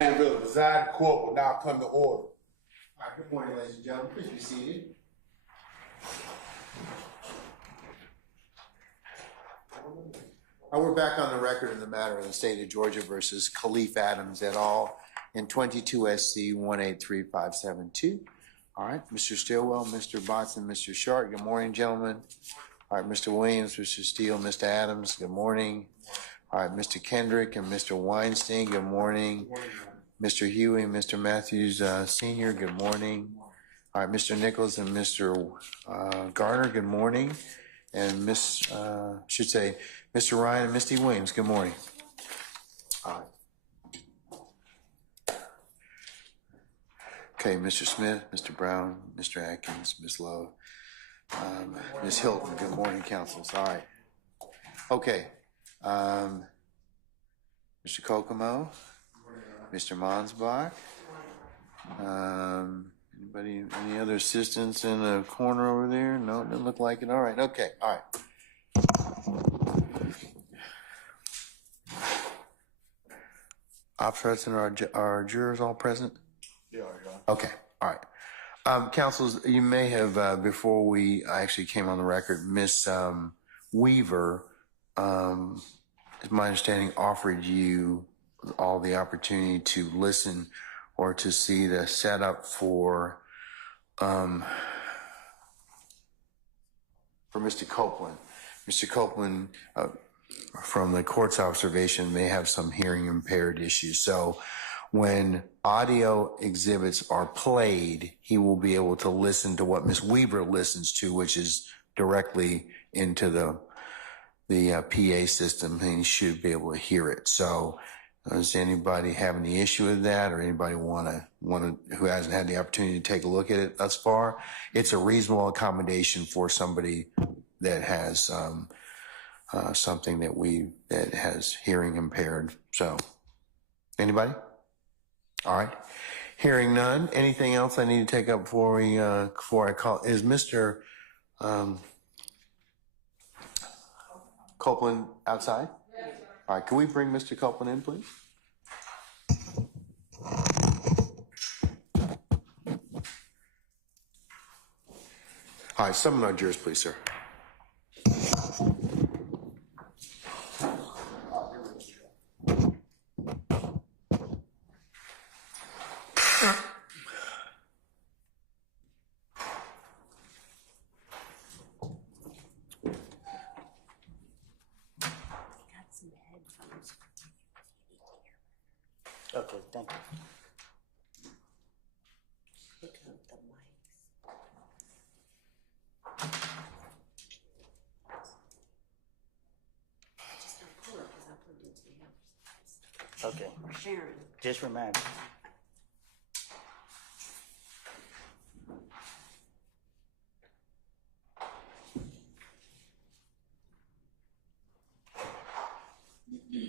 Glanville, presiding court will now come to order. All right, good morning, ladies and gentlemen. Please be seated. We're back on the record in the matter of the state of Georgia versus Khalif Adams et al. In 22 SC 183572. All right, Mr. Stillwell, Mr. Botson, Mr. Sharp, good morning, gentlemen. All right, Mr. Williams, Mr. Steele, Mr. Adams, good morning. All right, Mr. Kendrick and Mr. Weinstein, good morning. Mr. Huey and Mr. Matthews, Sr., good morning. All right, Mr. Nichols and Mr. Garner, good morning. And Mr. Ryan and Misty Williams, good morning. All right. Okay, Mr. Smith, Mr. Brown, Mr. Atkins, Ms. Lowe, Ms. Hilton, good morning, councils. All right. Okay. Mr. Kokomo, Mr. Monsbach, anybody, any other assistants in the corner over there? No, it doesn't look like it. All right, okay, all right. Officers and our jurors all present? Yeah. Okay, all right. Councils, you may have, before we actually came on the record, Miss Weaver, is my understanding, offered you all the opportunity to listen or to see the setup for Mr. Copeland. Mr. Copeland, from the court's observation, may have some hearing impaired issues. So when audio exhibits are played, he will be able to listen to what Ms. Weaver listens to, which is directly into the PA system, and he should be able to hear it. So does anybody have any issue with that, or anybody who hasn't had the opportunity to take a look at it thus far? It's a reasonable accommodation for somebody that has something that has hearing impaired. So anybody? All right. Hearing none. Anything else I need to take up before I call? Is Mr. Copeland outside? Yes. All right, can we bring Mr. Copeland in, please? All right, summon our jurors, please, sir. Okay, thank you. Pick up the mics. Just don't pull it because I'll put it into the other side. Okay, We're sharing. just remember.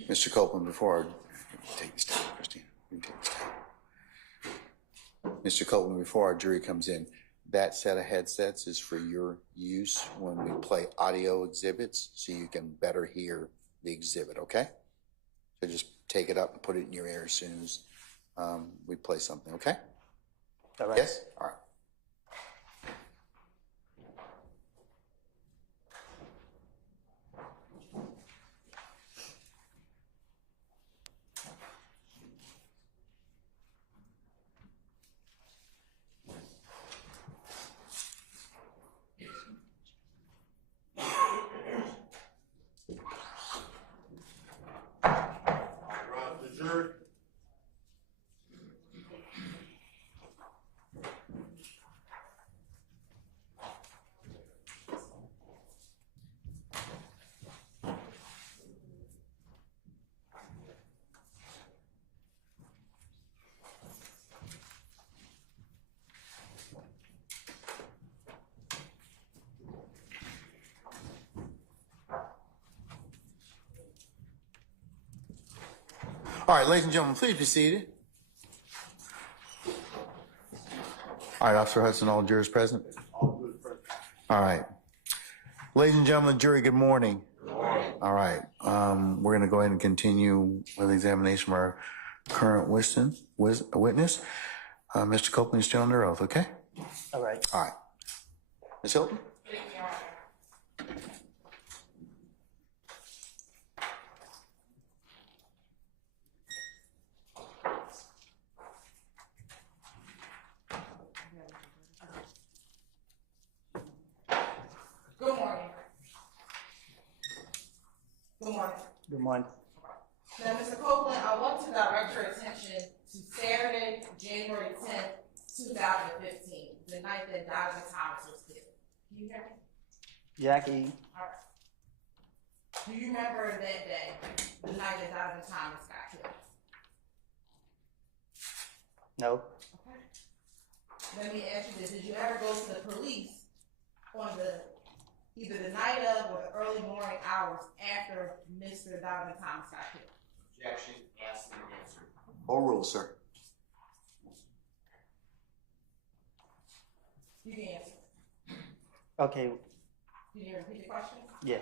Mr. Copeland, before take this down, Christine. You take this down. Mr. Copeland, before our jury comes in, that set of headsets is for your use when we play audio exhibits, so you can better hear the exhibit, okay? So just take it up and put it in your ear as soon as we play something, okay? All right. Yes? All right. Jury. All right, ladies and gentlemen, please be seated. All right, Officer Hudson, all jurors present? All good, President. All right. Ladies and gentlemen, jury, good morning. Good morning. All right. We're going to go ahead and continue with the examination of our current witness. Mr. Copeland, still under oath, okay? All right. All right. Ms. Hilton? Good morning. Good morning. Good morning. Now, Mr. Copeland, I want to direct your attention to Saturday, January 10th, 2015, the night that Dr. Thomas was killed. Can you hear me? Jackie, All right. Do you remember that day, the night that Dr. Thomas got killed? no, Okay. Let me ask you this. Did you ever go to the police on either the night of or the early morning hours after Mr. Dr. Thomas got killed? Objection, asked and answered. All rules, sir. You can answer. okay, Can you repeat the question? yeah,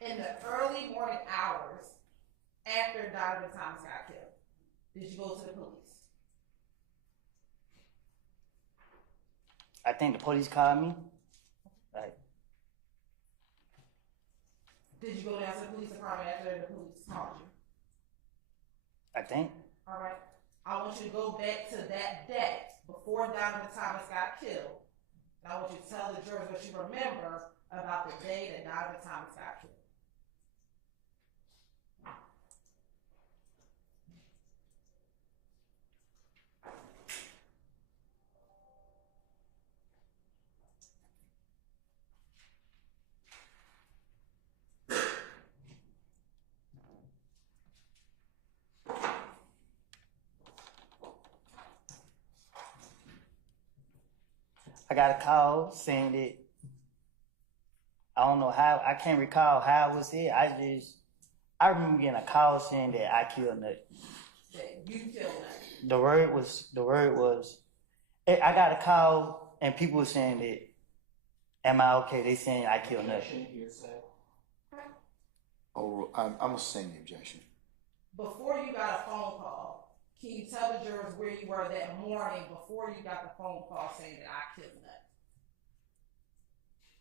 In the early morning hours after Dr. Thomas got killed, did you go to the police? I think the police called me. Right. Did you go down to the police department after the police called you? I think. All right. I want you to go back to that day before Dr. Thomas got killed. And I want you to tell the jurors what you remember about the day that Dr. Thomas got killed. I got a call saying that I don't know how, I can't recall how it was it. I remember getting a call saying that I killed Nut. That you killed him. The word was, I got a call and people were saying that, am I okay? They saying I killed Nut. Objection, hearsay. Oh, I'm gonna sustain the objection. Before you got a phone call, can you tell the jurors where you were that morning before you got the phone call saying that I killed Nut?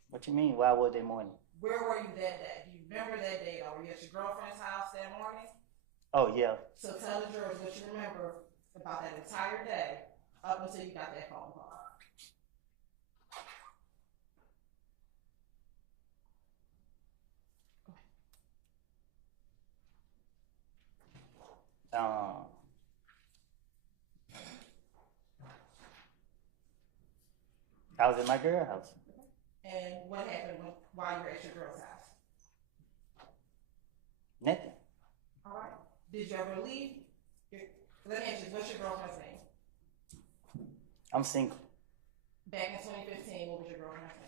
What you mean? Why was that morning? Where were you that day? Do you remember that day though? Were you at your girlfriend's house that morning? Oh yeah, So tell the jurors what you remember about that entire day up until you got that phone call. I was at my girl's house. And what happened while you were at your girl's house? Nothing. All right. Did you ever leave? Let me ask you, what's your girlfriend's name? I'm single. Back in 2015, what was your girlfriend's name?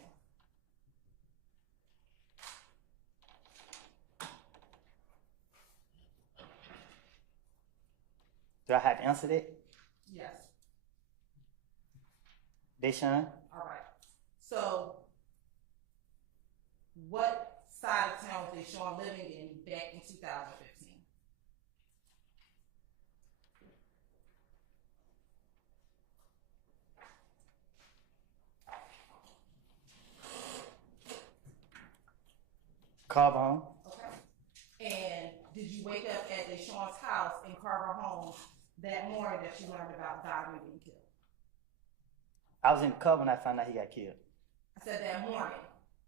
Do I have to answer that? Yes. Deshaun? All right. So, what side of town was Deshaun living in back in 2015? Carver home? Okay. And did you wake up at Deshaun's house in Carver Home that morning that you learned about Donovan being killed? I was in the car when I found out he got killed. I said that morning.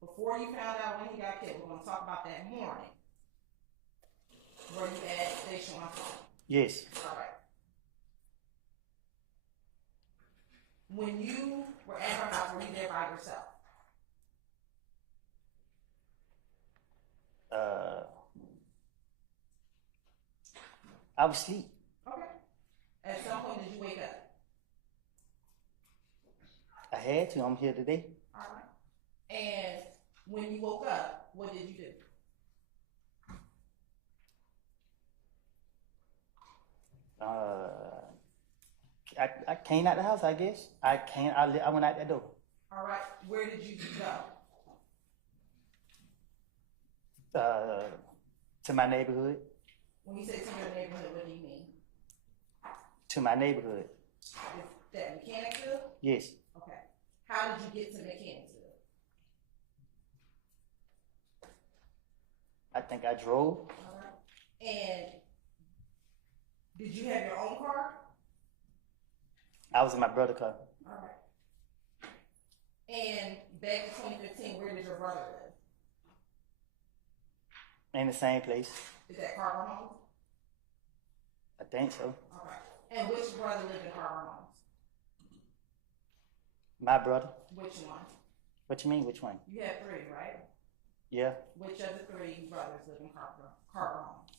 Before you found out when he got killed, we're going to talk about that morning. Were you at Deshaun's home? Yes. All right. When you were at her house, were you there by yourself? I was asleep. Okay. At some point, did you wake up? I had to. I'm here today. All right. And when you woke up, what did you do? I came out the house, I guess. I went out that door. All right. Where did you go? To my neighborhood. When you say to your neighborhood, what do you mean? To my neighborhood. Is that Mechanicsville? Yes. Okay. How did you get to Mechanicsville? I think I drove. And did you have your own car? I was in my brother's car. All right. And back in 2015, where did your brother live? In the same place. Is that Carver Homes? I think so. All right. And which brother lived in Carver Homes? My brother. Which one? What you mean, which one? You have three, right? Yeah. Which of the three brothers live in Carver Homes?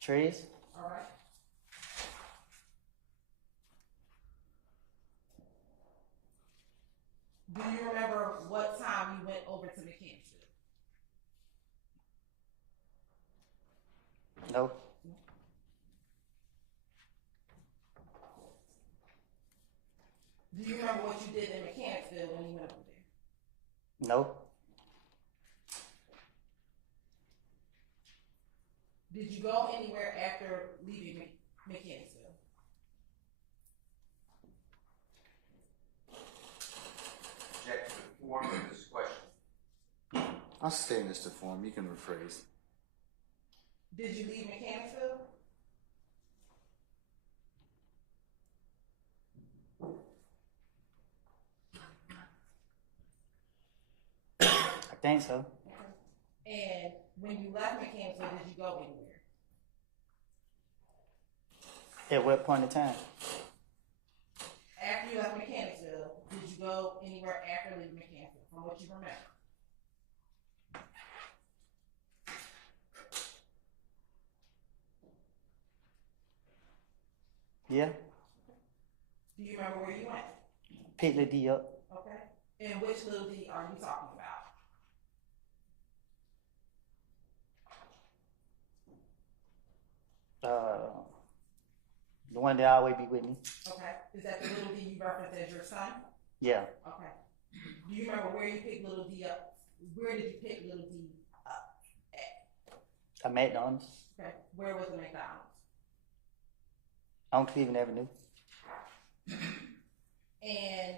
Trees? All right. Do you remember what time you went over to Mechanicsville? No. Do you remember what you did in Mechanicsville when you went over there? No. Did you go anywhere after leaving Mechanicsville? Object to the form of this question. I'll stay, Mr. Form. You can rephrase. Did you leave Mechanicsville? I think so. And when you left Mechanicsville, did you go anywhere? At what point in time? After you left Mechanicsville, did you go anywhere after leaving Mechanicsville, from what you remember? Yeah. Do you remember where you went? Pick the D up. Okay. And which little D are you talking about? The one that always be with me. Okay. Is that the little D you referenced as your son? Yeah. Okay. Do you remember where you picked little D up? Where did you pick little D up at? I McDonald's Okay. Where was the McDonald's? on Cleveland Avenue. And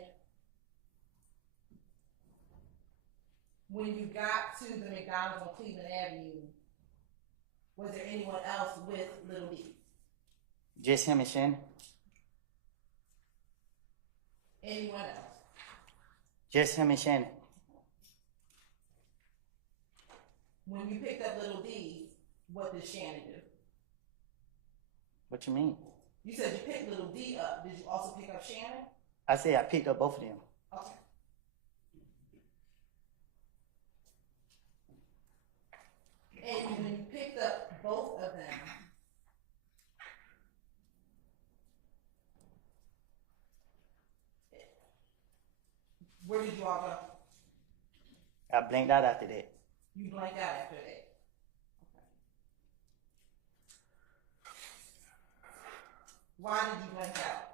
when you got to the McDonald's on Cleveland Avenue, was there anyone else with little D? Just him and Shannon. Anyone else? Just him and Shannon. When you picked up little D, what did Shannon do? What you mean? You said you picked little D up. Did you also pick up Shannon? I said I picked up both of them. Okay. And when you picked up both of them, where did you all go? I blinked out after that. You blanked out after that. Okay. Why did you blank out?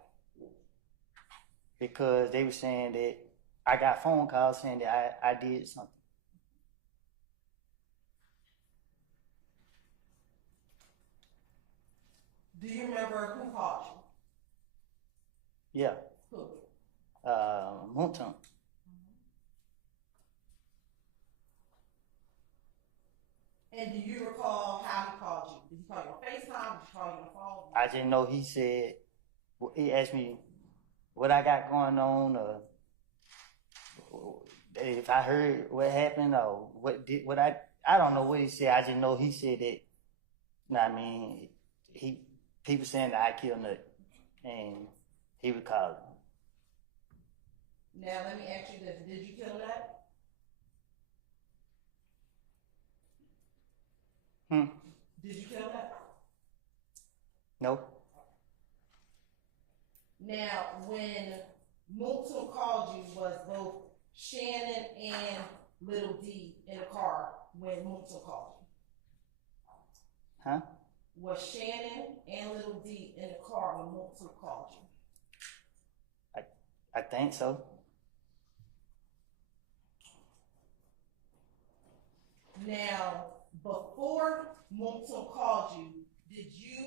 Because they were saying that I got phone calls saying that I did something. Do you remember who called you? Yeah. Who? Moonton. And do you recall how he called you? Did he call you on FaceTime? Did he call you on the phone? I just know he said, he asked me what I got going on, or if I heard what happened, or I don't know what he said. I just know he said that, you know what I mean, people saying that I killed Nut, and he would call him. Now let me ask you this: did you kill Nut? Did you kill Nut? No. Now, when Moulton called you, was both Shannon and Little D in the car when Moulton called you? Huh? Was Shannon and Little D in the car when Moulton called you? I think so. Now, before Moulton called you, did you,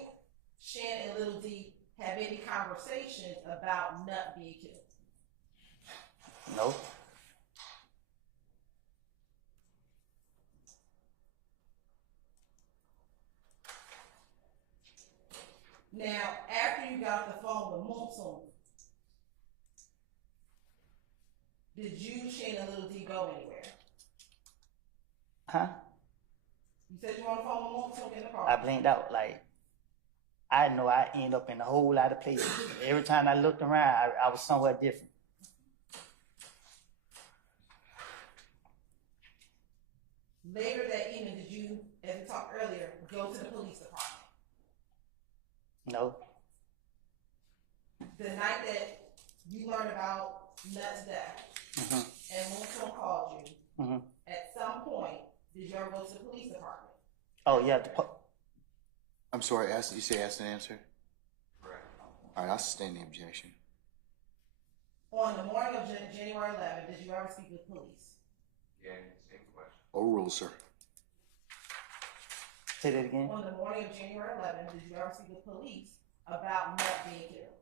Shannon and Little D, have any conversations about Nut being killed? No. Now, after you got off the phone with Moulton, did you, Shannon and Little D, go anywhere? Huh? You said you were on the phone with Moulton in the car. I blinked out. Like, I know I end up in a whole lot of places. Every time I looked around, I was somewhere different. Later that evening, did you, as we talked earlier, go to the police department? No. The night that you learned about Nut's death, and Moulton called you, at some point, did you ever go to the police department? Oh, yeah. I'm sorry, you say ask and answer? Correct. All right, I'll sustain the objection. On the morning of January 11th, did you ever speak with police? Again, same question. Overruled, sir. Say that again. On the morning of January 11th, did you ever speak with police about Nut being killed?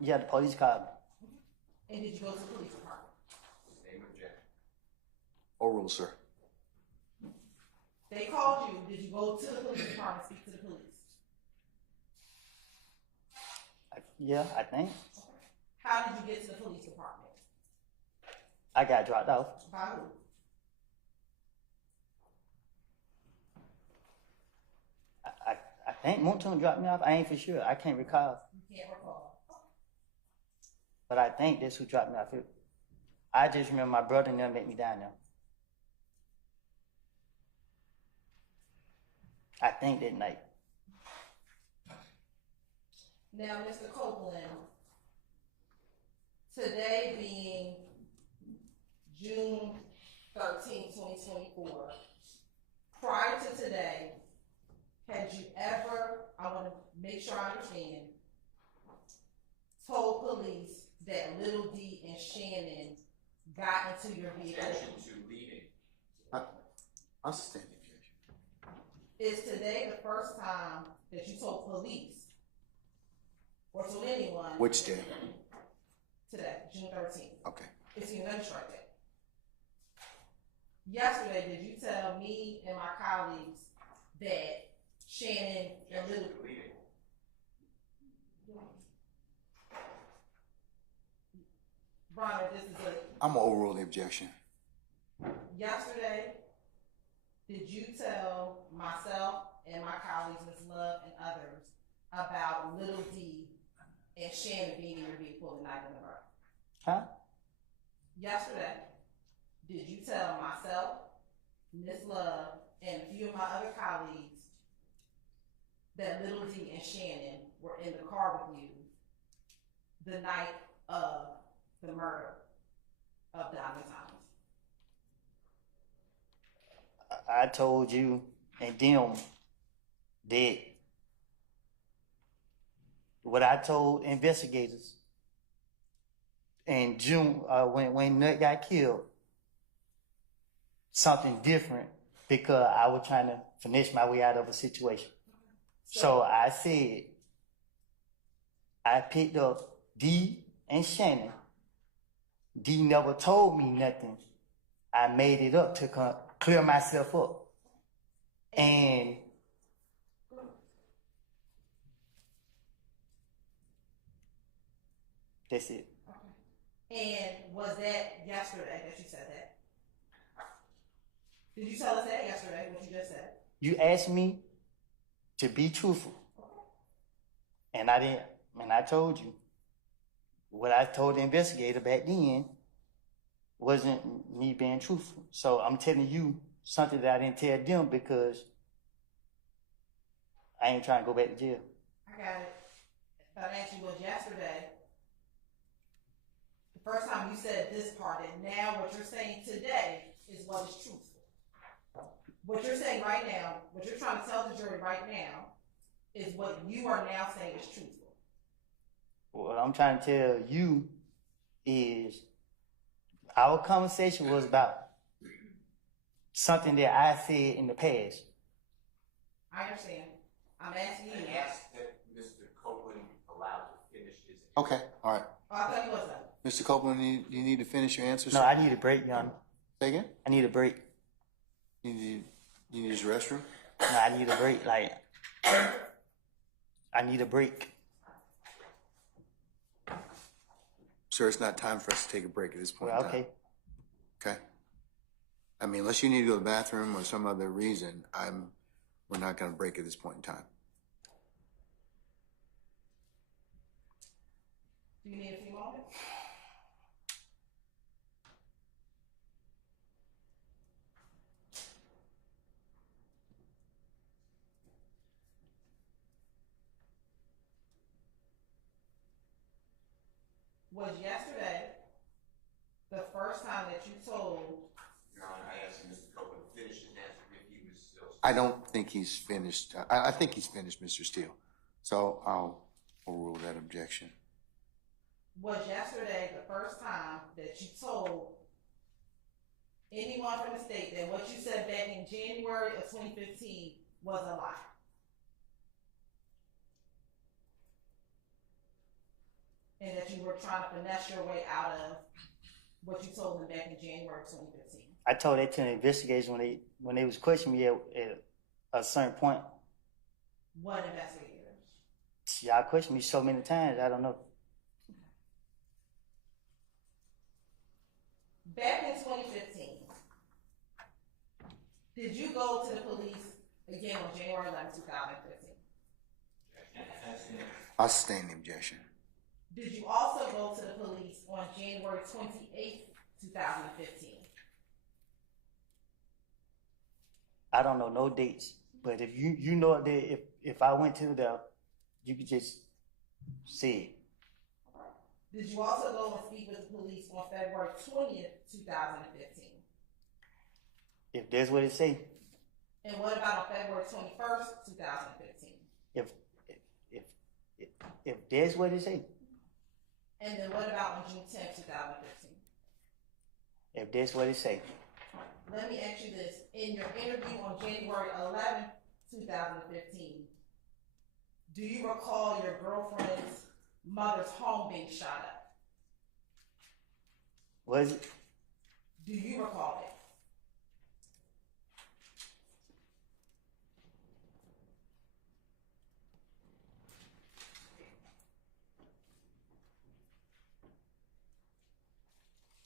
Yeah, the police called me. And did you go to the police department? Same objection. Overruled, sir. They called you, did you go to the police department and speak to the police? Yeah, I think. How did you get to the police department? I got dropped off. By who? I think Moulton dropped me off. I ain't for sure. I can't recall. You can't recall. But I think that's who dropped me off. I just remember my brother and them let me down there. I think that night. Now, Mr. Copeland, today being June 13, 2024, prior to today, had you ever, I want to make sure I understand, told police that Little D and Shannon got into your vehicle? Objection to leading. I'll sustain the objection. Is today the first time that you told police or told anyone? Which day? Today, June 13th. Okay. Excuse me, let me strike that. Yesterday, did you tell me and my colleagues that Shannon and Little To leading. Bronner, this is I'm gonna overrule the objection. yesterday, did you tell myself and my colleagues, Ms. Love and others, about Little D and Shannon being in your vehicle the night of the murder? Huh? Yesterday, did you tell myself, Ms. Love, and a few of my other colleagues that Little D and Shannon were in the car with you the night of the murder of Diamond Thomas? I told you and them that what I told investigators in June, when Nut got killed, something different, because I was trying to finesse my way out of a situation. So I said, I picked up D and Shannon. D never told me nothing. I made it up to clear myself up. And that's it. And was that yesterday that you said that? Did you tell us that yesterday, what you just said? You asked me to be truthful. And I didn't. And I told you. What I told the investigator back then wasn't me being truthful. So I'm telling you something that I didn't tell them because I ain't trying to go back to jail. I got it. But I asked you was yesterday, the first time you said this part, and now what you're saying today is what is truthful. What you're saying right now, what you're trying to tell the jury right now, is what you are now saying is truthful. What I'm trying to tell you is Our conversation was about something that I said in the past. I understand. I'm asking you. I asked that Mr. Copeland allowed to finish his. Okay, all right. Oh, I thought you was done. Mr. Copeland, you need to finish your answer, No, sir? I need a break, Your Honor. Say again? I need a break. You need to use the restroom? No, I need a break. Like, I need a break. Sir, it's not time for us to take a break at this point Well, in time. okay. Okay? I mean, unless you need to go to the bathroom or some other reason, we're not gonna break at this point in time. Do you need a few moments? Was yesterday the first time that you told? Your Honor, I asked Mr. Copeland to finish his answer if he was still. I don't think he's finished. I think he's finished, Mr. Steele. So I'll overrule that objection. Was yesterday the first time that you told anyone from the state that what you said back in January of 2015 was a lie? And that you were trying to finesse your way out of what you told them back in January of 2015? I told that to the investigators when they was questioning me at a certain point. What investigators? Y'all questioned me so many times, I don't know. Back in 2015, did you go to the police again on January 11, 2015? I'll sustain the objection. Did you also go to the police on January 28, 2015? I don't know no dates, but if you know that if I went to the, you could just see it. Did you also go and speak with the police on February 20th, 2015? If that's what it say. And what about on February 21st, 2015? If that's what it say. And then what about on June 10th, 2015? If that's what it say. Let me ask you this. In your interview on January 11th, 2015, do you recall your girlfriend's mother's home being shot up? Was it? Do you recall it?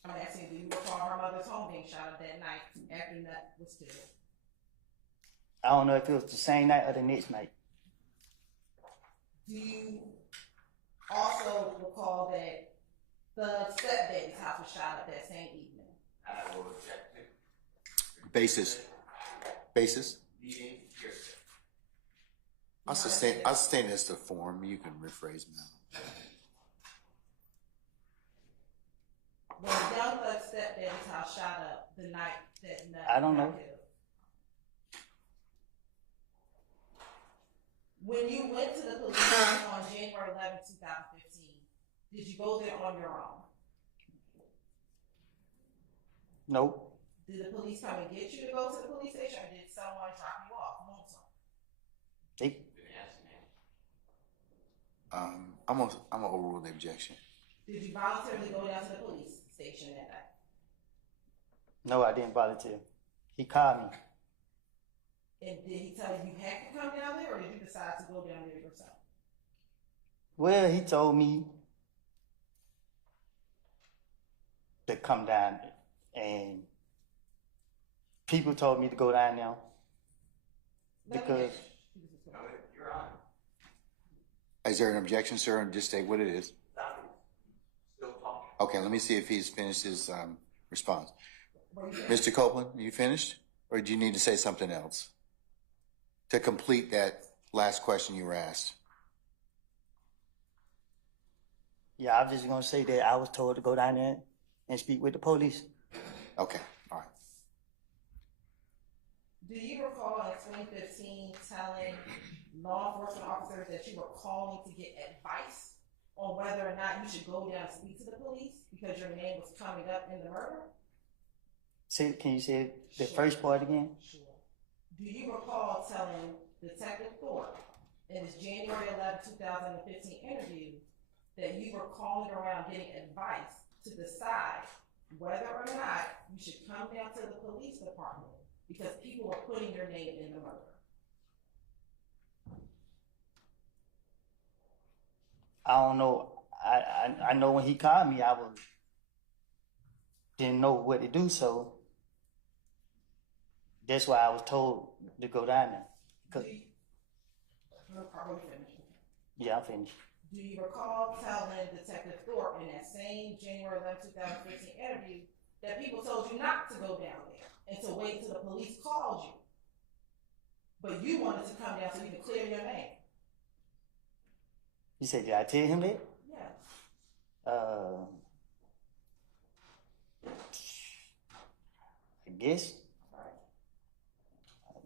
I'm asking, do you recall her mother's home being shot up that night after Nut was killed? I don't know if it was the same night or the next night. Do you also recall that the stepdaddy's house was shot up that same evening? I will object to. Basis. Meeting here. I'll sustain it as the form. You can rephrase me. Was young Thug's stepdaddy's house shot up the night that Nut I don't know. got killed? When you went to the police on January 11, 2015, did you go there on your own? Nope. Did the police come and get you to go to the police station, or did someone drop you off? They, I'm gonna overrule the objection. Did you voluntarily go down to the police station that night? no, I didn't volunteer. He called me. And did he tell you you had to come down there, or did you decide to go down there yourself? Well, he told me to come down there, and people told me to go down there because You're on. Is there an objection, sir? And just state what it is. Still talking. Okay, let me see if he's finished his response. Were you there? Mr. Copeland, are you finished? Or do you need to say something else to complete that last question you were asked? yeah, I was just gonna say that I was told to go down there and speak with the police. Okay, all right. Do you recall in 2015 telling law enforcement officers that you were calling to get advice on whether or not you should go down and speak to the police because your name was coming up in the murder? Can you say the first part again? Sure. Do you recall telling Detective Thorpe in his January 11, 2015 interview that you were calling around getting advice to decide whether or not you should come down to the police department because people were putting your name in the murder? I don't know. I know when he called me, didn't know what to do, so that's why I was told to go down there. Yeah, I'm finished. Do you recall telling Detective Thorpe in that same January 11, 2015 interview that people told you not to go down there and to wait till the police called you? But you wanted to come down so you could clear your name. You said, did I tell him that? Yes. I guess.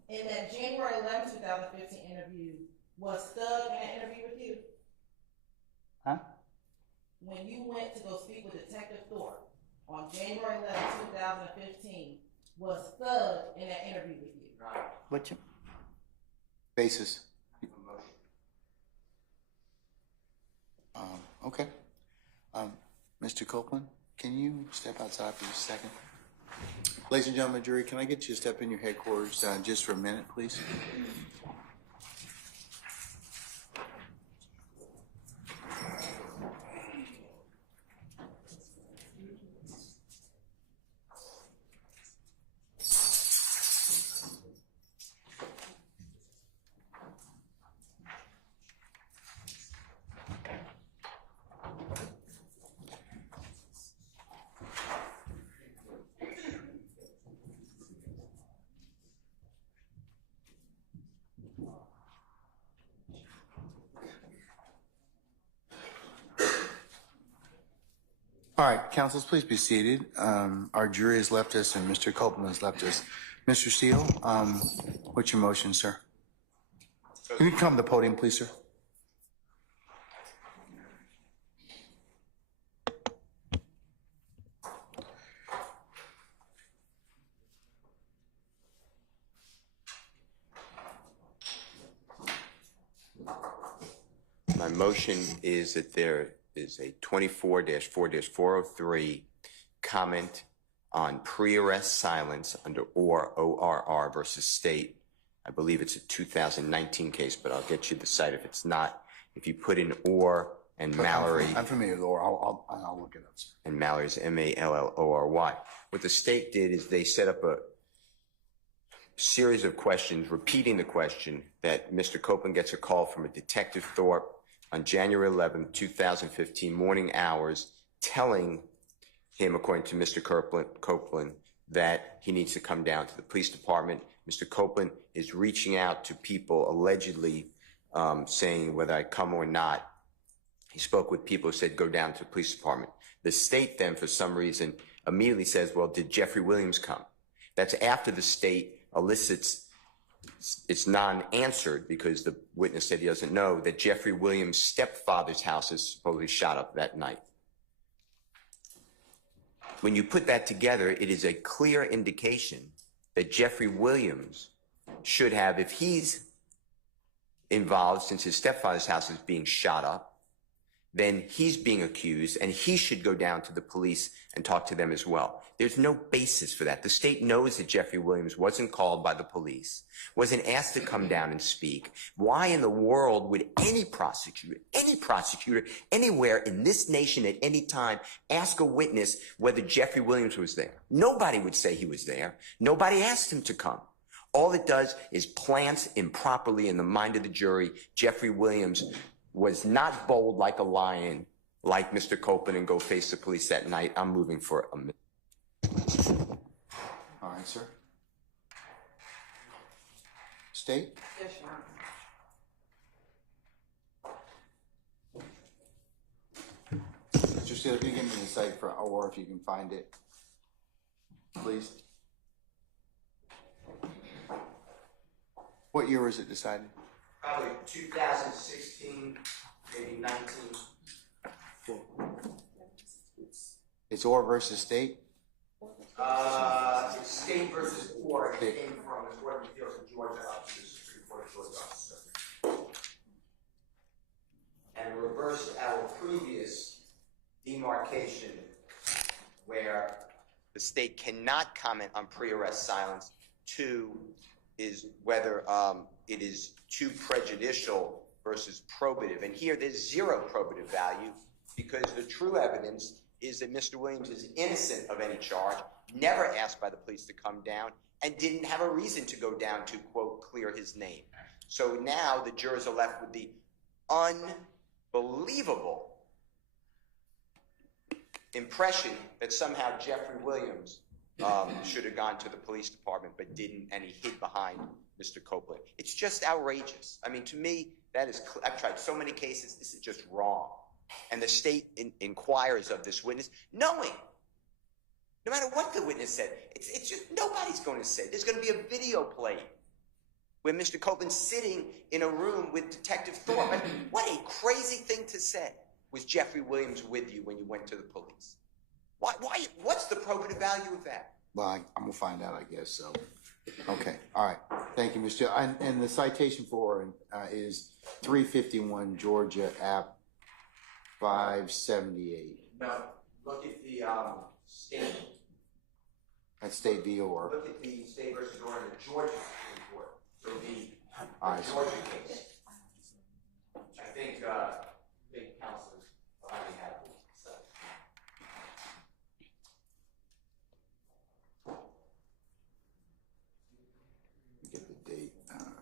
In that January 11, 2015 interview, was Thug in that interview with you? Huh? When you went to go speak with Detective Thorpe on January 11, 2015, was Thug in that interview with you? What you? Basis. Okay. Mr. Copeland, can you step outside for just a second? Ladies and gentlemen, jury, can I get you to step in your headquarters just for a minute, please? All right, counsels, please be seated. Our jury has left us and Mr. Copeland has left us. Mr. Steele, what's your motion, sir? Can you come to the podium, please, sir? My motion is that there is a 24-4-403 comment on pre-arrest silence under ORR versus State. I believe it's a 2019 case, but I'll get you the site if it's not. If you put in OR and Mallory. I'm familiar with OR. I'll look it up, sir. And Mallory's MALLORY. What the state did is they set up a series of questions, repeating the question that Mr. Copeland gets a call from a Detective Thorpe on January 11, 2015, morning hours, telling him, according to Mr. Copeland, that he needs to come down to the police department. Mr. Copeland is reaching out to people allegedly saying whether I come or not. He spoke with people who said go down to the police department. The state then, for some reason, immediately says, well, did Jeffery Williams come? That's after the state elicits, it's non-answered because the witness said he doesn't know, that Jeffery Williams' stepfather's house is supposedly shot up that night. When you put that together, it is a clear indication that Jeffery Williams should have, if he's involved since his stepfather's house is being shot up, then he's being accused and he should go down to the police and talk to them as well. There's no basis for that. The state knows that Jeffery Williams wasn't called by the police, wasn't asked to come down and speak. Why in the world would any prosecutor, anywhere in this nation at any time ask a witness whether Jeffery Williams was there? Nobody would say he was there. Nobody asked him to come. All it does is plants improperly in the mind of the jury. Jeffery Williams was not bold like a lion, like Mr. Copeland, and go face the police that night. I'm moving for a minute. All right, sir. State? Yes, Your Honor. Mr. Steele, if you give me the site for OR, if you can find it, please. What year was it decided? Probably 2016, maybe 19. It's Orr versus State? It's State versus Orr. It came from the Court of Appeals of Georgia up to the Supreme Court of Georgia. And reversed our previous demarcation where the state cannot comment on pre-arrest silence. 2 is whether it is too prejudicial versus probative. And here there's zero probative value because the true evidence is that Mr. Williams is innocent of any charge, never asked by the police to come down, and didn't have a reason to go down to, quote, clear his name. So now the jurors are left with the unbelievable impression that somehow Jeffery Williams should have gone to the police department but didn't, and he hid behind Mr. Copeland. It's just outrageous. I mean, to me, that is, I've tried so many cases, this is just wrong. And the state inquires of this witness, knowing, no matter what the witness said, it's just, nobody's going to say. There's going to be a video played where Mr. Copeland's sitting in a room with Detective Thorpe. I mean, what a crazy thing to say. Was Jeffery Williams with you when you went to the police? Why, what's the probative value of that? Well, I'm going to find out, I guess, so. Okay, all right. Thank you, Mr. And the citation for is 351 Georgia App 578. No, look at the state. That's State v. Orr. Look at the State versus Orr in the Georgia Supreme Court. So the All right. Georgia case. I think counselors already have it. So. Get the date. All right.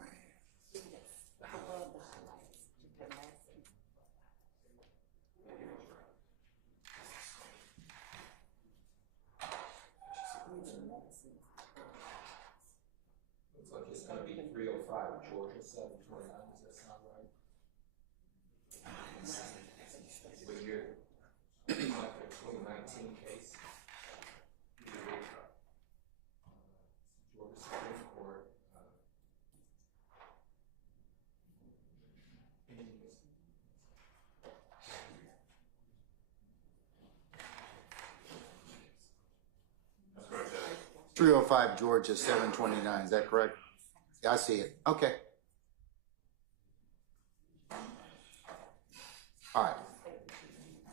Looks like it's going to be 305 Georgia 729. Does that sound right? What year? It's like a 2019 case. Georgia Supreme Court. That's correct, Judge. 305 Georgia 729. Is that correct? Yeah, I see it. Okay. All right.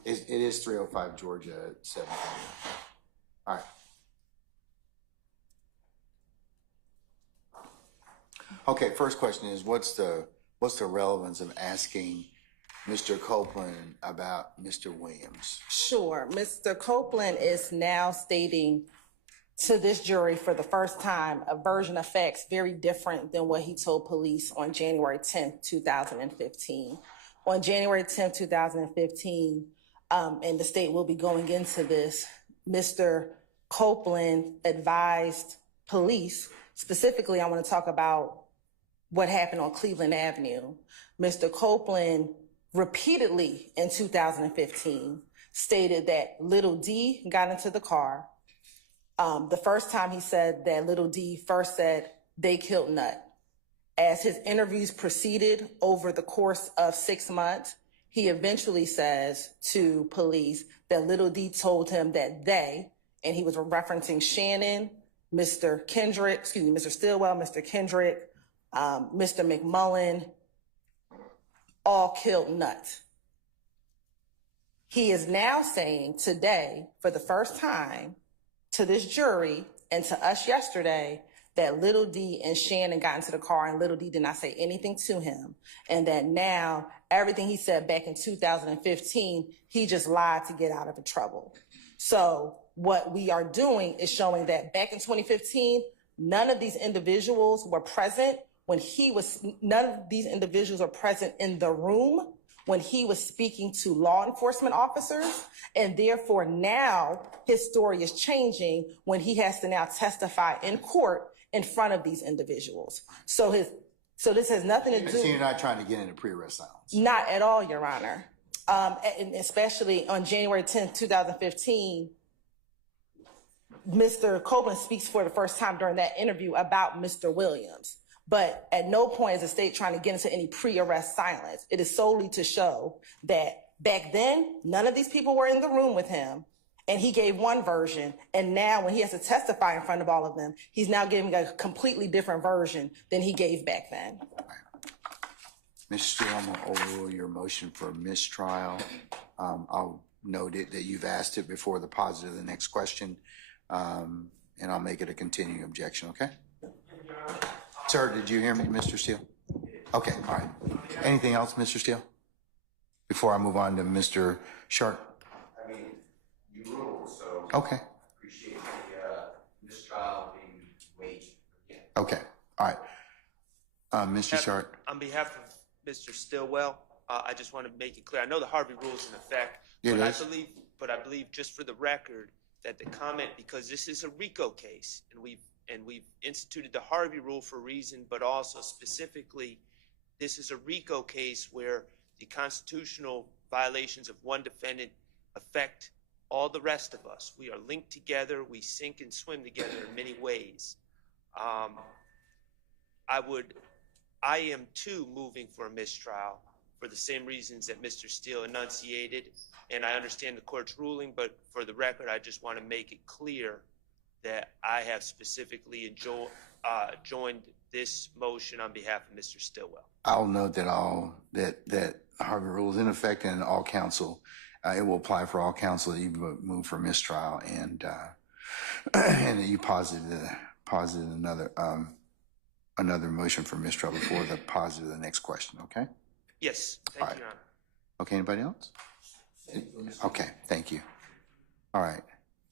It is 305 Georgia 729. All right. Okay, first question is what's the relevance of asking Mr. Copeland about Mr. Williams? Sure. Mr. Copeland is now stating to this jury for the first time a version of facts very different than what he told police on January 10th, 2015. On January 10th, 2015, and the state will be going into this, Mr. Copeland advised police, specifically I want to talk about what happened on Cleveland Avenue. Mr. Copeland repeatedly in 2015 stated that Little D got into the car. The first time he said that Little D first said they killed Nut. As his interviews proceeded over the course of 6 months, he eventually says to police that Little D told him that they, and he was referencing Shannon, Mr. Stillwell, Mr. Kendrick, Mr. McMullen, all killed Nut. He is now saying today, for the first time, to this jury and to us yesterday, that Little D and Shannon got into the car and Little D did not say anything to him. And that now everything he said back in 2015, he just lied to get out of the trouble. So what we are doing is showing that back in 2015, none of these individuals were present none of these individuals are present in the room when he was speaking to law enforcement officers. And therefore now his story is changing when he has to now testify in court in front of these individuals. So this has nothing to do. So you're not trying to get into pre-arrest silence? Not at all, Your Honor. And especially on January 10th, 2015, Mr. Copeland speaks for the first time during that interview about Mr. Williams. But at no point is the state trying to get into any pre-arrest silence. It is solely to show that back then, none of these people were in the room with him. and he gave one version, and now when he has to testify in front of all of them, he's now giving a completely different version than he gave back then. Mr. Steele, I'm going to overrule your motion for mistrial. I'll note it that you've asked it before the positive of the next question, and I'll make it a continuing objection, okay? Sir, did you hear me, Mr. Steele? Okay, all right. Anything else, Mr. Steele? Before I move on to Mr. Sharp? I mean, you ruled, so. Okay. Appreciate the mistrial being waged again. Okay, all right. Mr. Sharp? On behalf of Mr. Stillwell, I just want to make it clear. I know the Harvey rule is in effect, It but is. I believe just for the record that the comment, because this is a RICO case, and we've instituted the Harvey rule for a reason, but also specifically, this is a RICO case where the constitutional violations of one defendant affect all the rest of us. We are linked together. We sink and swim together in many ways. I am too moving for a mistrial for the same reasons that Mr. Steele enunciated, and I understand the court's ruling, but for the record, I just want to make it clear that I have specifically joined this motion on behalf of Mr. Stillwell. I'll note that Harvey rule is in effect and all counsel, it will apply for all counsel that you move for mistrial and that you posited another motion for mistrial before the positive of the next question, okay? Yes, thank you, Your Honor. Okay, anybody else? Okay, thank you. All right.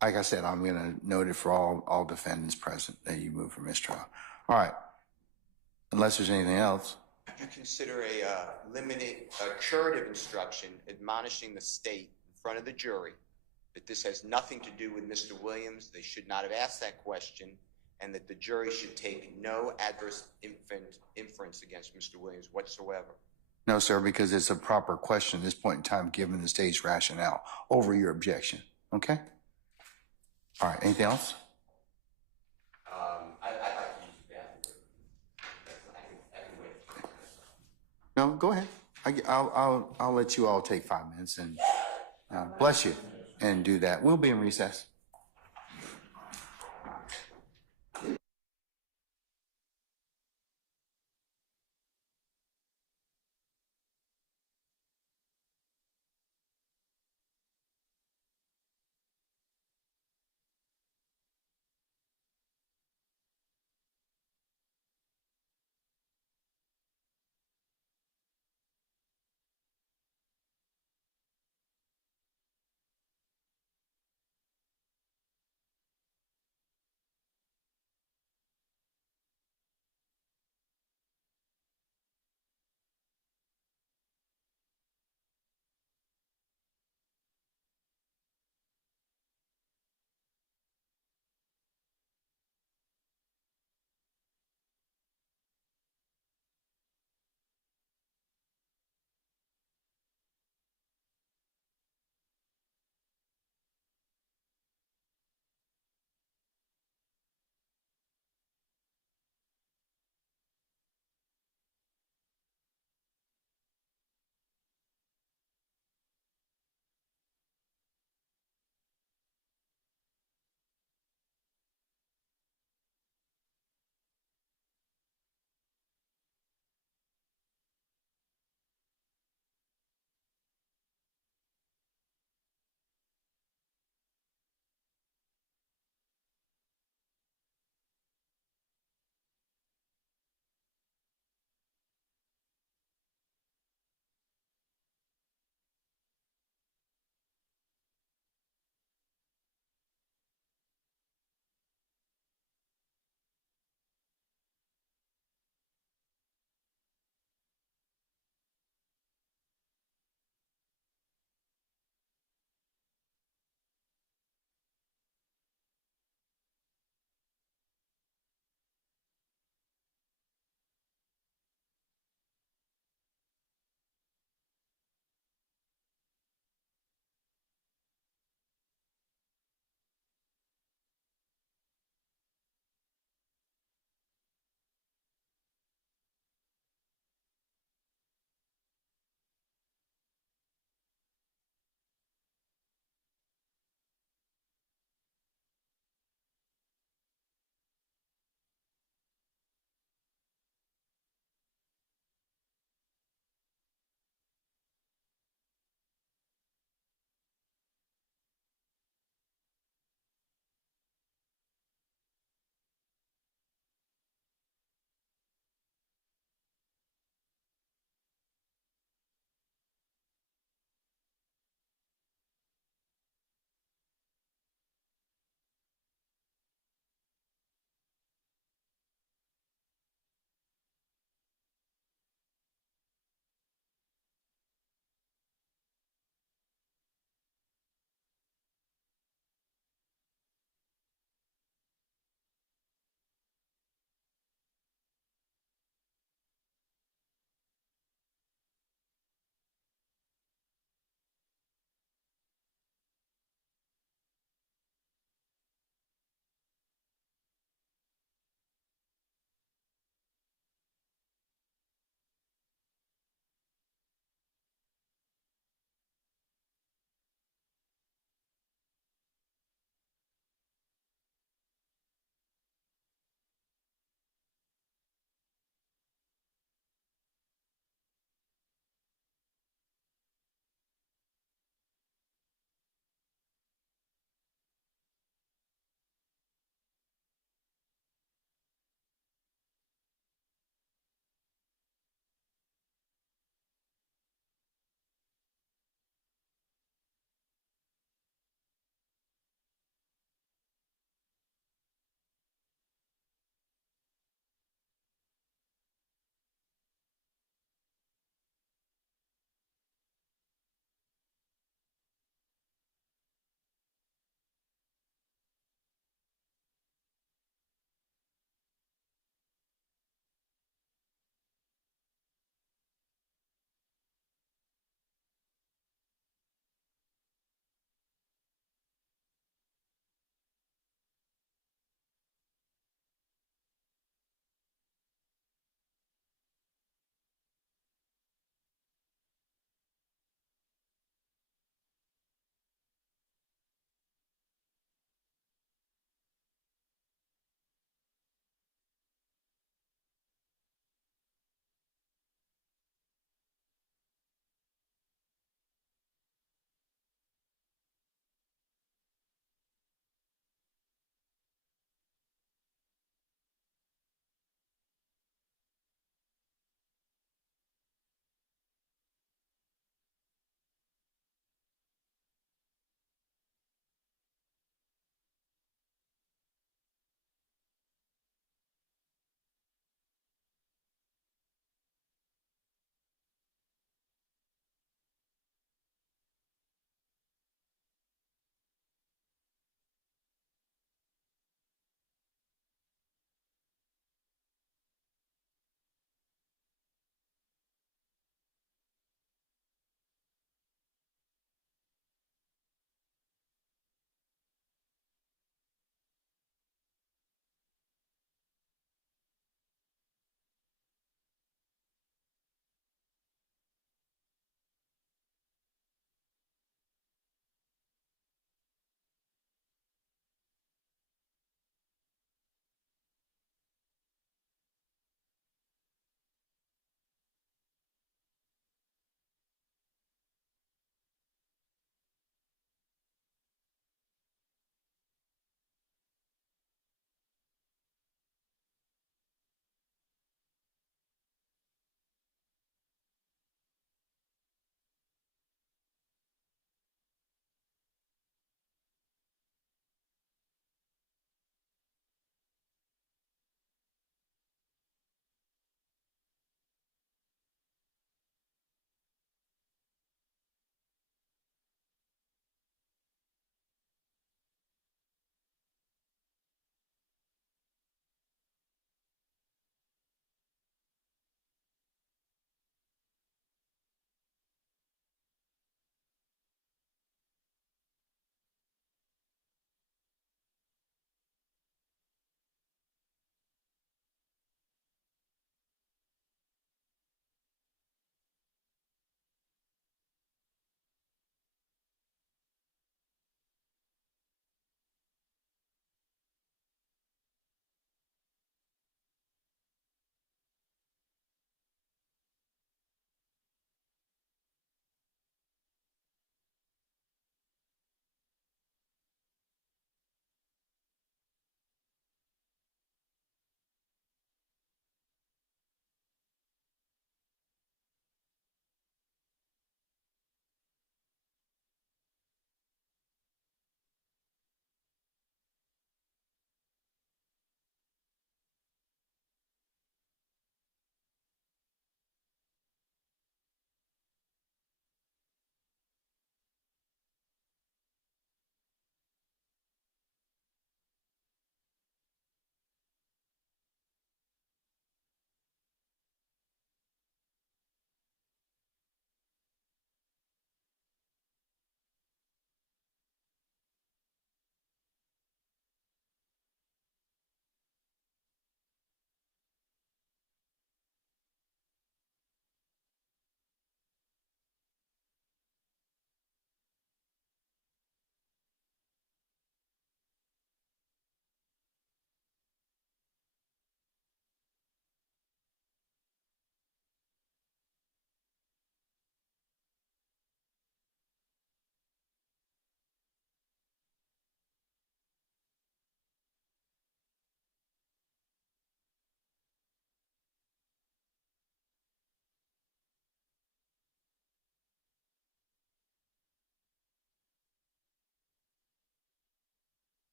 Like I said, I'm going to note it for all defendants present that you move for mistrial. All right. Unless there's anything else. Would you consider a curative instruction admonishing the state in front of the jury that this has nothing to do with Mr. Williams, they should not have asked that question, and that the jury should take no adverse inference against Mr. Williams whatsoever? No, sir, because it's a proper question at this point in time, given the state's rationale over your objection. Okay? All right. Anything else? I'd like to use the bathroom. I can wait. No, go ahead. I'll let you all take 5 minutes and bless you and do that. We'll be in recess.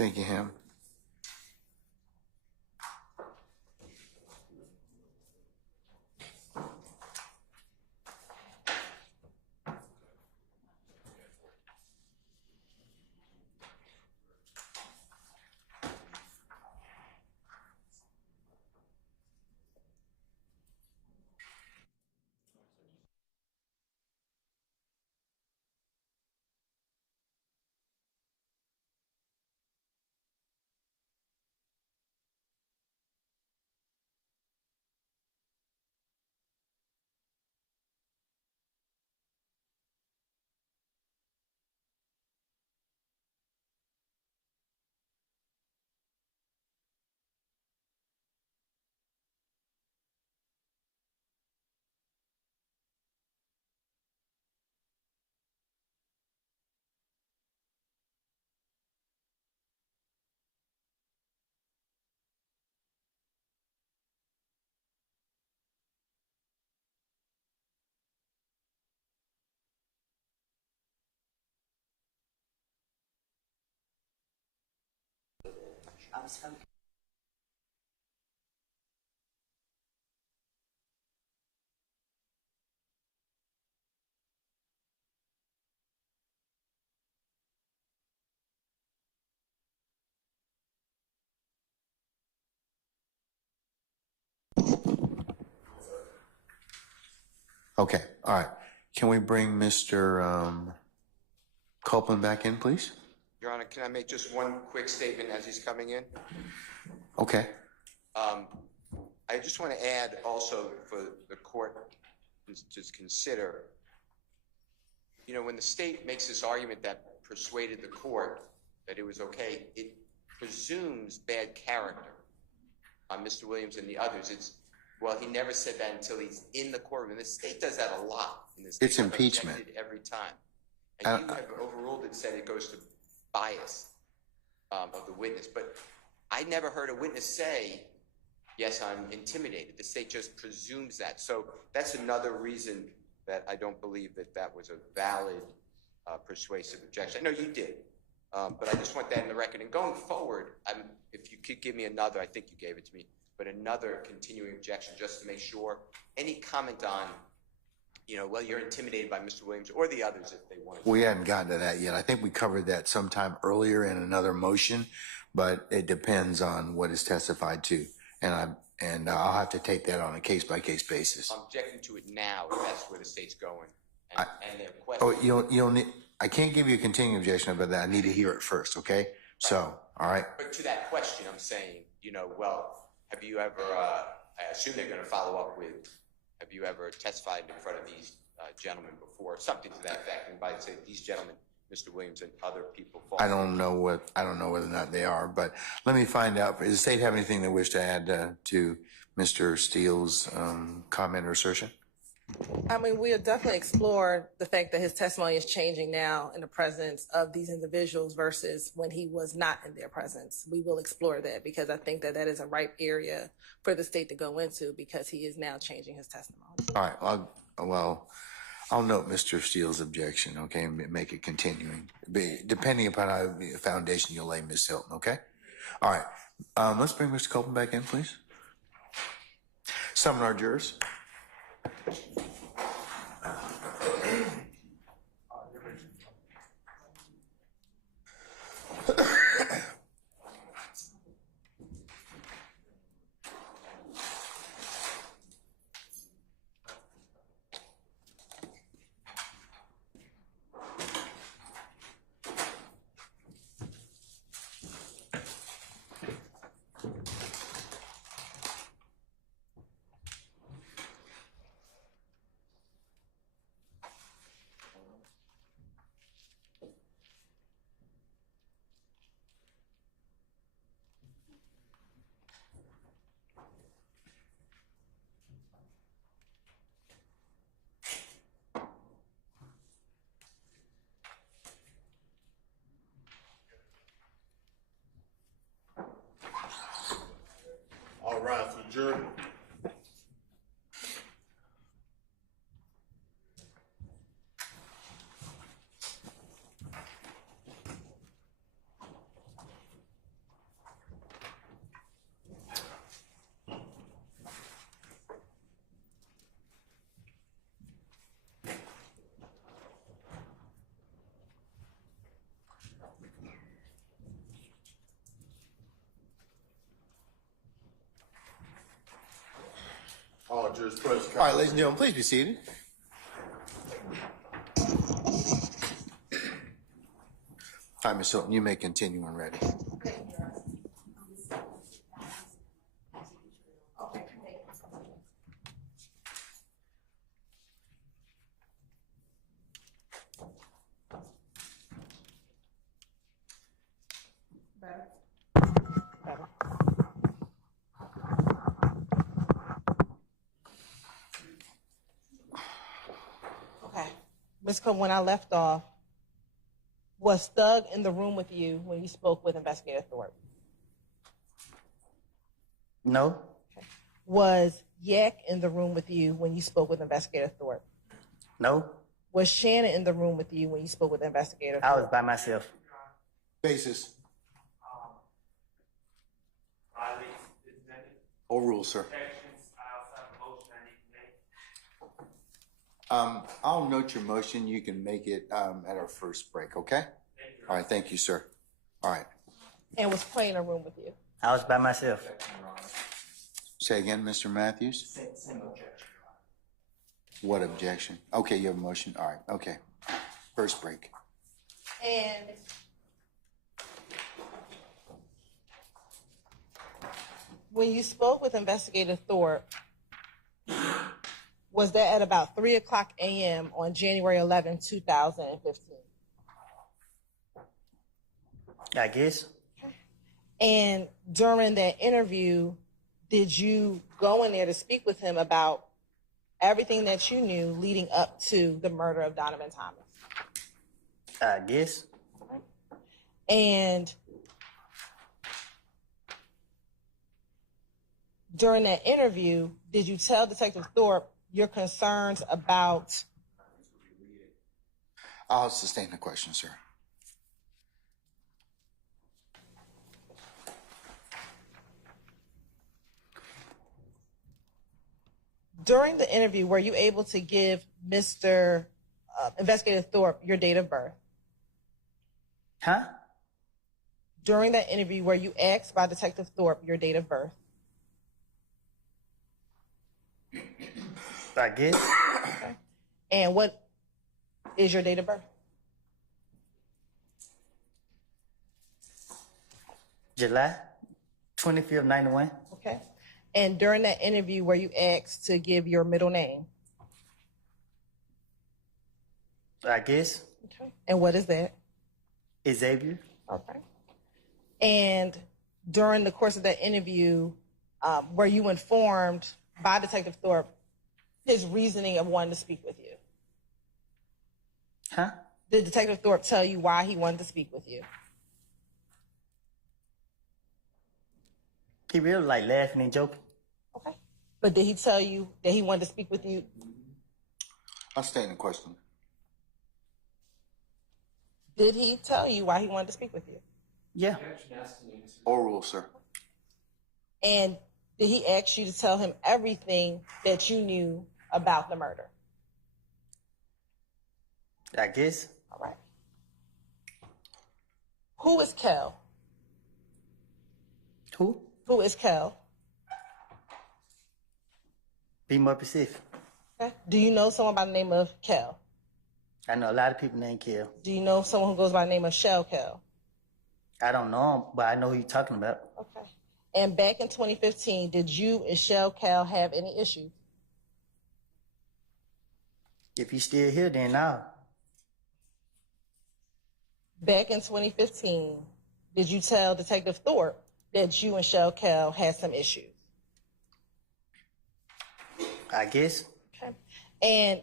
Thank you, Ham. Okay, all right. Can we bring Mr. Copeland back in, please? Your Honor, can I make just one quick statement as he's coming in? Okay. I just want to add also for the court to consider, you know, when the state makes this argument that persuaded the court that it was okay, it presumes bad character on Mr. Williams and the others. It's, well, he never said that until he's in the courtroom. And the state does that a lot in this case. It's impeachment. Every time. And you have overruled it, said it goes to bias of the witness. But I never heard a witness say, yes, I'm intimidated. The state just presumes that. So that's another reason that I don't believe that that was a valid persuasive objection. I know you did, but I just want that in the record. And going forward, if you could give me another, I think you gave it to me, but another continuing objection just to make sure any comment on, you know, well, you're intimidated by Mr. Williams or the others if they want to. We hadn't gotten to that yet. I think we covered that sometime earlier in another motion, but it depends on what is testified to. And I'll have to take that on a case-by-case basis. I'm objecting to it now if that's where the state's going. And their question. Oh, you'll need, I can't give you a continuing objection about that. I need to hear it first, okay? So, all right. But to that question, I'm saying, you know, well, have you ever, I assume they're going to follow up with, have you ever testified in front of these gentlemen before? Something to that effect. And by saying these gentlemen, Mr. Williams and other people. I don't know whether or not they are, but let me find out. Does the state have anything they wish to add to Mr. Steele's comment or assertion? I mean, we'll definitely explore the fact that his testimony is changing now in the presence of these individuals versus when he was not in their presence. We will explore that because I think that that is a ripe area for the state to go into because he is now changing his testimony. All right. I'll note Mr. Steele's objection, okay, and make it continuing, depending upon how the foundation you'll lay, Ms. Hilton, okay? All right. Let's bring Mr. Copeland back in, please. Summon our jurors. Judge Press. All right, ladies and gentlemen, please be seated. All right, Ms. Hilton, you may continue when ready. Okay. Ms. Coleman, when I left off, was Thug in the room with you when you spoke with Investigator Thorpe? No, Was Yak in the room with you when you spoke with Investigator Thorpe? no, Was Shannon in the room with you when you spoke with Investigator I Thorpe? was by myself. Basis. Violates this amendment. Overruled, sir. Objections, I also have a motion I need to make. I'll note your motion. You can make it at our first break, okay? Thank you. All right, thank you, sir. All right. And was Clay in a room with you? I was by myself. Say again, Mr. Matthews? Same objection. What objection? Okay, you have a motion. All right, okay. First break. And when you spoke with Investigator Thorpe, was that at about 3:00 a.m. on January 11, 2015? I guess. And during that interview, did you go in there to speak with him about everything that you knew leading up to the murder of Donovan Thomas? I guess. And during that interview, did you tell Detective Thorpe your concerns about? I'll sustain the question, sir. During the interview, were you able to give Mr. Investigator Thorpe your date of birth? Huh? During that interview, were you asked by Detective Thorpe your date of birth? I guess. Okay. And what is your date of birth? July 25th, 91. Okay. And during that interview, were you asked to give your middle name? I guess. Okay. And what is that? Xavier. Okay. And during the course of that interview, were you informed by Detective Thorpe his reasoning of wanting to speak with you? Huh? Did Detective Thorpe tell you why he wanted to speak with you? He really like laughing and joking. Okay. But did he tell you that he wanted to speak with you? I'll stay in the question. Did he tell you why he wanted to speak with you? Yeah. Overruled, sir. And did he ask you to tell him everything that you knew about the murder? I guess. All right. Who is Kel? Who? Who is Kel? Be more specific. Okay. Do you know someone by the name of Kel? I know a lot of people named Kel. Do you know someone who goes by the name of Shell Kel? I don't know him, but I know who you're talking about. Okay. And back in 2015, did you and Shell Cal have any issues? If he's still here, then now. Back in 2015, did you tell Detective Thorpe that you and Shell Cal had some issues? I guess. Okay. And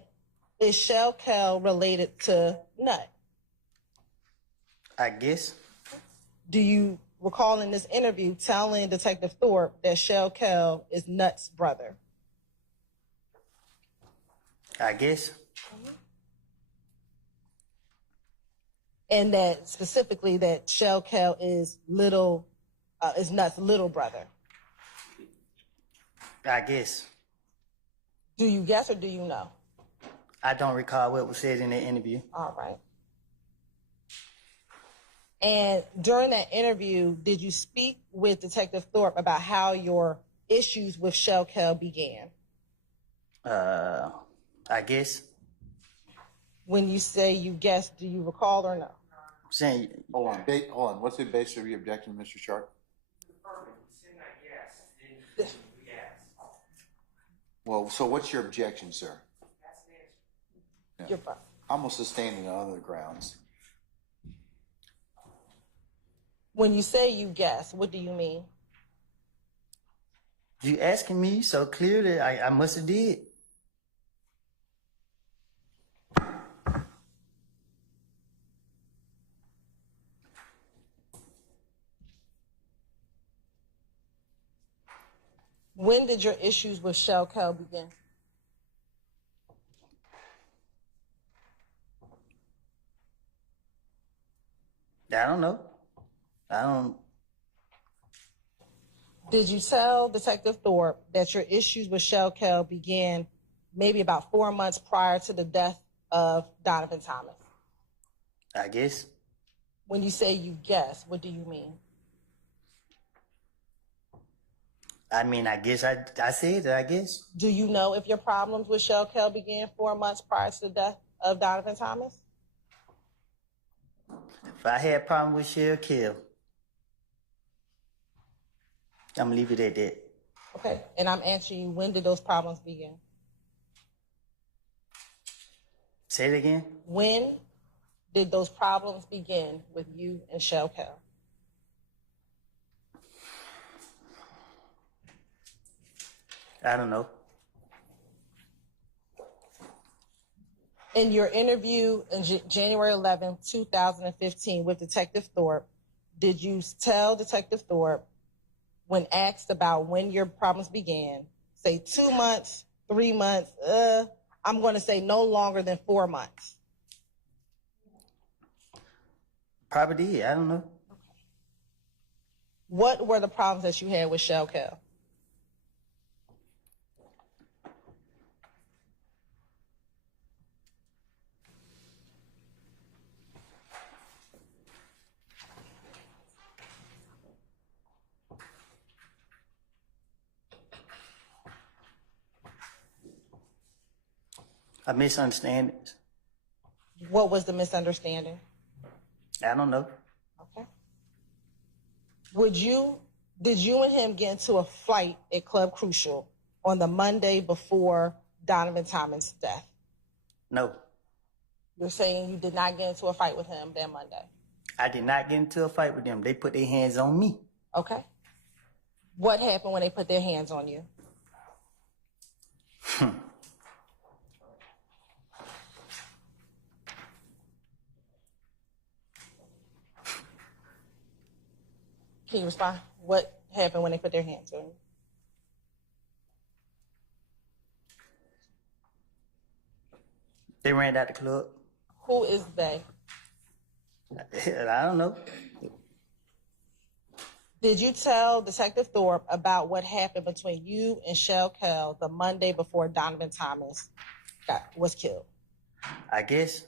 is Shell Cal related to Nut? I guess. Do you recall in this interview telling Detective Thorpe that Shell Cal is Nut's brother? I guess. And that specifically that Shell Cal is Nut's little brother? I guess. Do you guess or do you know? I don't recall what was said in the interview. All right. And during that interview, did you speak with Detective Thorpe about how your issues with Shell Cal began? I guess. When you say you guess, do you recall or no? I'm saying, Hold on, hold on. What's the basis of your objection, Mr. Sharp? Well, so what's your objection, sir? Yeah. You're fine. I'm gonna sustain it on other grounds. When you say you guess, what do you mean? you asking me so clearly, I must have did. When did your issues with Shell Cal begin? I don't know. Did you tell Detective Thorpe that your issues with Shell Cal began maybe about 4 months prior to the death of Donovan Thomas? I guess. When you say you guess, what do you mean? I mean, I guess I said it, I guess. Do you know if your problems with Shell Cal began 4 months prior to the death of Donovan Thomas? If I had a problem with Shell Kill, I'm gonna leave it at that. Okay, and I'm asking you, when did those problems begin? Say it again. When did those problems begin with you and Shell Cal? I don't know. In your interview in January 11, 2015 with Detective Thorpe, did you tell Detective Thorpe, when asked about when your problems began, say 2 months, 3 months, I'm going to say no longer than 4 months? Probably did. I don't know. What were the problems that you had with Shell Cal? A misunderstanding. What was the misunderstanding? I don't know. Okay. Did you and him get into a fight at Club Crucial on the Monday before Donovan Thomas' death? No. You're saying you did not get into a fight with him that Monday? I did not get into a fight with them. They put their hands on me. Okay. What happened when they put their hands on you? Can you respond? What happened when they put their hands on you? They ran out the club. Who is they? I don't know. Did you tell Detective Thorpe about what happened between you and Shell Kell the Monday before Donovan Thomas was killed? I guess.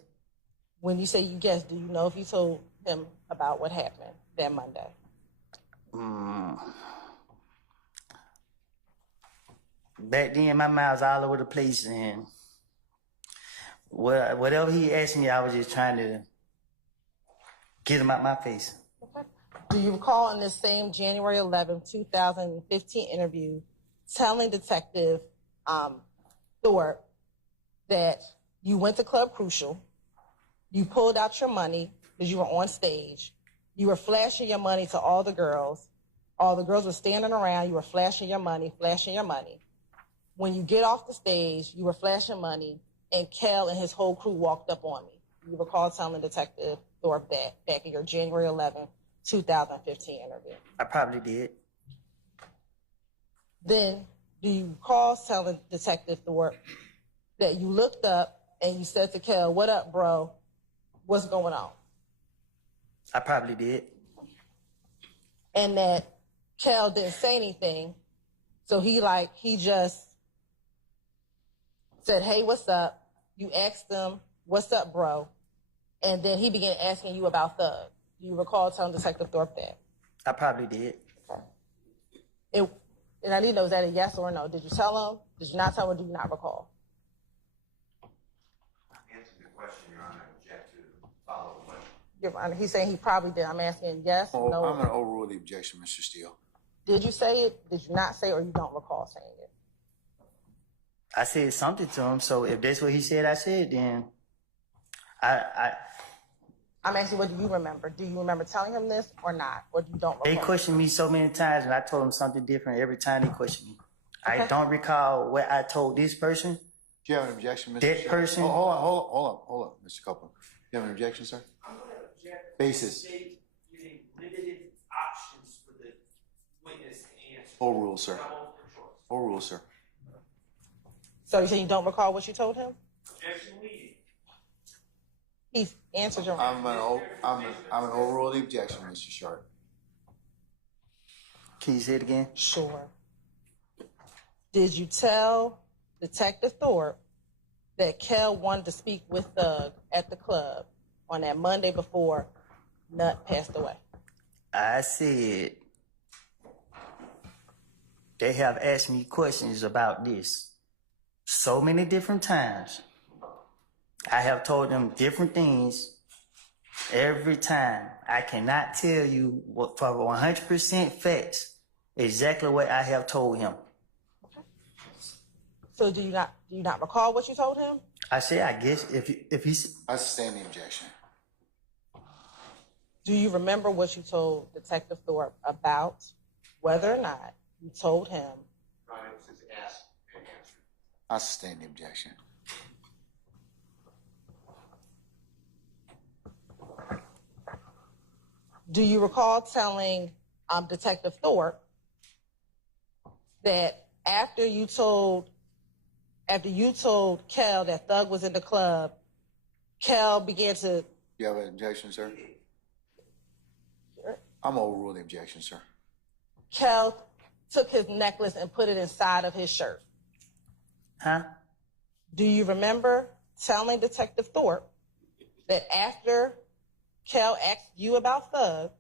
When you say you guess, do you know if you told him about what happened that Monday? Back then, my mind was all over the place, and whatever he asked me, I was just trying to get him out my face. Okay. Do you recall in this same January 11, 2015 interview telling Detective Thorpe that you went to Club Crucial, you pulled out your money because you were on stage, you were flashing your money to all the girls were standing around, you were flashing your money. When you get off the stage, you were flashing money, and Kel and his whole crew walked up on me. You recall telling Detective Thorpe that back in your January 11, 2015 interview? I probably did. Then, do you recall telling Detective Thorpe that you looked up and you said to Kel, "What up, bro? What's going on?" I probably did. And that Kel didn't say anything, so he just said, "Hey, what's up?" You asked him, "What's up, bro?" And then he began asking you about Thug. Do you recall telling Detective Thorpe that? I probably did. And I need to know, is that a yes or a no? Did you tell him? Did you not tell him, or do you not recall? Answer the question, Your Honor. I object to follow the question. Your Honor, he's saying he probably did. I'm asking yes, Oh, no. I'm going to overrule the objection, Mr. Steele. Did you say it? Did you not say it, or you don't recall saying it? I said something to him, so if that's what he said, I said, then I'm asking, what do you remember? Do you remember telling him this or not? Or you don't recall? they questioned me so many times, and I told them something different every time they questioned me. Okay. I don't recall what I told this person. Do you have an objection, Mr. That Steele? person- Oh, hold on, Mr. Copeland. Do you have an objection, sir? I'm going to object. Basis. State giving limited options for the witness to answer. Overrule, sir. Not multiple choice. Overrule, sir. So you say you don't recall what you told him? Objection leading. He answered your. I'm gonna overrule the objection, Mr. Sharp. Can you say it again? Sure. Did you tell Detective Thorpe that Kel wanted to speak with Thug at the club on that Monday before Nut passed away? I said they have asked me questions about this so many different times. I have told them different things every time. I cannot tell you what, for 100% facts exactly what I have told him. So do you not recall what you told him? I said, I guess if he's I sustain the objection. Do you remember what you told Detective Thorpe about whether or not you told him? Your Honor, this is asked and answered. I sustain the objection. Do you recall telling Detective Thorpe that after you told Kel that Thug was in the club, Kel began to... You have an objection, sir? I'm gonna overrule the objection, sir. Kel took his necklace and put it inside of his shirt. huh? Do you remember telling Detective Thorpe that after Kel asked you about Thug,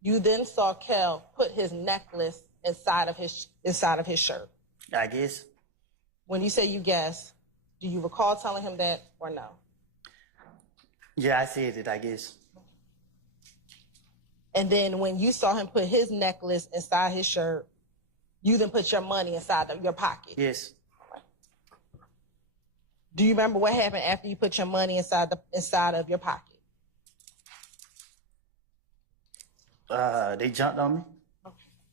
you then saw Kel put his necklace inside of his shirt? I guess. When you say you guess, do you recall telling him that or no? Yeah, I said it, I guess. And then when you saw him put his necklace inside his shirt, you then put your money inside of your pocket. Yes. Do you remember what happened after you put your money inside of your pocket? They jumped on me.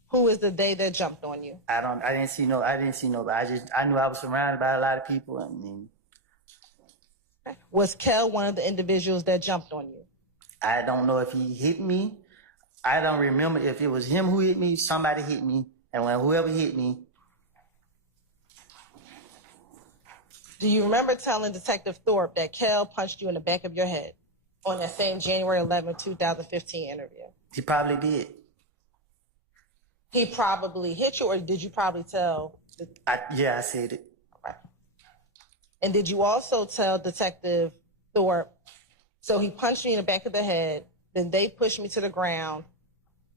Who is the they that jumped on you? I didn't see nobody. I knew I was surrounded by a lot of people. I mean, Was Kel one of the individuals that jumped on you? I don't know if he hit me. I don't remember if it was him who hit me, somebody hit me, and when whoever hit me. Do you remember telling Detective Thorpe that Kel punched you in the back of your head on that same January 11, 2015 interview? He probably did. He probably hit you, or did you probably tell? Yeah, I said it. Right. And did you also tell Detective Thorpe, so he punched me in the back of the head, then they pushed me to the ground.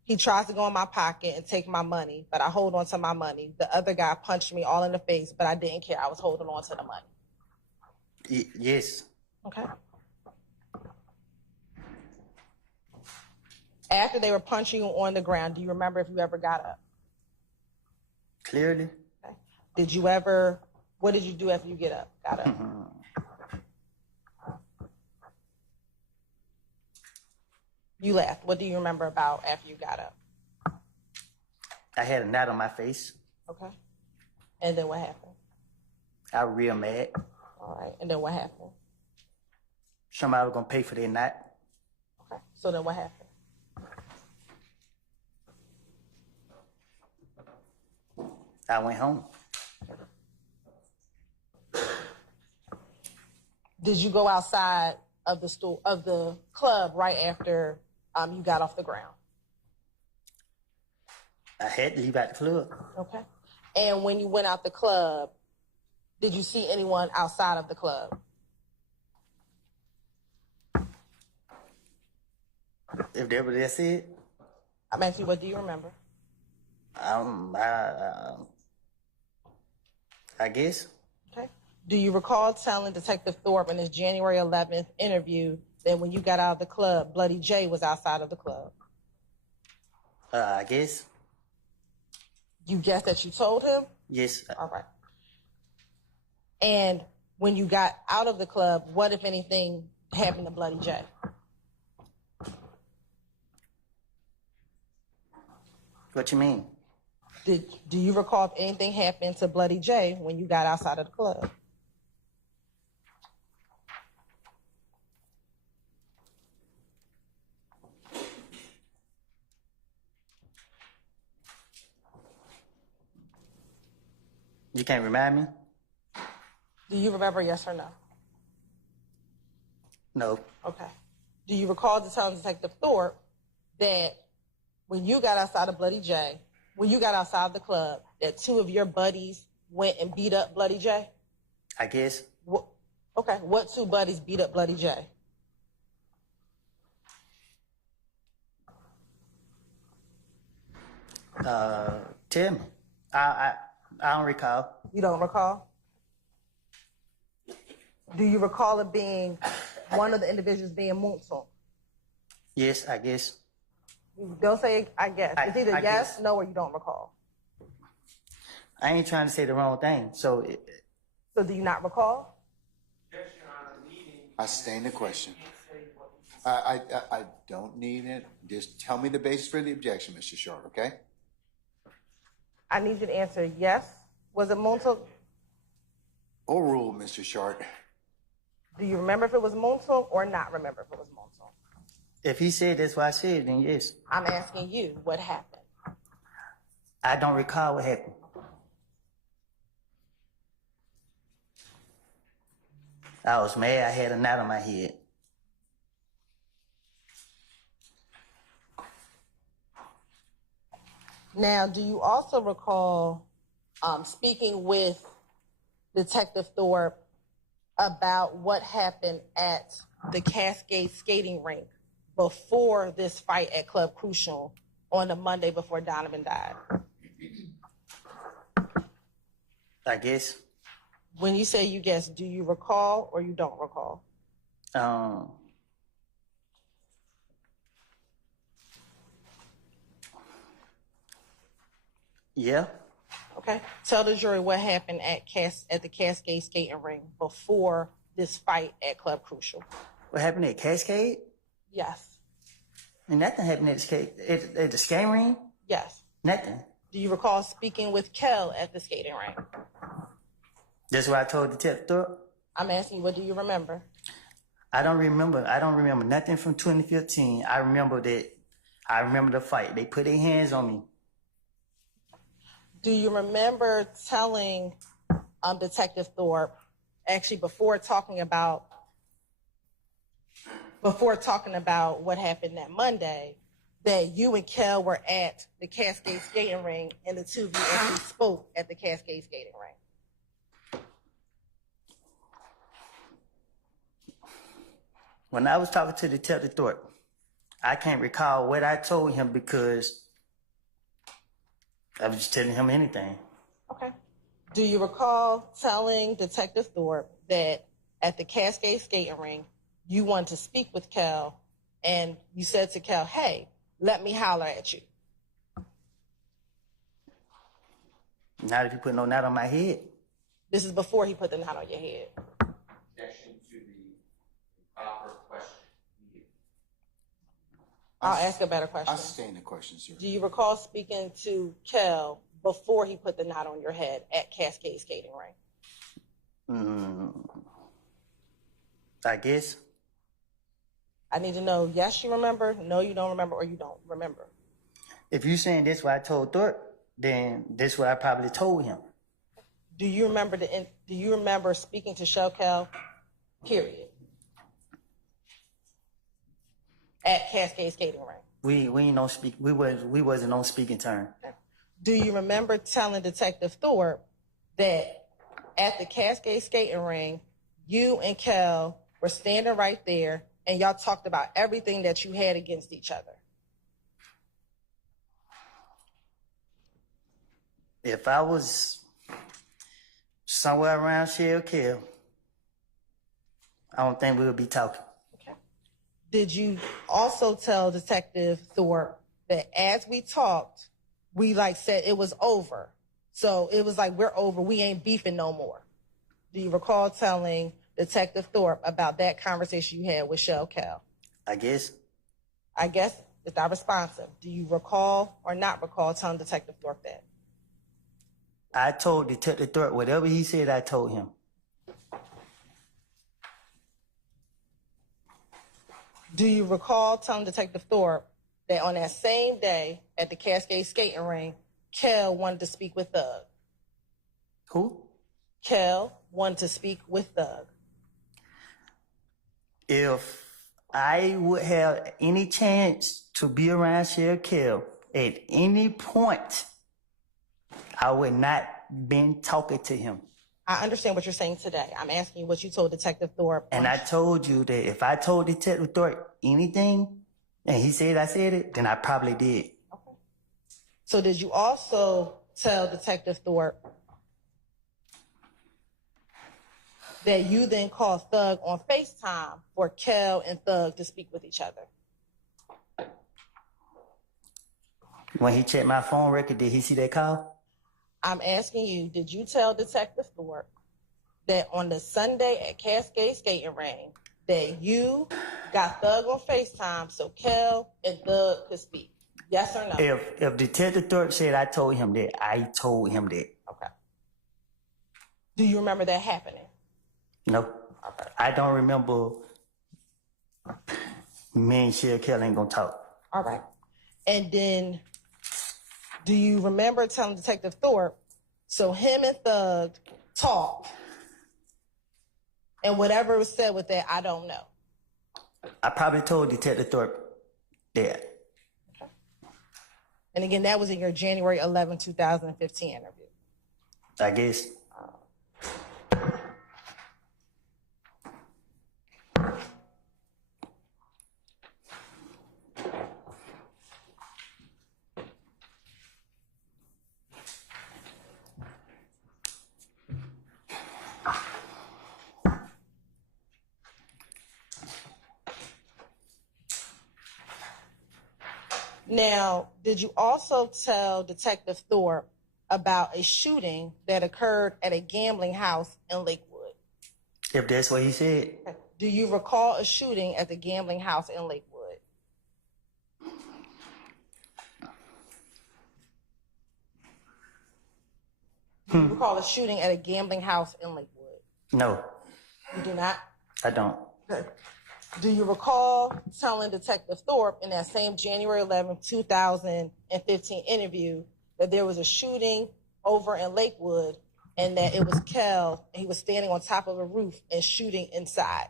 He tries to go in my pocket and take my money, but I hold on to my money. The other guy punched me all in the face, but I didn't care. I was holding on to the money. Yes. Okay. After they were punching you on the ground, do you remember if you ever got up? Clearly. Okay. What did you do after you got up? You laughed. What do you remember about after you got up? I had a knot on my face. Okay. And then what happened? I was real mad. All right. And then what happened? Somebody was going to pay for their knot. Okay. So then what happened? I went home. Did you go outside of the club right after you got off the ground? I had to leave out the club. Okay. And when you went out the club, did you see anyone outside of the club? If that's what they said, I'm asking you, what do you remember? I guess. Okay. Do you recall telling Detective Thorpe in his January 11th interview that when you got out of the club, Bloody J was outside of the club? I guess. You guess that you told him? Yes. All right. And when you got out of the club, what, if anything, happened to Bloody J? What you mean? Do you recall if anything happened to Bloody J when you got outside of the club? You can't remind me? Do you remember, yes or no? No. Okay. Do you recall telling Detective Thorpe that when you got outside of Bloody J, when you got outside of the club, that two of your buddies went and beat up Bloody J? I guess. Okay. What two buddies beat up Bloody J? Tell me. I don't recall. You don't recall? Do you recall it being one of the individuals being Moonson? Yes, I guess. Don't say I guess. It's either I yes, guess. no, or you don't recall. I ain't trying to say the wrong thing. So do you not recall? I sustain the question. I don't need it. Just tell me the basis for the objection, Mr. Short, okay? I need you to answer yes. Was it Moonson? Overrule, Mr. Short. Do you remember if it was Moonson or not remember if it was Moonson? if he said that's what I said, then yes. I'm asking you what happened. I don't recall what happened. I was mad. I had a knot on my head. Now, do you also recall speaking with Detective Thorpe about what happened at the Cascade skating rink before this fight at Club Crucial on the Monday before Donovan died? I guess. When you say you guess, do you recall or you don't recall? Yeah. Okay. Tell the jury what happened at the Cascade skating rink before this fight at Club Crucial. What happened at Cascade? Yes. And nothing happened at the skating ring? Yes. Nothing. Do you recall speaking with Kel at the skating rink? That's what I told Detective Thorpe. I'm asking you, what do you remember? I don't remember nothing from 2015. I remember the fight. They put their hands on me. Do you remember telling Detective Thorpe, actually before talking about what happened that Monday, that you and Kel were at the Cascade skating ring and the two of you actually spoke at the Cascade skating ring? When I was talking to Detective Thorpe, I can't recall what I told him because I was just telling him anything. Okay. Do you recall telling Detective Thorpe that at the Cascade skating ring, you wanted to speak with Kel and you said to Kel, hey, let me holler at you? Not if you put no knot on my head. This is before he put the knot on your head. Objection to the proper question. I'll ask a better question. I sustain the question, sir. Do you recall speaking to Kel before he put the knot on your head at Cascade skating ring? I guess. I need to know, yes, you remember, no, you don't remember, or you don't remember. If you saying this what I told Thorpe, then this what I probably told him. Do you remember speaking to Kel, period, at Cascade skating ring? We ain't no speak. We wasn't on speaking term. Do you remember telling Detective Thorpe that at the Cascade skating ring, you and Kel were standing right there and y'all talked about everything that you had against each other? If I was somewhere around Shell Kill, I don't think we would be talking. Did you also tell Detective Thorpe that as we talked, we like said it was over? So it was like, we're over, we ain't beefing no more. Do you recall telling Detective Thorpe about that conversation you had with Shell Cal? I guess. I guess it's not responsive. Do you recall or not recall telling Detective Thorpe that? I told Detective Thorpe whatever he said, I told him. Do you recall telling Detective Thorpe that on that same day at the Cascade skating ring, Kel wanted to speak with Thug? Who? Kel wanted to speak with Thug. If I would have any chance to be around Shell Kill at any point, I would not been talking to him. I understand what you're saying today. I'm asking you what you told Detective Thorpe. And I told you that if I told Detective Thorpe anything and he said I said it, then I probably did. Okay. So did you also tell Detective Thorpe that you then called Thug on FaceTime for Kel and Thug to speak with each other? When he checked my phone record, did he see that call? I'm asking you, did you tell Detective Thorpe that on the Sunday at Cascade Skating Ring that you got Thug on FaceTime so Kel and Thug could speak? Yes or no? If Detective Thorpe said I told him that, I told him that. Okay. Do you remember that happening? No. Okay. I don't remember me and Shell Kill ain't gonna talk. All right. And then do you remember telling Detective Thorpe, so him and Thug talked, and whatever was said with that, I don't know? I probably told Detective Thorpe that. Okay. And again, that was in your January 11, 2015 interview. I guess. Now, did you also tell Detective Thorpe about a shooting that occurred at a gambling house in Lakewood? If that's what he said. Do you recall a shooting at the gambling house in Lakewood? Do you recall a shooting at a gambling house in Lakewood? No, You do not? I don't. Okay. Do you recall telling Detective Thorpe in that same January 11, 2015 interview that there was a shooting over in Lakewood and that it was Kel and he was standing on top of a roof and shooting inside?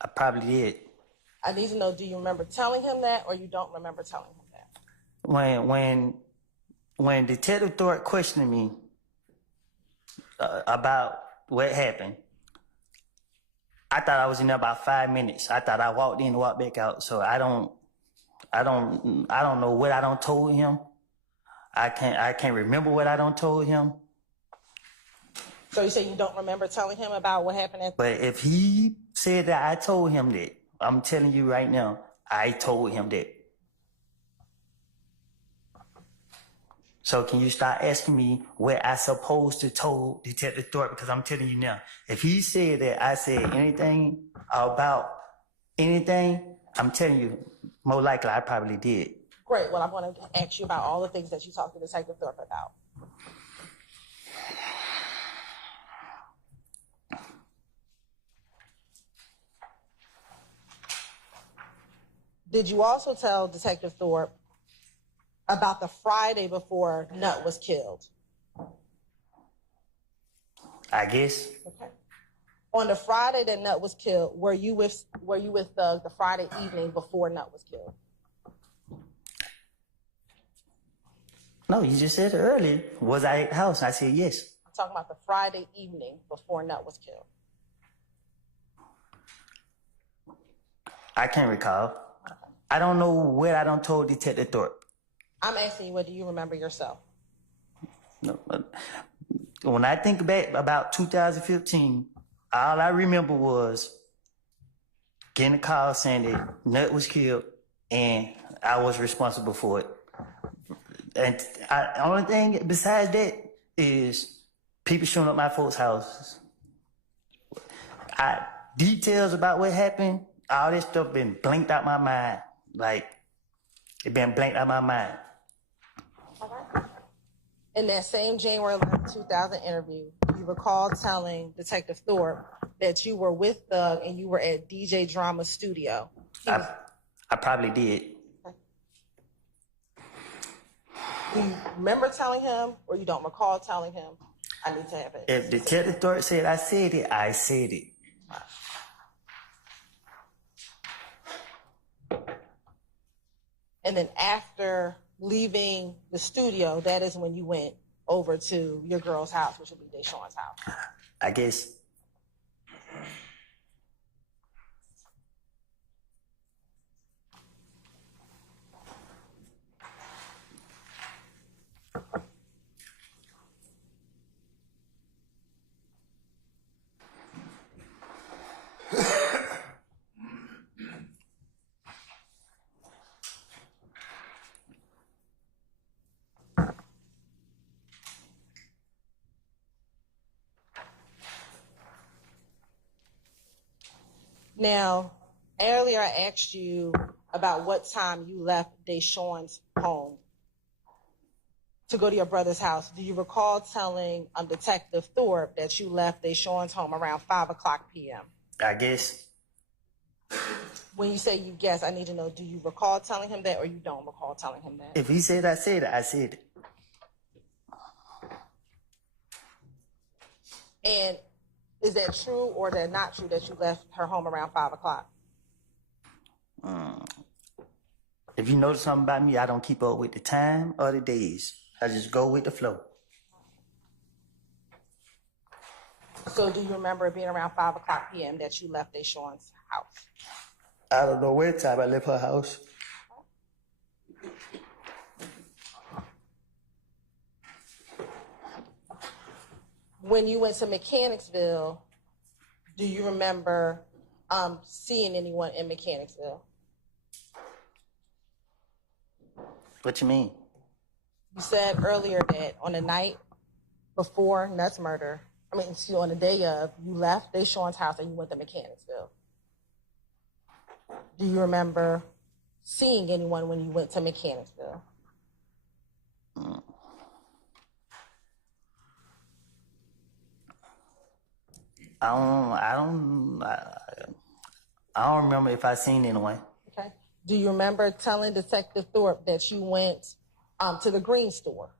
I probably did. I need to know, do you remember telling him that or you don't remember telling him that? When Detective Thorpe questioned me about what happened, I thought I was in there about 5 minutes. I thought I walked in and walked back out. So I don't know what I don't told him. I can't remember what I don't told him. So you say you don't remember telling him about what happened at? But if he said that I told him that, I'm telling you right now, I told him that. So can you start asking me what I supposed to told Detective Thorpe? Because I'm telling you now, if he said that I said anything about anything, I'm telling you, more likely I probably did. Great. Well, I want to ask you about all the things that you talked to Detective Thorpe about. Did you also tell Detective Thorpe about the Friday before Nut was killed? I guess. Okay. On the Friday that Nut was killed, were you with Thug the Friday evening before Nut was killed? No, you just said it earlier. Was I at the house? I said yes. I'm talking about the Friday evening before Nut was killed. I can't recall. I don't know what I done told Detective Thorpe. I'm asking you, what do you remember yourself? No, when I think back about 2015, all I remember was getting a call saying that Nut was killed and I was responsible for it. And only thing besides that is people showing up my folks' houses. Details about what happened, all this stuff been blanked out my mind. Like, it been blanked out my mind. In that same January 11, 2000 interview, you recall telling Detective Thorpe that you were with Thug and you were at DJ Drama's studio. I probably did. Do you remember telling him, or you don't recall telling him? I need to have it. If Detective Thorpe said I said it, I said it. And then after leaving the studio, that is when you went over to your girl's house, which would be Deshaun's house. I guess. Now, earlier I asked you about what time you left Deshaun's home to go to your brother's house. Do you recall telling Detective Thorpe that you left Deshaun's home around 5:00 p.m.? I guess. When you say you guess, I need to know, do you recall telling him that or you don't recall telling him that? If he said I said it, I said it. And is that true or is that not true that you left her home around 5:00? If you notice something about me, I don't keep up with the time or the days. I just go with the flow. So do you remember it being around 5:00 p.m. that you left Deshaun's house? I don't know what time I left her house. When you went to Mechanicsville, do you remember seeing anyone in Mechanicsville? What you mean? You said earlier that on the night before Nutt's murder, on the day of, you left Deshaun's house and you went to Mechanicsville. Do you remember seeing anyone when you went to Mechanicsville? I don't remember if I seen anyone. Okay. Do you remember telling Detective Thorpe that you went to the green store?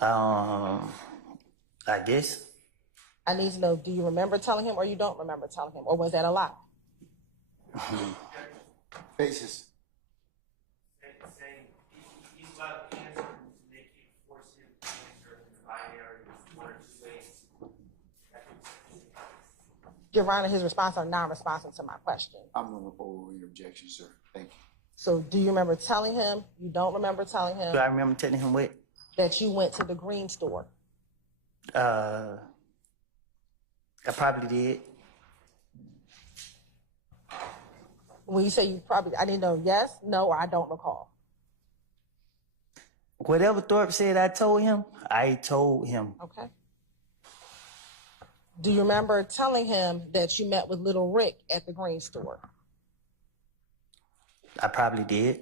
I guess. I need to know, do you remember telling him or you don't remember telling him? Or was that a lie? Faces. Saying he's allowed to answer and they can't force him to answer in the binary one or two ways. Your Honor, his response are non-responsive to my question. I'm going to forward your objection, sir. Thank you. So do you remember telling him, you don't remember telling him Do I remember telling him what? that you went to the green store? I probably did. When you say you probably, I didn't know yes, no, or I don't recall. Whatever Thorpe said I told him, I told him. Okay. Do you remember telling him that you met with Little Rick at the green store? I probably did.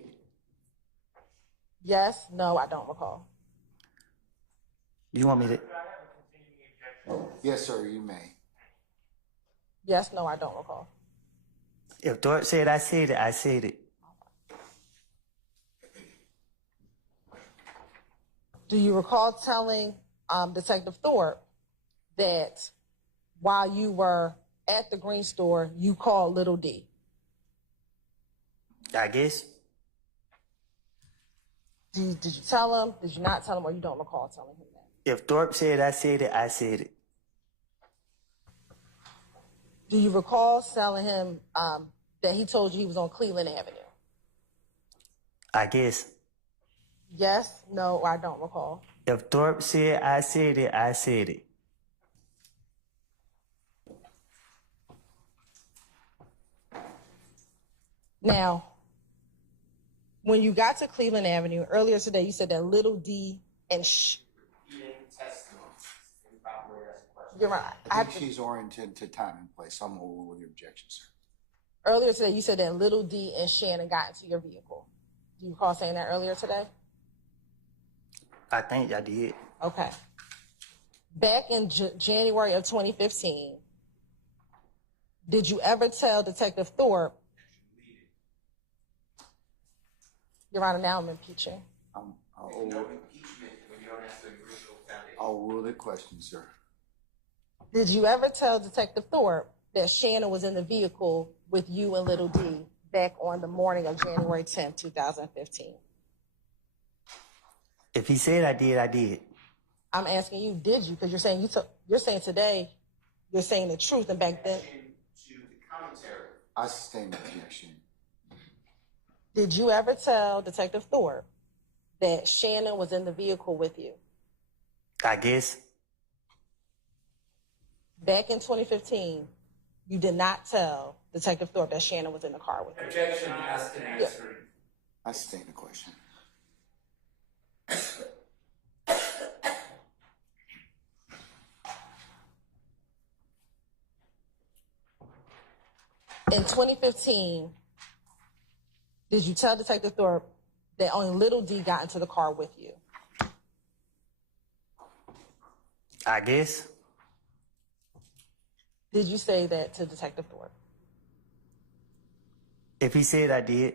Yes, no, I don't recall. Do you want me to? Yes, sir, you may. Yes, no, I don't recall. If Thorpe said I said it, I said it. Do you recall telling Detective Thorpe that while you were at the green store, you called Little D? I guess. Did you tell him? Did you not tell him, or you don't recall telling him that? If Thorpe said I said it, I said it. Do you recall telling him that he told you he was on Cleveland Avenue? I guess. Yes, no, or I don't recall. If Thorpe said I said it, I said it. Now, when you got to Cleveland Avenue earlier today, you said that Little D and You're right. I think she's oriented to time and place. I'm over with your objection, sir. Earlier today, you said that Little D and Shannon got into your vehicle. Do you recall saying that earlier today? I think I did. Okay. Back in January of 2015, did you ever tell Detective Thorpe? Your Honor, now I'm impeaching. I'll rule the question, sir. Did you ever tell Detective Thorpe that Shannon was in the vehicle with you and Little D back on the morning of January 10th, 2015? If he said I did, I did. I'm asking you, did you? Because you're saying you're saying today, you're saying the truth, and back then. To the commentary. I sustain the objection. Did you ever tell Detective Thorpe that Shannon was in the vehicle with you? I guess. Back in 2015, you did not tell Detective Thorpe that Shannon was in the car with you. Objection asked and answered. I sustain the question. In 2015, did you tell Detective Thorpe that only Little D got into the car with you? I guess. Did you say that to Detective Thorpe? If he said I did.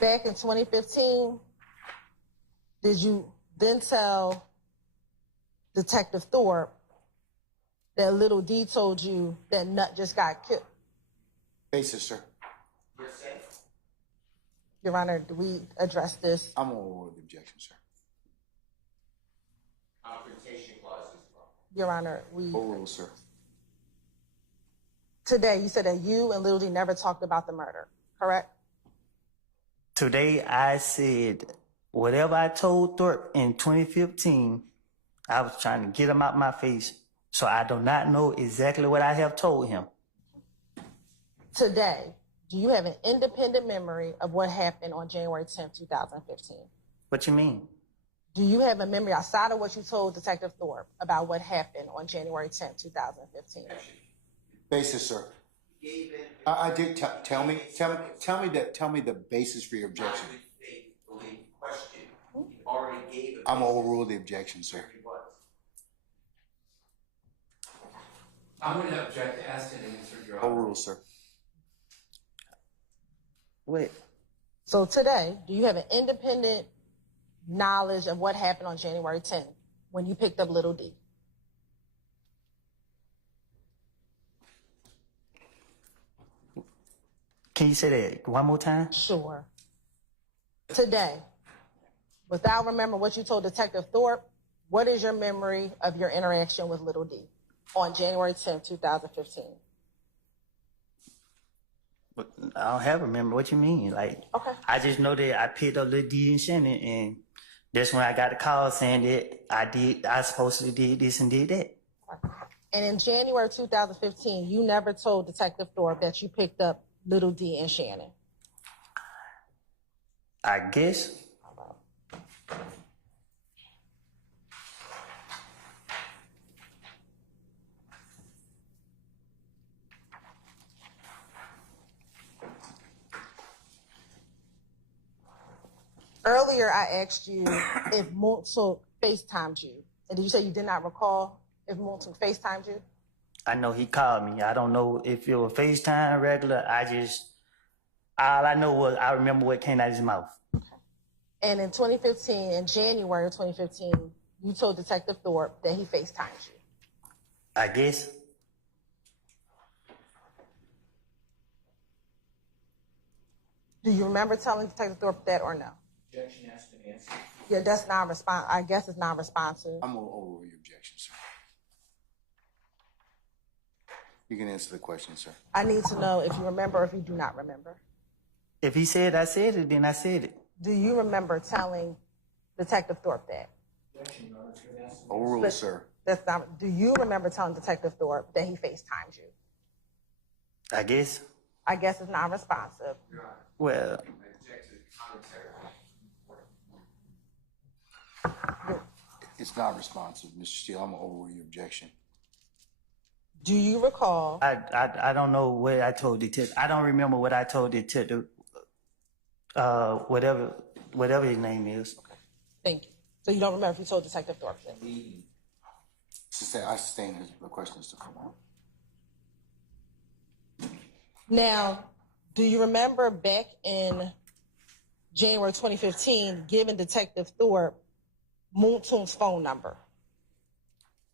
Back in 2015, did you then tell Detective Thorpe that Little D told you that Nut just got killed? Basis, sir. Your Honor, do we address this? I'm over with the objection, sir. Confrontation clauses. Your Honor, we... Overruled, sir. Today, you said that you and Little D never talked about the murder, correct? Today, I said whatever I told Thorpe in 2015, I was trying to get him out my face. So I do not know exactly what I have told him. Today, do you have an independent memory of what happened on January 10th, 2015? What you mean? Do you have a memory outside of what you told Detective Thorpe about what happened on January 10th, 2015? Basis, sir. I did tell me the basis for your objection. I'm overruled the objection, sir. I'm going to object to asked and answered, Your Honor. Overruled, sir. Wait. So today, do you have an independent knowledge of what happened on January 10th when you picked up Little D? Can you say that one more time? Sure. Today, without remembering what you told Detective Thorpe, what is your memory of your interaction with Little D on January 10th, 2015? I don't have a memory. What you mean? Like, Okay. I just know that I picked up Lil D and Shannon, and that's when I got the call saying that I supposedly did this and did that. And in January 2015, you never told Detective Thorpe that you picked up Little D and Shannon. I guess. Earlier, I asked you if Moulton FaceTimed you. And did you say you did not recall if Moulton FaceTimed you? I know he called me. I don't know if it was FaceTime regular. All I know was I remember what came out of his mouth. Okay. And in 2015, in January of 2015, you told Detective Thorpe that he FaceTimed you. I guess. Do you remember telling Detective Thorpe that or no? Objection asked and answered. Yeah, that's non-responsive. I guess it's non-responsive. I'm over your objection, sir. You can answer the question, sir. I need to know if you remember or if you do not remember. If he said I said it, then I said it. Do you remember telling Detective Thorpe that? Overruled, sir. That's not. Do you remember telling Detective Thorpe that he FaceTimed you? I guess. I guess it's non-responsive. Well, It's not responsive, Mr. Steele. I'm gonna overrule your objection. Do you recall? I don't know what I told Detective. I don't remember what I told Detective. Whatever his name is. Thank you. So you don't remember if you told Detective Thorpe that? I sustain the question is the form. Now, do you remember back in January 2015 giving Detective Thorpe Moontoon's phone number?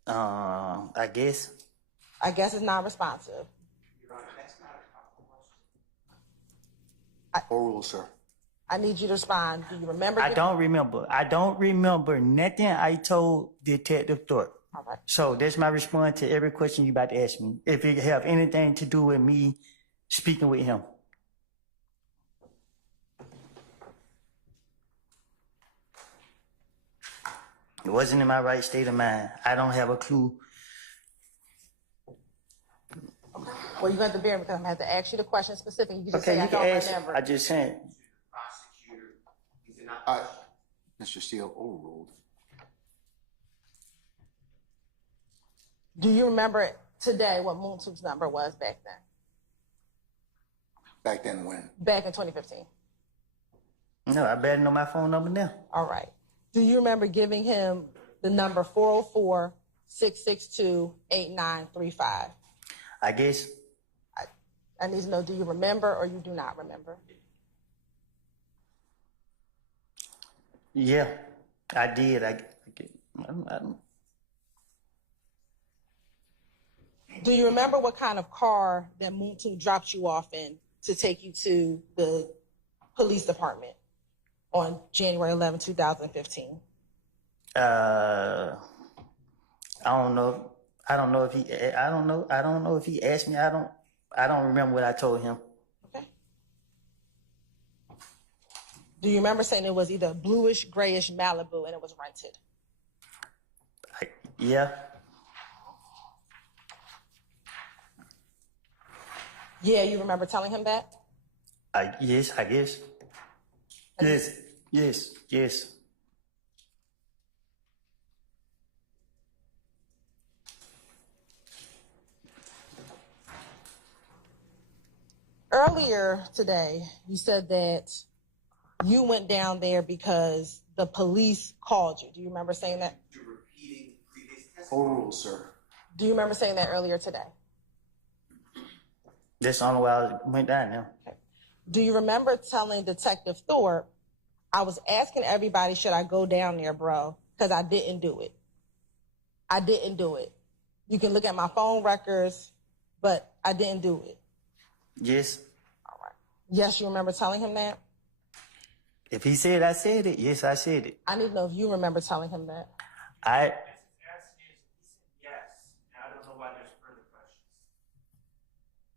I guess. I guess it's non-responsive. Overruled, sir. I need you to respond. Do you remember? I don't remember. I don't remember nothing I told Detective Thorpe. All right. So that's my response to every question you about to ask me. If it have anything to do with me speaking with him. It wasn't in my right state of mind. I don't have a clue. Well, you have to bear with me because I'm going to have to ask you the question specifically. You can just Okay, say, you I can don't ask. remember. I just said. Mr. Steele, overruled. Do you remember today what Moontoon's number was back then? Back then when? Back in 2015. No, I better know my phone number now. All right. Do you remember giving him the number 404-662-8935? I guess. I need to know, do you remember or you do not remember? Yeah, I did. Do you remember what kind of car that Moontoon dropped you off in to take you to the police department on January 11, 2015? I don't know. I don't know if he asked me. I don't remember what I told him. Okay. Do you remember saying it was either bluish, grayish Malibu and it was rented? Yeah. Yeah, you remember telling him that? Yes, I guess. Yes. Earlier today, you said that you went down there because the police called you. Do you remember saying that? You're repeating previous testimony. Overruled, sir. Do you remember saying that earlier today? That's the only way I went down now. Okay. Do you remember telling Detective Thorpe, I was asking everybody, should I go down there, bro? Because I didn't do it. I didn't do it. You can look at my phone records, but I didn't do it. Yes. All right. Yes, you remember telling him that? If he said I said it, yes, I said it. I need to know if you remember telling him that. I Yes. I don't know why there's further questions.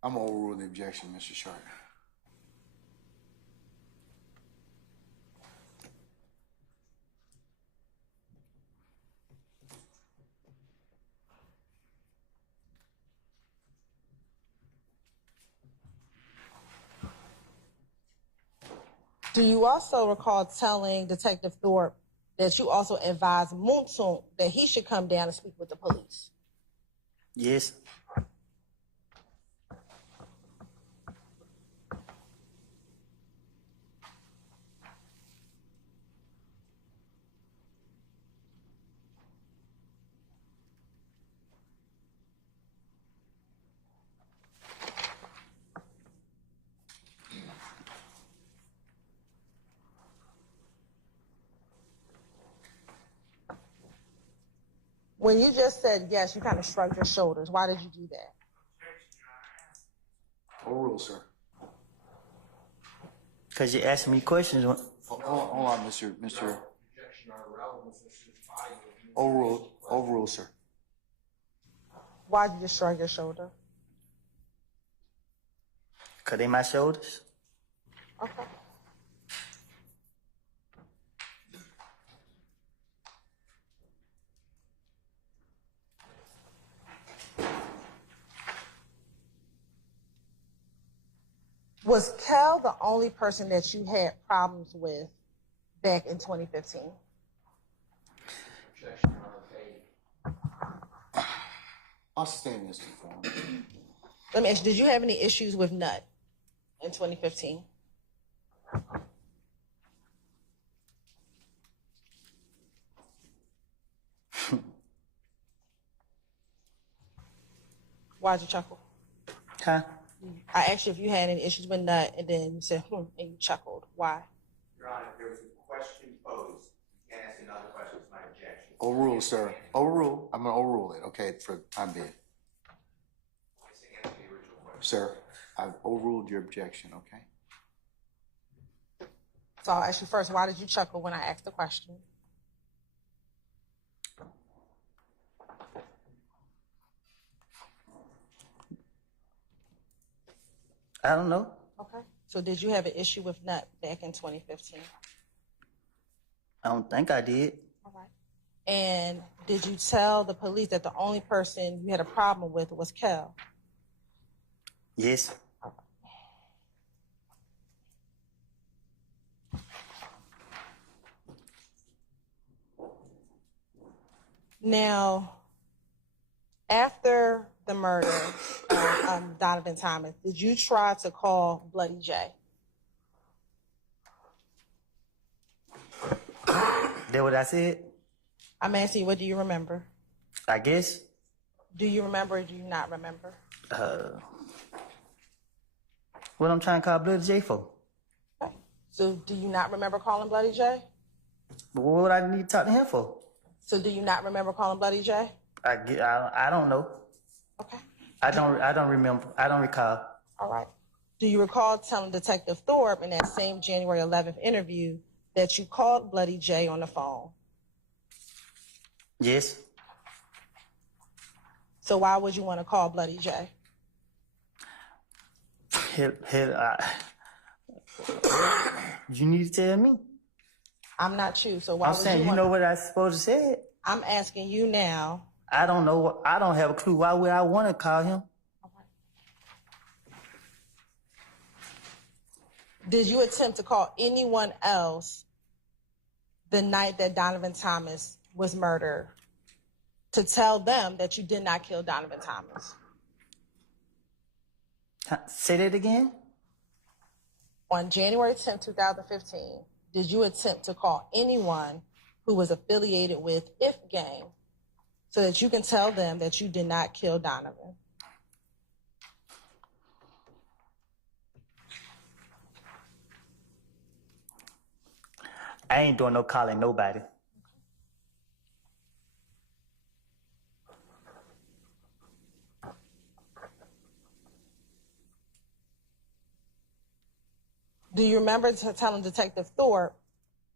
I'm gonna overrule the objection, Mr. Sharp. Do you also recall telling Detective Thorpe that you also advised Moontoon that he should come down and speak with the police? yes. When you just said yes, you kind of shrugged your shoulders. Why did you do that? Overruled, sir. Because you asked me questions. Hold on, Mr. Overruled, sir. Why did you just shrug your shoulder? 'Cause they my shoulders. Okay. Was Kel the only person that you had problems with back in 2015? Objection, Your Honor, paid. I'll stand this form. Let me ask you, did you have any issues with Nut in 2015? Why'd you chuckle? Huh? I asked you if you had any issues with Nut, and then you said, and you chuckled. Why? Your Honor, if there was a question posed, you can't ask another question, it's my objection. Overrule, sir. Overrule. I'm going to overrule it, okay, for the time being. Just answer the original question. Sir, I've overruled your objection, okay? So I'll ask you first, why did you chuckle when I asked the question? I don't know. Okay. So did you have an issue with Nut back in 2015? I don't think I did. All right. And did you tell the police that the only person you had a problem with was Kel? Yes. Now, after the murder of Donovan Thomas, did you try to call Bloody J? That what I said? I'm asking you, what do you remember? I guess. Do you remember or do you not remember? What I'm trying to call Bloody J for? Okay. So do you not remember calling Bloody J? But what would I need to talk to him for? So do you not remember calling Bloody J? I don't know. Okay. I don't remember. I don't recall. All right. Do you recall telling Detective Thorpe in that same January 11th interview that you called Bloody J on the phone? Yes. So why would you want to call Bloody J? You need to tell me. I'm not you, so why I'm would saying, you know what I supposed to say? I'm asking you now. I don't know. I don't have a clue. Why would I want to call him? Did you attempt to call anyone else the night that Donovan Thomas was murdered to tell them that you did not kill Donovan Thomas? Say that again? On January 10, 2015, did you attempt to call anyone who was affiliated with If Gang so that you can tell them that you did not kill Donovan? I ain't doing no calling nobody. Do you remember telling Detective Thorpe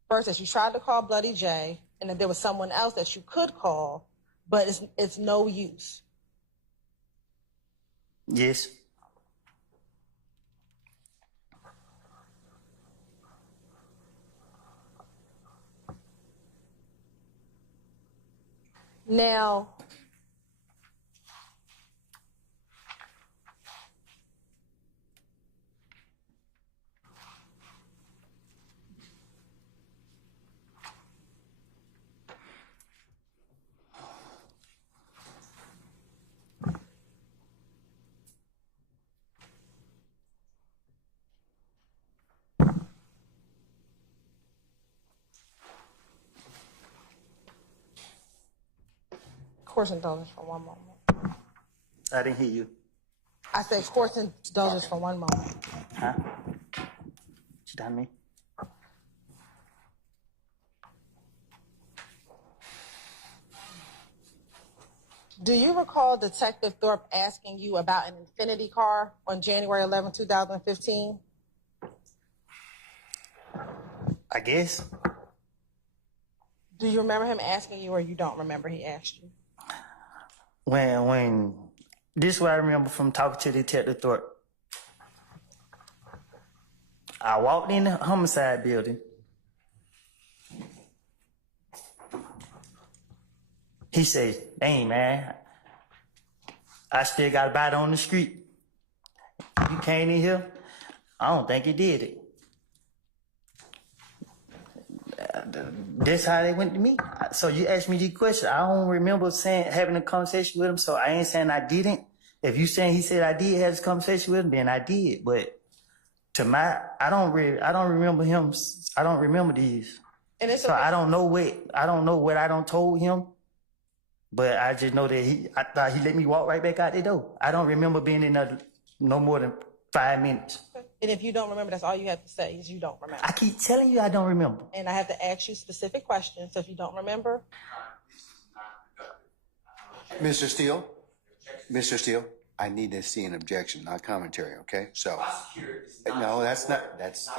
first that you tried to call Bloody J and that there was someone else that you could call, but it's no use? Yes. Now, course indulgence for one moment. I didn't hear you. I said course indulgence for one moment. Huh? You done me? Do you recall Detective Thorpe asking you about an Infinity car on January 11, 2015? I guess. Do you remember him asking you, or you don't remember he asked you? When this is what I remember from talking to Detective Thorpe. I walked in the homicide building. He says, dang, man, I still got a bite on the street. You came in here? I don't think you did it. That's how they went to me. So you asked me these questions. I don't remember having a conversation with him, so I ain't saying I didn't. If you saying he said I did have this conversation with him, then I did. But I don't remember him. I don't remember these. And it's so I don't know what I don't told him. But I just know that I thought he let me walk right back out the door. I don't remember being in there no more than 5 minutes. And if you don't remember, that's all you have to say is you don't remember. I keep telling you I don't remember. And I have to ask you specific questions. So if you don't remember. Mr. Steele, I need to see an objection, not commentary, okay? So, no, that's not, that's. He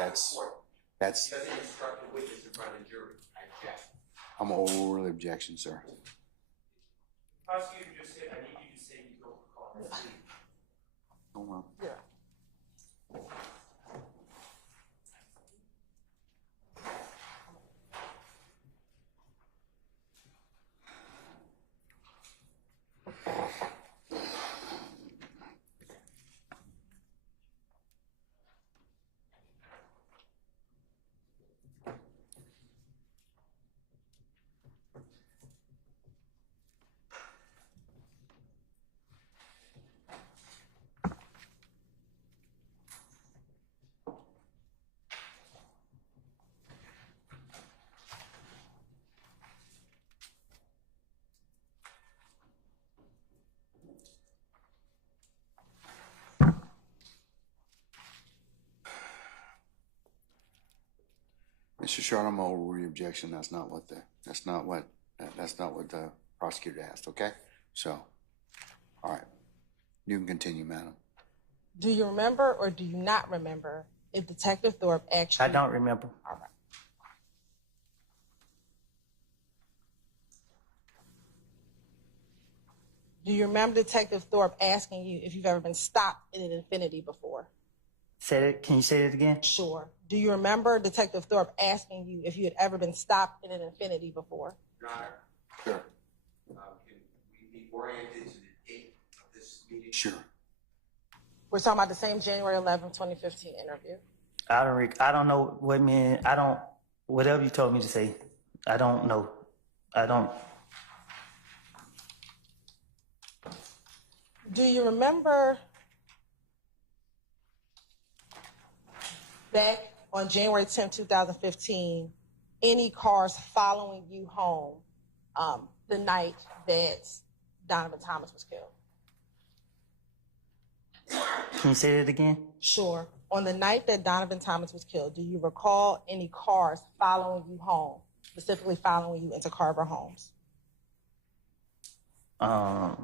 doesn't instruct the witness in front of the jury. I object. I'm an oral objection, sir. Prosecutor just said, I need you to say you don't recall. Hold on. Yeah. Mr. Short, I'm over the objection. That's not what the prosecutor asked, okay? So, all right. You can continue, madam. Do you remember or do you not remember if Detective Thorpe actually... I don't remember. All right. Do you remember Detective Thorpe asking you if you've ever been stopped in an infinity before? Can you say it again? Sure. Do you remember Detective Thorpe asking you if you had ever been stopped in an infinity before? Your Honor. Sure. Can we be oriented to the date of this meeting? Sure. We're talking about the same January 11, 2015 interview. I don't know what whatever you told me to say, I don't know. Do you remember back on January 10, 2015, any cars following you home the night that Donovan Thomas was killed? Can you say that again? Sure. On the night that Donovan Thomas was killed, do you recall any cars following you home, specifically following you into Carver Homes? I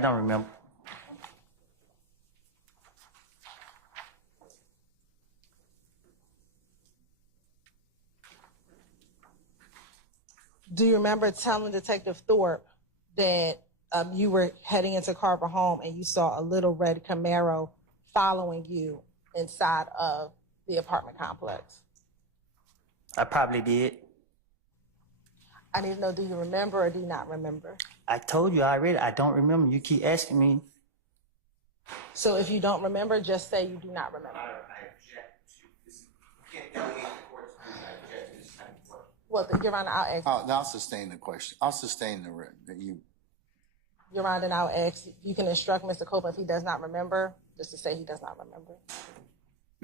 don't remember. Do you remember telling Detective Thorpe that you were heading into Carver Home and you saw a little red Camaro following you inside of the apartment complex? I probably did. I need to know, do you remember or do you not remember? I told you already, I don't remember. You keep asking me. So if you don't remember, just say you do not remember. Your Honor, I object to this. You can't delegate the court's view. I object to this kind of question. Well, Your Honor, I'll ask. I'll sustain the question. I'll sustain you. Your Honor, then I'll ask, you can instruct Mr. Copeland if he does not remember, just to say he does not remember.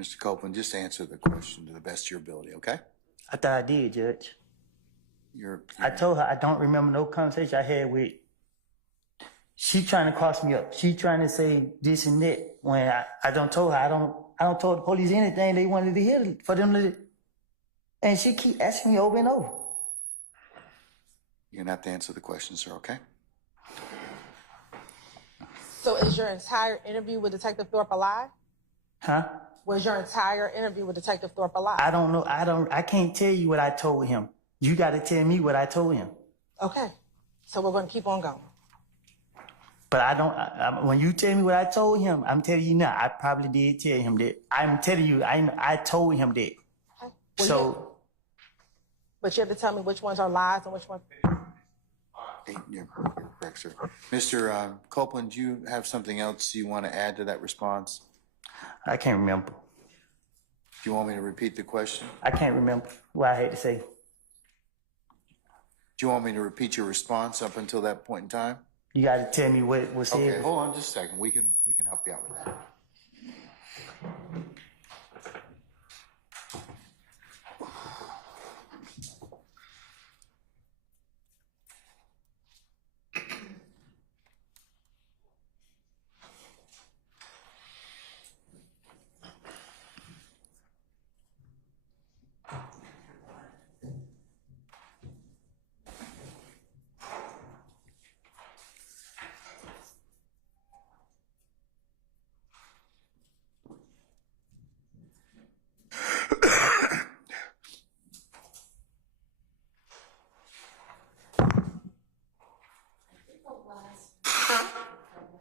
Mr. Copeland, just answer the question to the best of your ability, okay? I thought I did, Judge. You're I told her I don't remember no conversation I had with. She trying to cross me up. She trying to say this and that. When I don't told her I don't tell the police anything they wanted to hear for them to. And she keep asking me over and over. gonna have to answer the question, sir, okay? So is your entire interview with Detective Thorpe a lie? Huh? Was your entire interview with Detective Thorpe a lie? I don't know. I can't tell you what I told him. You got to tell me what I told him. Okay. So we're going to keep on going. But I don't. When you tell me what I told him, I'm telling you now. I probably did tell him that. I'm telling you, I told him that. Well, So, but you have to tell me which ones are lies and which ones. You're correct, sir. Mr. Copeland, do you have something else you want to add to that response? I can't remember. Do you want me to repeat the question? I can't remember what I had to say. Do you want me to repeat your response up until that point in time? You got to tell me what was said. Okay, hold on just a second. We can help you out with that.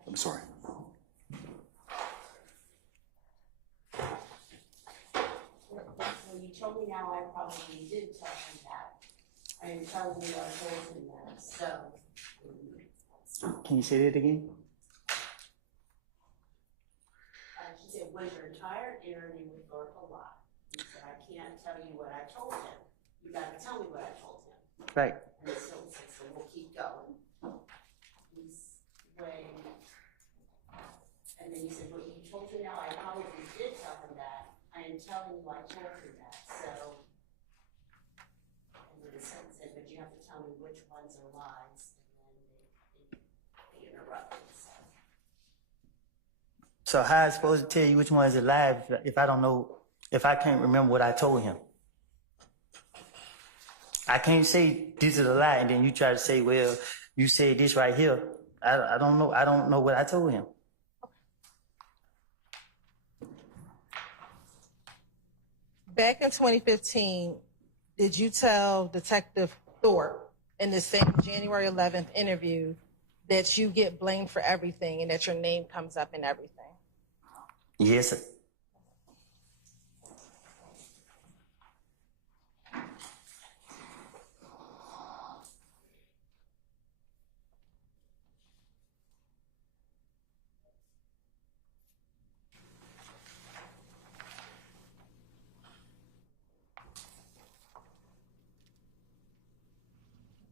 I'm sorry. Well, you told me now, I probably did tell him that. I am telling you, I told him that, so. Can you say that again? She said, was your entire interview with Thorpe a lie? He said, I can't tell you what I told him. You gotta tell me what I told him. Right. And so he said, so we'll keep going. He's weighing. And then he said, well, you told me now, I probably did tell him that. I am telling you, I told him that, so. And then the sentence said, but you have to tell me which ones are lies. And then they interrupted, so. So how I supposed to tell you which one is a lie if I don't know, if I can't remember what I told him? I can't say this is a lie and then you try to say, well, you said this right here. I don't know. I don't know what I told him. Back in 2015, did you tell Detective Thorpe in the same January 11th interview that you get blamed for everything and that your name comes up in everything? Yes, sir.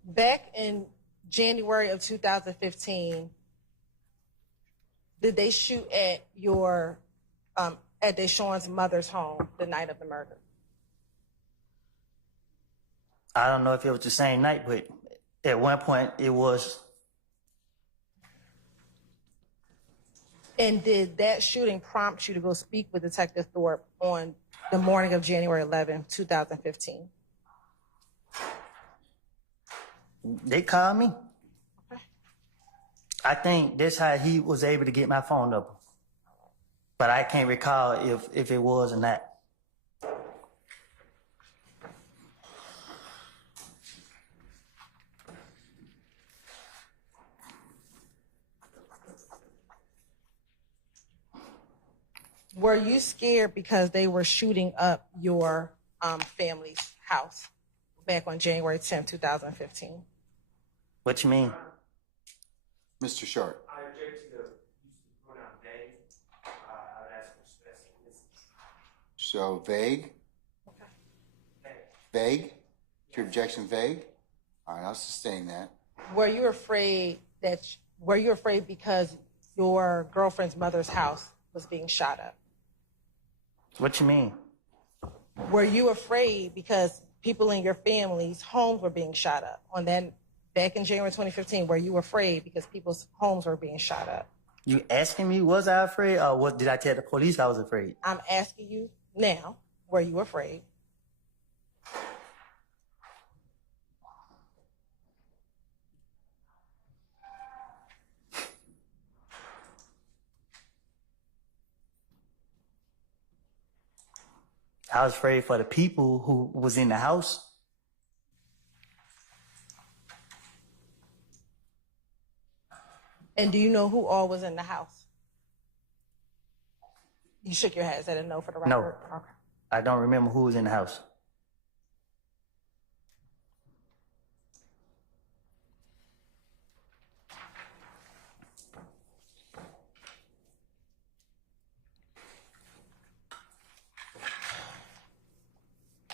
Back in January of 2015, did they shoot at your at Deshaun's mother's home the night of the murder? I don't know if it was the same night, but at one point it was. And did that shooting prompt you to go speak with Detective Thorpe on the morning of January 11th, 2015? They called me. I think that's how he was able to get my phone number. But I can't recall if it was or not. Were you scared because they were shooting up your family's house back on January 10th, 2015? What you mean? Mr. Sharp. I object to the use of the pronoun they. I would ask for specificity. So vague? They. Vague? Is your objection vague? All right, I'll sustain that. Were you afraid because your girlfriend's mother's house was being shot up? What you mean? Were you afraid because people in your family's homes were being shot up on that back in January 2015? Were you afraid because people's homes were being shot up? You asking me, was I afraid, or what did I tell the police I was afraid? I'm asking you now, were you afraid? I was afraid for the people who was in the house. And do you know who all was in the house? You shook your head, said a no for the record? No. Okay. I don't remember who was in the house.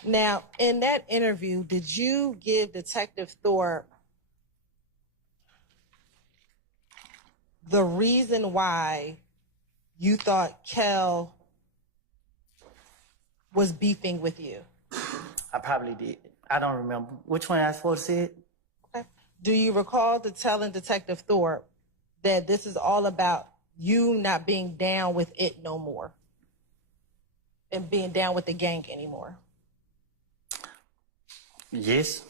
Now, in that interview, did you give Detective Thorpe the reason why you thought Kel was beefing with you? I probably did. I don't remember. Which one I supposed to say it? Okay. Do you recall telling Detective Thorpe that this is all about you not being down with it no more and being down with the gang anymore? Yes.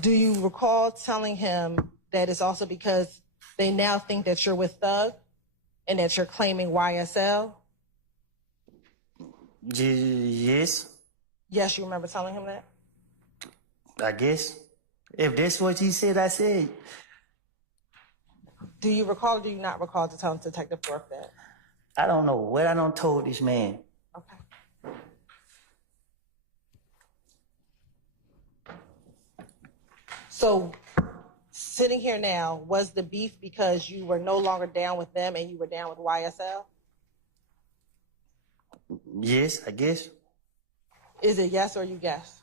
Do you recall telling him that it's also because they now think that you're with Thug and that you're claiming YSL? Yes, Yes, you remember telling him that? I guess. If that's what he said, I said. Do you recall or do you not recall to tell Detective Thorpe that? I don't know what I done told this man. Okay. So, sitting here now, was the beef because you were no longer down with them and you were down with YSL? Yes, I guess. Is it yes or you guess?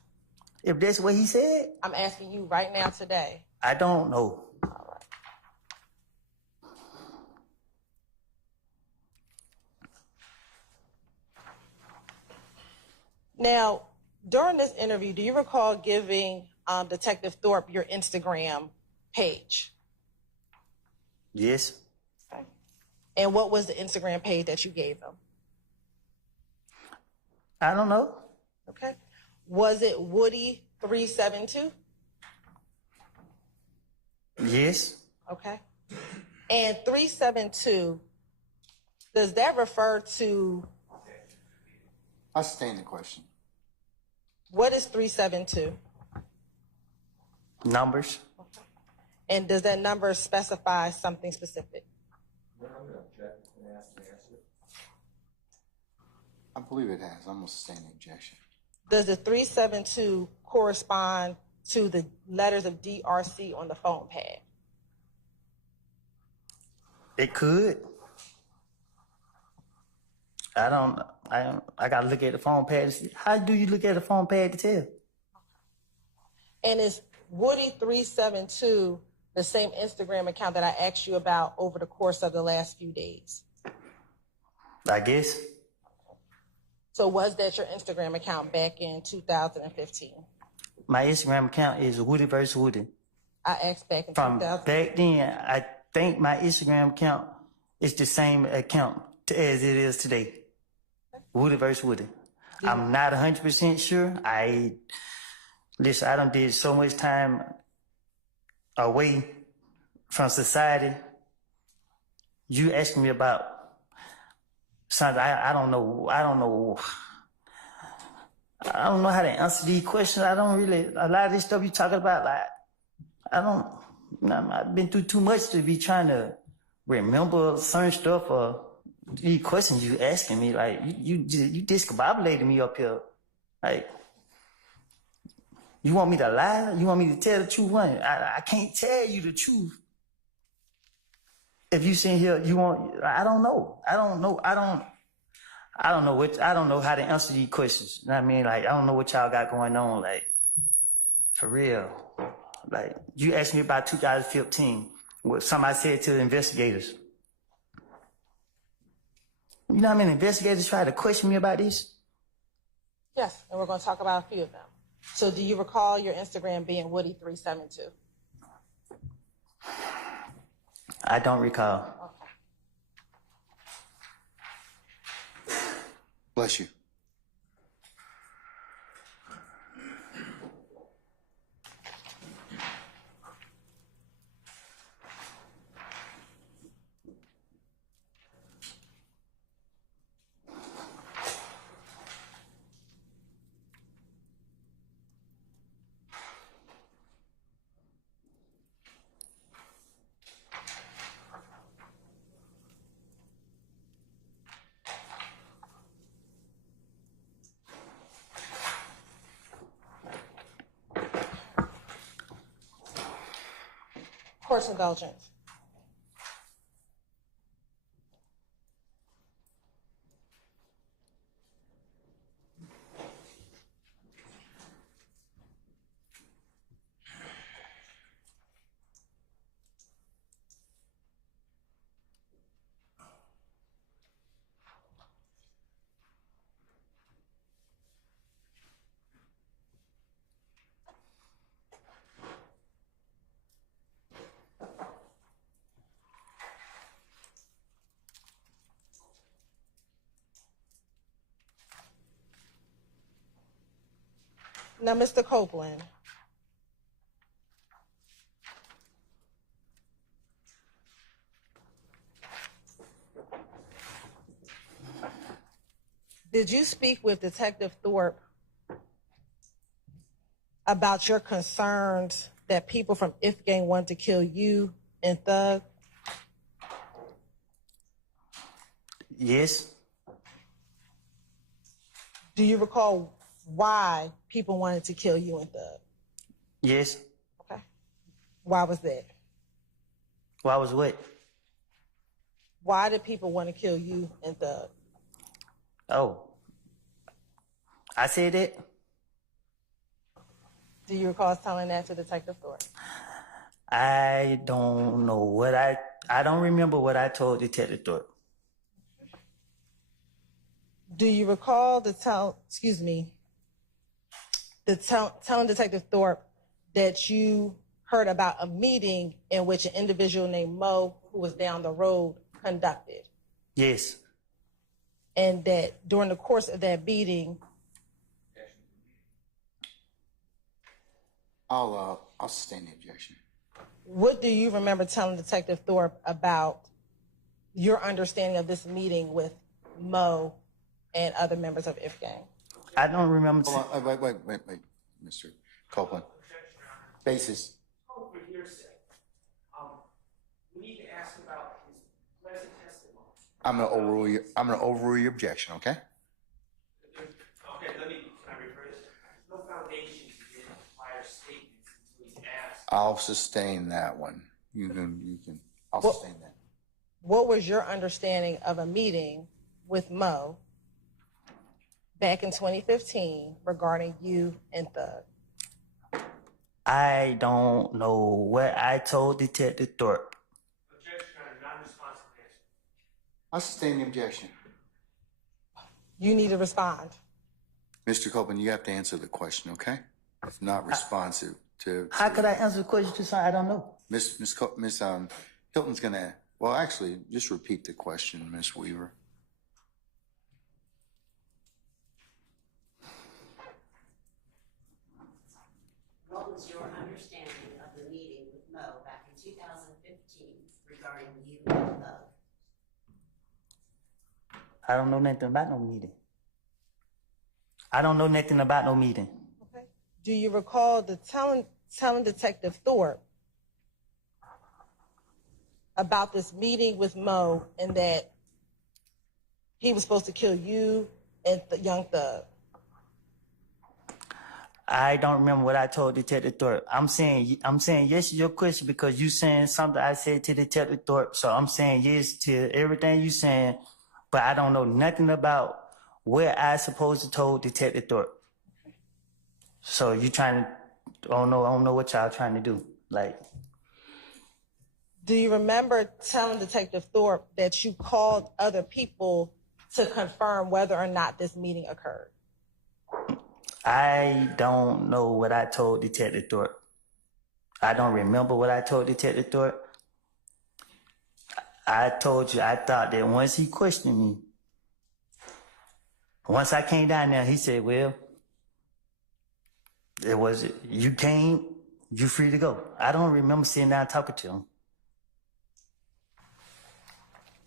If that's what he said, I'm asking you right now today. I don't know. All right. Now, during this interview, do you recall giving Detective Thorpe your Instagram page? Yes. Okay. And what was the Instagram page that you gave him? I don't know. Okay. Was it Woody372? Yes. Okay. And 372, does that refer to, I stand the question. what is 372? Numbers. And does that number specify something specific? I'm gonna object and ask the answer. I believe it has. I'm going to sustain the objection. Does the 372 correspond to the letters of DRC on the phone pad? It could. I gotta look at the phone pad to see. How do you look at the phone pad to tell? And is Woody372 the same Instagram account that I asked you about over the course of the last few days? I guess. So was that your Instagram account back in 2015? My Instagram account is Woody vs. Woody. I asked back in From 2000. back then, I think my Instagram account is the same account as it is today. Woody vs. Woody. I'm not 100% sure. I done did so much time away from society. You asking me about something I don't know. I don't know how to answer these questions. A lot of this stuff you talking about, like, I've been through too much to be trying to remember certain stuff or these questions you asking me. Like, you discombobulated me up here. Like, you want me to lie? You want me to tell the truth? I can't tell you the truth. If you sitting here, I don't know. I don't know how to answer these questions. You know what I mean? Like, I don't know what y'all got going on. Like, for real. Like, you asked me about 2015, what somebody said to the investigators. You know how many investigators tried to question me about this? Yes, and we're going to talk about a few of them. So do you recall your Instagram being Woody372? I don't recall. Okay. Bless you. Court's indulgence. Now, Mr. Copeland, did you speak with Detective Thorpe about your concerns that people from If Gang wanted to kill you and Thug? Yes. Do you recall why people wanted to kill you and Thug? Yes. Okay. Why was that? Why was what? Why did people want to kill you and Thug? Oh. I said that? Do you recall telling that to Detective Thorpe? I don't know what I don't remember what I told Detective Thorpe. Do you recall telling Detective Thorpe that you heard about a meeting in which an individual named Mo, who was down the road, conducted? Yes. And that during the course of that meeting, I'll sustain the objection. what do you remember telling Detective Thorpe about your understanding of this meeting with Mo and other members of If Gang? I don't remember. Hold on, wait, Mr. Copeland. Basis. For hearsay, we need to ask about his present testimony. I'm gonna overrule your objection, okay? Okay, can I rephrase? There's no foundation to give prior statements until he's asked. I'll sustain that one. I'll sustain that. What was your understanding of a meeting with Mo back in 2015 regarding you and Thug? I don't know what I told Detective Thorpe. Objection, non-responsive answer. I'll sustain the objection. You need to respond. Mr. Copeland, you have to answer the question, okay? If not responsive to. How could I answer the question to something I don't know? Miss Hilton's gonna. Well, actually, just repeat the question, Miss Weaver. What was your understanding of the meeting with Mo back in 2015 regarding you and Thug? I don't know nothing about no meeting. I don't know nothing about no meeting. Okay. Do you recall telling Detective Thorpe about this meeting with Mo and that he was supposed to kill you and young Thug? I don't remember what I told Detective Thorpe. I'm saying yes to your question because you saying something I said to Detective Thorpe. So I'm saying yes to everything you saying, but I don't know nothing about where I supposed to told Detective Thorpe. So you trying to, I don't know what y'all trying to do. Like, do you remember telling Detective Thorpe that you called other people to confirm whether or not this meeting occurred? I don't know what I told Detective Thorpe. I don't remember what I told Detective Thorpe. I told you, I thought that once he questioned me, once I came down there, he said, well, you came, you free to go. I don't remember sitting down talking to him.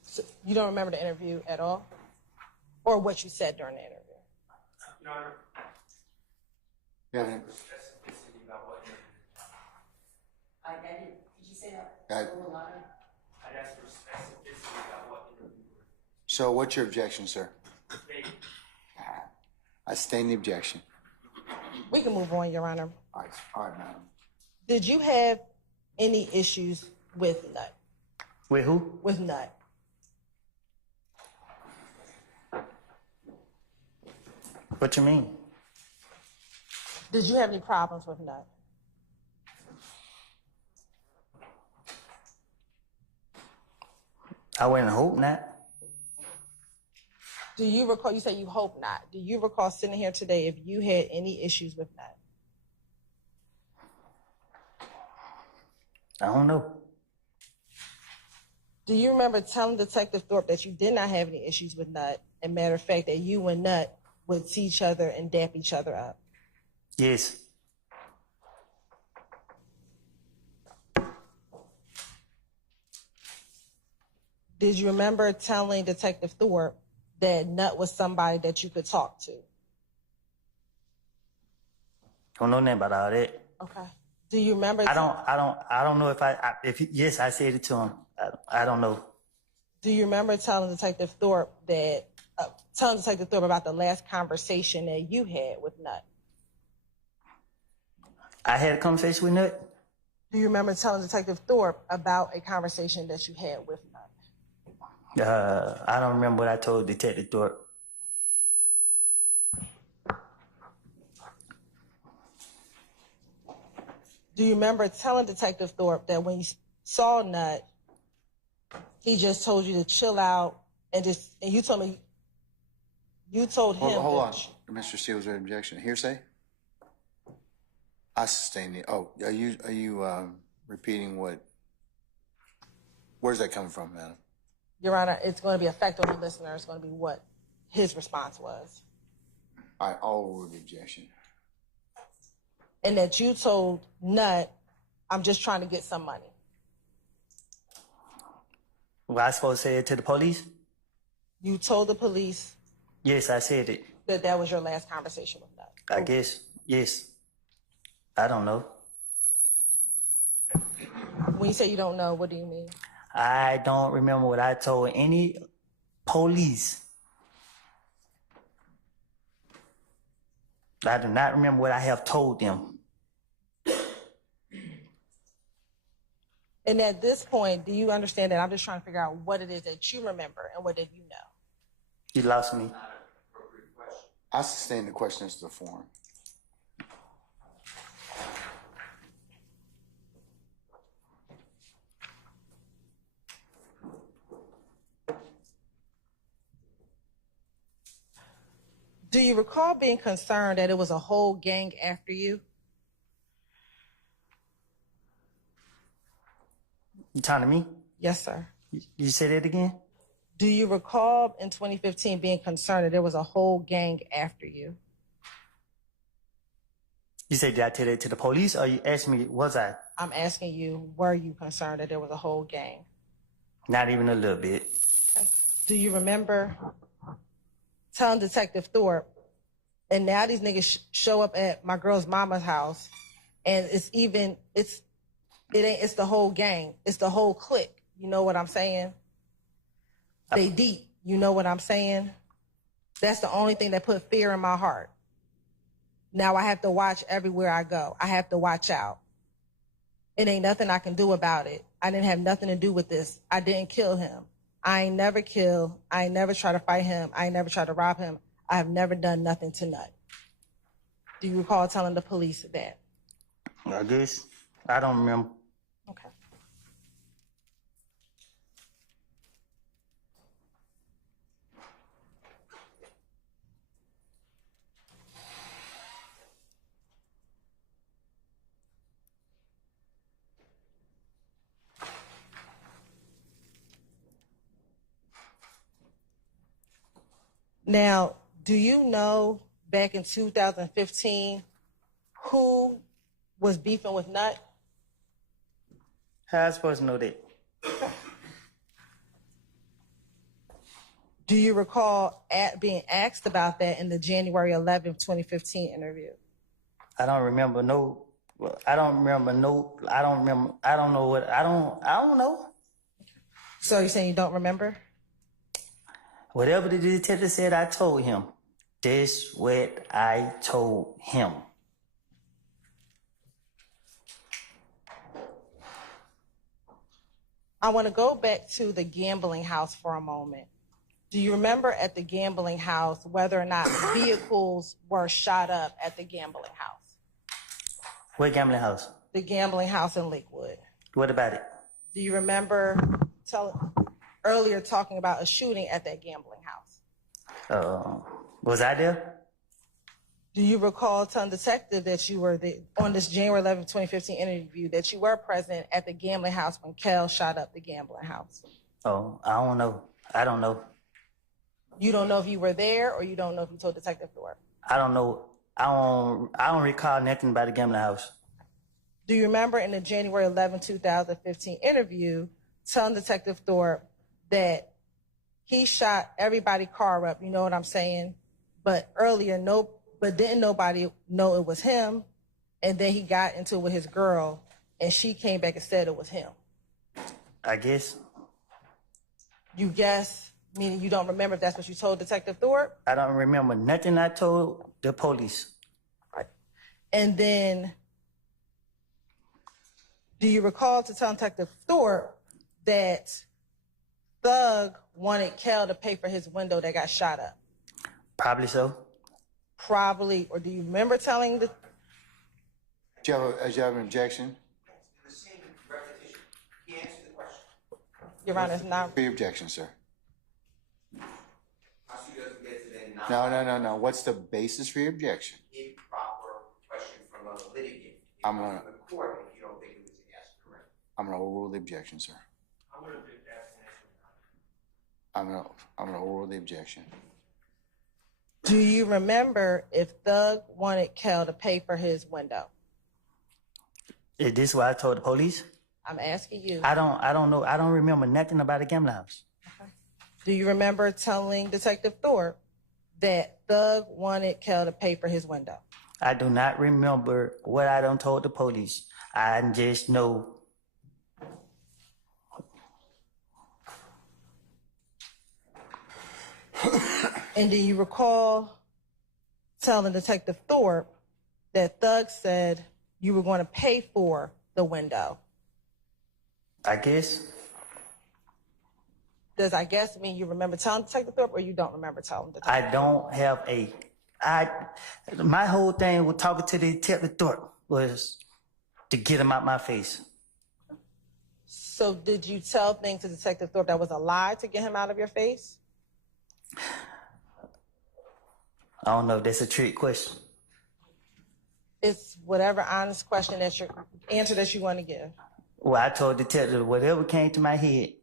So you don't remember the interview at all? Or what you said during the interview? Your Honor, Yeah. specificity about what I didn't, did you say that? I- A little louder? I'd ask for specificity about what interview were So what's your objection, sir? made. I sustain the objection. We can move on, Your Honor. All right, madam. Did you have any issues with Nut? With who? With Nut. What you mean? Did you have any problems with Nut? I wouldn't hope not. Do you recall, you say you hope not. Do you recall sitting here today if you had any issues with Nut? I don't know. Do you remember telling Detective Thorpe that you did not have any issues with Nut? And matter of fact, that you and Nut would see each other and dap each other up? Yes. Did you remember telling Detective Thorpe that Nut was somebody that you could talk to? Don't know nothing about all that. Okay. Do you remember? I don't know yes, I said it to him. I don't know. Do you remember telling Detective Thorpe about the last conversation that you had with Nut? I had a conversation with Nut. Do you remember telling Detective Thorpe about a conversation that you had with Nut? I don't remember what I told Detective Thorpe. Do you remember telling Detective Thorpe that when you saw Nut, he just told you to chill out and you told him. Hold on, Mr. Steele's objection. Hearsay? I sustain it. Oh, are you repeating where's that coming from, madam? Your Honor, it's going to be effective on the listener. It's going to be what his response was. I overrule the objection. And that you told Nut, I'm just trying to get some money. Was I supposed to say it to the police? You told the police Yes, I said it. that was your last conversation with Nut. I guess, yes. I don't know. When you say you don't know, what do you mean? I don't remember what I told any police. I do not remember what I have told them. And at this point, do you understand that I'm just trying to figure out what it is that you remember and what did you know? You lost me. I sustain the question as to the form. Do you recall being concerned that it was a whole gang after you? You talking to me? Yes, sir. You say that again? Do you recall in 2015 being concerned that there was a whole gang after you? You said, did I tell that to the police, or you asked me, was I? I'm asking you, were you concerned that there was a whole gang? Not even a little bit. Okay. Do you remember telling Detective Thorpe, and now these niggas show up at my girl's mama's house, and it's the whole gang. It's the whole clique. You know what I'm saying? They deep. You know what I'm saying? That's the only thing that put fear in my heart. Now I have to watch everywhere I go. I have to watch out. It ain't nothing I can do about it. I didn't have nothing to do with this. I didn't kill him. I ain't never kill. I ain't never try to fight him. I ain't never try to rob him. I have never done nothing to Nut. Do you recall telling the police that? I guess. I don't remember. Okay. Now, do you know back in 2015 who was beefing with Nut? How I supposed to know that? Do you recall being asked about that in the January 11th, 2015 interview? I don't remember no. I don't know. I don't know. So you're saying you don't remember? Whatever the detective said, I told him. That's what I told him. I want to go back to the gambling house for a moment. Do you remember at the gambling house whether or not vehicles were shot up at the gambling house? What gambling house? The gambling house in Lakewood. What about it? Do you remember earlier talking about a shooting at that gambling house? Was I there? Do you recall telling the detective that you were on this January 11, 2015 interview that you were present at the gambling house when Kel shot up the gambling house? Oh, I don't know. I don't know. You don't know if you were there, or you don't know if you told Detective Thorpe? I don't know. I don't recall nothing about the gambling house. Do you remember in the January 11, 2015 interview telling Detective Thorpe that he shot everybody's car up, you know what I'm saying? But didn't nobody know it was him, and then he got into it with his girl, and she came back and said it was him? I guess. You guess, meaning you don't remember if that's what you told Detective Thorpe? I don't remember nothing I told the police. Right. And then, do you recall to tell Detective Thorpe that Thug wanted Kel to pay for his window that got shot up? Probably so. Probably, or do you remember telling the... Do you have an objection? The same repetition. He answered the question. Your Honor, it's not... For your objection, sir. Prosecutor doesn't get to then No. What's the basis for your objection? improper question from a litigant. I'm gonna- From the court if you don't think it was asked correctly. I'm going to overrule the objection, sir. I'm gonna object that I'm going to overrule the objection. Do you remember if Thug wanted Kel to pay for his window? Is this what I told the police? I'm asking you. I don't know. I don't remember nothing about the gambling house. Do you remember telling Detective Thorpe that Thug wanted Kel to pay for his window? I do not remember what I done told the police. I just know. And do you recall telling Detective Thorpe that Thug said you were going to pay for the window? I guess. Does I guess mean you remember telling Detective Thorpe, or you don't remember telling Detective Thorpe? I don't have my whole thing with talking to the Detective Thorpe was to get him out my face. So did you tell things to Detective Thorpe that was a lie to get him out of your face? I don't know if that's a trick question. It's whatever honest question answer that you want to give. Well, I told the detective whatever came to my head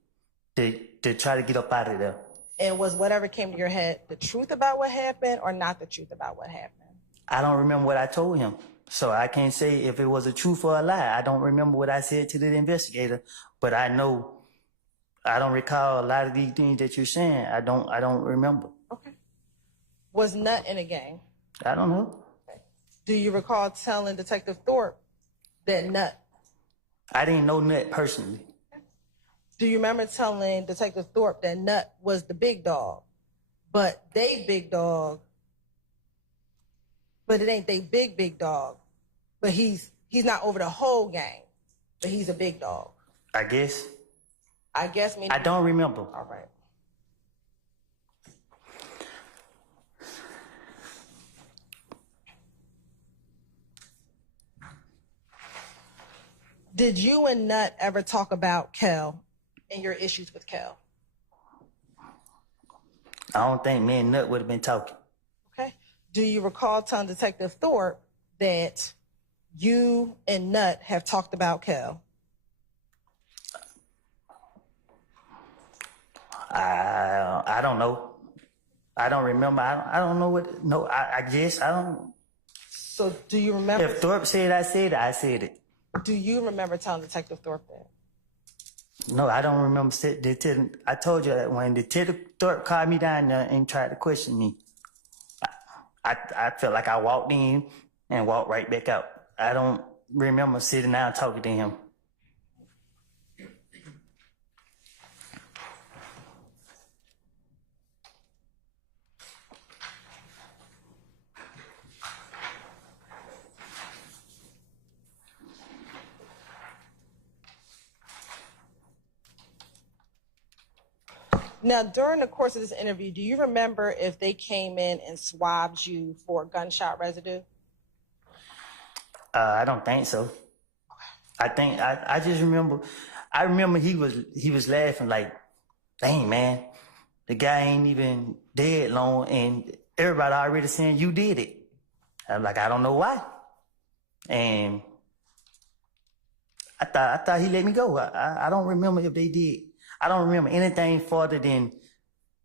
to try to get up out of there. And was whatever came to your head the truth about what happened or not the truth about what happened? I don't remember what I told him. So I can't say if it was a truth or a lie. I don't remember what I said to the investigator, but I know I don't recall a lot of these things that you're saying. I don't remember. Okay. Was Nut in a gang? I don't know. Okay. Do you recall telling Detective Thorpe that Nut? I didn't know Nut personally. Do you remember telling Detective Thorpe that Nut was the big dog, but they big dog, but it ain't they big dog, but he's not over the whole gang, but he's a big dog? I guess. I guess meaning... I don't remember. All right. Did you and Nut ever talk about Kel and your issues with Kel? I don't think me and Nut would have been talking. Okay. Do you recall telling Detective Thorpe that you and Nut have talked about Kel? I don't know. I don't remember. I don't know what. No, I guess I don't. So do you remember? If Thorpe said I said it, I said it. Do you remember telling Detective Thorpe that? No, I don't remember. I told you that when Detective Thorpe called me down there and tried to question me, I felt like I walked in and walked right back out. I don't remember sitting down talking to him. Now, during the course of this interview, do you remember if they came in and swabbed you for gunshot residue? I don't think so. I just remember. I remember he was laughing like, "Dang man, the guy ain't even dead long, and everybody already saying you did it." I'm like, I don't know why, and I thought he let me go. I don't remember if they did. I don't remember anything further than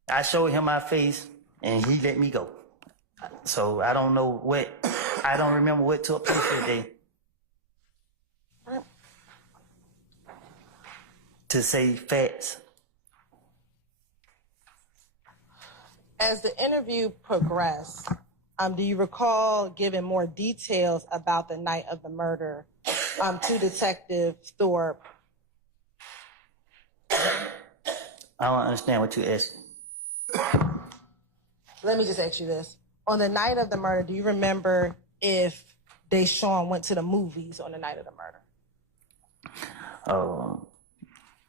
I showed him my face and he let me go. So I don't know what. I don't remember what took place that day. To say facts. As the interview progressed, do you recall giving more details about the night of the murder to Detective Thorpe? I don't understand what you asked. Let me just ask you this. On the night of the murder, do you remember if Deshaun went to the movies on the night of the murder?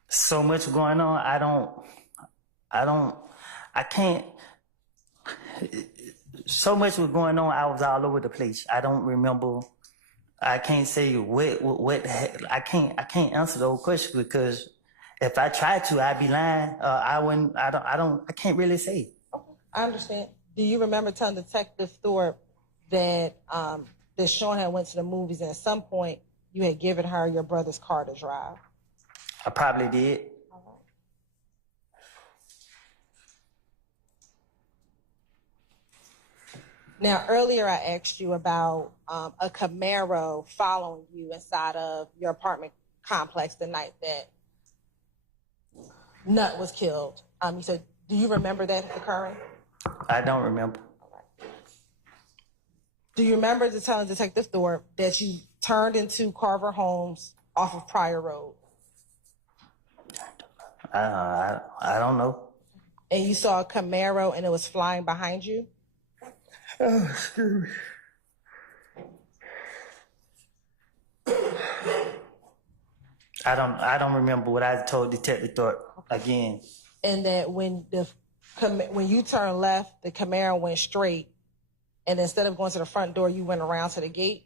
So much going on. I can't. So much was going on. I was all over the place. I don't remember. I can't say what. I can't answer those questions because if I tried to, I'd be lying. I wouldn't. I can't really say. Okay, I understand. Do you remember telling Detective Thorpe that Deshaun had went to the movies and at some point you had given her your brother's car to drive? I probably did. All right. Now, earlier I asked you about a Camaro following you inside of your apartment complex the night that Nut was killed. You said, do you remember that occurring? I don't remember. All right. Do you remember telling Detective Thorpe that you turned into Carver Homes off of Pryor Road? I don't know. And you saw a Camaro and it was flying behind you? Oh, excuse me. I don't remember what I told Detective Thorpe again. And that when you turned left, the Camaro went straight, and instead of going to the front door, you went around to the gate?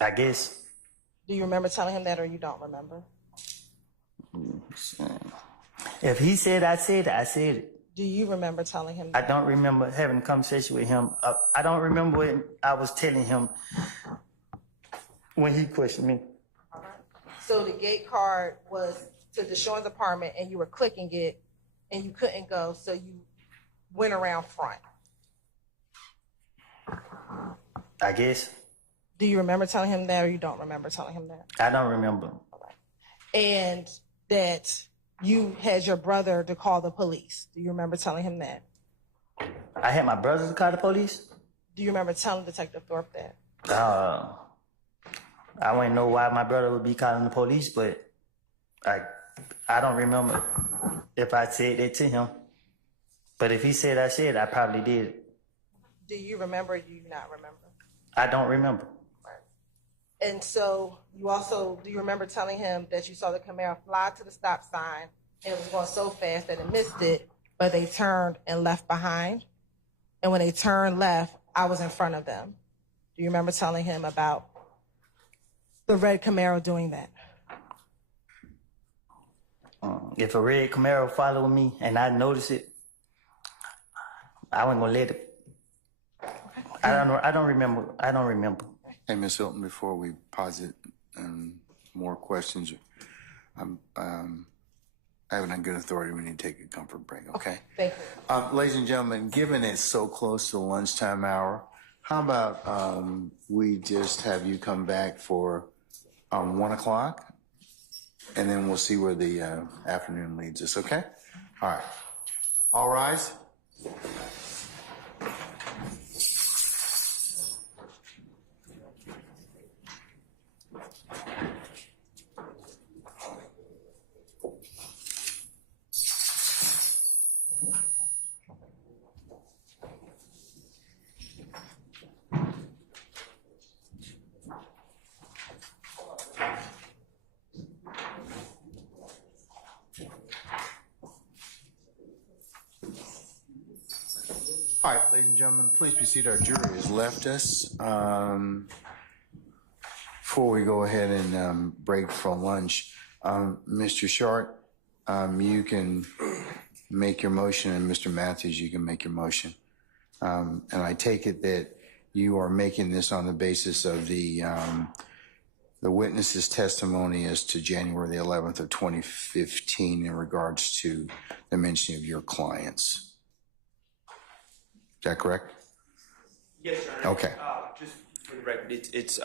I guess. Do you remember telling him that, or you don't remember? If he said I said it, I said it. Do you remember telling him that? I don't remember having a conversation with him. I don't remember what I was telling him when he questioned me. All right. So the gate card was to Deshaun's apartment, and you were clicking it, and you couldn't go, so you went around front. I guess. Do you remember telling him that, or you don't remember telling him that? I don't remember. All right. And that you had your brother to call the police. Do you remember telling him that? I had my brother to call the police? Do you remember telling Detective Thorpe that? I wouldn't know why my brother would be calling the police, but I don't remember if I said that to him. But if he said I said, I probably did. Do you remember or do you not remember? I don't remember. Right. And so do you remember telling him that you saw the Camaro fly to the stop sign and it was going so fast that it missed it, but they turned and left behind? And when they turned left, I was in front of them. Do you remember telling him about the red Camaro doing that? If a red Camaro followed me and I noticed it, I wasn't gonna let it. I don't remember. Hey, Ms. Hilton, before we posit more questions, I'm having a good authority. We need to take a comfort break, okay? Thank you. Ladies and gentlemen, given it's so close to the lunchtime hour, how about we just have you come back for 1 o'clock, and then we'll see where the afternoon leads us, okay? All right. All rise. All right, ladies and gentlemen, please be seated. Our jury has left us. Before we go ahead and break for lunch, Mr. Short, you can make your motion, and Mr. Matthews, you can make your motion. And I take it that you are making this on the basis of the witness's testimony as to January the 11th of 2015 in regards to the mentioning of your clients. Is that correct? Yes, Your Honor. Okay. Just for the record, it's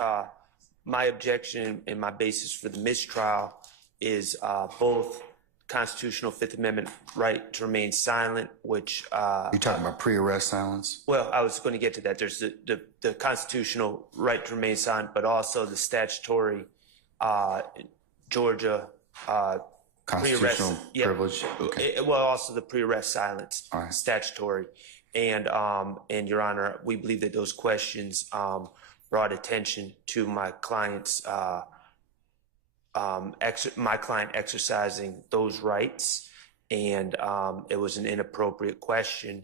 my objection and my basis for the mistrial is both constitutional Fifth Amendment right to remain silent, which You're talking about pre-arrest silence? well, I was going to get to that. There's the constitutional right to remain silent, but also the statutory Georgia Constitutional pre-arrest privilege? Okay. well, also the pre-arrest silence All right. statutory. And Your Honor, we believe that those questions brought attention to my client's my client exercising those rights, and it was an inappropriate question,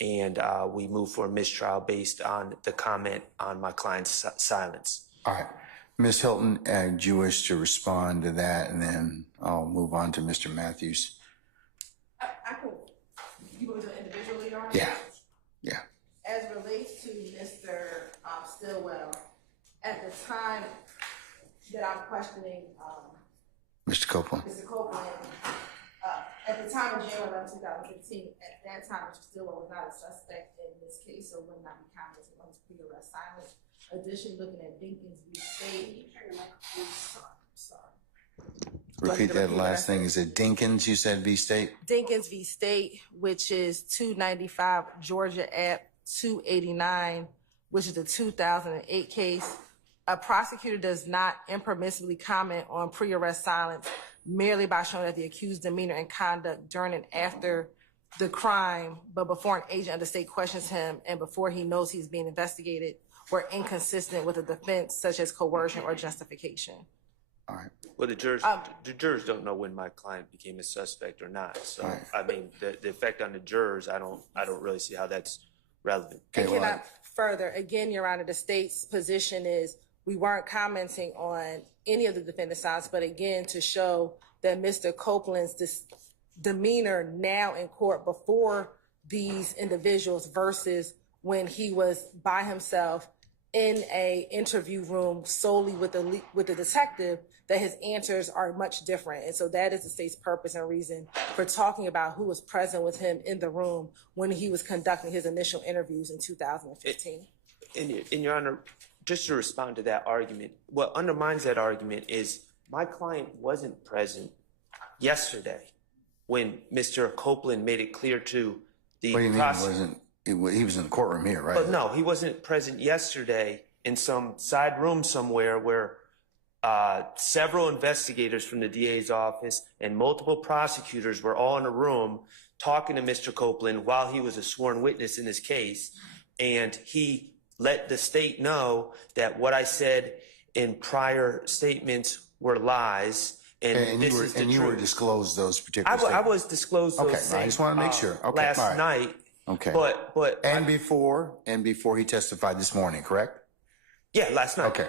and we moved for a mistrial based on the comment on my client's silence. All right. Ms. Hilton, do you wish to respond to that, and then I'll move on to Mr. Matthews? I can, you go to individually, Your Honor? Yeah. Yeah. As relates to Mr. Stillwell, at the time that I'm questioning Mr. Copeland. Mr. Copeland, at the time of January 11, 2015, at that time, Mr. Stillwell was not a suspect in this case, so would not be counted on his pre-arrest silence. Additionally, looking at Dinkins v. State. Repeat that last thing. Is it Dinkins, you said, v. State? Dinkins v. State, which is 295 Georgia App 289, which is a 2008 case. A prosecutor does not impermissibly comment on pre-arrest silence merely by showing that the accused demeanor and conduct during and after the crime, but before an agent of the state questions him and before he knows he's being investigated, were inconsistent with a defense such as coercion or justification. All right. Well, the jurors don't know when my client became a suspect or not. So, Right. I mean, the effect on the jurors, I don't really see how that's relevant. Okay, And well, cannot further, again, Your Honor, the state's position is we weren't commenting on any of the defendant's sides, but again, to show that Mr. Copeland's demeanor now in court before these individuals versus when he was by himself in a interview room solely with the detective, that his answers are much different. And so that is the state's purpose and reason for talking about who was present with him in the room when he was conducting his initial interviews in 2015. And Your Honor, just to respond to that argument, what undermines that argument is my client wasn't present yesterday when Mr. Copeland made it clear to the what do you mean prosecutor. he was in the courtroom here, right? But no, he wasn't present yesterday in some side room somewhere where several investigators from the DA's office and multiple prosecutors were all in a room talking to Mr. Copeland while he was a sworn witness in this case. And he let the state know that what I said in prior statements were lies. And this is the you truth. were disclosed those particular I statements. was disclosed those Okay, I just want to make sure. Okay, last all right. night. Okay. But And before he testified this morning, correct? yeah, last night. Okay.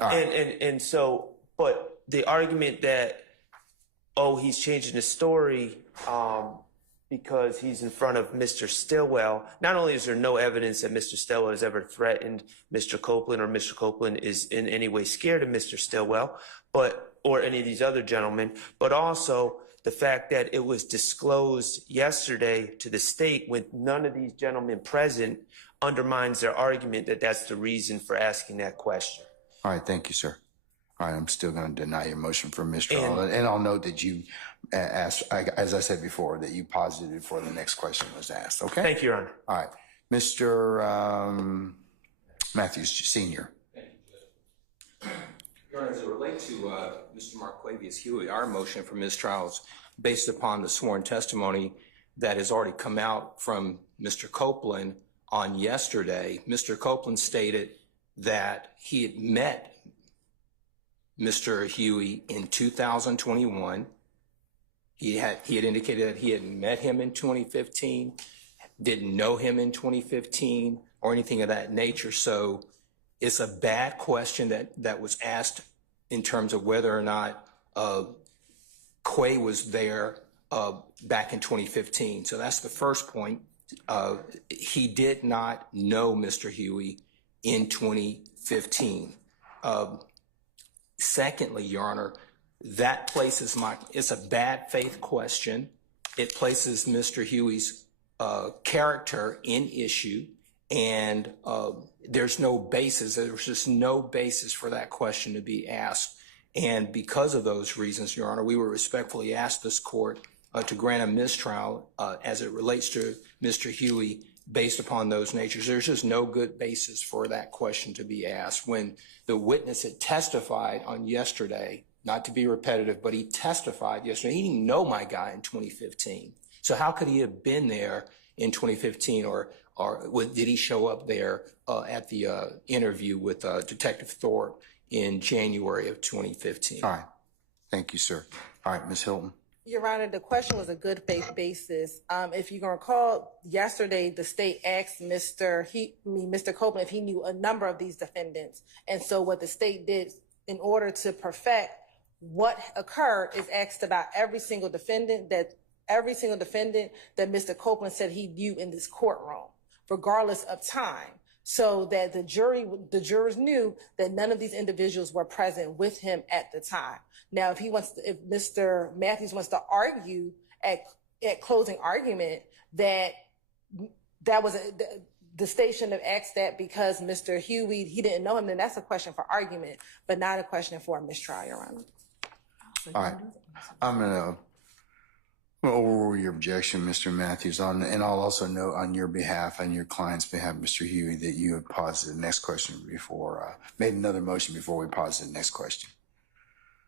All right. And so, but the argument that, oh, he's changing the story because he's in front of Mr. Stillwell, not only is there no evidence that Mr. Stillwell has ever threatened Mr. Copeland or Mr. Copeland is in any way scared of Mr. Stillwell, or any of these other gentlemen, but also the fact that it was disclosed yesterday to the state with none of these gentlemen present undermines their argument that that's the reason for asking that question. All right, thank you, sir. All right, I'm still going to deny your motion for mistrial. And I'll note that you asked, as I said before, that you posited before the next question was asked, okay? Thank you, Your Honor. All right. Mr. Matthews, Sr. Your Honor, as it relates to Mr. Marquavius Huey, our motion for mistrial is based upon the sworn testimony that has already come out from Mr. Copeland on yesterday. Mr. Copeland stated that he had met Mr. Huey in 2021. He had indicated that he had met him in 2015, didn't know him in 2015 or anything of that nature. So it's a bad question that was asked in terms of whether or not Quay was there back in 2015. So that's the first point. He did not know Mr. Huey in 2015. Secondly, Your Honor, that places it's a bad faith question. It places Mr. Huey's character in issue, and there's no basis. There's just no basis for that question to be asked. And because of those reasons, Your Honor, we would respectfully ask this court to grant a mistrial as it relates to Mr. Huey based upon those natures. There's just no good basis for that question to be asked. When the witness had testified on yesterday, not to be repetitive, but he testified yesterday, he didn't know my guy in 2015. So how could he have been there in 2015, or did he show up there at the interview with Detective Thorpe in January of 2015? All right. Thank you, sir. All right, Ms. Hilton. Your Honor, the question was a good faith basis. If you can recall, yesterday the state asked Mr. Copeland if he knew a number of these defendants. And so what the state did in order to perfect what occurred is asked about every single defendant that Mr. Copeland said he knew in this courtroom, regardless of time, so that the jurors knew that none of these individuals were present with him at the time. Now, if Mr. Matthews wants to argue at closing argument that was the state shouldn't have asked that because Mr. Huey, he didn't know him, then that's a question for argument, but not a question for a mistrial, Your Honor. All right. I'm going to overrule your objection, Mr. Matthews, and I'll also note on your behalf and your client's behalf, Mr. Huey, that you had paused the next question before, made another motion before we paused the next question.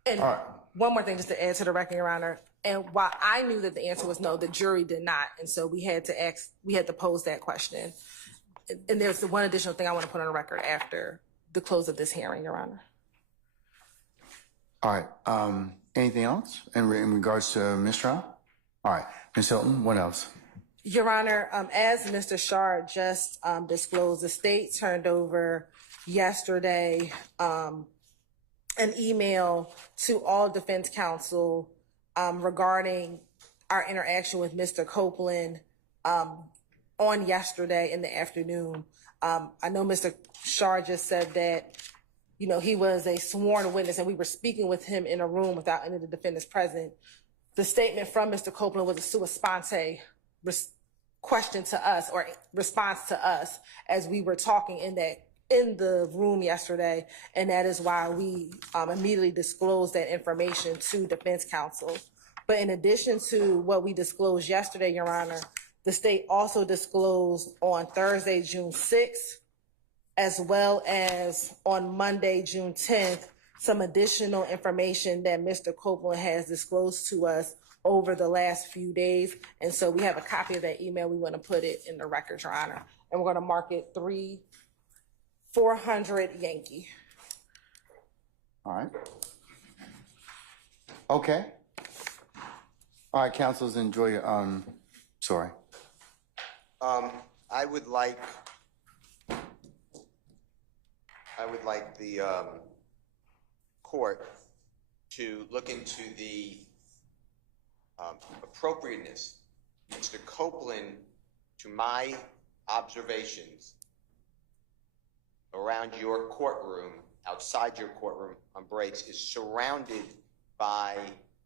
And all right. One more thing just to add to the record, Your Honor. And while I knew that the answer was no, the jury did not. And so we had to pose that question. And there's the one additional thing I want to put on the record after the close of this hearing, Your Honor. All right. Anything else in regards to mistrial? All right. Ms. Hilton, what else? Your Honor, as Mr. Shard just disclosed, the state turned over yesterday an email to all defense counsel regarding our interaction with Mr. Copeland on yesterday in the afternoon. I know Mr. Shard just said that, you know, he was a sworn witness and we were speaking with him in a room without any of the defendants present. The statement from Mr. Copeland was a sua sponte question to us or response to us as we were talking in the room yesterday, and that is why we immediately disclosed that information to defense counsel. But in addition to what we disclosed yesterday, Your Honor, the state also disclosed on Thursday, June 6th, as well as on Monday, June 10th, some additional information that Mr. Copeland has disclosed to us over the last few days. And so we have a copy of that email. We want to put it in the record, Your Honor. And we're going to mark it 400 Yankee. All right. Okay. All right, counsels, enjoy your, sorry. I would like the court to look into the appropriateness. Mr. Copeland, to my observations around your courtroom, outside your courtroom on breaks, is surrounded by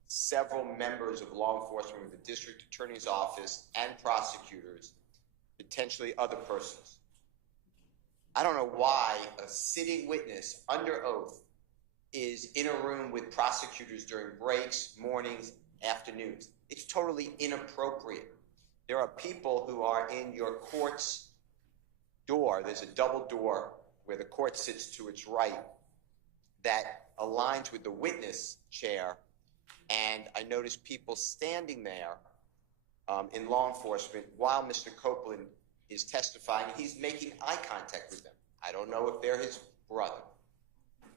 several members of law enforcement with the district attorney's office and prosecutors, potentially other persons. I don't know why a sitting witness under oath is in a room with prosecutors during breaks, mornings, afternoons. It's totally inappropriate. There are people who are in your court's door. There's a double door where the court sits to its right that aligns with the witness chair. And I noticed people standing there in law enforcement while Mr. Copeland is testifying. He's making eye contact with them. I don't know if they're his brother.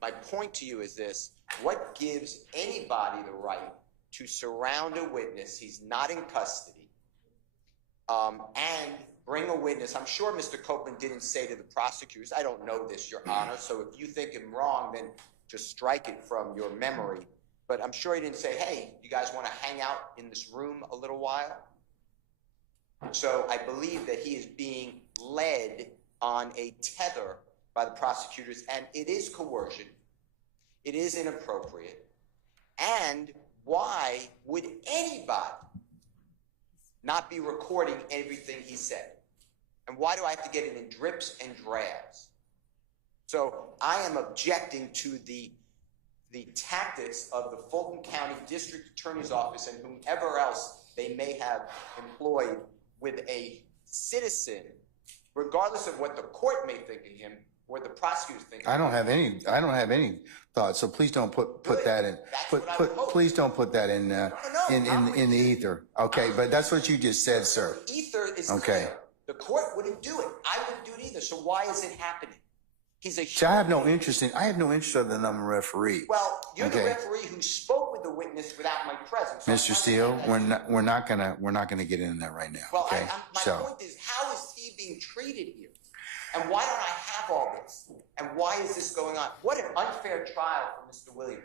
My point to you is this: what gives anybody the right to surround a witness? He's not in custody, and bring a witness. I'm sure Mr. Copeland didn't say to the prosecutors, I don't know this, Your Honor, so if you think I'm wrong, then just strike it from your memory. But I'm sure he didn't say, hey, you guys want to hang out in this room a little while? So I believe that he is being led on a tether by the prosecutors, and it is coercion. It is inappropriate. And why would anybody not be recording everything he said? And why do I have to get it in drips and drabs? So I am objecting to the tactics of the Fulton County District Attorney's Office and whomever else they may have employed with a citizen, regardless of what the court may think of him or the prosecutors think. I don't have any thoughts. So please don't put that in. Please don't put that in in the ether. Okay, but that's what you just said, sir. Ether is okay. Clear. The court wouldn't do it. I wouldn't do it either. So why is it happening? He's a. See, I have no interest other than I'm a referee. Well, you're the referee who spoke with the witness without my presence. Mr. Steele, we're not gonna get into that right now. Well, okay? my point is, how is he being treated here? And why don't I have all this? And why is this going on? What an unfair trial for Mr. Williams.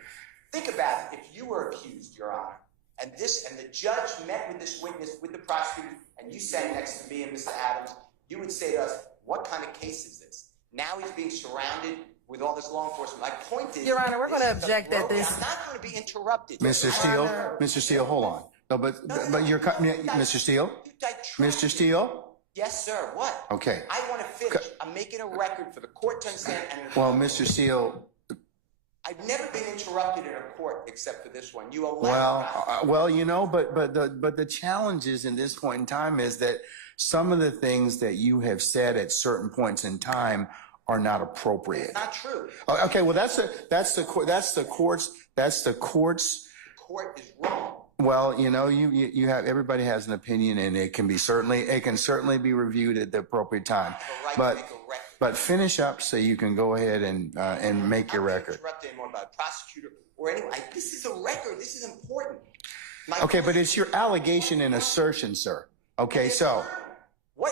Think about it. If you were accused, Your Honor, and the judge met with this witness, with the prosecutor, and you sat next to me and Mr. Adams, you would say to us, what kind of case is this? Now he's being surrounded with all this law enforcement. My point is, Your Honor, we're going to object that this. I'm not going to be interrupted. Mr. Steele, hold on. No, but you're Mr. Steele. Mr. Steele. Yes, sir. What? Okay. I want to finish. I'm making a record for the court to understand. Well, Mr. Steele. I've never been interrupted in a court except for this one. You allow. Well, you know, but the challenge is in this point in time is that some of the things that you have said at certain points in time are not appropriate. It's not true. Okay. Well, that's the court's. The court is wrong. Well, you know, you have, everybody has an opinion, and it can certainly be reviewed at the appropriate time. But finish up so you can go ahead and make your record. I'm not interrupting anymore about a prosecutor or anyone. This is a record. This is important. Okay, but it's your allegation and assertion, sir. Okay, so.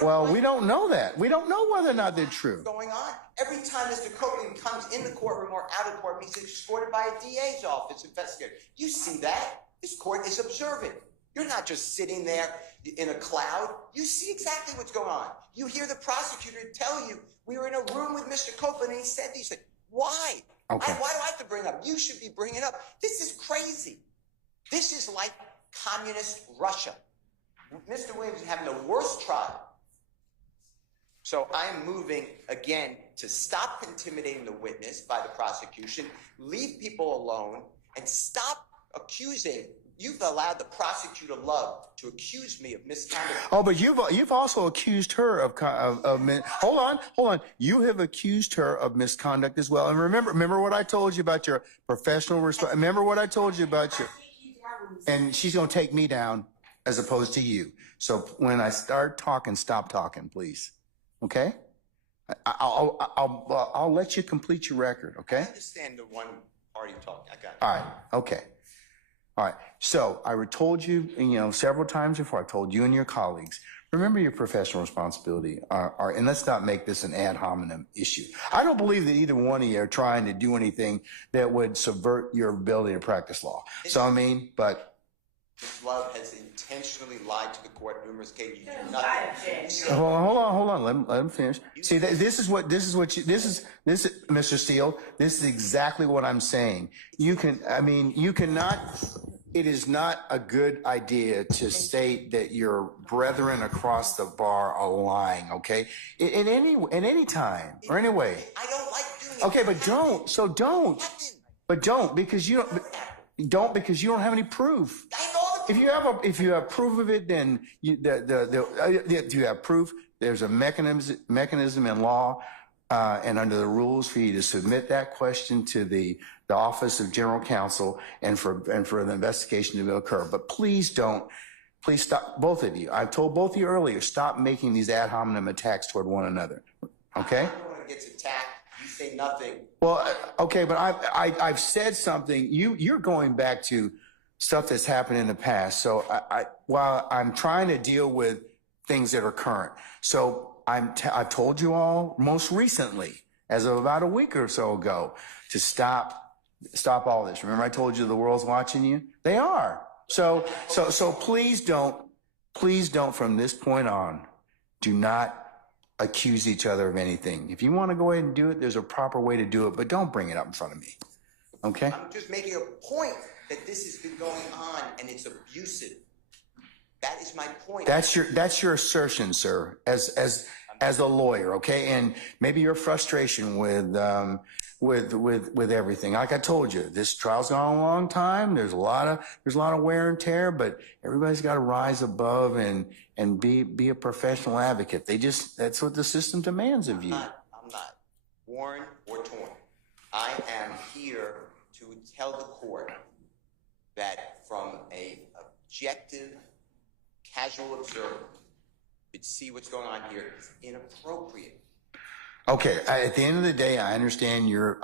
Well, we don't know that. We don't know whether or not they're true. What's going on? Every time Mr. Copeland comes in the courtroom or out of the courtroom, he's escorted by a DA's office investigator. You see that? This court is observant. You're not just sitting there in a cloud. You see exactly what's going on. You hear the prosecutor tell you, we were in a room with Mr. Copeland and he said these things. Why? Okay. Why do I have to bring it up? You should be bringing it up. This is crazy. This is like communist Russia. Mr. Williams is having the worst trial. So I am moving, again, to stop intimidating the witness by the prosecution, leave people alone, and stop accusing. You've allowed the prosecutor Love to accuse me of misconduct. Oh, but you've also accused her of hold on. You have accused her of misconduct as well. And remember what I told you about your professional responsibility. Remember what I told you about your. And she's going to take me down as opposed to you. So when I start talking, stop talking, please. Okay? I'll let you complete your record. Okay? I understand the one party talking. I got it. All right. Okay. All right. So I told you, several times before, I told you and your colleagues, remember your professional responsibility. And let's not make this an ad hominem issue. I don't believe that either one of you are trying to do anything that would subvert your ability to practice law. But. Ms. Love has intentionally lied to the court numerous cases. You do nothing. Hold on. Let him finish. See, this is Mr. Steele. This is exactly what I'm saying. You cannot. It is not a good idea to state that your brethren across the bar are lying. Okay, in any time or any way. I don't like doing it. Okay, but don't. So don't. But don't because you don't. Don't because you don't have any proof. If you have proof of it, then you have proof. There's a mechanism in law and under the rules for you to submit that question to the Office of General Counsel and for the investigation to occur. But please stop, both of you. I've told both of you earlier, stop making these ad hominem attacks toward one another. Okay? Everyone gets attacked. You say nothing. Well, okay, but I've said something. You're going back to stuff that's happened in the past. So while I'm trying to deal with things that are current. So I've told you all most recently, as of about a week or so ago, to stop all this. Remember I told you the world's watching you? They are. So please don't from this point on, do not accuse each other of anything. If you want to go ahead and do it, there's a proper way to do it, but don't bring it up in front of me. Okay? I'm just making a point that this has been going on and it's abusive. That is my point. That's your assertion, sir, as a lawyer, okay? And maybe your frustration with everything. Like I told you, this trial's gone a long time. There's a lot of wear and tear, but everybody's got to rise above and be a professional advocate. That's what the system demands of you. I'm not worn or torn. I am here to tell the court that from a objective, casual observer, could see what's going on here is inappropriate. Okay. At the end of the day, I understand your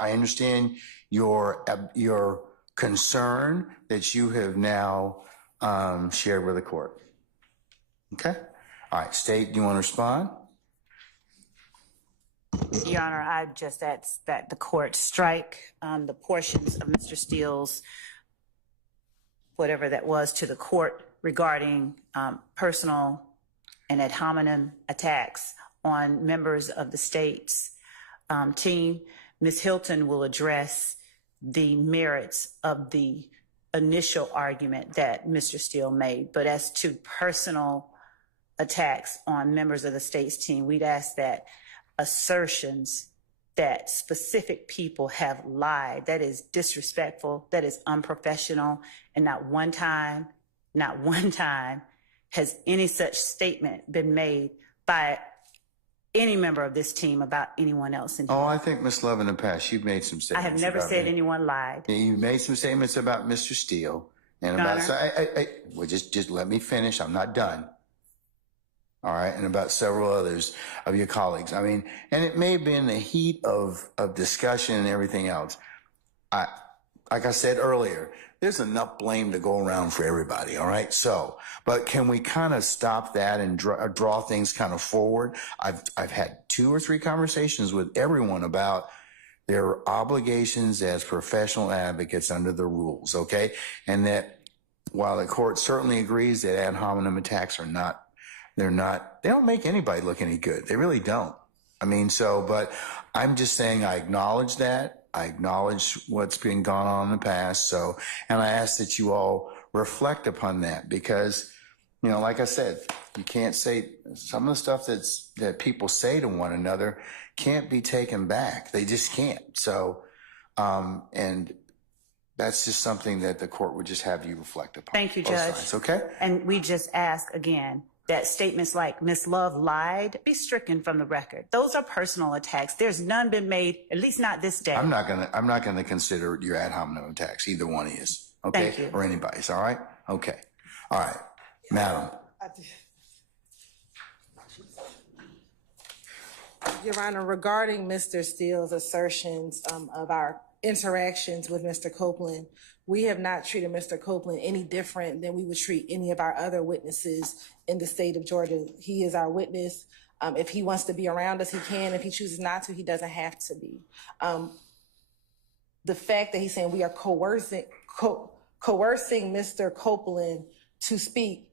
concern that you have now shared with the court. Okay. All right. State, do you want to respond? Your Honor, I just ask that the court strike the portions of Mr. Steele's, whatever that was, to the court regarding personal and ad hominem attacks on members of the state's team. Ms. Hilton will address the merits of the initial argument that Mr. Steele made. But as to personal attacks on members of the state's team, we'd ask that assertions that specific people have lied, that is disrespectful, that is unprofessional, and not one time has any such statement been made by any member of this team about anyone else. Oh, I think, Ms. Love, in the past, you've made some statements. I have never said anyone lied. You've made some statements about Mr. Steele and Your about, Honor. well, just let me finish. I'm not done. All right. And about several others of your colleagues. I mean, and it may have been the heat of discussion and everything else. Like I said earlier, there's enough blame to go around for everybody. All right. So, but can we kind of stop that and draw things kind of forward? I've had 2 or 3 conversations with everyone about their obligations as professional advocates under the rules. Okay. And that while the court certainly agrees that ad hominem attacks are not, they don't make anybody look any good. They really don't. I mean, but I'm just saying I acknowledge that. I acknowledge what's been gone on in the past. So, and I ask that you all reflect upon that because, like I said, you can't say some of the stuff that people say to one another can't be taken back. They just can't. So, and that's just something that the court would just have you reflect upon. Thank you, Both Judge. sides, okay? And we just ask again that statements like Ms. Love lied be stricken from the record. Those are personal attacks. There's none been made, at least not this day. I'm not gonna consider your ad hominem attacks. Either one is, okay? Thank you. Or anybody's, all right? Okay. All right. Madam. Your Honor, regarding Mr. Steele's assertions of our interactions with Mr. Copeland, we have not treated Mr. Copeland any different than we would treat any of our other witnesses in the state of Georgia. He is our witness. If he wants to be around us, he can. If he chooses not to, he doesn't have to be. The fact that he's saying we are coercing Mr. Copeland to speak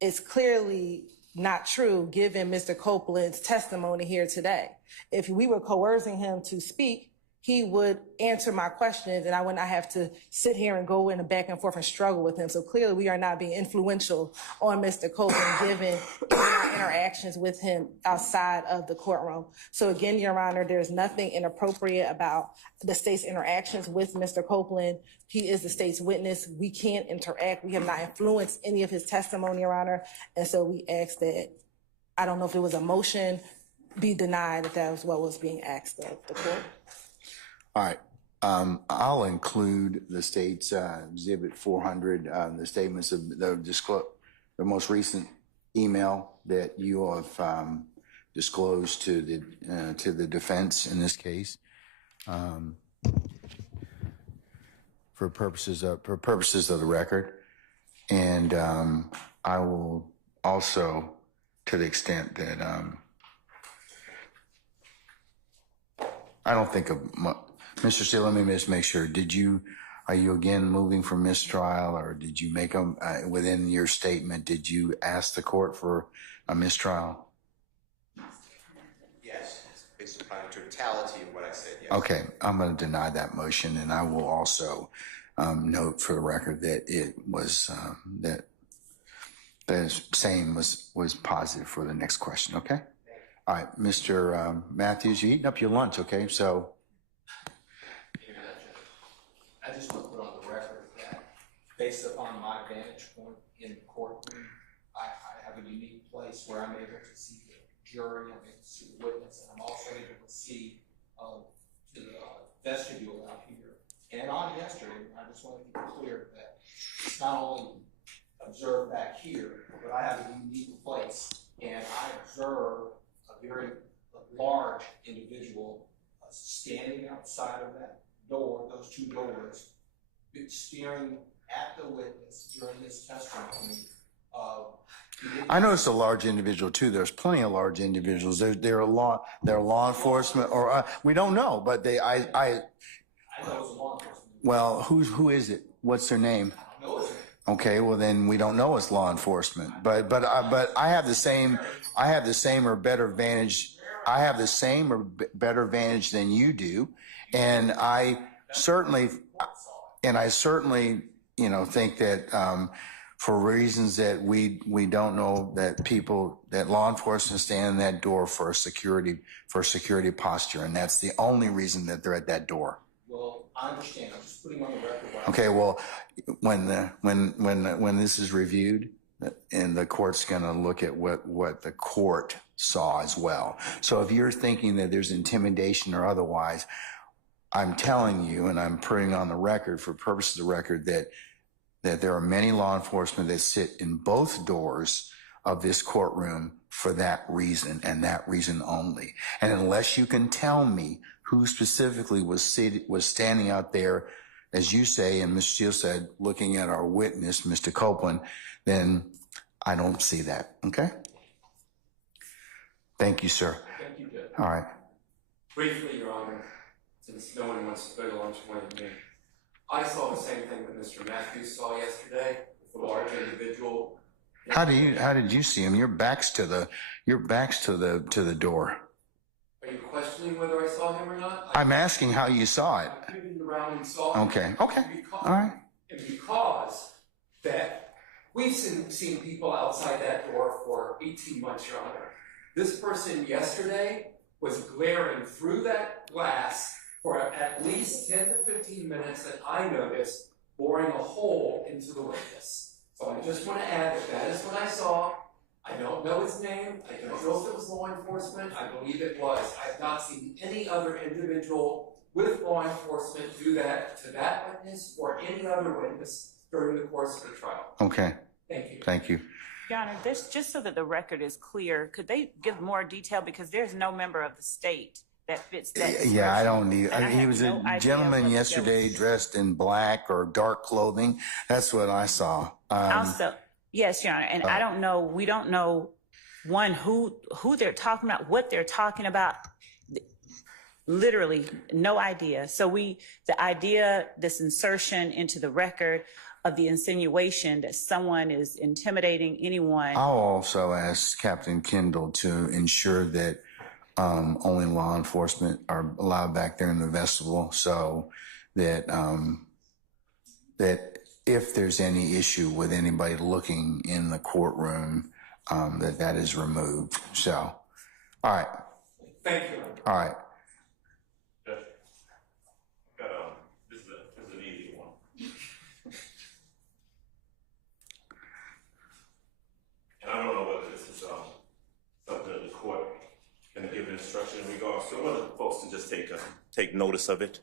is clearly not true given Mr. Copeland's testimony here today. If we were coercing him to speak, he would answer my questions and I would not have to sit here and go in a back and forth and struggle with him. So clearly we are not being influential on Mr. Copeland given our interactions with him outside of the courtroom. So again, Your Honor, there's nothing inappropriate about the state's interactions with Mr. Copeland. He is the state's witness. We can't interact. We have not influenced any of his testimony, Your Honor. And so we ask that, I don't know if it was a motion, be denied if that was what was being asked of the court. All right. I'll include the state's Exhibit 400, the statements of the most recent email that you have disclosed to the defense in this case, for purposes of the record, and I will also to the extent that, I don't think of, Mr. Steele, let me just make sure, are you again moving for mistrial, or did you make them, within your statement, did you ask the court for a mistrial? Yes, based upon the totality of what I said, yes. Okay, I'm going to deny that motion, and I will also note for the record that it was, that the same was positive for the next question, okay? All right, Mr. Matthews, you're eating up your lunch, okay? So. I just want to put on the record that based upon my vantage point in the courtroom, I have a unique place where I'm able to see the jury, I'm able to see the witness, and I'm also able to see to the vestibule out here. And on yesterday, I just want to be clear that it's not only observed back here, but I have a unique place, and I observe a very large individual standing outside of that door, those two doors, staring at the witness during this testimony. I noticed a large individual too. There's plenty of large individuals. They're law enforcement, or we don't know, but I know it's law enforcement. Well, who is it? What's their name? I don't know his name. Okay, well then we don't know it's law enforcement. But I have the same or better vantage. I have the same or better vantage than you do, and I certainly, think that for reasons that we don't know, that law enforcement stand in that door for security posture, and that's the only reason that they're at that door. Well, I understand. I'm just putting on the record. Okay, well, when this is reviewed, and the court's going to look at what the court saw as well. So if you're thinking that there's intimidation or otherwise, I'm telling you, and I'm putting on the record for purposes of the record, that there are many law enforcement that sit in both doors of this courtroom for that reason and that reason only. And unless you can tell me who specifically was standing out there, as you say, and Mr. Steele said, looking at our witness, Mr. Copeland, then I don't see that. Okay? Thank you, sir. Thank you, Judge. All right. Briefly, Your Honor, since no one wants to go to lunch with me, I saw the same thing that Mr. Matthews saw yesterday, with a large individual. How did you see him? Your back's to the door. Are you questioning whether I saw him or not? I'm asking how you saw it. I pivoted around and saw him. Okay. All right. And because that we've seen people outside that door for 18 months, Your Honor. This person yesterday was glaring through that glass for at least 10 to 15 minutes that I noticed, boring a hole into the witness. So I just want to add that is what I saw. I don't know his name. I don't know if it was law enforcement. I believe it was. I have not seen any other individual with law enforcement do that to that witness or any other witness during the course of the trial. Okay. Thank you. Thank you. Your Honor, this, just so that the record is clear, could they give more detail, because there's no member of the state that fits that description. Yeah, I don't need. And he was no a idea gentleman what yesterday that was. dressed in black or dark clothing. That's what I saw. Also, yes, Your Honor, and I don't know. We don't know who they're talking about, what they're talking about. Literally, no idea. So the idea, this insertion into the record of the insinuation that someone is intimidating anyone. I'll also ask Captain Kendall to ensure that only law enforcement are allowed back there in the vestibule, so that that if there's any issue with anybody looking in the courtroom, that is removed. So, all right. Thank you. All right. This is an easy one. And I don't know whether this is something that the court can give an instruction in regards to. I want the folks to just take notice of it.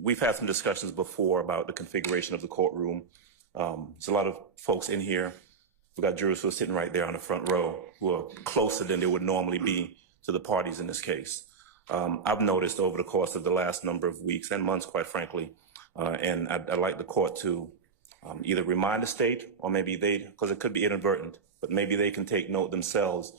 We've had some discussions before about the configuration of the courtroom. There's a lot of folks in here. We've got jurors who are sitting right there on the front row who are closer than they would normally be to the parties in this case. I've noticed over the course of the last number of weeks and months, quite frankly, and I'd like the court to either remind the state or maybe because it could be inadvertent, but maybe they can take note themselves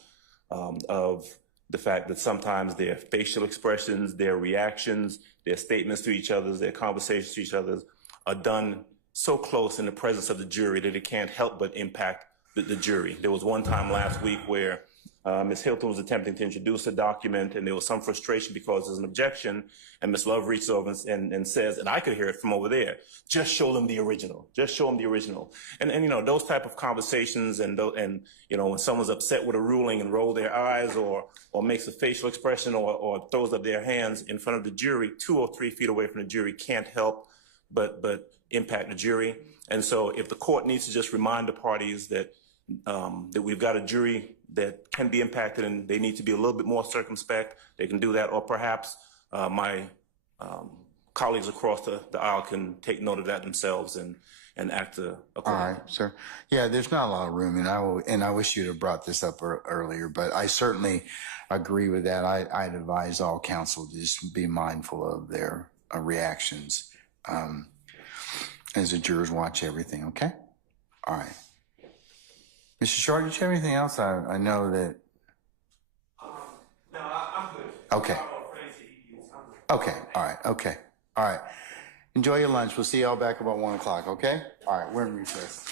of the fact that sometimes their facial expressions, their reactions, their statements to each other, their conversations to each other are done so close in the presence of the jury that it can't help but impact the jury. There was one time last week where Ms. Hilton was attempting to introduce a document, and there was some frustration because there's an objection, and Ms. Love reaches over and says, and I could hear it from over there, just show them the original. Just show them the original. And you know, those type of conversations and you know, when someone's upset with a ruling and roll their eyes or makes a facial expression or throws up their hands in front of the jury, 2 or 3 feet away from the jury, can't help but impact the jury. And so if the court needs to just remind the parties that we've got a jury that can be impacted and they need to be a little bit more circumspect, they can do that. Or perhaps my colleagues across the aisle can take note of that themselves and act accordingly. All right, sir. Yeah, there's not a lot of room, and I wish you'd have brought this up earlier, but I certainly agree with that. I'd advise all counsel to just be mindful of their reactions as the jurors watch everything, okay? All right. Mr. Short, did you have anything else? I know that. No, I'm good. Okay. Okay. All right. Okay. All right. Enjoy your lunch. We'll see y'all back about 1 o'clock. Okay. All right. We're in recess.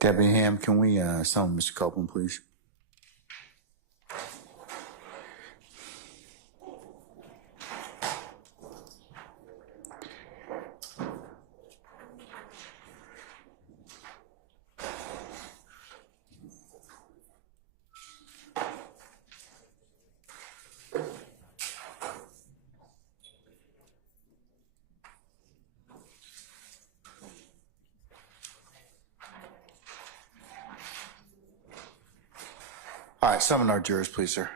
Deputy Ham, can we summon Mr. Copeland, please? All right, summon our jurors, please, sir.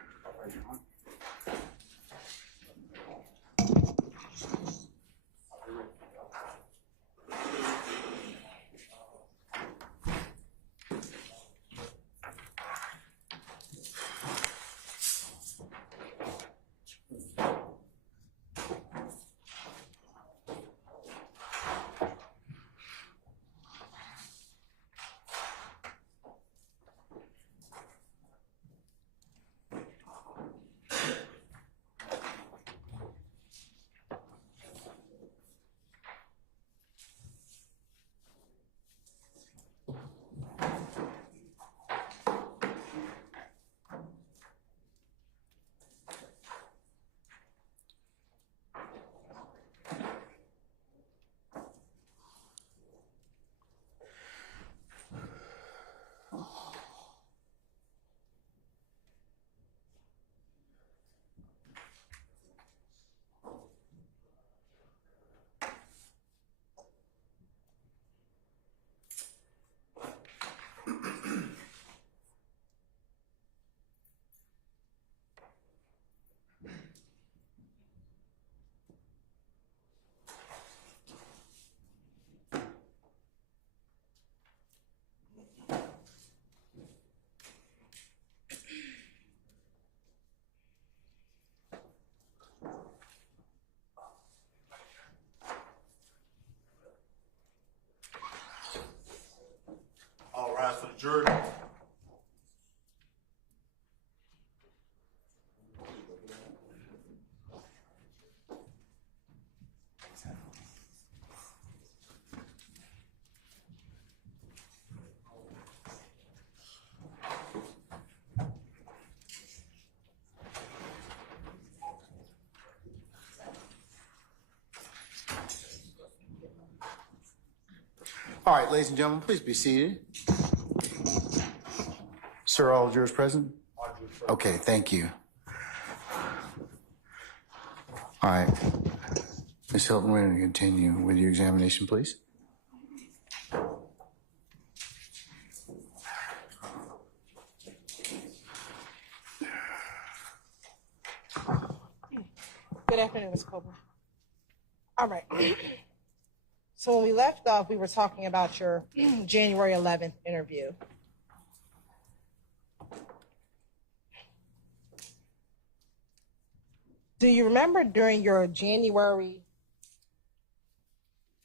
All rise for the jury. All right, ladies and gentlemen, please be seated. Sir, all jurors present? Okay, thank you. All right. Ms. Hilton, we're going to continue with your examination, please. Good afternoon, Ms. Copeland. All right. So when we left off, we were talking about your January 11th interview. Do you remember during your January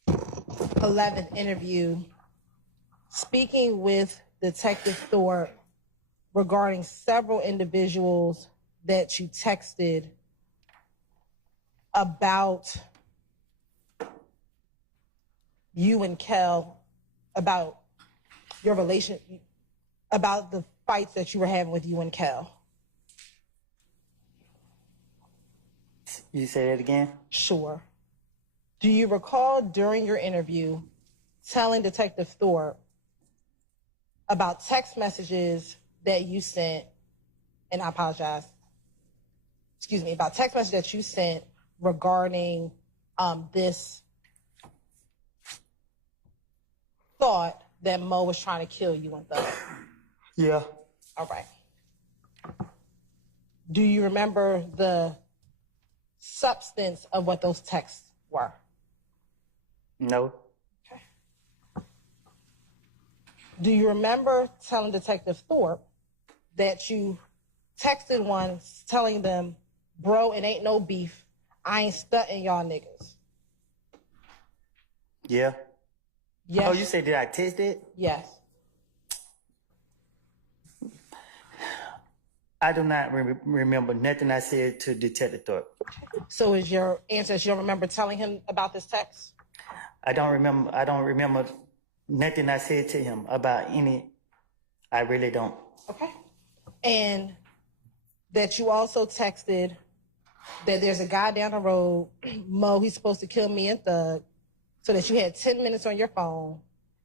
11th interview speaking with Detective Thorpe regarding several individuals that you texted about you and Kel, about your relation, about the fights that you were having with you and Kel? You say that again? Sure. Do you recall during your interview telling Detective Thorpe about text messages that you sent, and I apologize, excuse me, about text messages that you sent regarding this thought that Mo was trying to kill you and Thug? Yeah. All right. Do you remember the substance of what those texts were? No. Okay. Do you remember telling Detective Thorpe that you texted one telling them, bro, it ain't no beef, I ain't stunting y'all niggas? Yeah. Yes. Oh, you said, did I text it? Yes. I do not remember nothing I said to Detective Thorpe. So is your answer, you don't remember telling him about this text? I don't remember Nothing I said to him about any, I really don't. Okay. And that you also texted that there's a guy down the road, Mo, he's supposed to kill me and Thug, so that you had 10 minutes on your phone,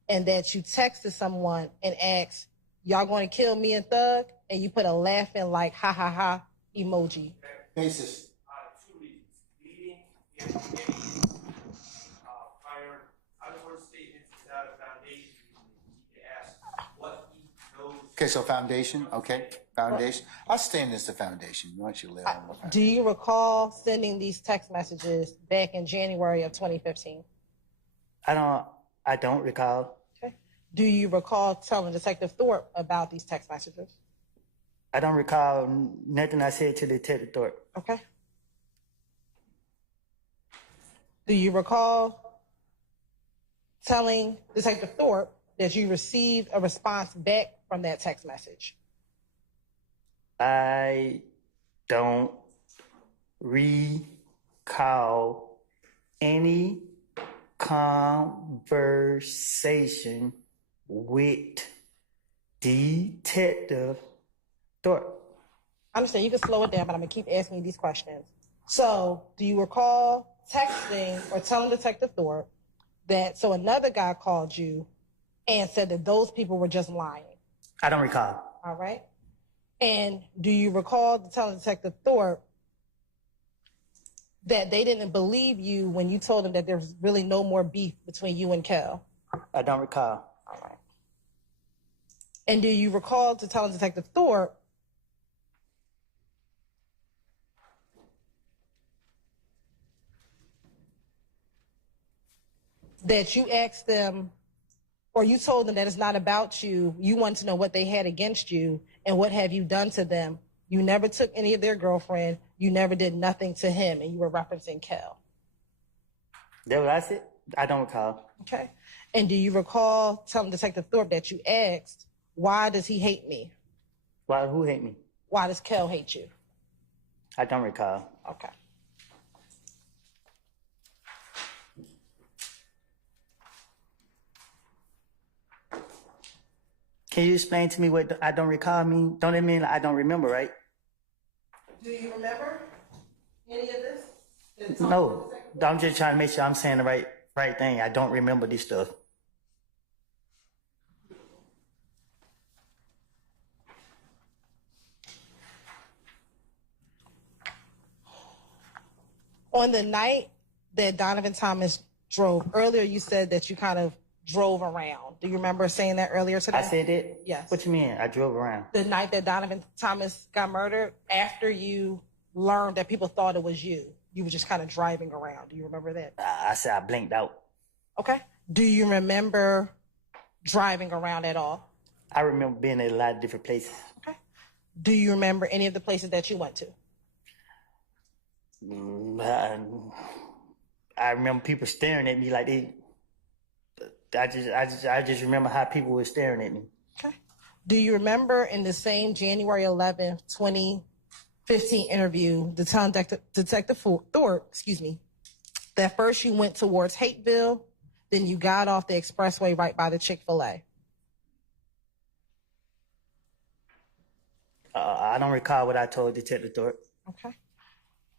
and that you texted someone and asked, y'all going to kill me and Thug? And you put a laughing like ha ha ha emoji. Basis. 2 reasons. Leading in prior out-of-court statements without a foundation. You need to ask what he knows. Okay, so foundation, okay, foundation. I'll stand as the foundation. Why don't you lay on the foundation? Do you recall sending these text messages back in January of 2015? I don't recall. Okay. Do you recall telling Detective Thorpe about these text messages? I don't recall nothing I said to Detective Thorpe. Okay. Do you recall telling Detective Thorpe that you received a response back from that text message? I don't recall any conversation with Detective Thorpe. I understand you can slow it down, but I'm gonna keep asking you these questions. So, do you recall texting or telling Detective Thorpe that so another guy called you and said that those people were just lying? I don't recall. All right. And do you recall telling Detective Thorpe that they didn't believe you when you told them that there's really no more beef between you and Kel? I don't recall. All right. And do you recall telling Detective Thorpe that you asked them, or you told them that it's not about you, you wanted to know what they had against you and what have you done to them? You never took any of their girlfriend, you never did nothing to him, and you were referencing Kel. That what I said? I don't recall. Okay. And do you recall telling Detective Thorpe that you asked, why does he hate me? Why? Who hate me? Why does Kel hate you? I don't recall. Okay. Can you explain to me what I don't recall mean? Don't it mean I don't remember, right? Do you remember any of this? No. I'm just trying to make sure I'm saying the right thing. I don't remember this stuff. On the night that Donovan Thomas drove, earlier you said that you kind of drove around. Do you remember saying that earlier today? I said it? Yes. What you mean? I drove around. The night that Donovan Thomas got murdered, after you learned that people thought it was you, you were just kind of driving around. Do you remember that? I said I blinked out. Okay. Do you remember driving around at all? I remember being at a lot of different places. Okay. Do you remember any of the places that you went to? I remember people staring at me like they. I just remember how people were staring at me. Okay. Do you remember in the same January 11th, 2015 interview, Detective Thorpe, that first you went towards Hateville, then you got off the expressway right by the Chick-fil-A? I don't recall what I told Detective Thorpe. Okay.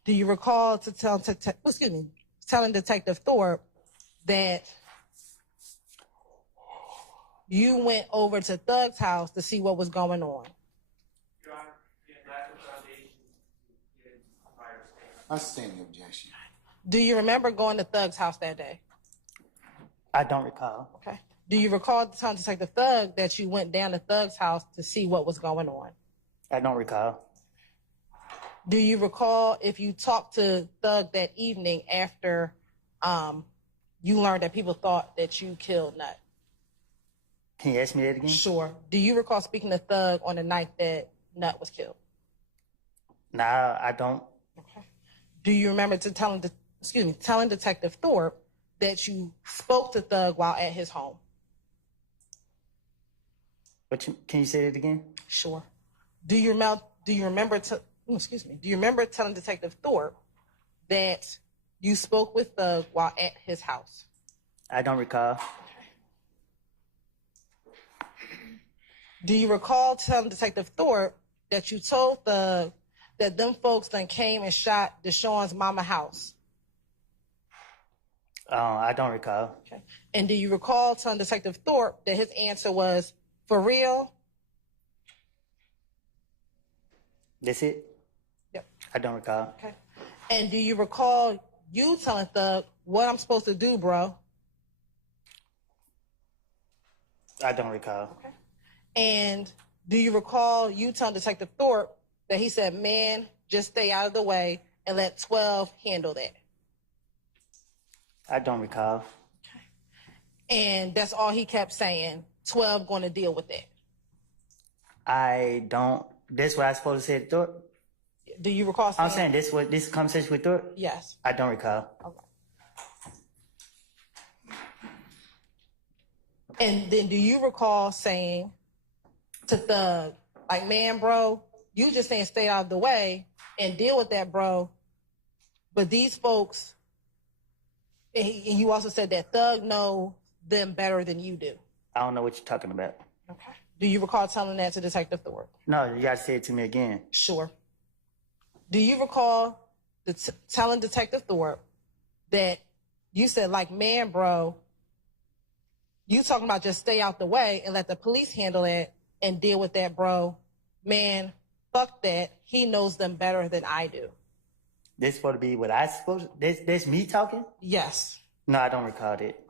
Do you recall telling Detective Thorpe that you went over to Thug's house to see what was going on? Your Honor, we have lack of foundation to give prior statements. I stand the objection. Do you remember going to Thug's house that day? I don't recall. Okay. Do you recall telling Detective Thug that you went down to Thug's house to see what was going on? I don't recall. Do you recall if you talked to Thug that evening after you learned that people thought that you killed Nut? Can you ask me that again? Sure. Do you recall speaking to Thug on the night that Nut was killed? Nah, I don't. Okay. Do you remember telling Detective Thorpe that you spoke to Thug while at his home? Can you say that again? Sure. Do you remember telling Detective Thorpe that you spoke with Thug while at his house? I don't recall. Do you recall telling Detective Thorpe that you told Thug that them folks then came and shot Deshaun's mama house? I don't recall. Okay. And do you recall telling Detective Thorpe that his answer was, for real? That's it? Yep. I don't recall. Okay. And do you recall you telling Thug what I'm supposed to do, bro? I don't recall. Okay. And do you recall you telling Detective Thorpe that he said, man, just stay out of the way and let 12 handle that? I don't recall. And that's all he kept saying, 12 going to deal with that. I don't. That's what I was supposed to say to Thorpe? Do you recall saying? I'm saying this conversation with Thorpe? Yes. I don't recall. Okay. And then do you recall saying to Thug, like, man, bro, you just saying stay out of the way and deal with that, bro. But these folks, and you also said that Thug know them better than you do. I don't know what you're talking about. Okay. Do you recall telling that to Detective Thorpe? No, you got to say it to me again. Sure. Do you recall telling Detective Thorpe that you said, like, man, bro, you talking about just stay out the way and let the police handle it and deal with that, bro. Man, fuck that. He knows them better than I do. This supposed to be what I supposed to, this me talking? Yes. No, I don't recall it.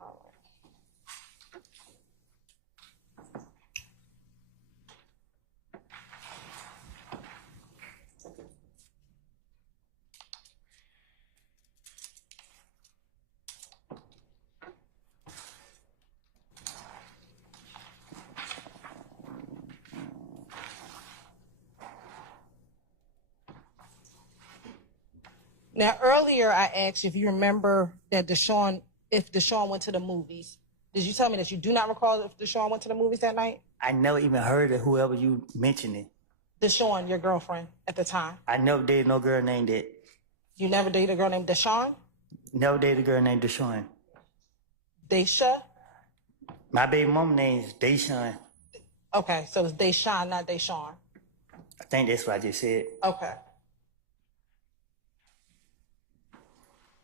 Now, earlier I asked you if you remember that if Deshaun went to the movies. Did you tell me that you do not recall if Deshaun went to the movies that night? I never even heard of whoever you mentioned it. Deshaun, your girlfriend at the time. I never dated no girl named that. You never dated a girl named Deshaun? Never dated a girl named Deshaun. Daisha? My baby mom name's Deshaun. Okay, so it's Deshaun, not Deshaun. I think that's what I just said. Okay.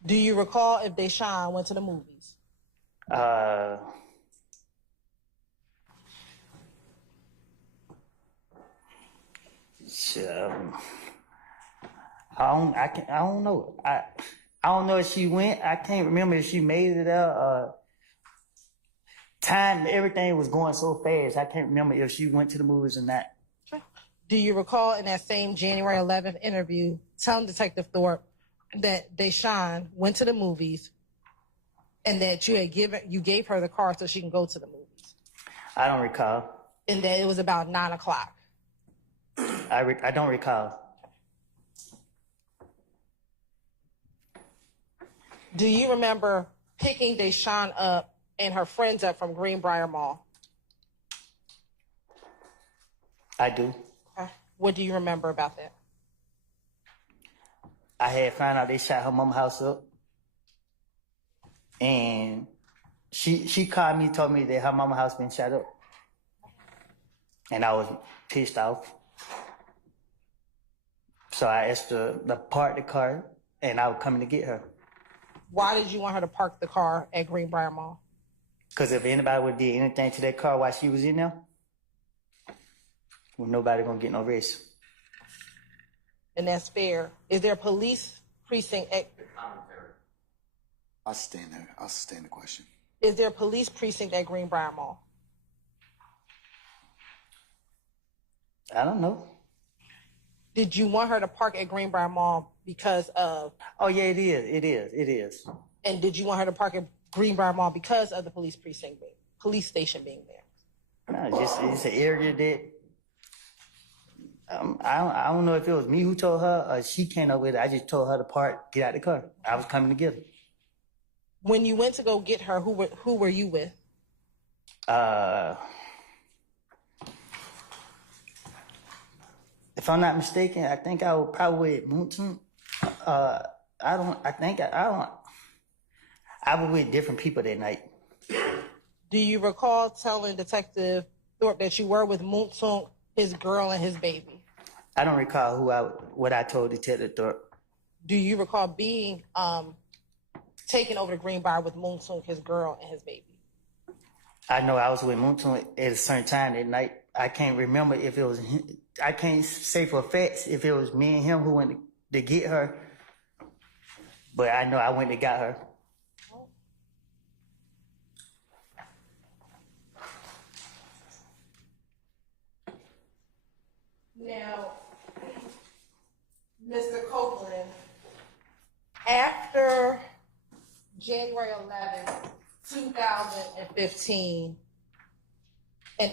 Do you recall if Deshaun went to the movies? I don't know. I don't know if she went. I can't remember if she made it out. Time, everything was going so fast. I can't remember if she went to the movies or not. Do you recall in that same January 11th interview telling Detective Thorpe that Deshaun went to the movies and that you gave her the car so she can go to the movies? I don't recall. And that it was about 9 o'clock? I don't recall. Do you remember picking Deshaun up and her friends up from Greenbrier Mall? I do. Okay. What do you remember about that? I had found out they shot her mama house up. And she called me, told me that her mama house been shot up. And I was pissed off. So I asked her to park the car, and I was coming to get her. Why did you want her to park the car at Greenbrier Mall? Because if anybody would did anything to that car while she was in there, well, nobody gonna get no arrest. And that's fair. Is there a police precinct at... I'll stand there. I'll stand the question. Is there a police precinct at Greenbrier Mall? I don't know. Did you want her to park at Greenbrier Mall because of... Oh, yeah, it is. And did you want her to park at Greenbrier Mall because of the police station being there? No, it's an area that... I don't know if it was me who told her or she came up with it. I just told her to park, get out the car. I was coming to get her. When you went to go get her, who were you with? If I'm not mistaken, I think I was probably with Moonton. I was with different people that night. Do you recall telling Detective Thorpe that you were with Moonsung, his girl, and his baby? I don't recall what I told Detective Thorpe. Do you recall being taken over to Greenbrier with Moonsung, his girl, and his baby? I know I was with Moonsung at a certain time that night. I can't remember if it was him. I can't say for a fact if it was me and him who went to get her, but I know I went to get her. Now, Mr. Copeland, after January 11th, 2015, and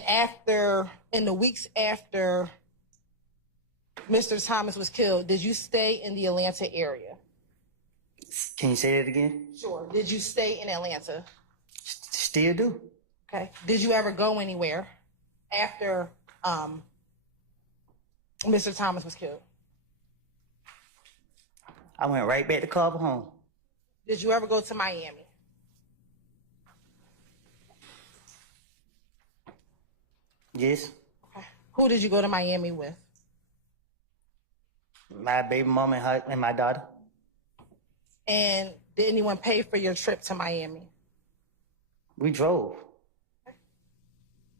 in the weeks after Mr. Thomas was killed, did you stay in the Atlanta area? Can you say that again? Sure. Did you stay in Atlanta? Still do. Okay. Did you ever go anywhere after Mr. Thomas was killed? I went right back to Carver home. Did you ever go to Miami? Yes. Okay. Who did you go to Miami with? My baby mama and my daughter. And did anyone pay for your trip to Miami? We drove.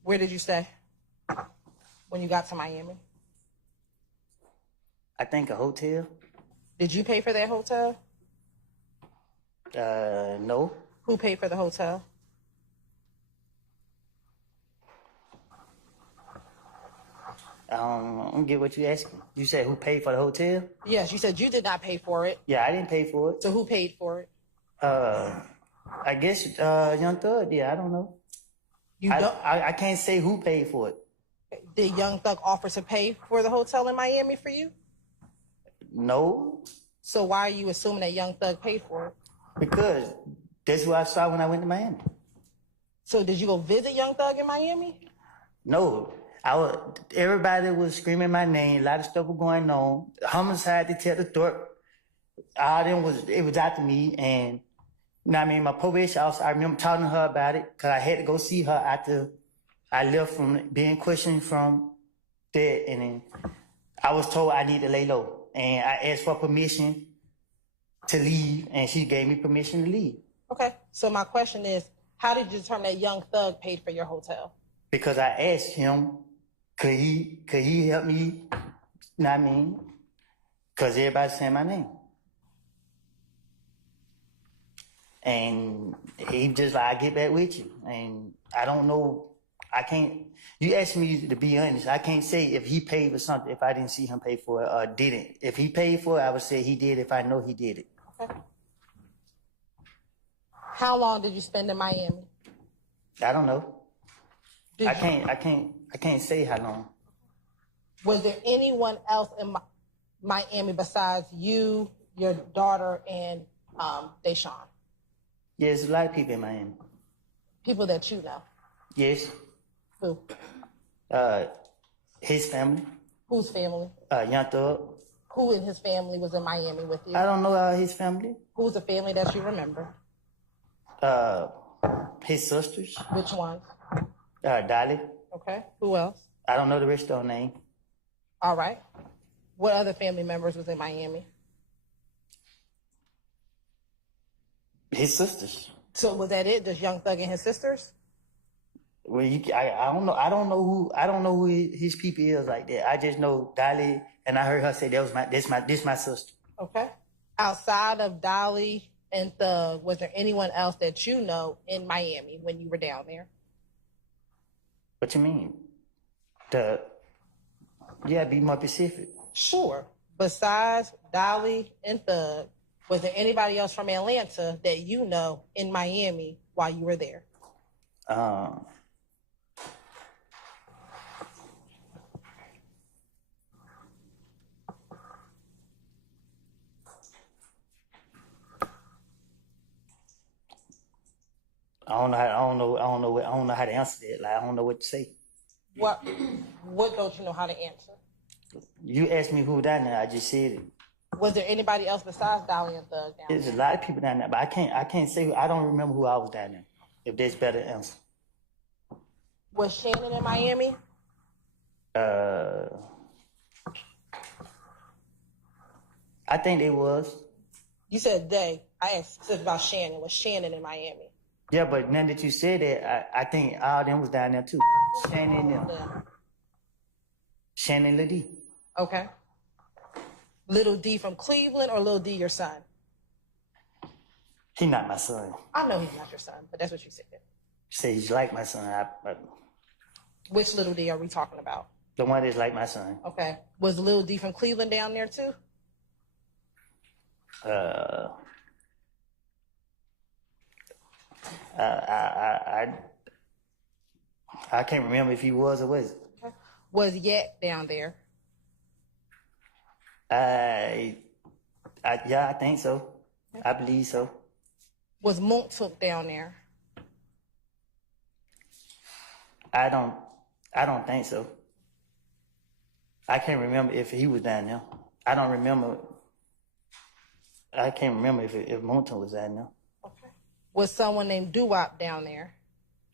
Where did you stay when you got to Miami? I think a hotel. Did you pay for that hotel? No. Who paid for the hotel? I don't get what you asking. You said who paid for the hotel? Yes, you said you did not pay for it. Yeah, I didn't pay for it. So who paid for it? I guess Young Thug. Yeah, I don't know. I can't say who paid for it. Did Young Thug offer to pay for the hotel in Miami for you? No. So why are you assuming that Young Thug paid for it? Because that's what I saw when I went to Miami. So did you go visit Young Thug in Miami? No. Everybody was screaming my name. A lot of stuff was going on. Homicide Detective Thorpe. It was after me. And, you know what I mean? My probation officer, I remember talking to her about it because I had to go see her after I left from being questioned from that. And then I was told I need to lay low. And I asked for permission to leave, and she gave me permission to leave. Okay. So my question is, how did you determine that Young Thug paid for your hotel? Because I asked him, could he help me? You know what I mean? Because everybody's saying my name. And he just like, I get back with you. And I don't know, you asked me to be honest, I can't say if he paid for something if I didn't see him pay for it or didn't. If he paid for it, I would say he did if I know he did it. Okay. How long did you spend in Miami? I don't know. I can't say how long. Was there anyone else in Miami besides you, your daughter, and Deshaun? Yes, a lot of people in Miami. People that you know? Yes. Who? His family. Whose family? Young Thug. Who in his family was in Miami with you? I don't know his family. Who's the family that you remember? His sisters. Which ones? Dolly. Okay. Who else? I don't know the rest of their name. All right. What other family members was in Miami? His sisters. So was that it? Just Young Thug and his sisters? Well, I don't know. I don't know who his people is like that. I just know Dolly, and I heard her say this my sister. Okay. Outside of Dolly and Thug, was there anyone else that you know in Miami when you were down there? What you mean? Be more specific. Sure. Besides Dolly and Thug, was there anybody else from Atlanta that you know in Miami while you were there? I don't know how to answer that. Like, I don't know what to say. What don't you know how to answer? You asked me who down there. I just said it. Was there anybody else besides Dolly and Thug down there? There's a lot of people down there, but I can't say. I don't remember who I was down there. If that's better answer. Was Shannon in Miami? I think it was. You said they. I asked about Shannon. Was Shannon in Miami? Yeah, but now that you said that, I think all them was down there too. Shannon and them. Shannon Liddy. Okay. Little D from Cleveland or Little D your son? He not my son. I know he's not your son, but that's what you said. You say he's like my son. Which Little D are we talking about? The one that's like my son. Okay. Was Little D from Cleveland down there too? I can't remember if he was or wasn't. Okay. Was Yak down there? Yeah, I think so. Okay. I believe so. Was Montauk down there? I don't think so. I can't remember if he was down there. I don't remember. I can't remember if Montauk was down there. Okay. Was someone named Duwop down there?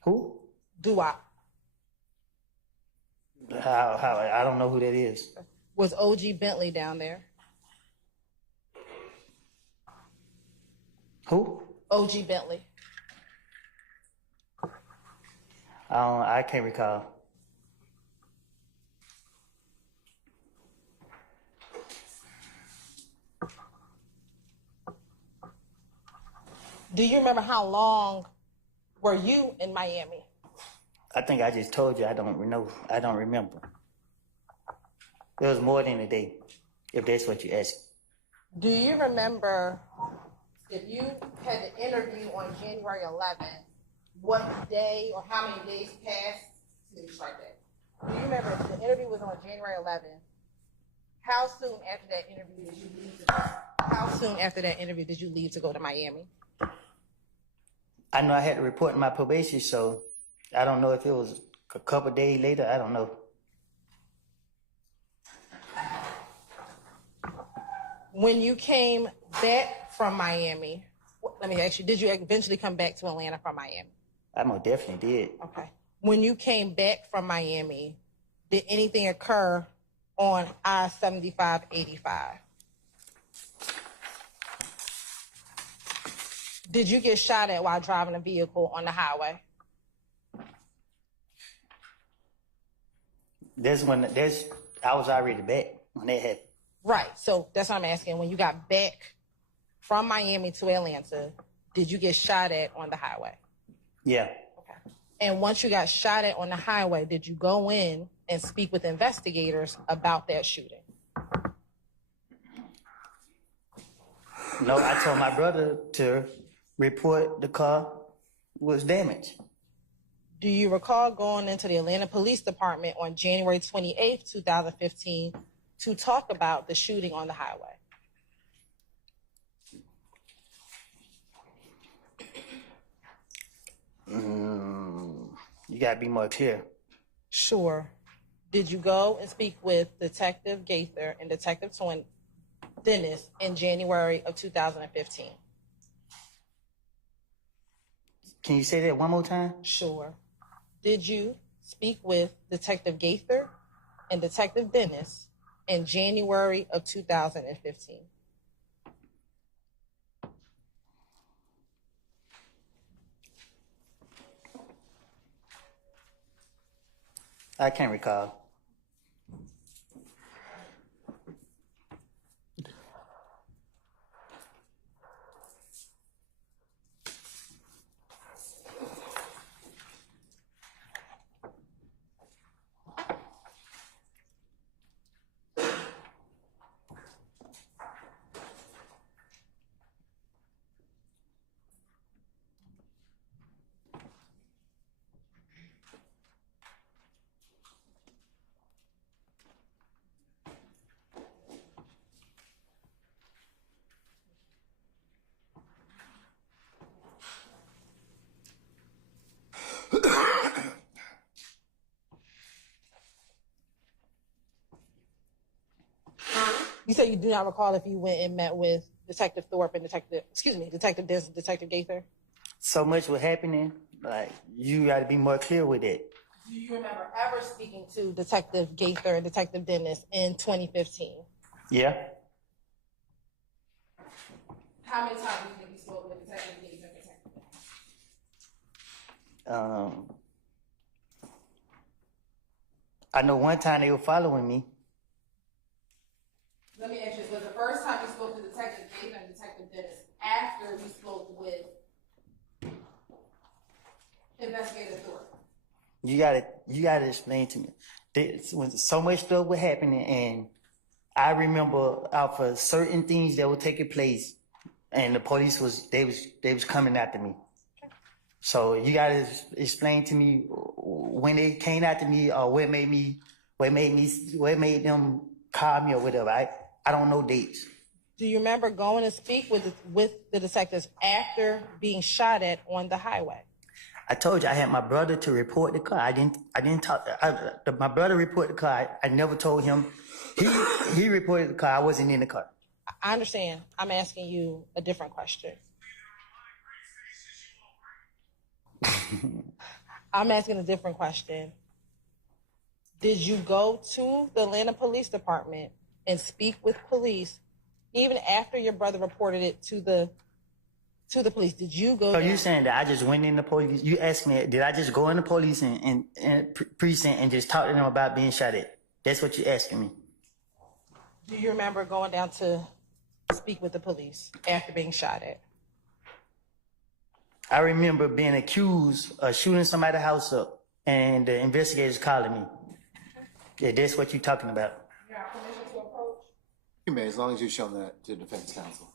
Who? Duwop. How? I don't know who that is. Was OG Bentley down there? Who? OG Bentley. I can't recall. Do you remember how long were you in Miami? I think I just told you I don't know. I don't remember. It was more than a day, if that's what you asked. Do you remember if you had the interview on January 11th, what day or how many days passed since like that? Do you remember if the interview was on January 11th? How soon after that interview did you leave to go? How soon after that interview did you leave to go to Miami? I know I had to report my probation, so I don't know if it was a couple of days later. I don't know. When you came back from Miami, let me ask you, did you eventually come back to Atlanta from Miami? I most definitely did. Okay. When you came back from Miami, did anything occur on I-75/85? Did you get shot at while driving a vehicle on the highway? I was already back when that happened. Right. So that's what I'm asking. When you got back from Miami to Atlanta, did you get shot at on the highway? Yeah. Okay. And once you got shot at on the highway, did you go in and speak with investigators about that shooting? No, I told my brother to report the car was damaged. Do you recall going into the Atlanta Police Department on January 28th, 2015 to talk about the shooting on the highway? You gotta be more clear. Sure. Did you go and speak with Detective Gaither and Detective Dennis in January of 2015? Can you say that one more time? Sure. Did you speak with Detective Gaither and Detective Dennis in January of 2015? I can't recall. You said you do not recall if you went and met with Detective Thorpe and Detective Dennis and Detective Gaither? So much was happening, like, you gotta be more clear with it. Do you remember ever speaking to Detective Gaither and Detective Dennis in 2015? Yeah. How many times do you think you spoke with Detective Gaither and Detective Dennis? I know one time they were following me. Let me ask you, was the first time you spoke to Detective Gaither and Detective Dennis after you spoke with Investigator Thorpe? You gotta explain to me. When so much stuff was happening, and I remember out for certain things that were taking place, and the police was coming after me. So you gotta explain to me when they came after me, or what made them call me or whatever. I don't know dates. Do you remember going to speak with the detectives after being shot at on the highway? I told you I had my brother to report the car. I didn't talk. My brother reported the car. I never told him. He reported the car. I wasn't in the car. I understand. I'm asking you a different question. I'm asking a different question. Did you go to the Atlanta Police Department and speak with police even after your brother reported it to the police? Did you go? So you saying that I just went in the police? You asked me, did I just go in the police and precinct and just talk to them about being shot at? That's what you're asking me. Do you remember going down to speak with the police after being shot at? I remember being accused of shooting somebody's house up, and the investigators calling me. Yeah, that's what you're talking about. You have permission to approach? You may, as long as you show that to defense counsel.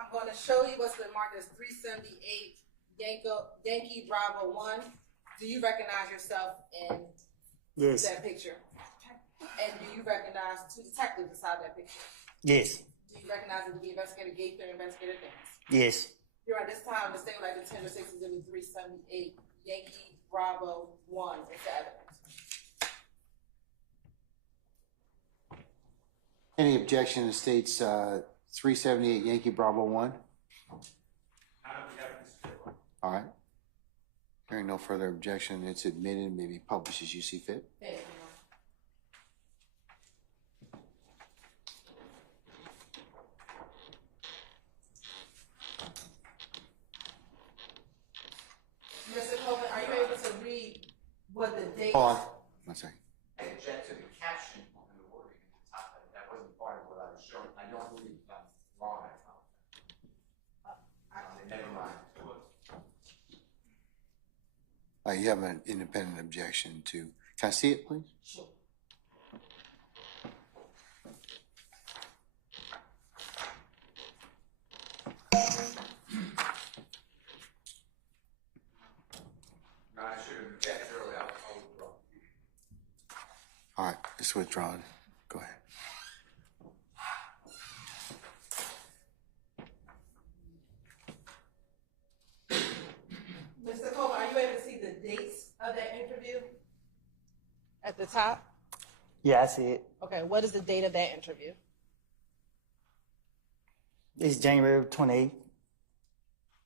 I'm going to show you what's been marked as 378 Yankee Bravo 1. Do you recognize yourself in Yes. that picture? And do you recognize two detectives inside that picture? Yes. Do you recognize the investigator Gaither and investigator Dennis? Yes. Here at this time, the state would like to tender 6 Exhibit 378 Yankee Bravo 1 into evidence. Any objection to states 378 Yankee Bravo 1? All right. Hearing no further objection, it's admitted, may be published as you see fit. Thank you. Mr. Coleman, are you able to read what the date? Hold on. One second. I object to the caption on the wording at the top. That wasn't part of what I was showing. I don't believe that's wrong. Never mind. You have an independent objection to. Can I see it, please? Sure. I should have objected earlier. I'll withdraw. All right, it's withdrawn. Go ahead. Mr. Coleman, are you able to see the dates of that interview at the top? Yeah, I see it. Okay, what is the date of that interview? It's January 28th.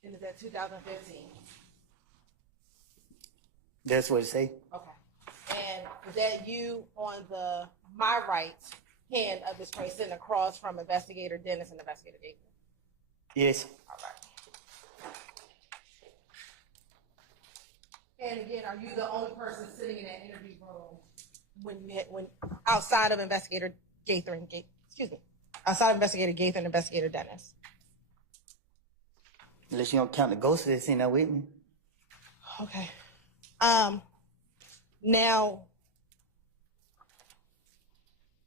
And is that 2015? That's what it say. Okay. And is that you on the My Right hand of this person sitting across from Investigator Dennis and Investigator Gaither? Yes. All right. And again, are you the only person sitting in that interview room when outside of Investigator Gaither and outside of Investigator Gaither and Investigator Dennis? Unless you don't count the ghost that's in there with me. Okay. Now,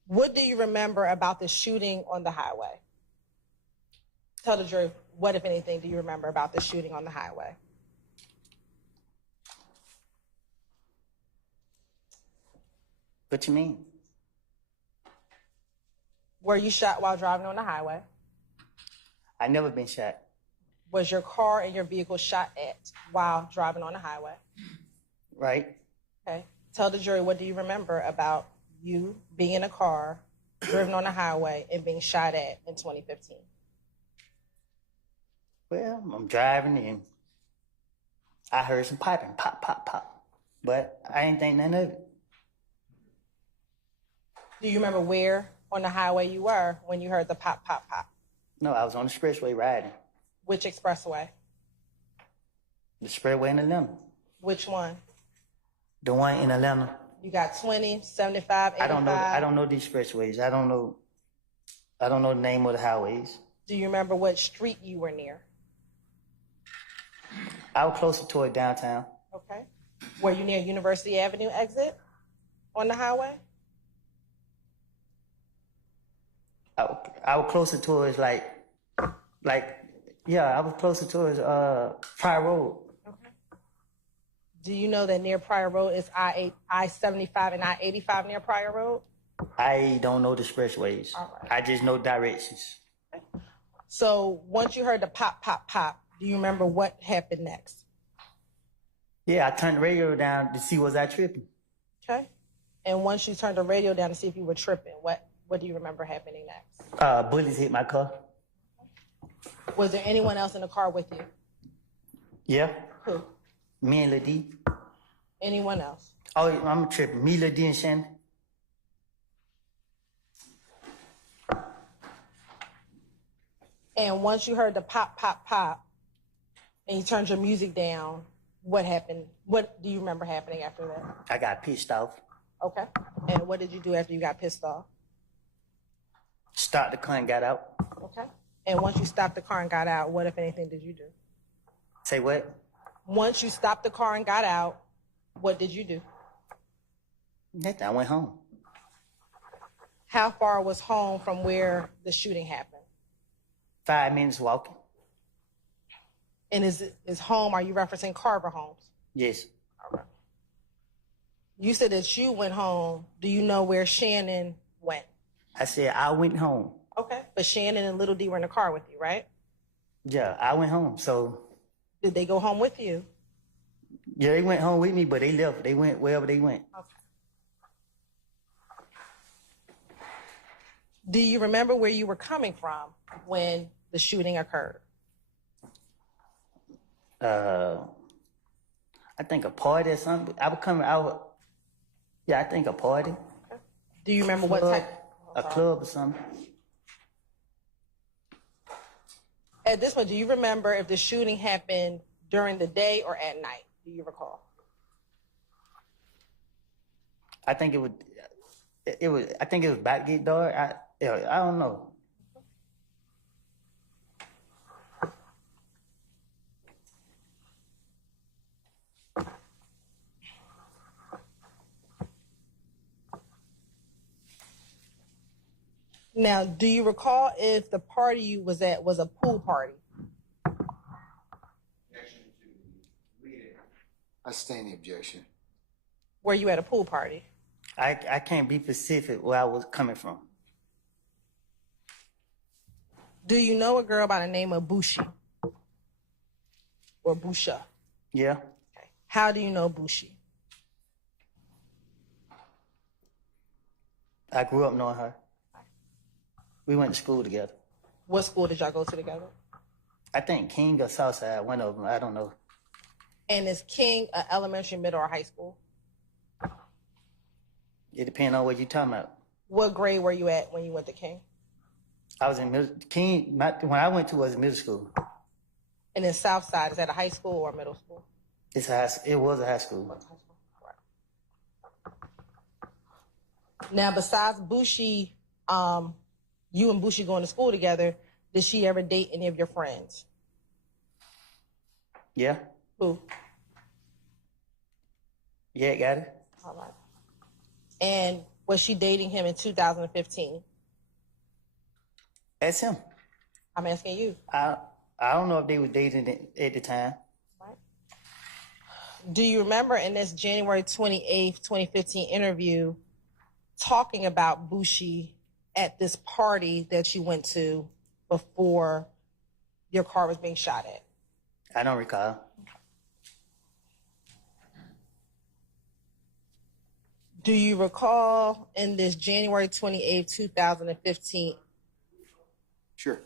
what do you remember about the shooting on the highway? Tell the jury, what, if anything, do you remember about the shooting on the highway? What you mean? Were you shot while driving on the highway? I never been shot. Was your car and your vehicle shot at while driving on the highway? Right. Okay. Tell the jury, what do you remember about you being in a car, driven on the highway, and being shot at in 2015? Well, I'm driving and I heard some piping, pop, pop, pop. But I ain't think nothing of it. Do you remember where on the highway you were when you heard the pop, pop, pop? No, I was on the expressway riding. Which expressway? The expressway in Atlanta. Which one? The one in Atlanta. You got 20, 75, 85? I don't know the expressways. I don't know the name of the highways. Do you remember what street you were near? I was closer toward downtown. Okay. Were you near University Avenue exit on the highway? I was closer towards I was closer towards Pryor Road. Okay. Do you know that near Pryor Road is I-75 and I-85 near Pryor Road? I don't know the expressways. All right. I just know directions. Okay. So once you heard the pop, pop, pop, do you remember what happened next? Yeah, I turned the radio down to see was I tripping. Okay. And once you turned the radio down to see if you were tripping, what do you remember happening next? Bullets hit my car. Was there anyone else in the car with you? Yeah. Who? Me and Ladie. Anyone else? Oh, I'm tripping. Me, Ladie, and Shannon. And once you heard the pop, pop, pop, and you turned your music down, what happened? What do you remember happening after that? I got pissed off. Okay. And what did you do after you got pissed off? Stopped the car and got out. Okay. And once you stopped the car and got out, what, if anything, did you do? Say what? Once you stopped the car and got out, what did you do? Nothing. I went home. How far was home from where the shooting happened? 5 minutes walking. And is home, are you referencing Carver Homes? Yes. All right. You said that you went home. Do you know where Shannon went? I said I went home. Okay. But Shannon and Little D were in the car with you, right? Yeah, I went home. So. Did they go home with you? Yeah, they went home with me, but they left. They went wherever they went. Okay. Do you remember where you were coming from when the shooting occurred? I think a party or something. I think a party. Okay. Do you remember what type? A club or something. At this point, do you remember if the shooting happened during the day or at night? Do you recall? I think it was about to get dark. I don't know. Now, do you recall if the party you was at was a pool party? I stand the objection. Were you at a pool party? I can't be specific where I was coming from. Do you know a girl by the name of Bushi? Or Busha? Yeah. Okay. How do you know Bushi? I grew up knowing her. We went to school together. What school did y'all go to together? I think King or Southside, one of them. I don't know. And is King elementary, middle, or high school? It depends on what you're talking about. What grade were you at when you went to King? I was in when I went to was middle school. And then Southside, is that a high school or middle school? It was a high school. Now, besides Bushi, you and Bushi going to school together, did she ever date any of your friends? Yeah. Who? Yeah, got it. All right. And was she dating him in 2015? That's him. I'm asking you. I don't know if they were dating at the time. Right. Do you remember in this January 28th, 2015 interview talking about Bushi at this party that you went to before your car was being shot at? I don't recall. Do you recall in this January 28th, 2015? Sure.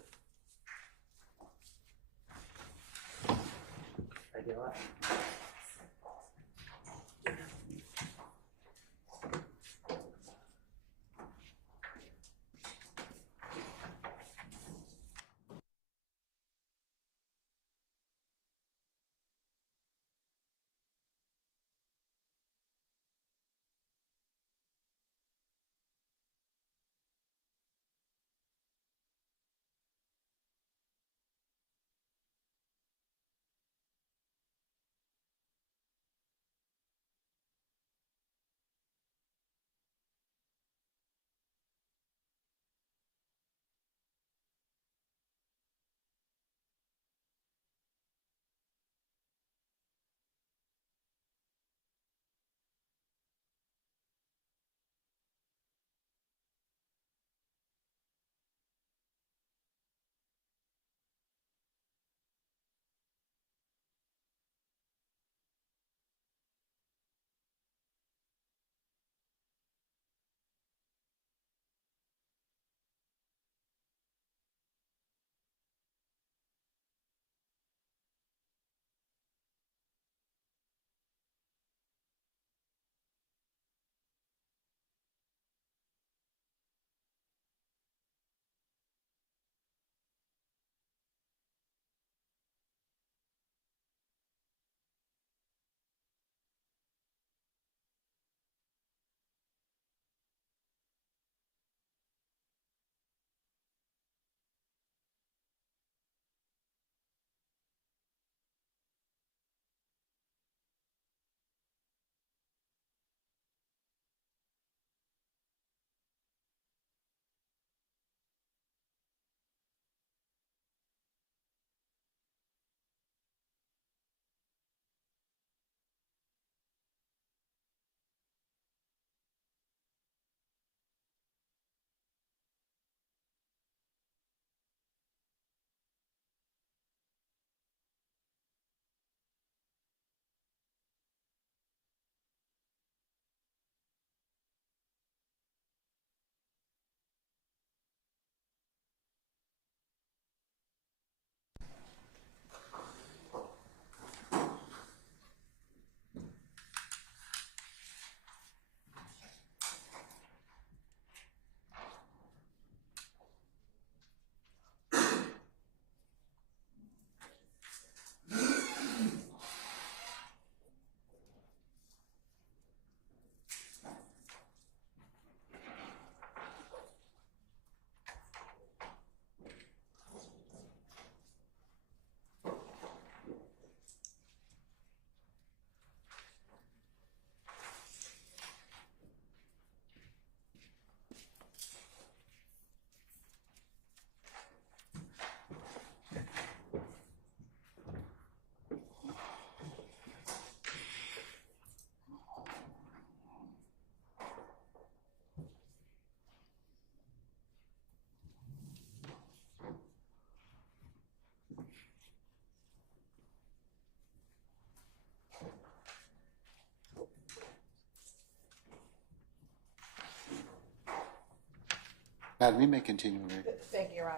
Madam, you may continue. Mary. Thank you, Your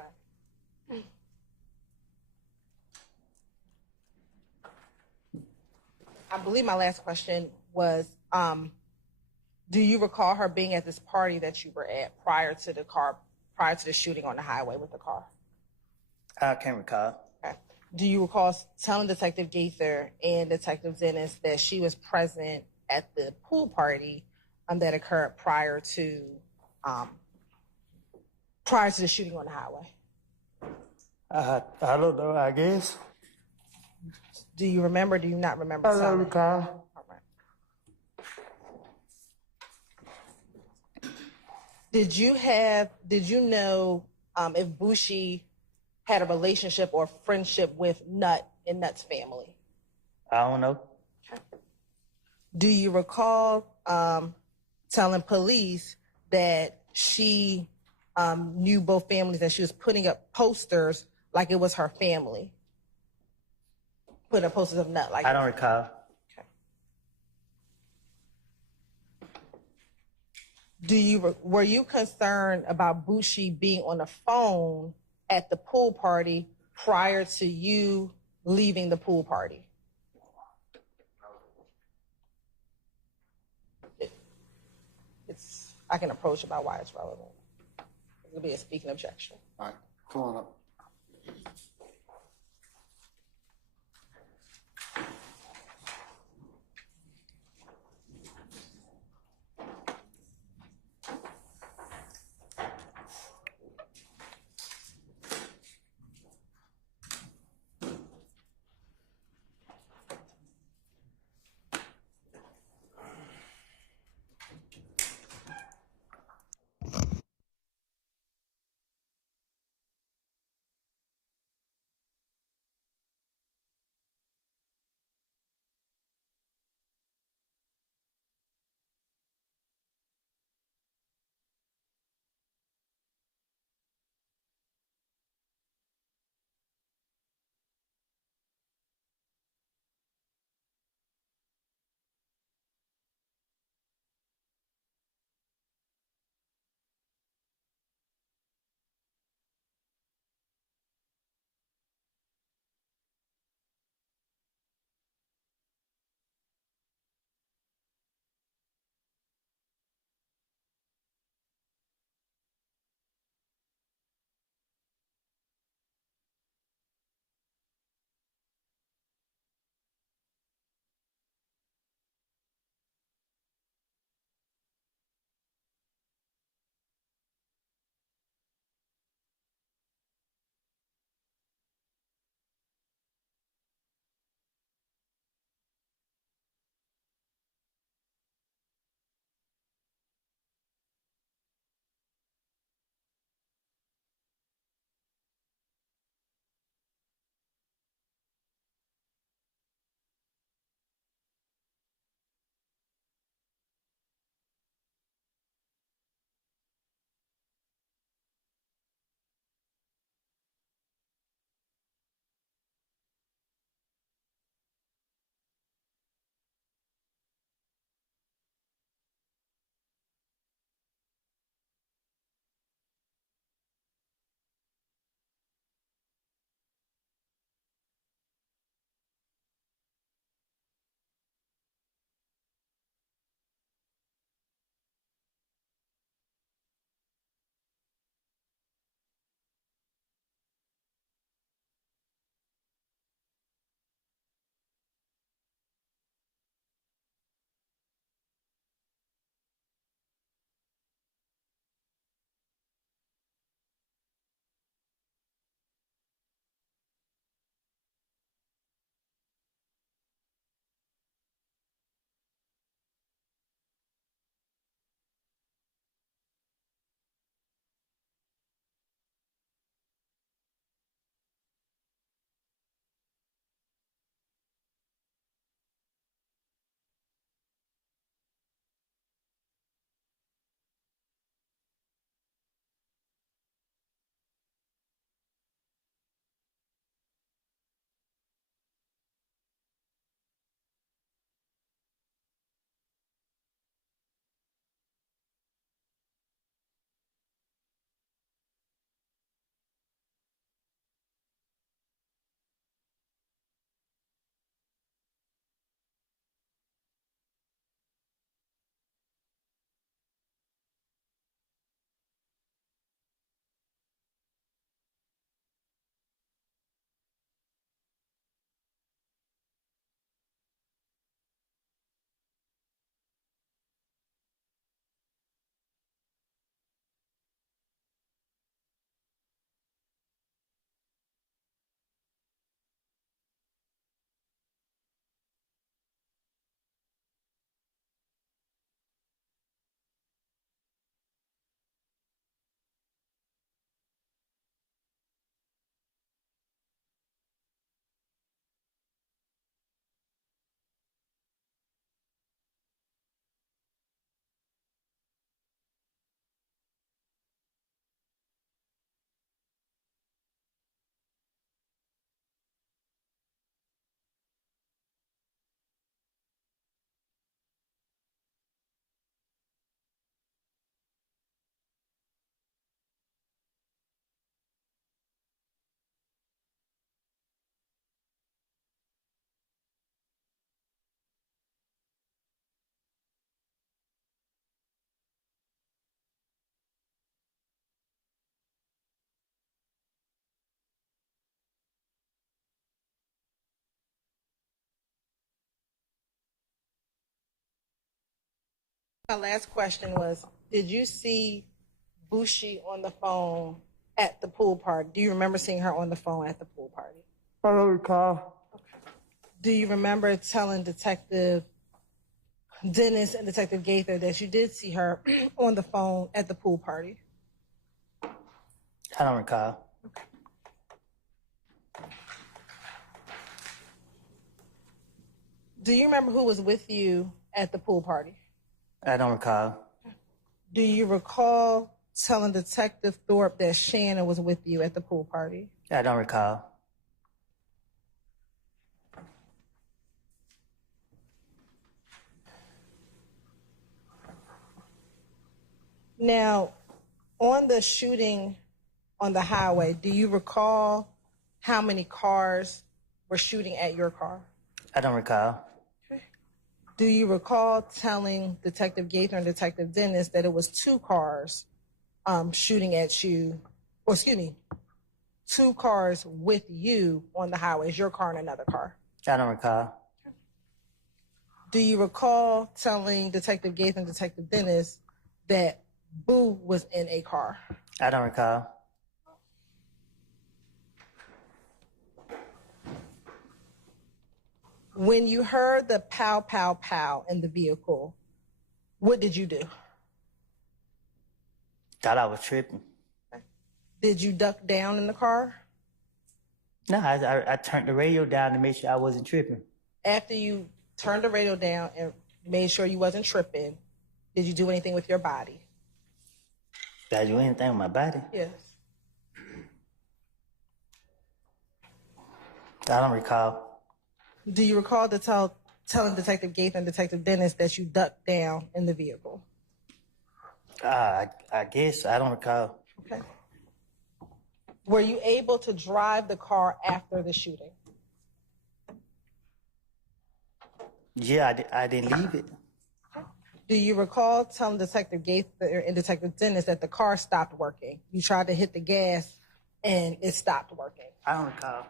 Honor. I believe my last question was, Do you recall her being at this party that you were at prior to the shooting on the highway with the car? I can't recall. Okay. Do you recall telling Detective Gaither and Detective Dennis that she was present at the pool party that occurred prior to the shooting on the highway? I don't know, I guess. Do you remember? Do you not remember? I don't recall. All right. Did you know if Bushi had a relationship or friendship with Nut and Nut's family? I don't know. Okay. Do you recall telling police that she knew both families and she was putting up posters like it was her family? Putting up posters of Nut like I don't recall. Were you concerned about Bushi being on the phone at the pool party prior to you leaving the pool party? I can approach about why it's relevant. It'll be a speaking objection. All right, come on up. My last question was, did you see Bushi on the phone at the pool party? Do you remember seeing her on the phone at the pool party? I don't recall. Do you remember telling Detective Dennis and Detective Gaither that you did see her on the phone at the pool party? I don't recall. Do you remember who was with you at the pool party? I don't recall. Do you recall telling Detective Thorpe that Shannon was with you at the pool party? I don't recall. Now, on the shooting on the highway, do you recall how many cars were shooting at your car? I don't recall. Do you recall telling Detective Gaither and Detective Dennis that it was 2 cars shooting at you, or excuse me, 2 cars with you on the highway, your car and another car? I don't recall. Do you recall telling Detective Gaither and Detective Dennis that Boo was in a car? I don't recall. When you heard the pow, pow, pow in the vehicle, what did you do? Thought I was tripping. Did you duck down in the car? No, I turned the radio down to make sure I wasn't tripping. After you turned the radio down and made sure you wasn't tripping, did you do anything with your body? Did I do anything with my body? Yes. I don't recall. Do you recall telling Detective Gaither and Detective Dennis that you ducked down in the vehicle? I guess. I don't recall. Okay. Were you able to drive the car after the shooting? Yeah, I didn't leave it. Do you recall telling Detective Gaither and Detective Dennis that the car stopped working? You tried to hit the gas and it stopped working. I don't recall.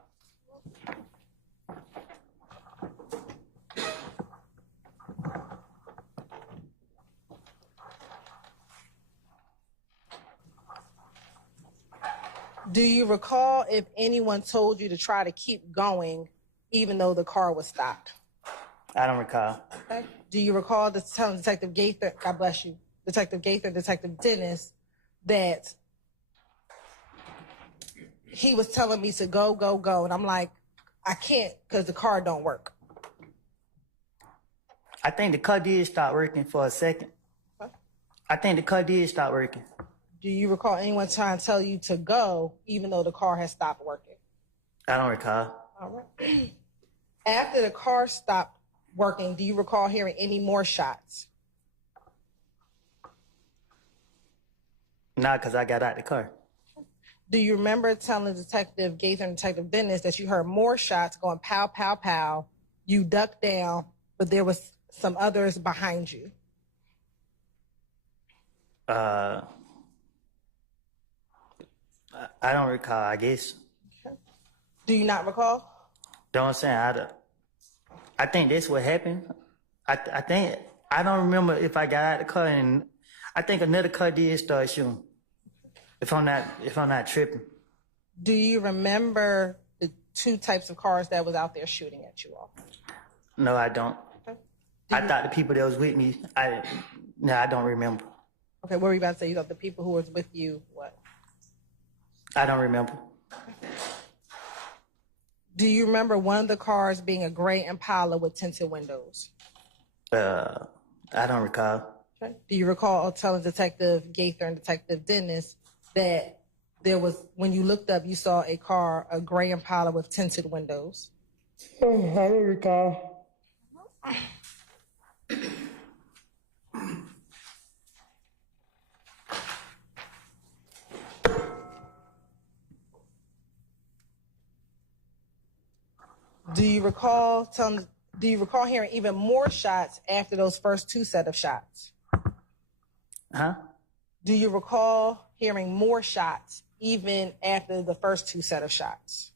Do you recall if anyone told you to try to keep going even though the car was stopped? I don't recall. Okay. Do you recall telling Detective Gaither, God bless you, Detective Gaither, Detective Dennis, that he was telling me to go, go, go, and I'm like, I can't because the car don't work? I think the car did stop working for a second. Huh? I think the car did stop working. Do you recall anyone trying to tell you to go even though the car has stopped working? I don't recall. All right. After the car stopped working, do you recall hearing any more shots? Nah, because I got out the car. Do you remember telling Detective Gaither and Detective Dennis that you heard more shots going pow, pow, pow, you ducked down, but there was some others behind you? I don't recall, I guess. Okay. Do you not recall? Don't say I think that's what happened. I think I don't remember if I got out of the car, and I think another car did start shooting. If I'm not tripping. Do you remember the 2 types of cars that was out there shooting at you all? No, I don't. Okay. I thought the people that was with me, I don't remember. Okay, what were you about to say? You thought the people who was with you, what? I don't remember. Do you remember one of the cars being a gray Impala with tinted windows? I don't recall. Okay. Do you recall telling Detective Gaither and Detective Dennis that there was, when you looked up, you saw a car, a gray Impala with tinted windows? Oh, I don't recall. Do you recall hearing even more shots after those first 2 set of shots? Huh? Do you recall hearing more shots even after the first 2 set of shots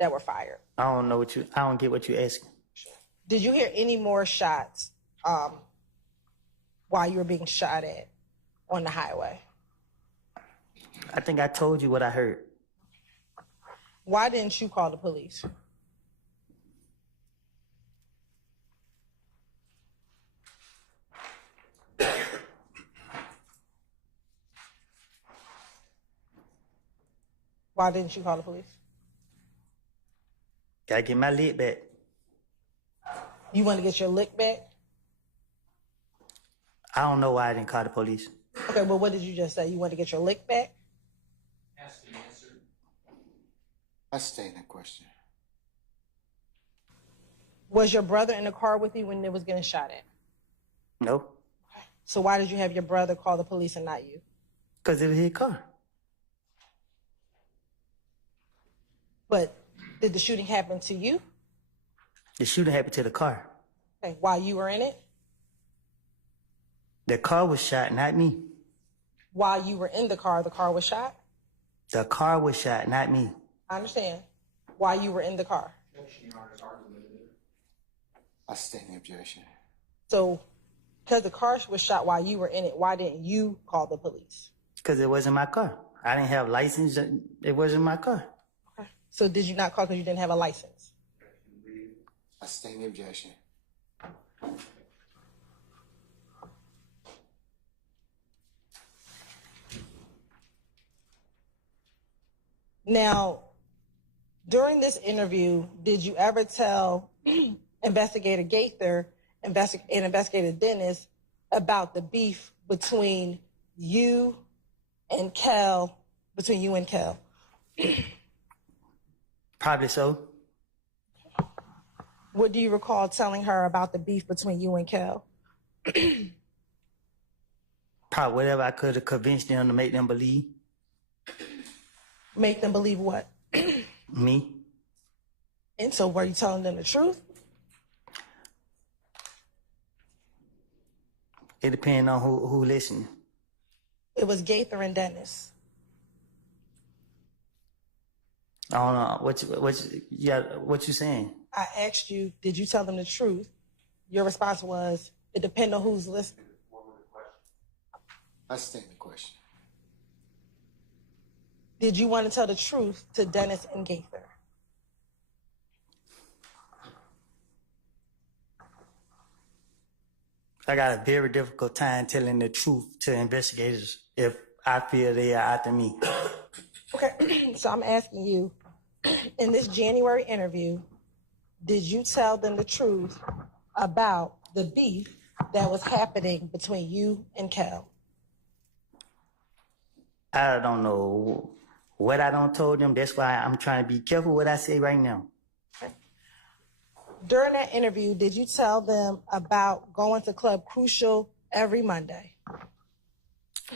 that were fired? I don't get what you're asking. Did you hear any more shots while you were being shot at on the highway? I think I told you what I heard. Why didn't you call the police? Why didn't you call the police? Gotta get my lick back. You want to get your lick back? I don't know why I didn't call the police. Okay, well, what did you just say? You want to get your lick back? Asked and answered. I stay in the question. Was your brother in the car with you when it was getting shot at? No, So why did you have your brother call the police and not you? because it was his car. But did the shooting happen to you? The shooting happened to the car. Okay, while you were in it? The car was shot, not me. While you were in the car was shot? The car was shot, not me. I understand. While you were in the car. I stay in the objection. So, because the car was shot while you were in it, why didn't you call the police? Because it wasn't my car. I didn't have license. It wasn't my car. Okay. So did you not call because you didn't have a license? I stay in the objection. Now, during this interview, did you ever tell Investigator Gaither and Investigator Dennis about the beef between you and Kel, Probably so. What do you recall telling her about the beef between you and Kel? Probably whatever I could have convinced them to make them believe. Make them believe what? Me. And so were you telling them the truth? It depends on who listening. It was Gaither and Dennis. I don't know. What you saying? I asked you, did you tell them the truth? Your response was, it depends on who's listening. I stay in the question. Did you want to tell the truth to Dennis and Gaither? I got a very difficult time telling the truth to investigators if I feel they are after me. Okay, so I'm asking you, in this January interview, did you tell them the truth about the beef that was happening between you and Kel? I don't know what I don't told them. That's why I'm trying to be careful what I say right now. During that interview, did you tell them about going to Club Crucial every Monday?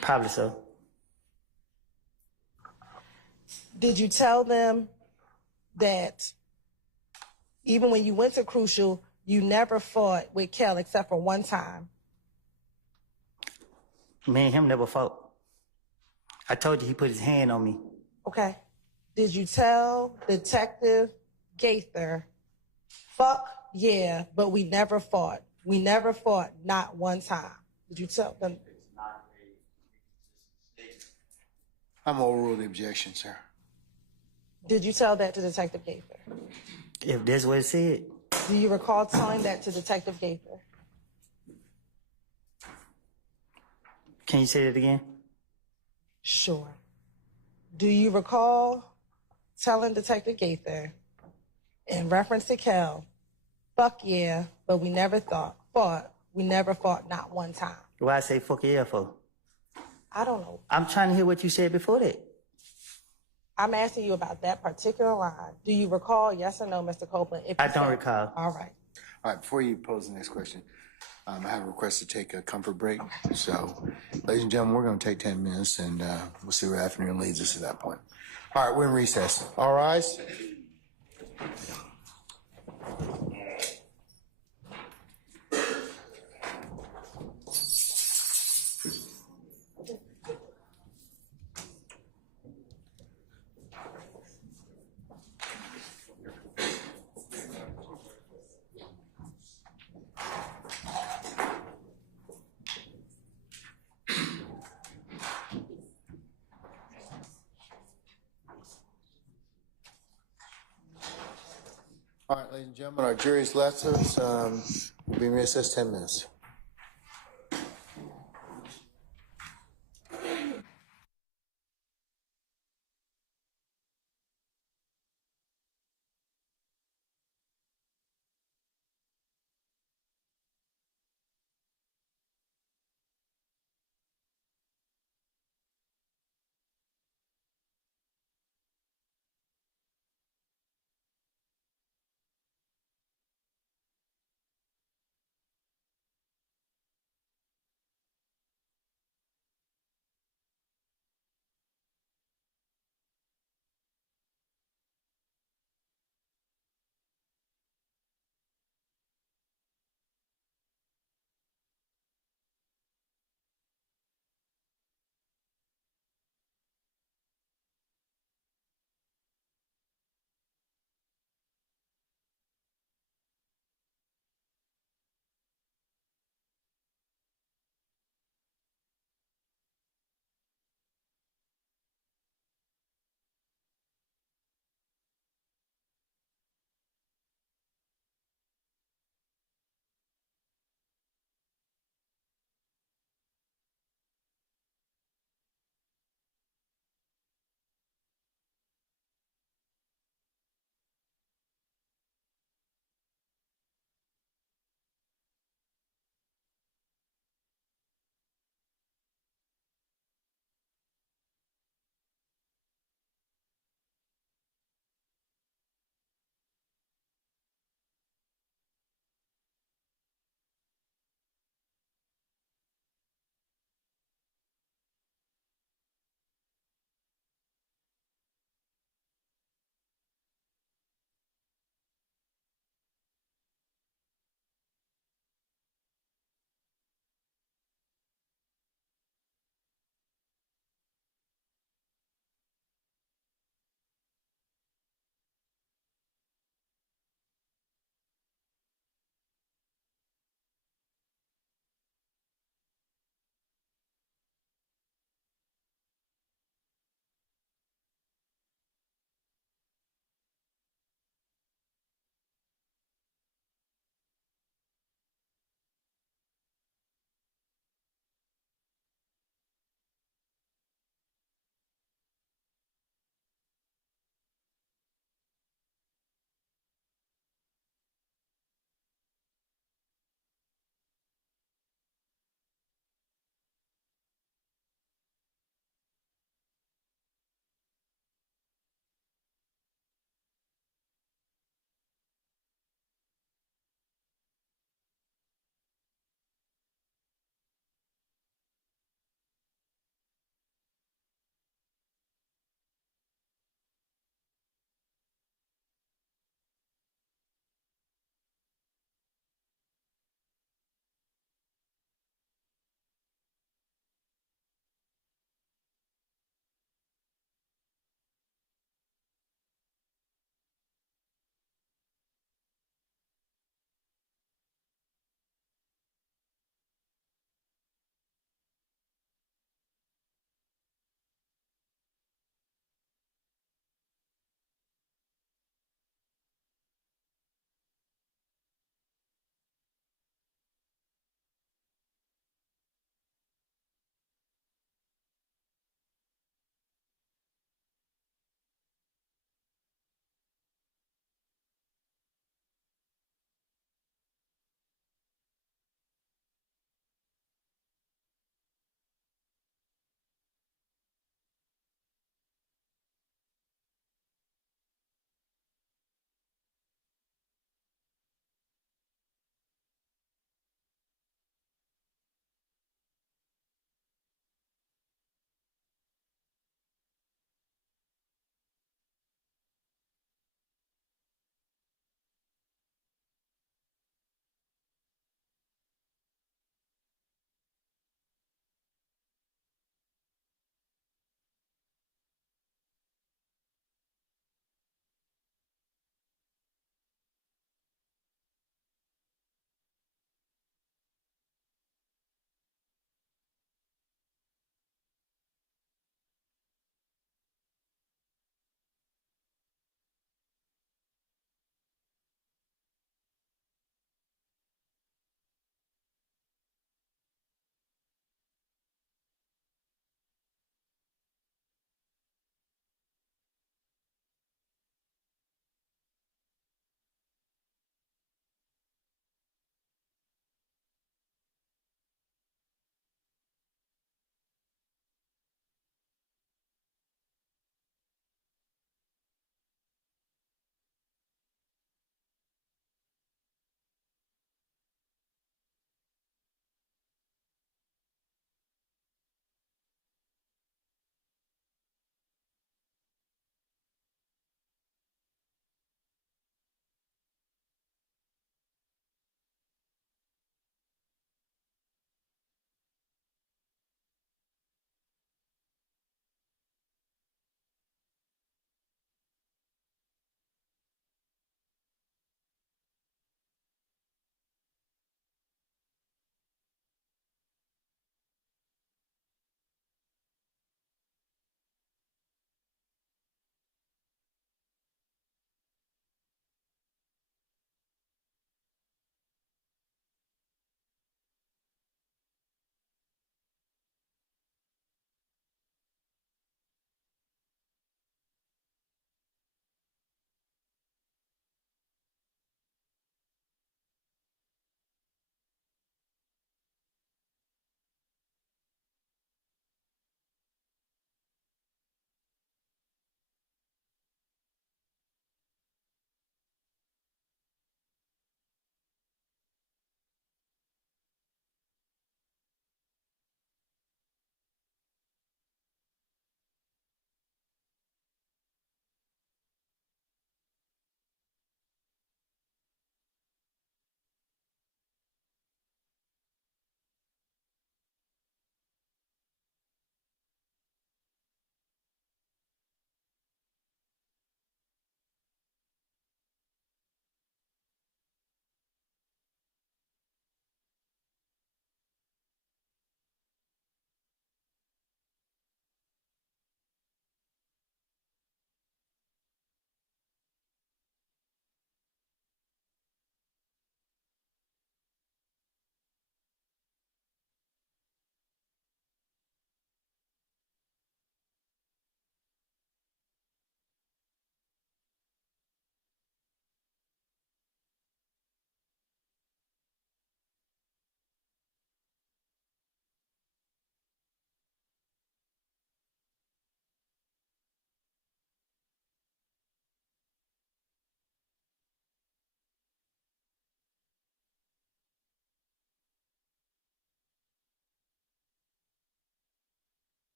Probably so. Did you tell them that even when you went to Crucial, you never fought with Kel except for one time? Me and him never fought. I told you he put his hand on me. Okay. Did you tell Detective Gaither, fuck yeah, but we never fought? We never fought, not one time. Did you tell them? I'm overruled the objection, sir. Did you tell that to Detective Gaither? If that's what it said. Do you recall telling that to Detective Gaither? Can you say that again? Sure. Do you recall telling Detective Gaither, in reference to Kel, fuck yeah, but we never fought, not one time? Why I say fuck yeah for? I don't know. I'm trying to hear what you said before that. I'm asking you about that particular line. Do you recall, yes or no, Mr. Copeland? If you I don't said- recall. All right. All right, before you pose the next question, I have a request to take a comfort break. So, ladies and gentlemen, we're going to take 10 minutes and we'll see where afternoon leads us at that point. All right, we're in recess. All rise. All right, ladies and gentlemen, our jury's left us. We'll be in recess 10 minutes.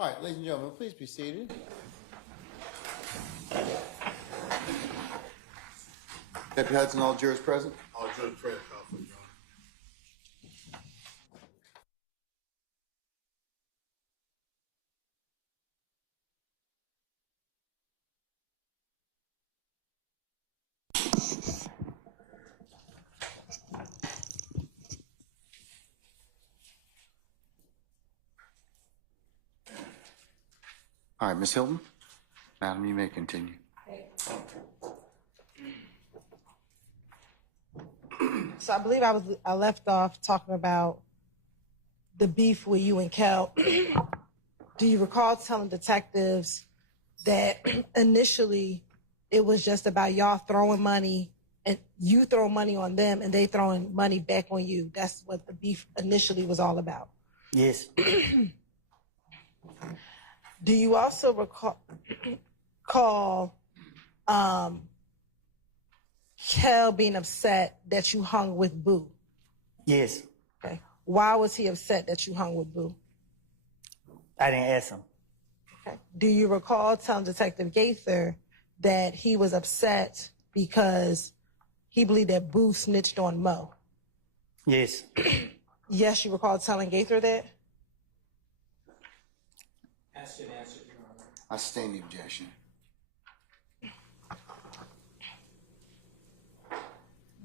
All right, ladies and gentlemen, please be seated. Deputy Hudson, all jurors present? All jurors present, Counsel, Your Honor. All right, Ms. Hilton, madam, you may continue. So I believe I left off talking about the beef with you and Kel. Do you recall telling detectives that initially it was just about y'all throwing money and you throw money on them and they throwing money back on you? That's what the beef initially was all about. Yes. Do you also recall Kel being upset that you hung with Boo? Yes. Okay. Why was he upset that you hung with Boo? I didn't ask him. Okay. Do you recall telling Detective Gaither that he was upset because he believed that Boo snitched on Mo? Yes. Yes, you recall telling Gaither that? Asked and answered, Your Honor. I sustain the objection.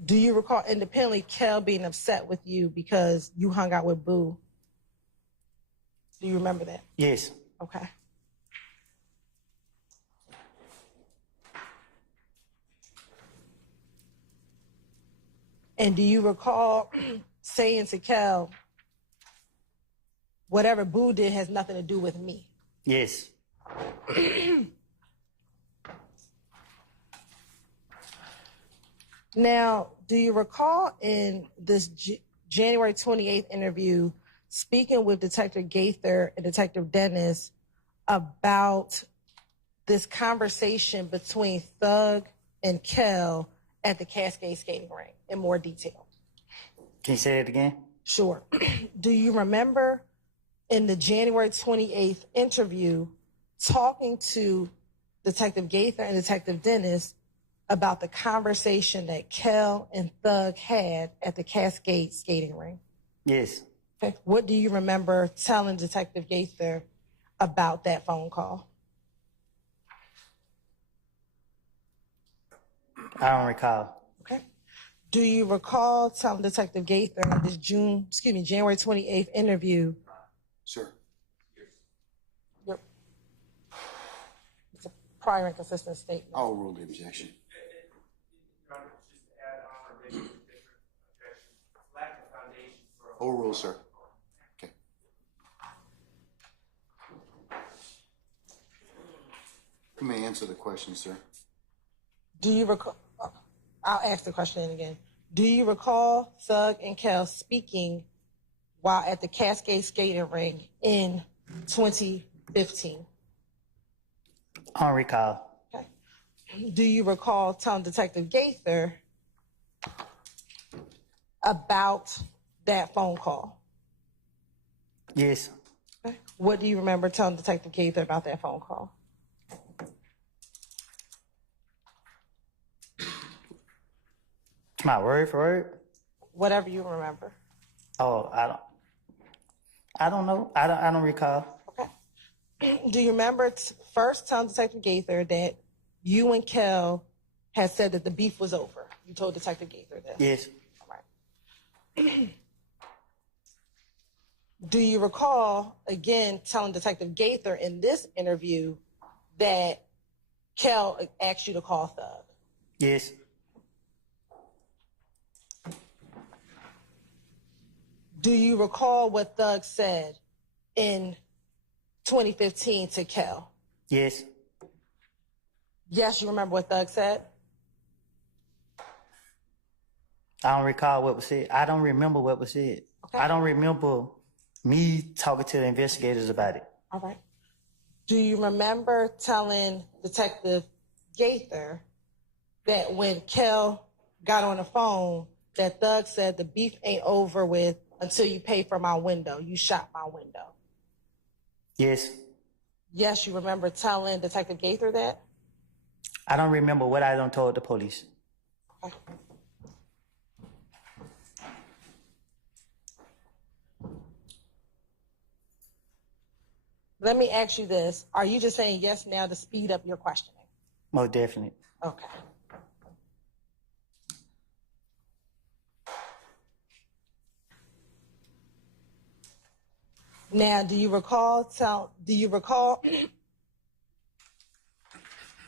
Do you recall independently Kel being upset with you because you hung out with Boo? Do you remember that? Yes. Okay. And do you recall saying to Kel, whatever Boo did has nothing to do with me? Yes. Now, do you recall in this January 28th interview speaking with Detective Gaither and Detective Dennis about this conversation between Thug and Kel at the Cascade skating rink in more detail? Can you say it again? Sure. Do you remember in the January 28th interview talking to Detective Gaither and Detective Dennis about the conversation that Kel and Thug had at the Cascade skating rink? Yes. Okay. What do you remember telling Detective Gaither about that phone call? I don't recall. Okay. Do you recall telling Detective Gaither in this January 28th interview? Sir. Yep. It's a prior and consistent statement. I'll rule the objection. Your Honor, just to add on or maybe a different objection, lack of foundation for a Overrule, sir. Okay. You may answer the question, sir. Do you recall? I'll ask the question again. Do you recall Thug and Kel speaking while at the Cascade skating rink in 2015? I don't recall. Okay. Do you recall telling Detective Gaither about that phone call? Yes. Okay. What do you remember telling Detective Gaither about that phone call? My word for word? Whatever you remember. Oh, I don't know. I don't recall. Okay. Do you remember first telling Detective Gaither that you and Kel had said that the beef was over? You told Detective Gaither this? Yes. All right. Do you recall, again, telling Detective Gaither in this interview that Kel asked you to call Thug? Yes. Do you recall what Thug said in 2015 to Kel? Yes. Yes, you remember what Thug said? I don't recall what was said. I don't remember what was said. Okay. I don't remember me talking to the investigators about it. All right. Do you remember telling Detective Gaither that when Kel got on the phone, that Thug said the beef ain't over with until you pay for my window? You shot my window. Yes. Yes, you remember telling Detective Gaither that? I don't remember what I done told the police. Okay. Let me ask you this. Are you just saying yes now to speed up your questioning? Most definitely. Okay. Now, do you recall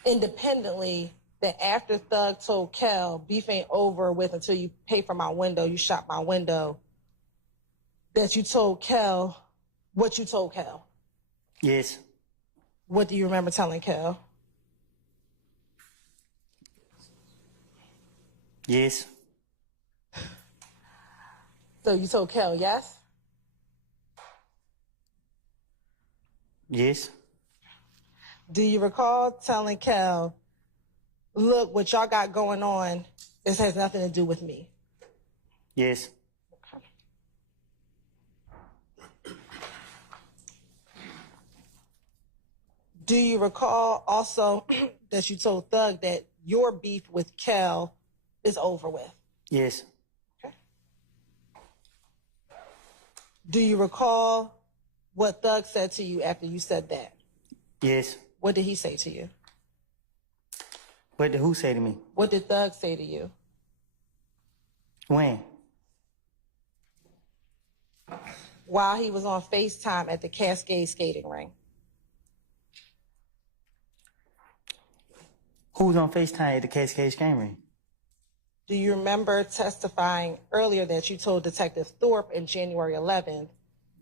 independently that after Thug told Kel, beef ain't over with until you pay for my window, you shot my window, that you told Kel what you told Kel? Yes. What do you remember telling Kel? Yes. So you told Kel yes? Yes. Do you recall telling Kel, look, what y'all got going on, this has nothing to do with me? Yes. Do you recall also that you told Thug that your beef with Kel is over with? Yes. Okay. Do you recall what Thug said to you after you said that? Yes. What did he say to you? What did who say to me? What did Thug say to you? When? While he was on FaceTime at the Cascade skating ring. Who was on FaceTime at the Cascade game ring? Do you remember testifying earlier that you told Detective Thorpe in January 11th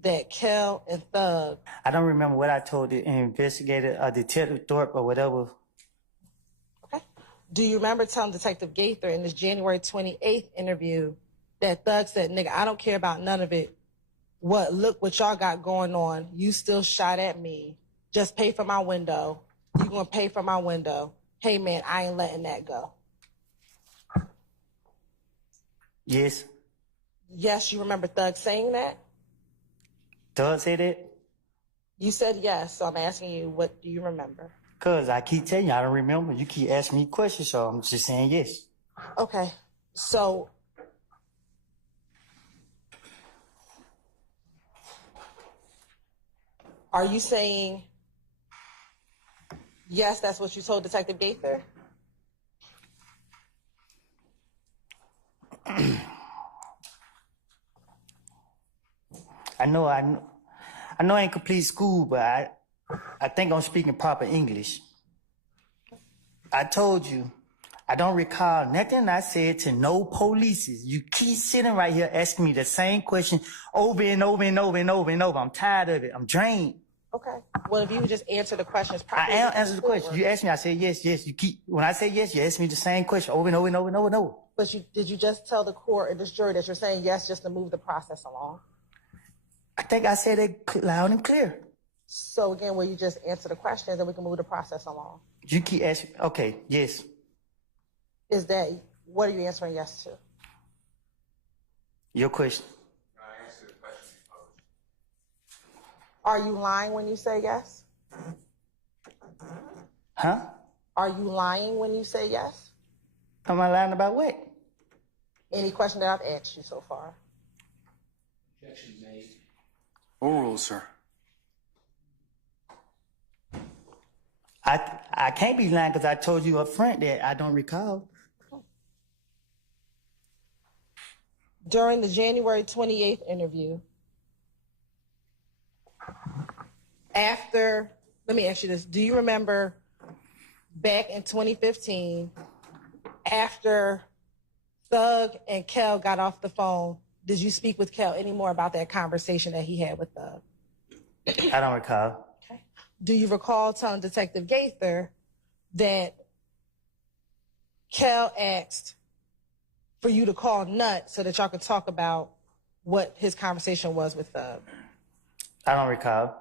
that Kel and Thug... I don't remember what I told the investigator, Detective Thorpe or whatever. Okay. Do you remember telling Detective Gaither in this January 28th interview that Thug said, nigga, I don't care about none of it. Look what y'all got going on. You still shot at me. Just pay for my window. You gonna pay for my window. Hey man, I ain't letting that go. Yes. Yes, you remember Thug saying that? Thug say that? You said yes, so I'm asking you, what do you remember? Cause I keep telling you, I don't remember. You keep asking me questions, so I'm just saying yes. Okay, so are you saying yes, that's what you told Detective Gaither? I know I ain't complete school, but I think I'm speaking proper English. I told you, I don't recall nothing I said to no polices. You keep sitting right here asking me the same question over and over and over and over and over. I'm tired of it. I'm drained. Okay. Well, if you would just answer the questions I properly. am answering the question. You asked me, I said yes, yes. When I say yes, you ask me the same question over and over and over and over and over. But did you just tell the court and this jury that you're saying yes just to move the process along? I think I said it loud and clear. So again, will you just answer the questions and we can move the process along? You keep asking, okay, yes. What are you answering yes to? Your question. I answered the question you posed. Are you lying when you say yes? Huh? Are you lying when you say yes? Am I lying about what? Any question that I've asked you so far? Objection made. Oral, sir. I can't be lying because I told you up front that I don't recall. During the January 28th interview, let me ask you this. Do you remember back in 2015, after Thug and Kel got off the phone, did you speak with Kel any more about that conversation that he had with Thug? I don't recall. Okay. Do you recall telling Detective Gaither that Kel asked for you to call Nut so that y'all could talk about what his conversation was with Thug? I don't recall.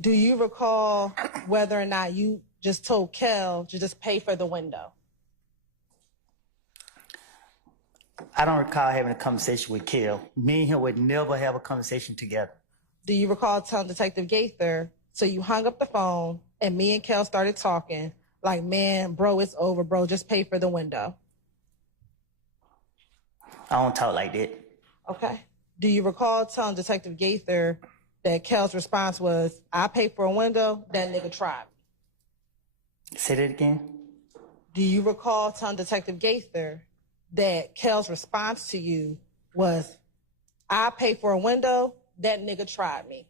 Do you recall whether or not you just told Kel to just pay for the window? I don't recall having a conversation with Kel. Me and him would never have a conversation together. Do you recall telling Detective Gaither, so you hung up the phone and me and Kel started talking like, man, bro, it's over, bro, just pay for the window? I don't talk like that. Okay. Do you recall telling Detective Gaither that Kel's response was, I pay for a window, that nigga tried me? Say that again. Do you recall telling Detective Gaither that Kel's response to you was, I pay for a window, that nigga tried me?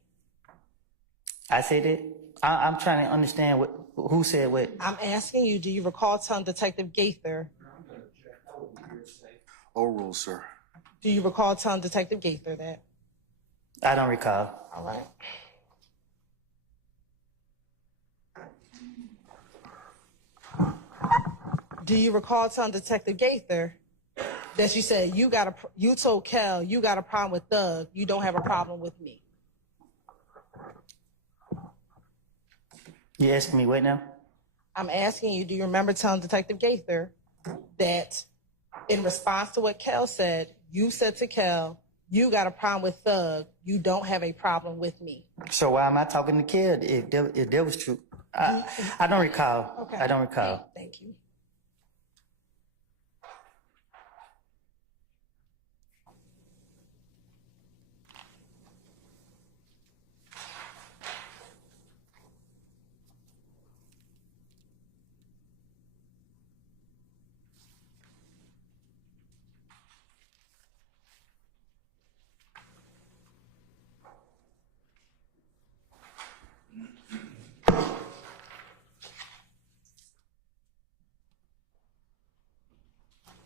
I said that. I'm trying to understand who said what. I'm asking you, do you recall telling Detective Gaither? Overruled, sir. Do you recall telling Detective Gaither that? I don't recall. All right. Do you recall telling Detective Gaither that you said you told Kel you got a problem with Thug, you don't have a problem with me? You asking me what now? I'm asking you, do you remember telling Detective Gaither that in response to what Kel said, you said to Kel, you got a problem with Thug, you don't have a problem with me? So why am I talking to Kel if that was true? I don't recall. Okay. I don't recall. Thank you.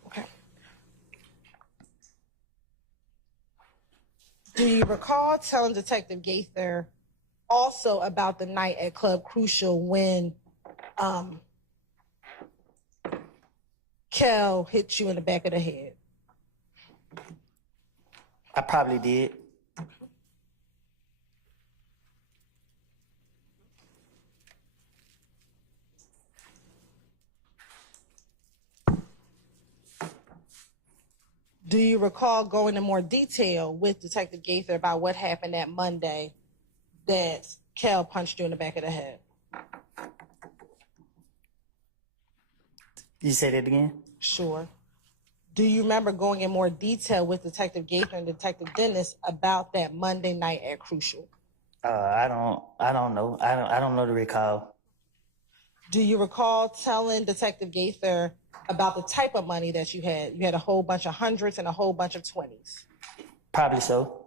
Okay. Do you recall telling Detective Gaither also about the night at Club Crucial when Kel hit you in the back of the head? I probably did. Do you recall going in more detail with Detective Gaither about what happened that Monday that Kel punched you in the back of the head? You say that again? Sure. Do you remember going in more detail with Detective Gaither and Detective Dennis about that Monday night at Crucial? I don't know. I don't know to recall. Do you recall telling Detective Gaither about the type of money that you had? You had a whole bunch of hundreds and a whole bunch of 20s. Probably so.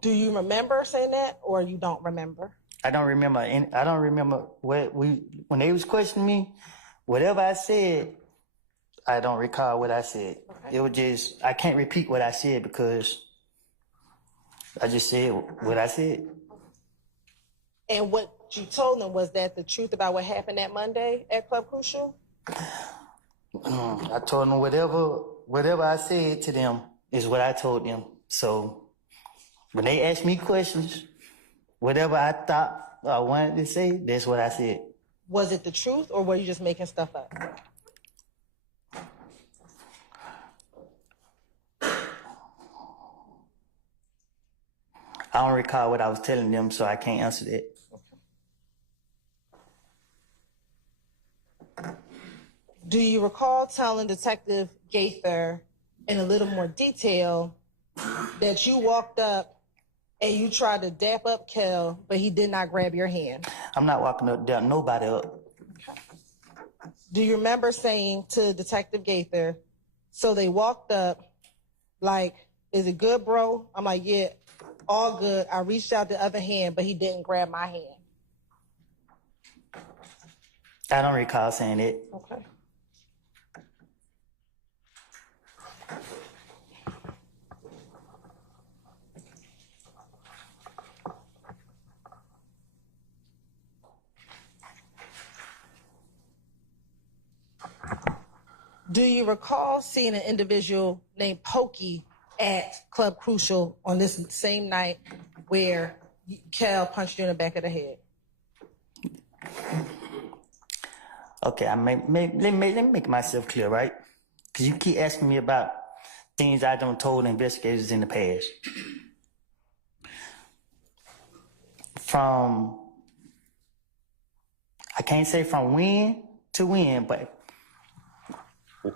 Do you remember saying that, or you don't remember? I don't remember. I don't remember when they was questioning me. Whatever I said, I don't recall what I said. Okay. It was just I can't repeat what I said because I just said what I said. And what you told them, was that the truth about what happened that Monday at Club Crucial? I told them whatever I said to them is what I told them. So when they asked me questions, whatever I thought I wanted to say, that's what I said. Was it the truth, or were you just making stuff up? I don't recall what I was telling them, so I can't answer that. Do you recall telling Detective Gaither in a little more detail that you walked up and you tried to dap up Kel, but he did not grab your hand? I'm not walking up, down nobody up. Do you remember saying to Detective Gaither, so they walked up, like, is it good, bro? I'm like, yeah, all good. I reached out the other hand, but he didn't grab my hand. I don't recall saying it. Okay. Do you recall seeing an individual named Pokey at Club Crucial on this same night where Kel punched you in the back of the head? Okay, let me make myself clear, right? Because you keep asking me about things I done told investigators in the past. From, I can't say from when to when, but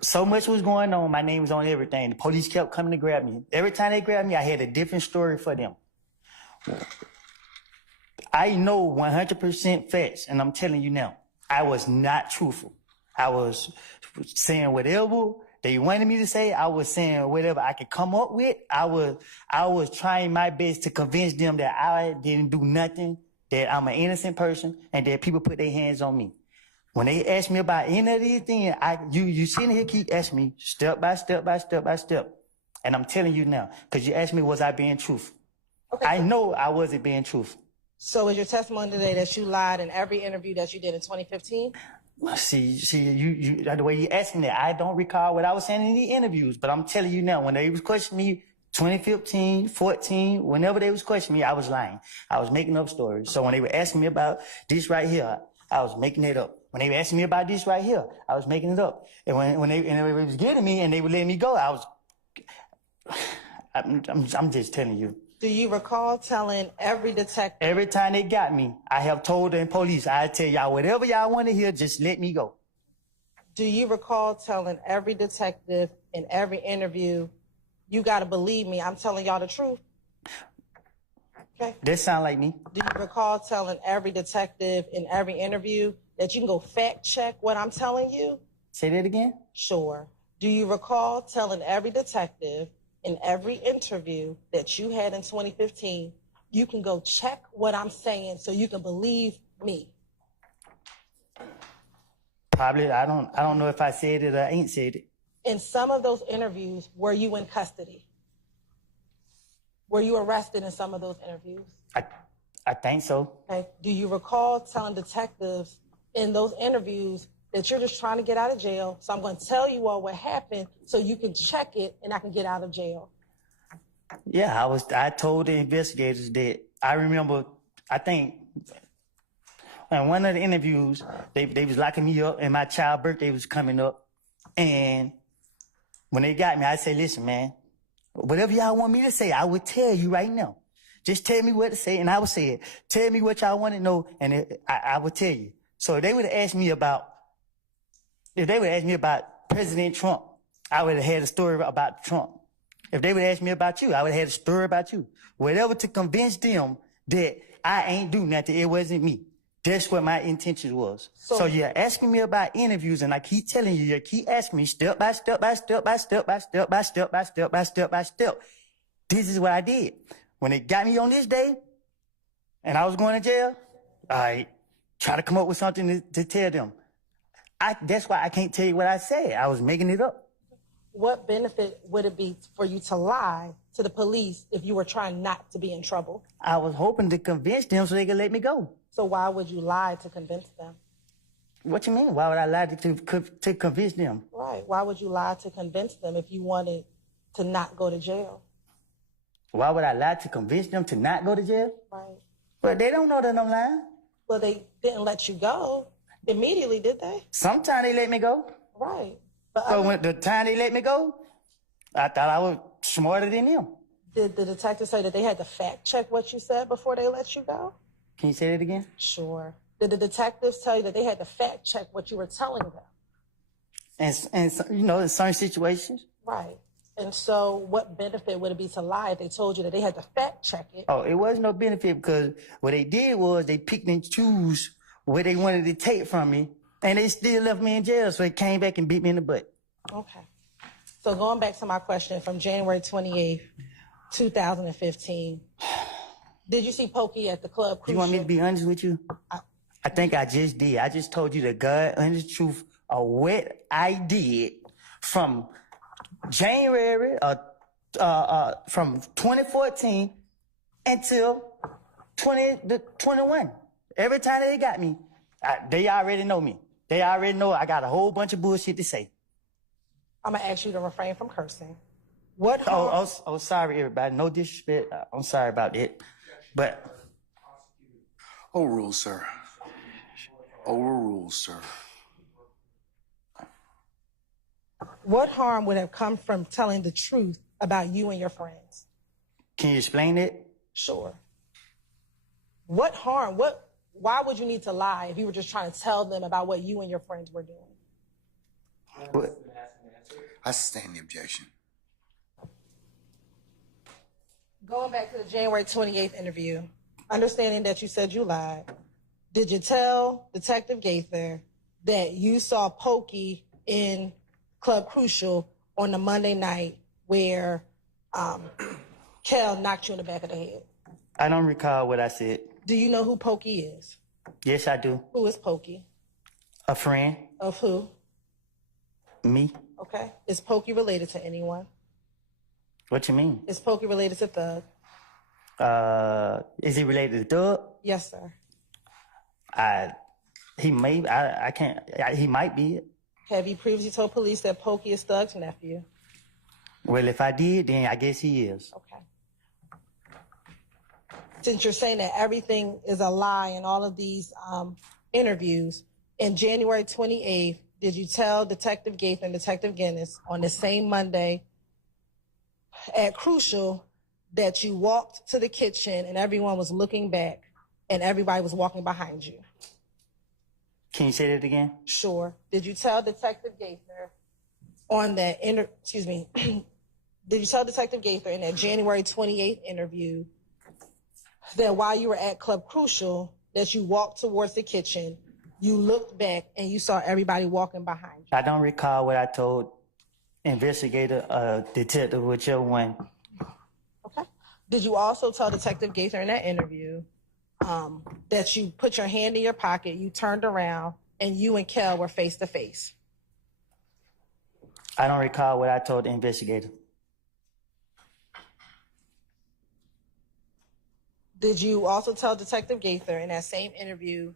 so much was going on. My name was on everything. The police kept coming to grab me. Every time they grabbed me, I had a different story for them. I know 100% facts, and I'm telling you now, I was not truthful. I was saying whatever they wanted me to say. I was saying whatever I could come up with. I was trying my best to convince them that I didn't do nothing, that I'm an innocent person, and that people put their hands on me. When they ask me about any of these things, you sitting here keep asking me step by step by step by step. And I'm telling you now, because you asked me, was I being truthful? Okay. I know I wasn't being truthful. So is your testimony today that you lied in every interview that you did in 2015? See, you the way you asking that, I don't recall what I was saying in the interviews, but I'm telling you now, when they was questioning me 2015, 14, whenever they was questioning me, I was lying. I was making up stories. So when they were asking me about this right here, I was making it up. When they were asking me about this right here, I was making it up. And when they was getting me and they would let me go, I'm just telling you. Do you recall telling every detective? Every time they got me, I have told the police, I tell y'all whatever y'all want to hear, just let me go. Do you recall telling every detective in every interview, you got to believe me, I'm telling y'all the truth? Okay. That sound like me. Do you recall telling every detective in every interview that you can go fact check what I'm telling you? Say that again? Sure. Do you recall telling every detective in every interview that you had in 2015, you can go check what I'm saying so you can believe me? Probably. I don't know if I said it or I ain't said it. In some of those interviews, were you in custody? Were you arrested in some of those interviews? I think so. Okay. Do you recall telling detectives in those interviews that you're just trying to get out of jail, so I'm going to tell you all what happened so you can check it and I can get out of jail? Yeah, I told the investigators that I remember, I think, in one of the interviews, they was locking me up and my child's birthday was coming up. And when they got me, I said, listen, man, whatever y'all want me to say, I would tell you right now. Just tell me what to say and I would say it. Tell me what y'all want to know and I would tell you. So if they would have asked me about President Trump, I would have had a story about Trump. If they would ask me about you, I would have had a story about you. Whatever to convince them that I ain't do nothing, it wasn't me. That's what my intention was. So you're asking me about interviews and I keep telling you, you keep asking me step by step by step by step by step by step by step by step by step. This is what I did. When they got me on this day and I was going to jail, I try to come up with something to tell them. That's why I can't tell you what I said. I was making it up. What benefit would it be for you to lie to the police if you were trying not to be in trouble? I was hoping to convince them so they could let me go. So why would you lie to convince them? What you mean? Why would I lie to convince them? Right. Why would you lie to convince them if you wanted to not go to jail? Why would I lie to convince them to not go to jail? Right. But they don't know that I'm lying. Well, they didn't let you go immediately, did they? Sometimes they let me go. Right. So when the time they let me go, I thought I was smarter than them. Did the detective say that they had to fact check what you said before they let you go? Can you say that again? Sure. Did the detectives tell you that they had to fact check what you were telling them? And you know, in certain situations. Right. And so what benefit would it be to lie if they told you that they had to fact check it? Oh, it wasn't no benefit because what they did was they picked and choose what they wanted to take from me, and they still left me in jail, so they came back and beat me in the butt. Okay. So going back to my question from January 28th, 2015, did you see Pokey at the club? You want me to be honest with you? I think I just did. I just told you the God honest truth of what I did from January from 2014 until 2021. Every time they got me, they already know me. They already know I got a whole bunch of bullshit to say. I'm gonna ask you to refrain from cursing. Oh, sorry, everybody. No disrespect. I'm sorry about that. But overruled, sir. Overruled, sir. What harm would have come from telling the truth about you and your friends? Can you explain it? Sure. What harm, why would you need to lie if you were just trying to tell them about what you and your friends were doing? What? I sustain the objection. Going back to the January 28th interview, understanding that you said you lied, did you tell Detective Gaither that you saw Pokey in Club Crucial on the Monday night where Kel knocked you in the back of the head? I don't recall what I said. Do you know who Pokey is? Yes, I do. Who is Pokey? A friend. Of who? Me. Okay. Is Pokey related to anyone? What you mean? Is Pokey related to Thug? Is he related to Thug? Yes, sir. He might be. Have you previously told police that Pokey is Thug's nephew? Well, if I did, then I guess he is. Okay. Since you're saying that everything is a lie in all of these interviews, in January 28th, did you tell Detective Gaither and Detective Guinness on the same Monday at Crucial that you walked to the kitchen and everyone was looking back and everybody was walking behind you? Can you say that again? Sure. Did you tell Detective Gaither on that did you tell Detective Gaither in that January 28th interview that while you were at Club Crucial, that you walked towards the kitchen, you looked back, and you saw everybody walking behind you? I don't recall what I told investigator, detective, whichever one. Okay. Did you also tell Detective Gaither in that interview that you put your hand in your pocket, you turned around, and you and Kel were face to face? I don't recall what I told the investigator. Did you also tell Detective Gaither in that same interview?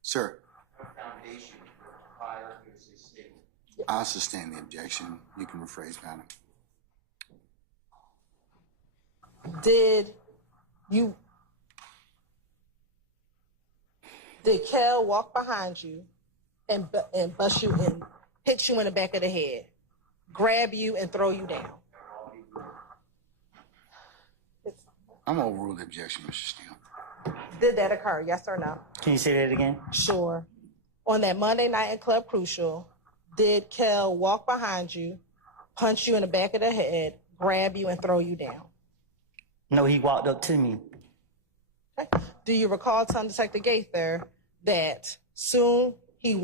Sir, Foundation for prior hearsay statement. I sustain the objection. You can rephrase, madam. Did Kel walk behind you and bust you and hit you in the back of the head, grab you and throw you down? I'm gonna overrule the objection, Mr. Steele. Did that occur, yes or no? Can you say that again? Sure. On that Monday night at Club Crucial, did Kel walk behind you, punch you in the back of the head, grab you and throw you down? No, he walked up to me. Okay. Do you recall telling Detective Gaither that soon he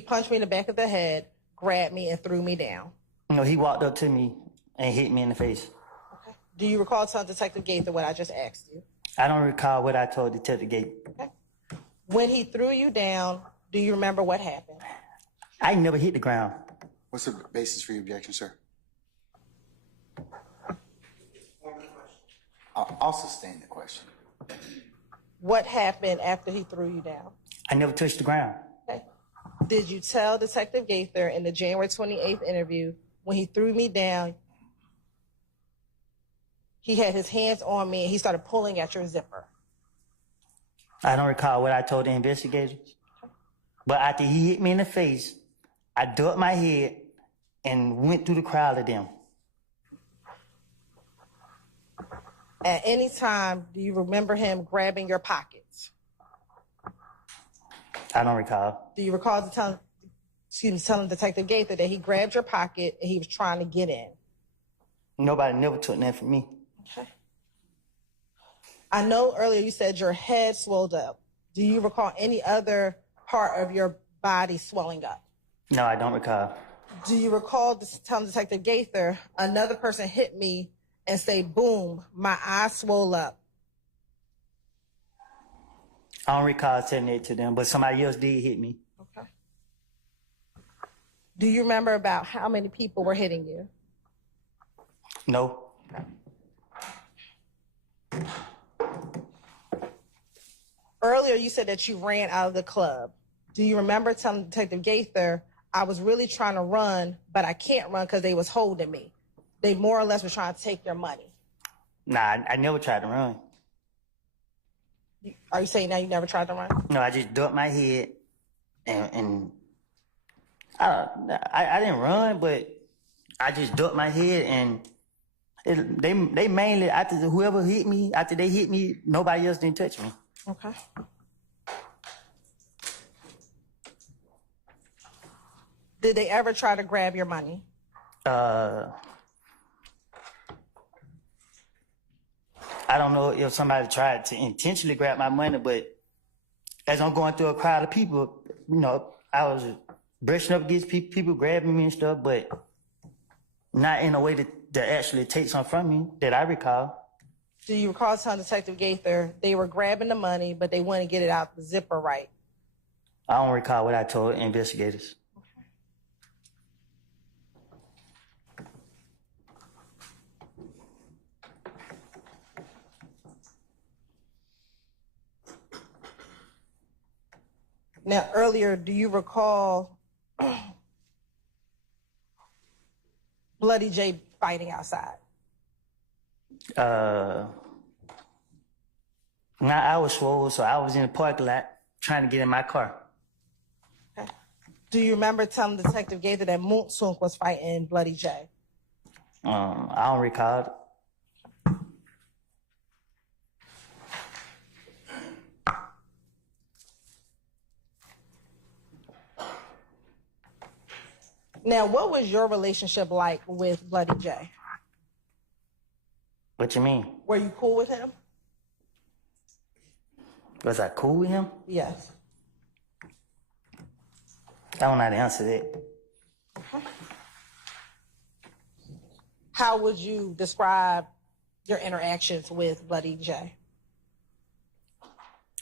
punched me in the back of the head, grabbed me and threw me down? No, he walked up to me and hit me in the face. Okay. Do you recall telling Detective Gaither what I just asked you? I don't recall what I told Detective Gaither. Okay. When he threw you down, do you remember what happened? I never hit the ground. What's the basis for your objection, sir? I'll sustain the question. What happened after he threw you down? I never touched the ground. Okay. Did you tell Detective Gaither in the January 28th interview when he threw me down, he had his hands on me and he started pulling at your zipper? I don't recall what I told the investigators. But after he hit me in the face, I ducked my head and went through the crowd of them. At any time, do you remember him grabbing your pockets? I don't recall. Do you recall telling Detective Gaither that he grabbed your pocket and he was trying to get in? Nobody never took that from me. Okay. I know earlier you said your head swelled up. Do you recall any other part of your body swelling up? No, I don't recall. Do you recall telling Detective Gaither, another person hit me and say, boom, my eye swole up? I don't recall telling it to them, but somebody else did hit me. Okay. Do you remember about how many people were hitting you? No. Earlier, you said that you ran out of the club. Do you remember telling Detective Gaither, I was really trying to run, but I can't run because they was holding me? They more or less were trying to take your money. Nah, I never tried to run. Are you saying now you never tried to run? No, I just ducked my head and I didn't run, but I just ducked my head, and they mainly, after whoever hit me, after they hit me, nobody else didn't touch me. Okay. Did they ever try to grab your money? I don't know if somebody tried to intentionally grab my money, but as I'm going through a crowd of people, you know, I was brushing up against people grabbing me and stuff, but not in a way that actually takes something from me that I recall. Do you recall telling Detective Gaither they were grabbing the money, but they wouldn't get it out the zipper right? I don't recall what I told investigators. Now, earlier, do you recall Bloody J fighting outside? I was swole, so I was in the parking lot trying to get in my car. Okay. Do you remember telling Detective Gaither that Moon Sunk was fighting Bloody J? I don't recall. Now, what was your relationship like with Bloody J? What you mean? Were you cool with him? Was I cool with him? Yes. I don't know how to answer that. Okay. How would you describe your interactions with Bloody J?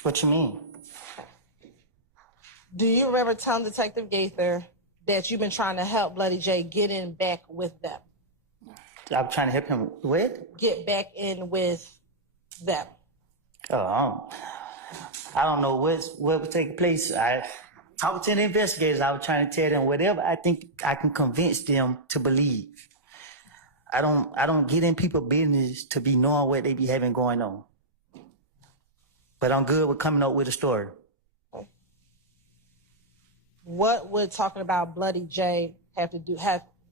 What you mean? Do you remember telling Detective Gaither that you've been trying to help Bloody J get in back with them? I'm trying to help him with? Get back in with them. Oh, I don't know what was taking place. I talked to the investigators. I was trying to tell them whatever I think I can convince them to believe. I don't get in people's business to be knowing what they be having going on. But I'm good with coming up with a story. What would talking about Bloody J have to do?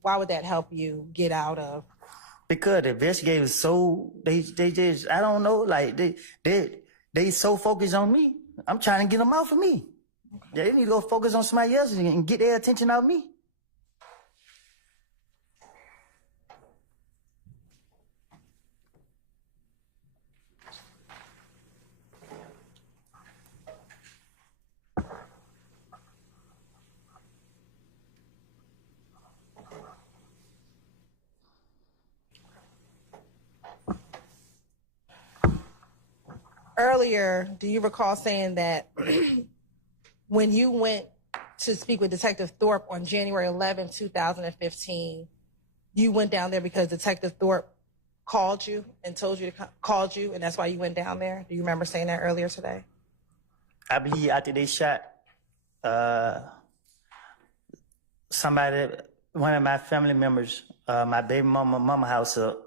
Why would that help you get out of? Because the investigators they just, I don't know, like they so focused on me. I'm trying to get them off of me. Okay. They need to go focus on somebody else and get their attention off me. Earlier, do you recall saying that when you went to speak with Detective Thorpe on January 11, 2015, you went down there because Detective Thorpe called you and told you to called you, and that's why you went down there? Do you remember saying that earlier today? I believe after they shot somebody, one of my family members, my baby mama house up,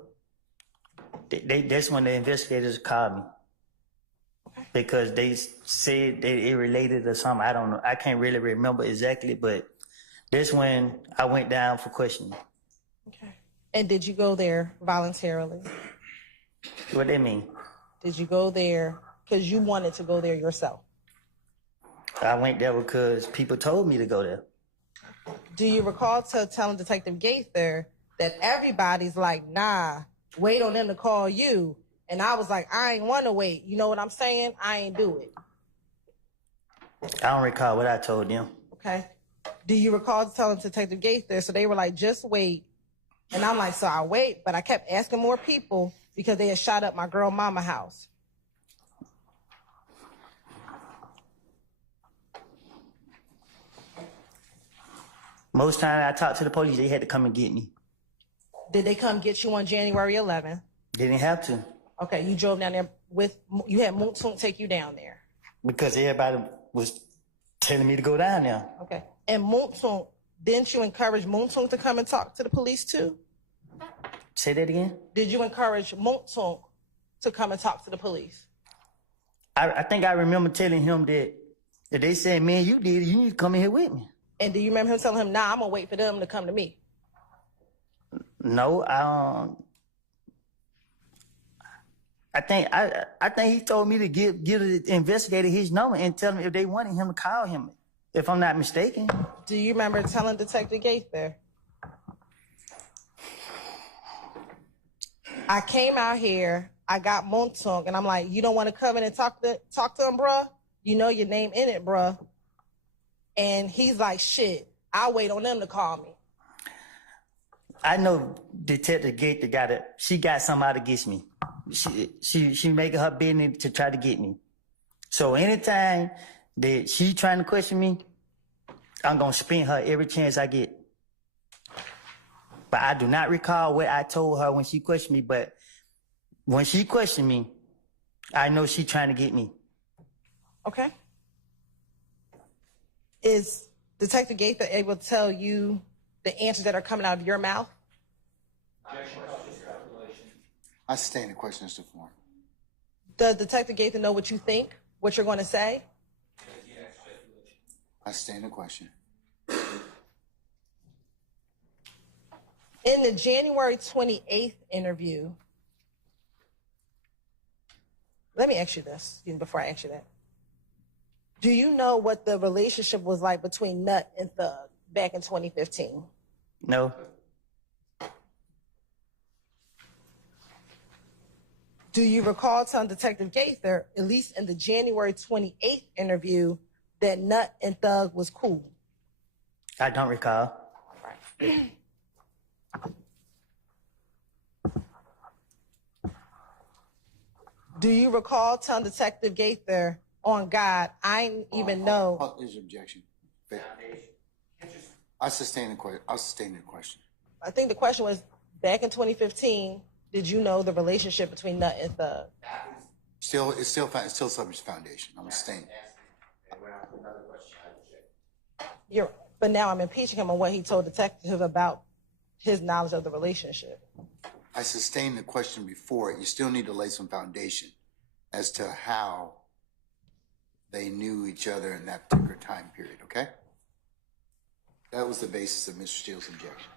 that's when the investigators called me. Because they said that it related to something. I don't know. I can't really remember exactly, but that's when I went down for questioning. Okay. And did you go there voluntarily? What they mean? Did you go there because you wanted to go there yourself? I went there because people told me to go there. Do you recall telling Detective Gaither that everybody's like, nah, wait on them to call you? And I was like, I ain't want to wait. You know what I'm saying? I ain't do it. I don't recall what I told them. Okay. Do you recall telling Detective Gaither? So they were like, just wait. And I'm like, so I wait. But I kept asking more people because they had shot up my girl mama house. Most time I talked to the police, they had to come and get me. Did they come get you on January 11th? They didn't have to. Okay, you drove down there you had Moon Tung take you down there. Because everybody was telling me to go down there. Okay. And Moon Tung, didn't you encourage Moon Tung to come and talk to the police too? Say that again? Did you encourage Moon Tung to come and talk to the police? I think I remember telling him that they said, man, you did it. You need to come in here with me. And do you remember him telling him, nah, I'm gonna wait for them to come to me? No, I think he told me to give the investigator his number and tell him if they wanted him to call him, if I'm not mistaken. Do you remember telling Detective Gaither, I came out here, I got Montauk, and I'm like, you don't want to come in and talk to him, bruh? You know your name in it, bruh. And he's like, shit, I'll wait on them to call me. I know Detective Gaither she got something out against me. She making her business to try to get me. So anytime that she trying to question me, I'm gonna spin her every chance I get. But I do not recall what I told her when she questioned me, but when she questioned me, I know she trying to get me. Okay. Is Detective Gaither able to tell you the answers that are coming out of your mouth? I sustain the question as to form. Does Detective Gaither know what you think, what you're going to say? I sustain the question. In the January 28th interview, let me ask you this before I ask you that. Do you know what the relationship was like between Nut and Thug back in 2015? No. Do you recall telling Detective Gaither, at least in the January 28th interview, that Nut and Thug was cool? I don't recall. Right. Do you recall telling Detective Gaither, on God, I didn't even know? There's objection. I sustain the question. I'll sustain the question. I think the question was, back in 2015, did you know the relationship between Nut and Thug? It's still subject to foundation. I'm sustaining. But now I'm impeaching him on what he told detectives about his knowledge of the relationship. I sustained the question before it. You still need to lay some foundation as to how they knew each other in that particular time period, okay? That was the basis of Mr. Steele's objection.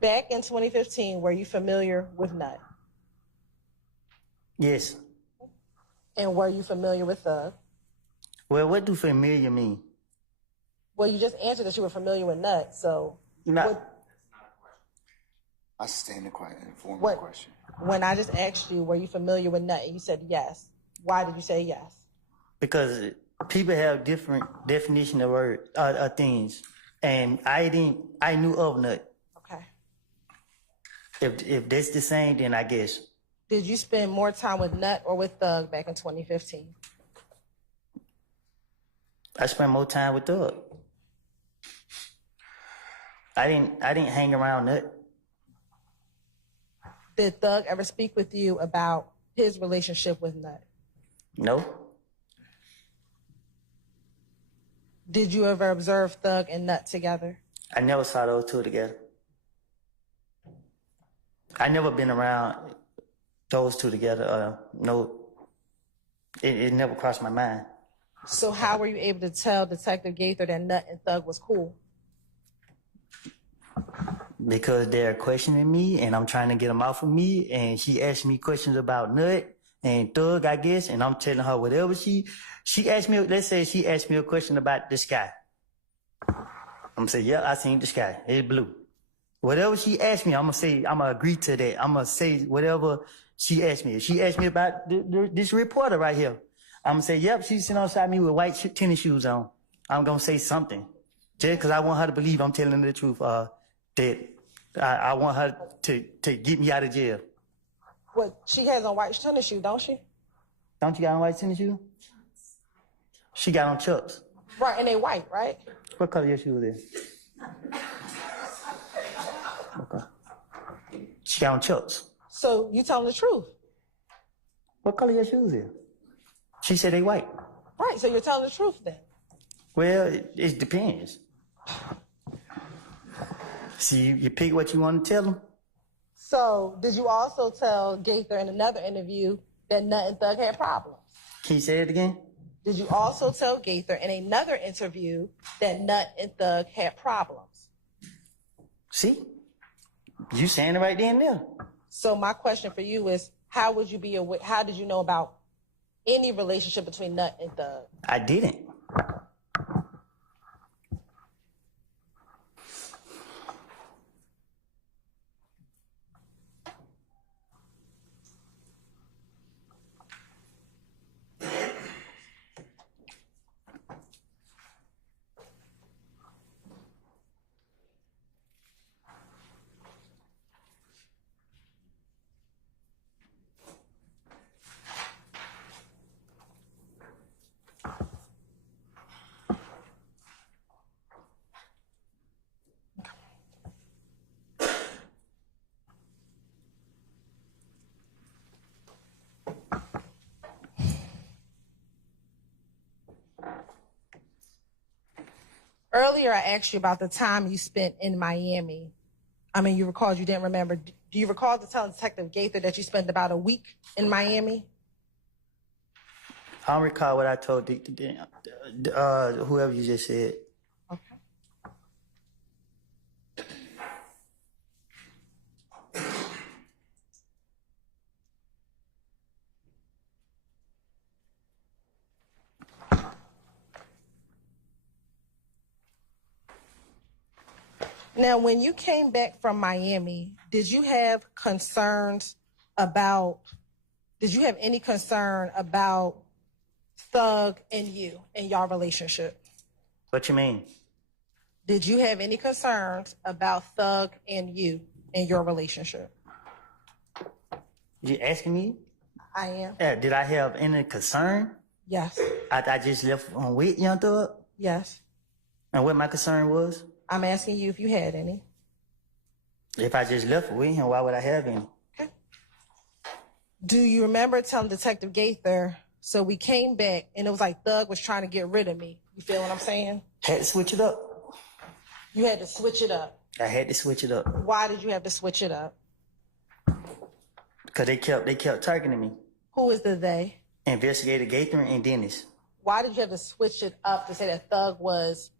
Back in 2015, were you familiar with Nut? Yes. And were you familiar with Thug? Well, what do familiar mean? Well, you just answered that you were familiar with Nut, so... I sustain the question. When I just asked you, were you familiar with Nut, and you said yes. Why did you say yes? Because people have different definition of words, things, and I knew of Nut. Okay. If that's the same, then I guess. Did you spend more time with Nut or with Thug back in 2015? I spent more time with Thug. I didn't hang around Nut. Did Thug ever speak with you about his relationship with Nut? No. Did you ever observe Thug and Nut together? I never saw those two together. I never been around those two together. No, it never crossed my mind. So how were you able to tell Detective Gaither that Nut and Thug was cool? Because they're questioning me, and I'm trying to get them off of me, and she asked me questions about Nut and Thug, I guess, and I'm telling her whatever she asked me. Let's say she asked me a question about the sky. I'm gonna say, yeah, I seen the sky. It's blue. Whatever she asked me, I'm gonna agree to that. I'm gonna say whatever she asked me. If she asked me about this reporter right here, I'm gonna say, yep, she's sitting outside me with white tennis shoes on. I'm gonna say something, just because I want her to believe I'm telling her the truth. That I want her to get me out of jail. What, she has on white tennis shoes, don't she? Don't you got on white tennis shoes? She got on Chucks. Right, and they white, right? What color your shoes is? Okay. She got on Chucks. So you telling the truth? What color your shoes is? She said they white. Right, so you're telling the truth then? Well, it depends. See, you pick what you want to tell them. So did you also tell Gaither in another interview that Nut and Thug had problems? Can you say it again? Did you also tell Gaither in another interview that Nut and Thug had problems? See? You saying it right there and there. So my question for you is, how did you know about any relationship between Nut and Thug? I didn't. Earlier, I asked you about the time you spent in Miami. I mean, you recalled you didn't remember. Do you recall telling Detective Gaither that you spent about a week in Miami? I don't recall what I told whoever you just said. Okay. Now, when you came back from Miami, did you have any concern about Thug and you and your relationship? What you mean? Did you have any concerns about Thug and you and your relationship? You asking me? I am. Did I have any concern? Yes. I just left on with Young Thug? Yes. And what my concern was? I'm asking you if you had any. If I just left with him, why would I have any? Okay. Do you remember telling Detective Gaither, so we came back and it was like Thug was trying to get rid of me? You feel what I'm saying? Had to switch it up. You had to switch it up. I had to switch it up. Why did you have to switch it up? Because they kept targeting me. Who is the they? Investigator Gaither and Dennis. Why did you have to switch it up to say that Thug was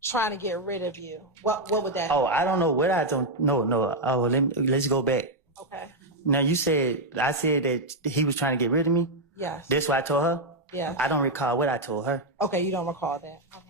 trying to get rid of you? What would that? Oh, I don't know what I don't. No. Oh, let's go back. Okay. Now I said that he was trying to get rid of me. Yes. That's what I told her. Yes. I don't recall what I told her. Okay, you don't recall that. Okay.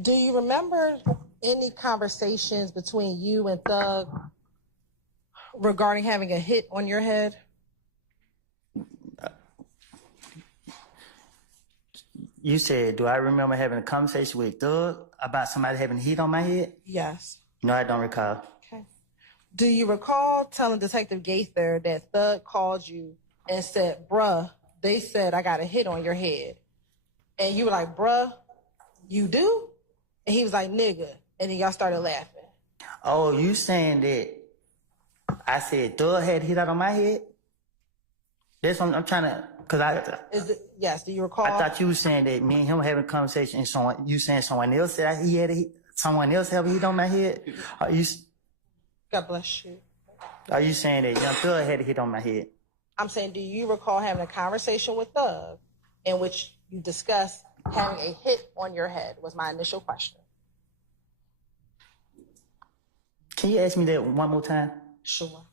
Do you remember any conversations between you and Thug regarding having a hit on your head? You said, do I remember having a conversation with Thug about somebody having heat on my head? Yes. No, I don't recall. Okay. Do you recall telling Detective Gaither that Thug called you and said, bruh, they said I got a hit on your head? And you were like, bruh, you do? And he was like, nigga. And then y'all started laughing. Oh, you saying that I said Thug had hit out on my head? That's what I'm trying to, yes, do you recall? I thought you were saying that me and him having a conversation and you saying someone else said he had a hit, someone else have a hit on my head? God bless you. Are you saying that Young Thug had a hit on my head? I'm saying, do you recall having a conversation with Thug in which you discussed having a hit on your head, was my initial question. Can you ask me that one more time? Sure.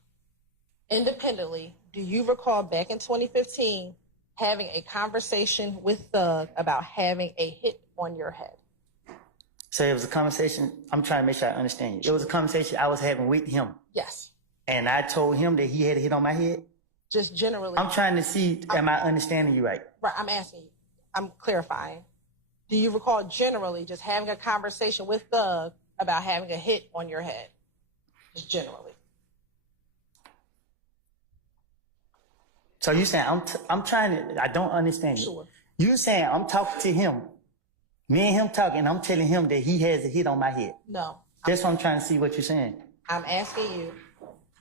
Independently, do you recall back in 2015 having a conversation with Thug about having a hit on your head? So it was a conversation, I'm trying to make sure I understand you. It was a conversation I was having with him. Yes. And I told him that he had a hit on my head? Just generally. I'm trying to see, am I understanding you right? Right, I'm asking you. I'm clarifying. Do you recall generally just having a conversation with Thug about having a hit on your head? Just generally. So you saying, I'm trying to, I don't understand you. Sure. You saying I'm talking to him Me and him talking, I'm telling him that he has a hit on my head. No. That's what I'm trying to see what you're saying. I'm asking you,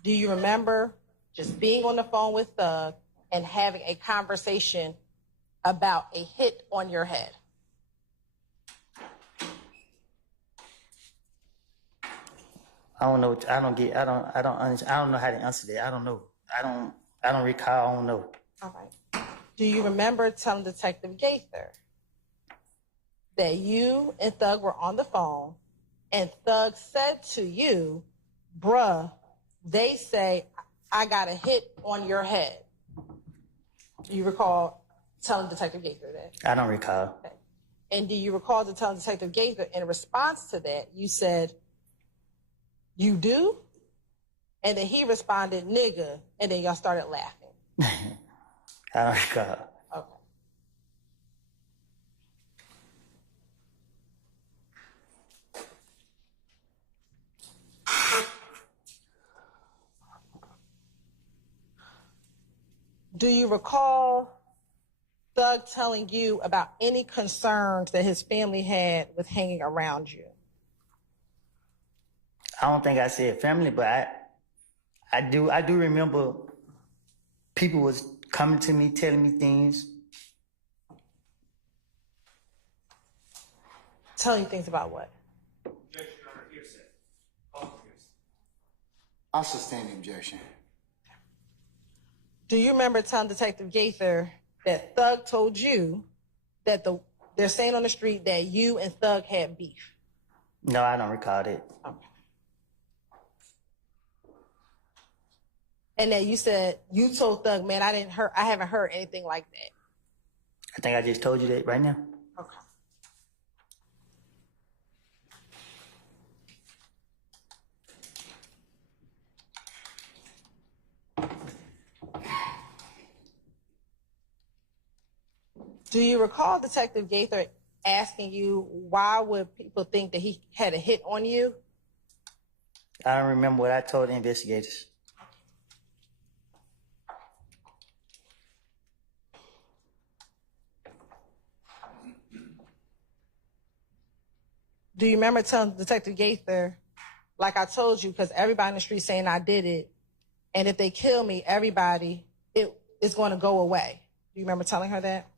do you remember just being on the phone with Thug and having a conversation about a hit on your head? I don't know. I don't know how to answer that. I don't know. I don't recall. I don't know. All right. Do you remember telling Detective Gaither that you and Thug were on the phone and Thug said to you, bruh, they say I got a hit on your head? Do you recall telling Detective Gaither that? I don't recall. Okay. And do you recall to tell Detective Gaither in response to that, you said, you do? And then he responded, nigga, and then y'all started laughing. I don't recall. Okay. Do you recall Thug telling you about any concerns that his family had with hanging around you? I don't think I said family, but I do remember people was coming to me, telling me things. Telling you things about what? Objection, Your Honor, hearsay. All hearsay. I'll sustain the objection. Do you remember telling Detective Gaither that Thug told you that they're saying on the street that you and Thug had beef? No, I don't recall it. Okay. And that you said you told Thug, man, I haven't heard anything like that. I think I just told you that right now. Okay. Do you recall Detective Gaither asking you why would people think that he had a hit on you? I don't remember what I told the investigators. Do you remember telling Detective Gaither, like I told you, because everybody in the street saying I did it, and if they kill me, everybody, it's going to go away. Do you remember telling her that?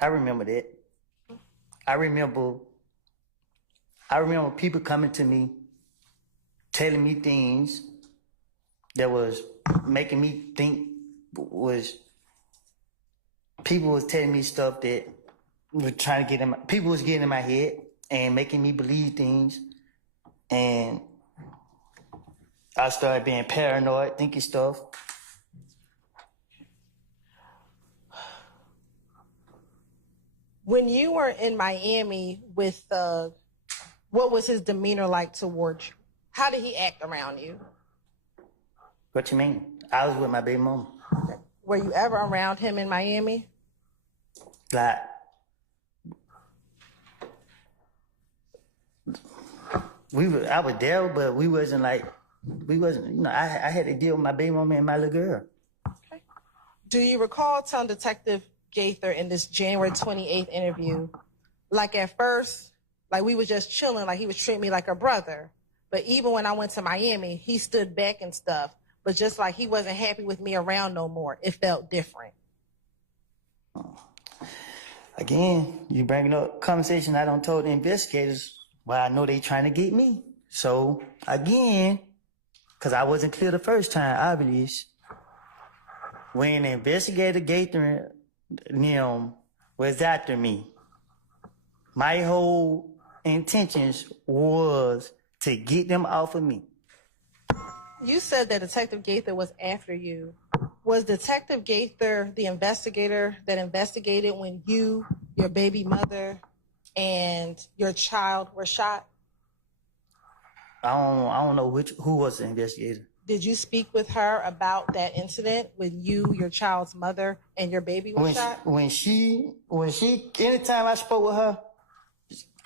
I remember that. I remember people coming to me, telling me things that was making me think people was telling me stuff that was trying to people was getting in my head and making me believe things. And I started being paranoid, thinking stuff. When you were in Miami with Thug, what was his demeanor like towards you? How did he act around you? What you mean? I was with my baby mama. Were you ever around him in Miami? Like, I was there, but we wasn't, I had to deal with my baby mama and my little girl. Okay. Do you recall telling Detective Gaither in this January 28th interview, like at first, like we was just chilling, like he was treating me like a brother, but even when I went to Miami, he stood back and stuff, but just like he wasn't happy with me around no more, it felt different. Again, you bringing up conversation I done told the investigators. Well, I know they trying to get me. So again, because I wasn't clear the first time, obviously, when the investigator Gaither was after me, my whole intentions was to get them off of me. You said that Detective Gaither was after you. Was Detective Gaither the investigator that investigated when you, your baby mother, and your child were shot? I don't know who was the investigator. Did you speak with her about that incident when you, your child's mother, and your baby were shot? Anytime I spoke with her,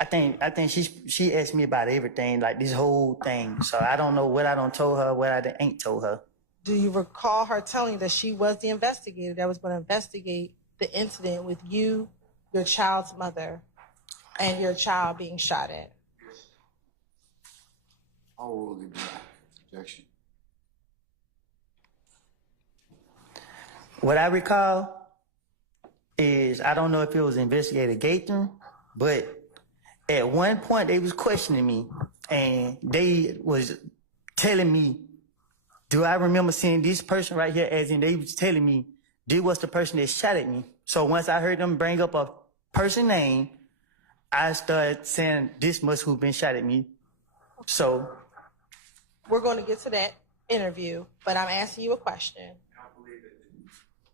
I think she asked me about everything, like this whole thing. So I don't know what I done told her, what I ain't told her. Do you recall her telling you that she was the investigator that was going to investigate the incident with you, your child's mother, and your child being shot at? Overruled black. Objection. What I recall is, I don't know if it was Investigator Gaither, but at one point they was questioning me and they was telling me, do I remember seeing this person right here? As in, they was telling me, this was the person that shot at me. So once I heard them bring up a person name, I started saying, this must who been shot at me. So We're going to get to that interview, but I'm asking you a question. I don't believe that the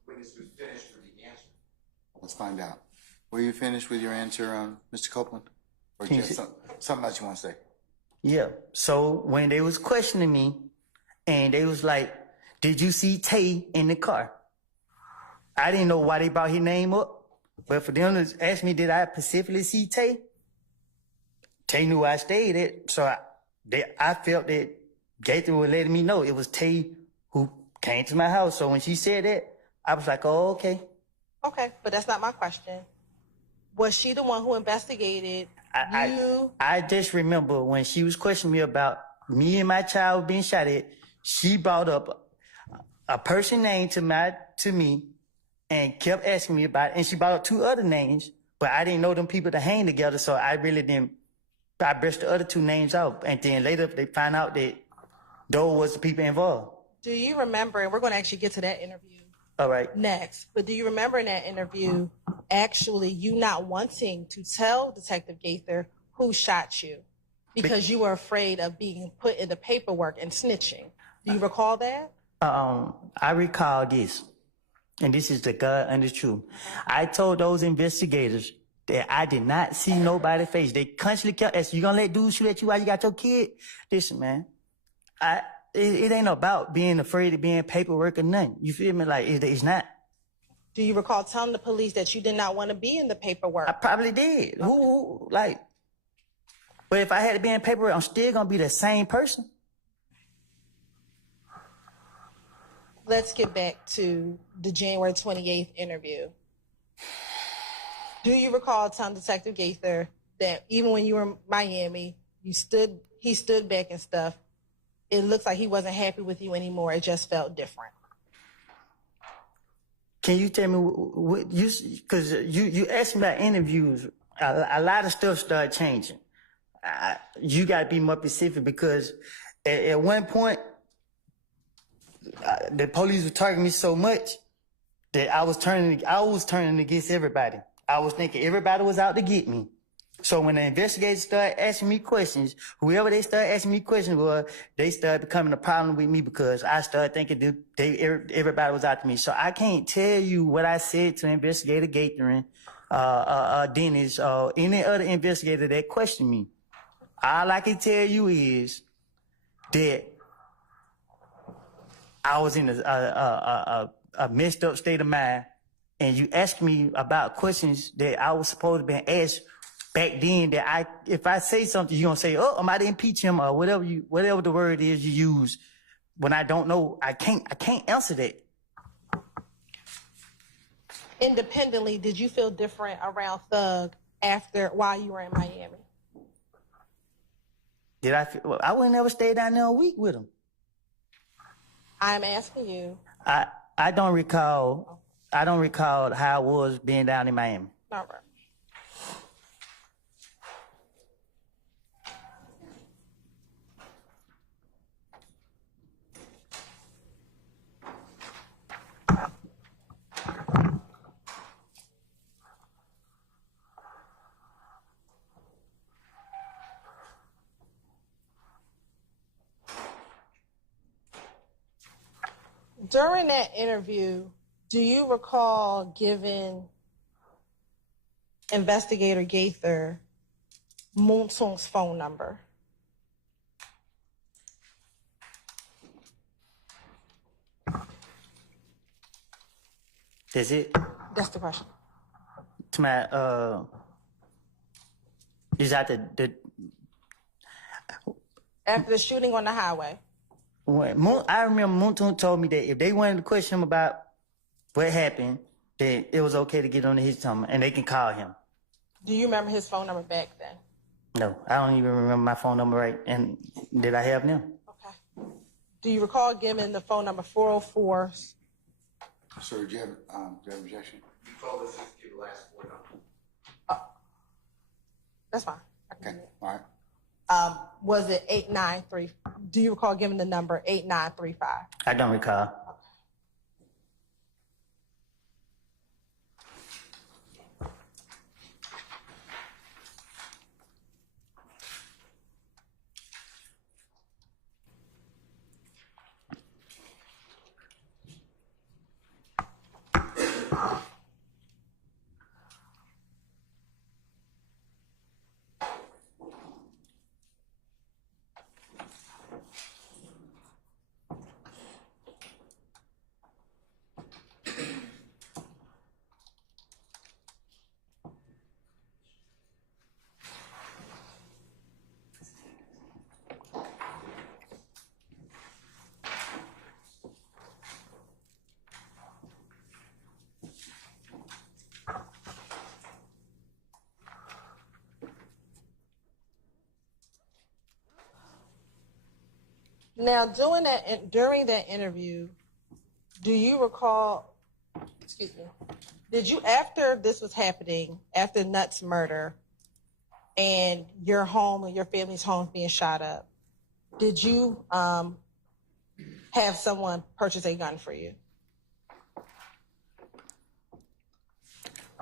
witness was finished with the answer. Let's find out. Were you finished with your answer, Mr. Copeland? Or Can you just see- something else you want to say? yeah. So when they was questioning me and they was like, did you see Tay in the car? I didn't know why they brought his name up, but for them to ask me, did I specifically see Tay? Tay knew I stayed at, so I felt that Gaither was letting me know it was Tay who came to my house. So when she said that, I was like, oh, okay. Okay, but that's not my question. Was she the one who investigated you? I just remember when she was questioning me about me and my child being shot at, she brought up a person name to me and kept asking me about it. And she brought up two other names, but I didn't know them people to hang together, so I really didn't. I brushed the other two names off. And then later they found out that those was the people involved. Do you remember, and we're going to actually get to that interview All right. next, but do you remember in that interview actually you not wanting to tell Detective Gaither who shot you because you were afraid of being put in the paperwork and snitching? Do you recall that? I recall this, and this is the God and the truth. I told those investigators that I did not see nobody's face. They constantly kept asking, you gonna let dudes shoot at you while you got your kid? Listen, man, it ain't about being afraid of being paperwork or nothing. You feel me? Like, it's not. Do you recall telling the police that you did not want to be in the paperwork? I probably did. Okay. But if I had to be in paperwork, I'm still gonna be the same person. Let's get back to the January 28th interview. Do you recall telling Detective Gaither that even when you were in Miami, he stood back and stuff, it looks like he wasn't happy with you anymore, it just felt different? Can you tell me what because you asked me about interviews, a lot of stuff started changing. You got to be more specific because at one point, the police were targeting me so much that I was turning against everybody. I was thinking everybody was out to get me. So when the investigators started asking me questions, whoever they started asking me questions was, they started becoming a problem with me because I started thinking everybody was out to me. So I can't tell you what I said to Investigator Gaither, Dennis, or any other investigator that questioned me. All I can tell you is that I was in a messed up state of mind, and you asked me about questions that I was supposed to be asked back then. That if I say something, you're gonna say, "Oh, I might impeach him," or whatever the word is you use. When I don't know, I can't answer that. Independently, did you feel different around Thug while you were in Miami? Did I feel? Well, I wouldn't ever stay down there a week with him. I'm asking you. I don't recall. I don't recall how it was being down in Miami. All right. During that interview, do you recall giving Investigator Gaither Moonsung's phone number? Is it? That's the question. To my is that the After the shooting on the highway. I remember Moontung told me that if they wanted to question him about what happened, that it was okay to get on his number and they can call him. Do you remember his phone number back then? No, I don't even remember my phone number right. And did I have them? Okay. Do you recall giving the phone number 404? Sir, do you have objection? You told us to give the last four numbers. That's fine. Okay, all right. Was it 8935? Do you recall giving the number 8935? I don't recall. Now, during that interview, do you recall, excuse me, did you, after this was happening, after Nutt's murder and your home and your family's home being shot up, did you have someone purchase a gun for you?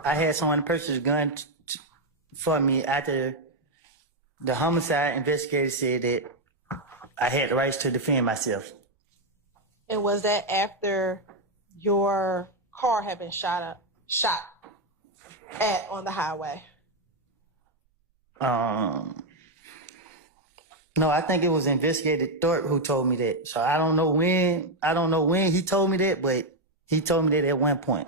I had someone purchase a gun for me after the homicide investigator said that I had the rights to defend myself. And was that after your car had been shot at on the highway? No, I think it was investigator Thorpe who told me that. So I don't know when he told me that, but he told me that at one point.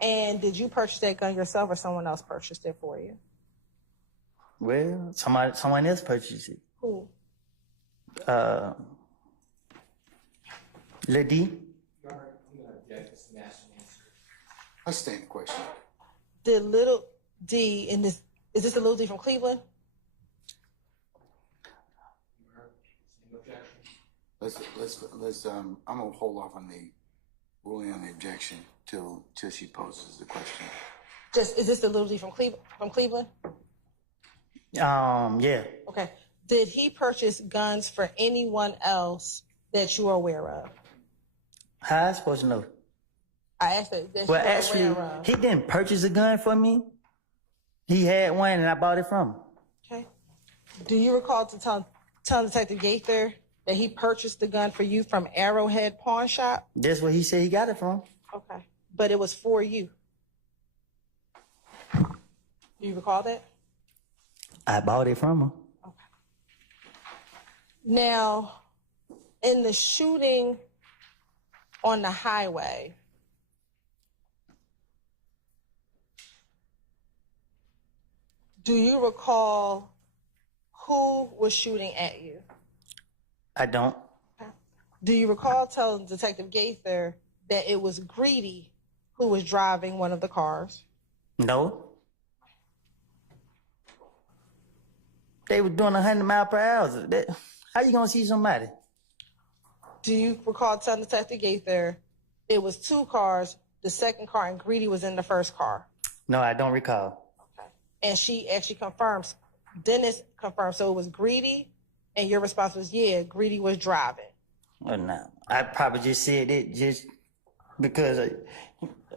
And did you purchase that gun yourself or someone else purchased it for you? Well, someone else purchased it. Who? Lady. I stand the question. Did Little D in this, is this a Little D from Cleveland? Let's I'm gonna hold off on the ruling on the objection till she poses the question. Is this the Little D from Cleveland? Yeah. Okay. Did he purchase guns for anyone else that you are aware of? How I supposed to know? I asked that. Well, actually, he didn't purchase a gun for me. He had one and I bought it from him. Okay. Do you recall to tell Detective Gaither that he purchased the gun for you from Arrowhead Pawn Shop? That's where he said he got it from. Okay. But it was for you. Do you recall that? I bought it from him. Okay. Now, in the shooting on the highway, do you recall who was shooting at you? I don't. Okay. Do you recall telling Detective Gaither that it was Greedy who was driving one of the cars? No. They were doing 100 miles per hour. How you gonna see somebody? Do you recall telling Detective Gaither it was two cars, the second car, and Greedy was in the first car? No, I don't recall. Okay. And she actually confirms, Dennis confirmed, so it was Greedy, and your response was, yeah, Greedy was driving. Well, no. I probably just said it just because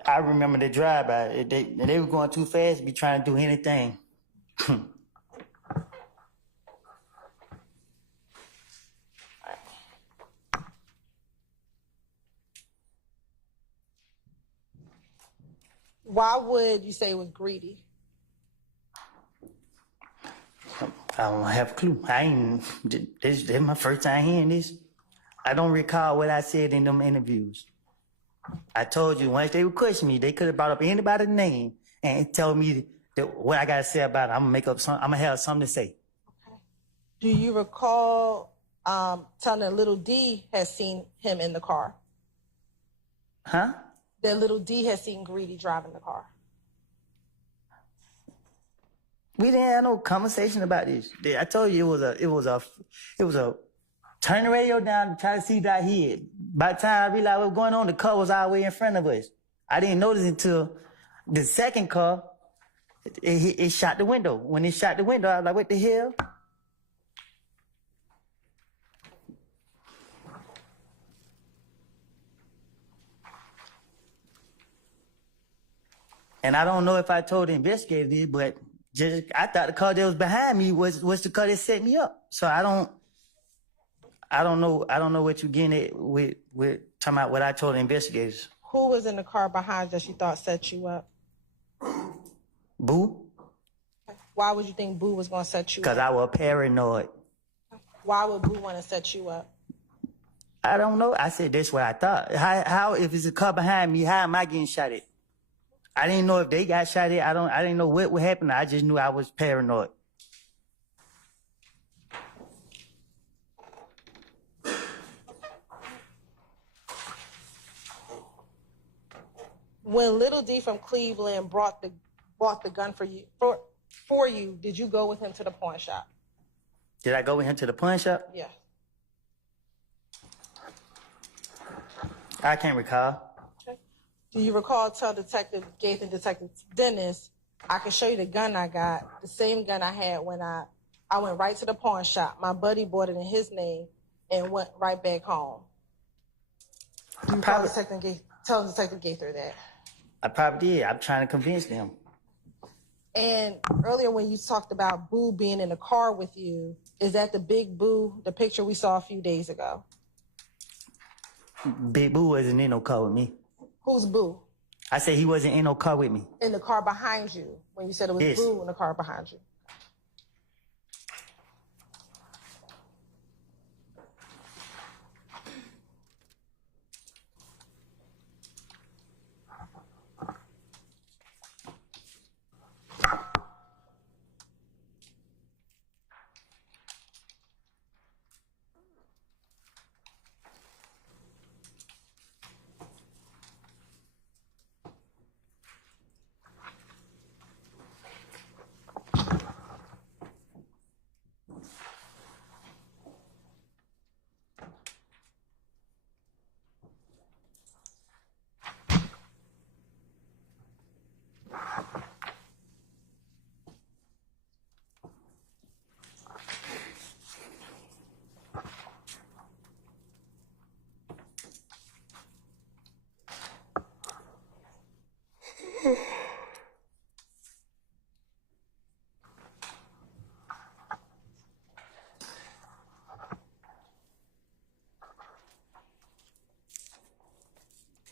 I remember the drive-by. They were going too fast to be trying to do anything. Why would you say it was Greedy? I don't have a clue. This is my first time hearing this. I don't recall what I said in them interviews. I told you, once they would question me, they could have brought up anybody's name and tell me what I got to say about it. I'm going to have something to say. Okay. Do you recall telling that Little D has seen him in the car? Huh? that Little D had seen Greedy driving the car? We didn't have no conversation about this. I told you it was a turn the radio down to try to see that he hit. By the time I realized what was going on, the car was all the way in front of us. I didn't notice until the second car, it shot the window. When it shot the window, I was like, what the hell? And I don't know if I told the investigator this, but I thought the car that was behind me was the car that set me up. So I don't know what you're getting at with talking about what I told the investigators. Who was in the car behind that you thought set you up? Boo? Why would you think Boo was going to set you up? Because I was paranoid. Why would Boo want to set you up? I don't know. I said that's what I thought. How if it's a car behind me, how am I getting shot at? I didn't know if they got shot at. I didn't know what would happen. I just knew I was paranoid. When Little D from Cleveland bought the gun for you, did you go with him to the pawn shop? Did I go with him to the pawn shop? Yeah. I can't recall. Do you recall tell Detective Gaith and Detective Dennis, I can show you the gun I got, the same gun I had when I went right to the pawn shop. My buddy bought it in his name and went right back home. Do you tell Detective Gaither that? I probably did. I'm trying to convince them. And earlier when you talked about Boo being in the car with you, is that the big Boo, the picture we saw a few days ago? Big Boo wasn't in no car with me. Who's Boo? I said he wasn't in no car with me. In the car behind you, when you said it was Yes. Boo in the car behind you.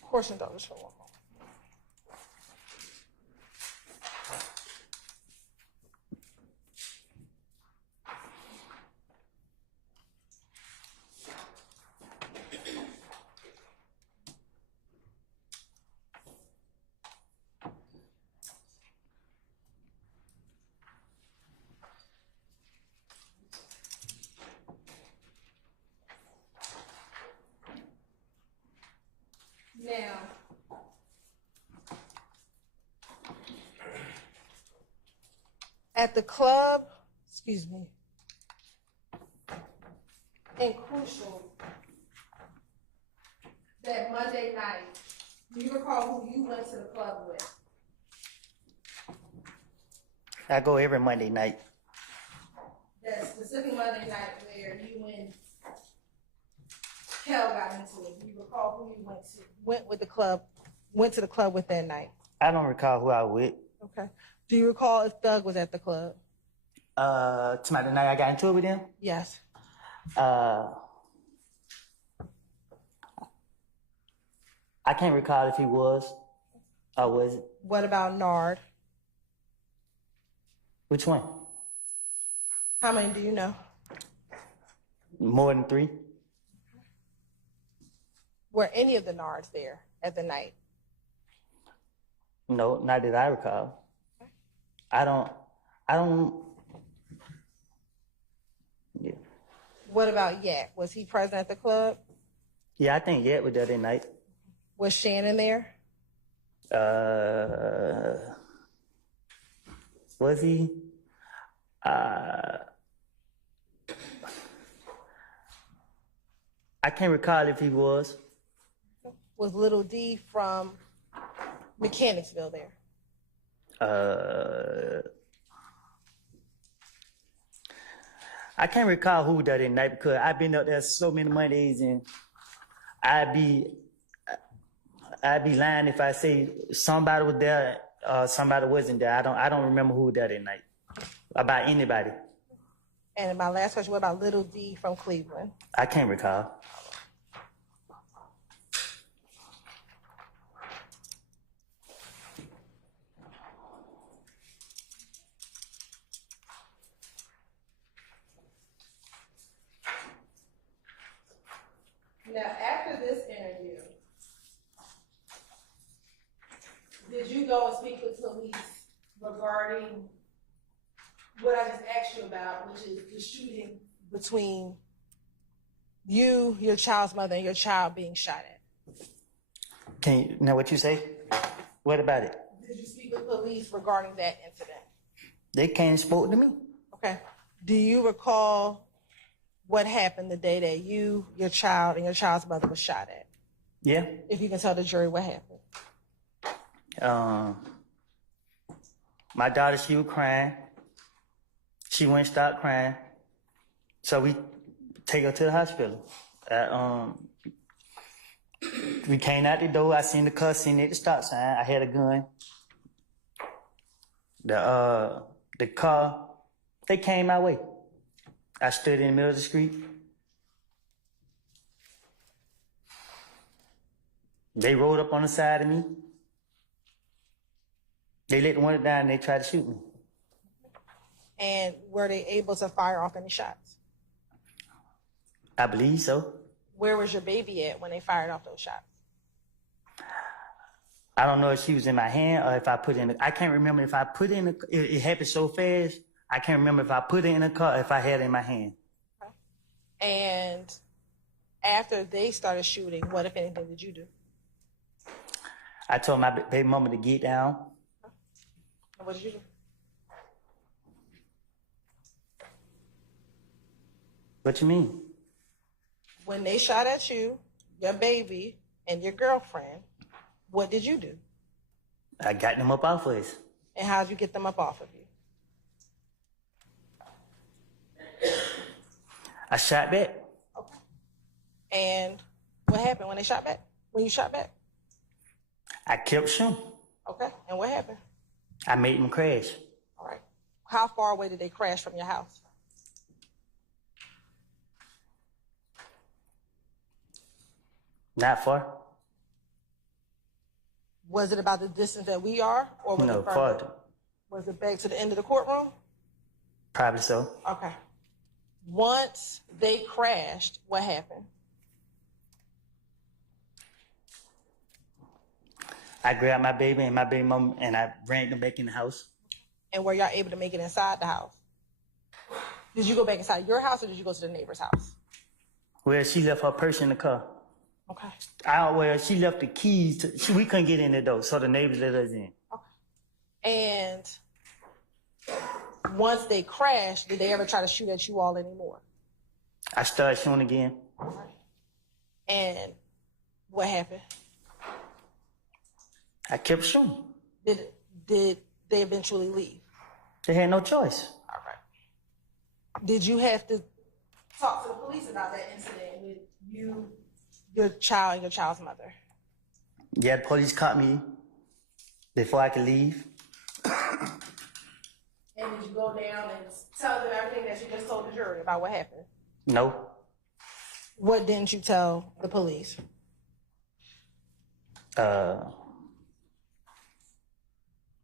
Portion dollars for one more. Now, at the club, excuse me, and Crucial, that Monday night, do you recall who you went to the club with? I go every Monday night. That specific Monday night where you and Kel got into it. Do you recall who you went to the club with that night? I don't recall who I was with. Okay. Do you recall if Thug was at the club? Tonight the night I got into it with him? Yes. I can't recall if he was or was it. What about Nard? Which one? How many do you know? More than 3. Were any of the Nards there at the night? No, not that I recall. I don't, yeah. What about Yak? Was he present at the club? Yeah, I think Yet was there that night. Was Shannon there? Was he? I can't recall if he was. Was Little D from Mechanicsville there? I can't recall who that night because I've been up there so many Mondays, and I'd be lying if I say somebody was there or somebody wasn't there. I don't remember who that night about anybody. And my last question, what about Little D from Cleveland? I can't recall. Now, after this interview, did you go and speak with police regarding what I just asked you about, which is the shooting between you, your child's mother, and your child being shot at? Can you know what you say? What about it? Did you speak with police regarding that incident? They came and spoke to me. Okay. Do you recall what happened the day that you, your child, and your child's mother was shot at? Yeah. If you can tell the jury what happened. My daughter, she was crying. She went and stopped crying. So we take her to the hospital. We came out the door. I seen the car, seen it at the stop sign. I had a gun. The car, they came my way. I stood in the middle of the street. They rolled up on the side of me. They let the window down and they tried to shoot me. And were they able to fire off any shots? I believe so. Where was your baby at when they fired off those shots? I don't know if she was in my hand or if I put it in the, I can't remember if I put it in the, it happened so fast. I can't remember if I put it in the car or if I had it in my hand. Okay. And after they started shooting, what, if anything, did you do? I told my baby mama to get down. And what did you do? What you mean? When they shot at you, your baby, and your girlfriend, what did you do? I got them up off of us. And how did you get them up off of you? I shot back. Okay. And what happened when they shot back? When you shot back? I kept shooting. Okay. And what happened? I made them crash. All right. How far away did they crash from your house? Not far. Was it about the distance that we are? Or was No, it further? farther. Was it back to the end of the courtroom? Probably so. Okay. Once they crashed, what happened? I grabbed my baby and my baby mom and I ran them back in the house. And were y'all able to make it inside the house? Did you go back inside your house or did you go to the neighbor's house? Well, she left her purse in the car. Okay. Well, she left the keys. We couldn't get in the door, so the neighbors let us in. Okay. And once they crashed, did they ever try to shoot at you all anymore? I started shooting again. All right. And what happened? I kept shooting. Did they eventually leave? They had no choice. All right. Did you have to talk to the police about that incident with you, your child, and your child's mother? Yeah, the police caught me before I could leave. And did you go down and tell them everything that you just told the jury about what happened? No. What didn't you tell the police?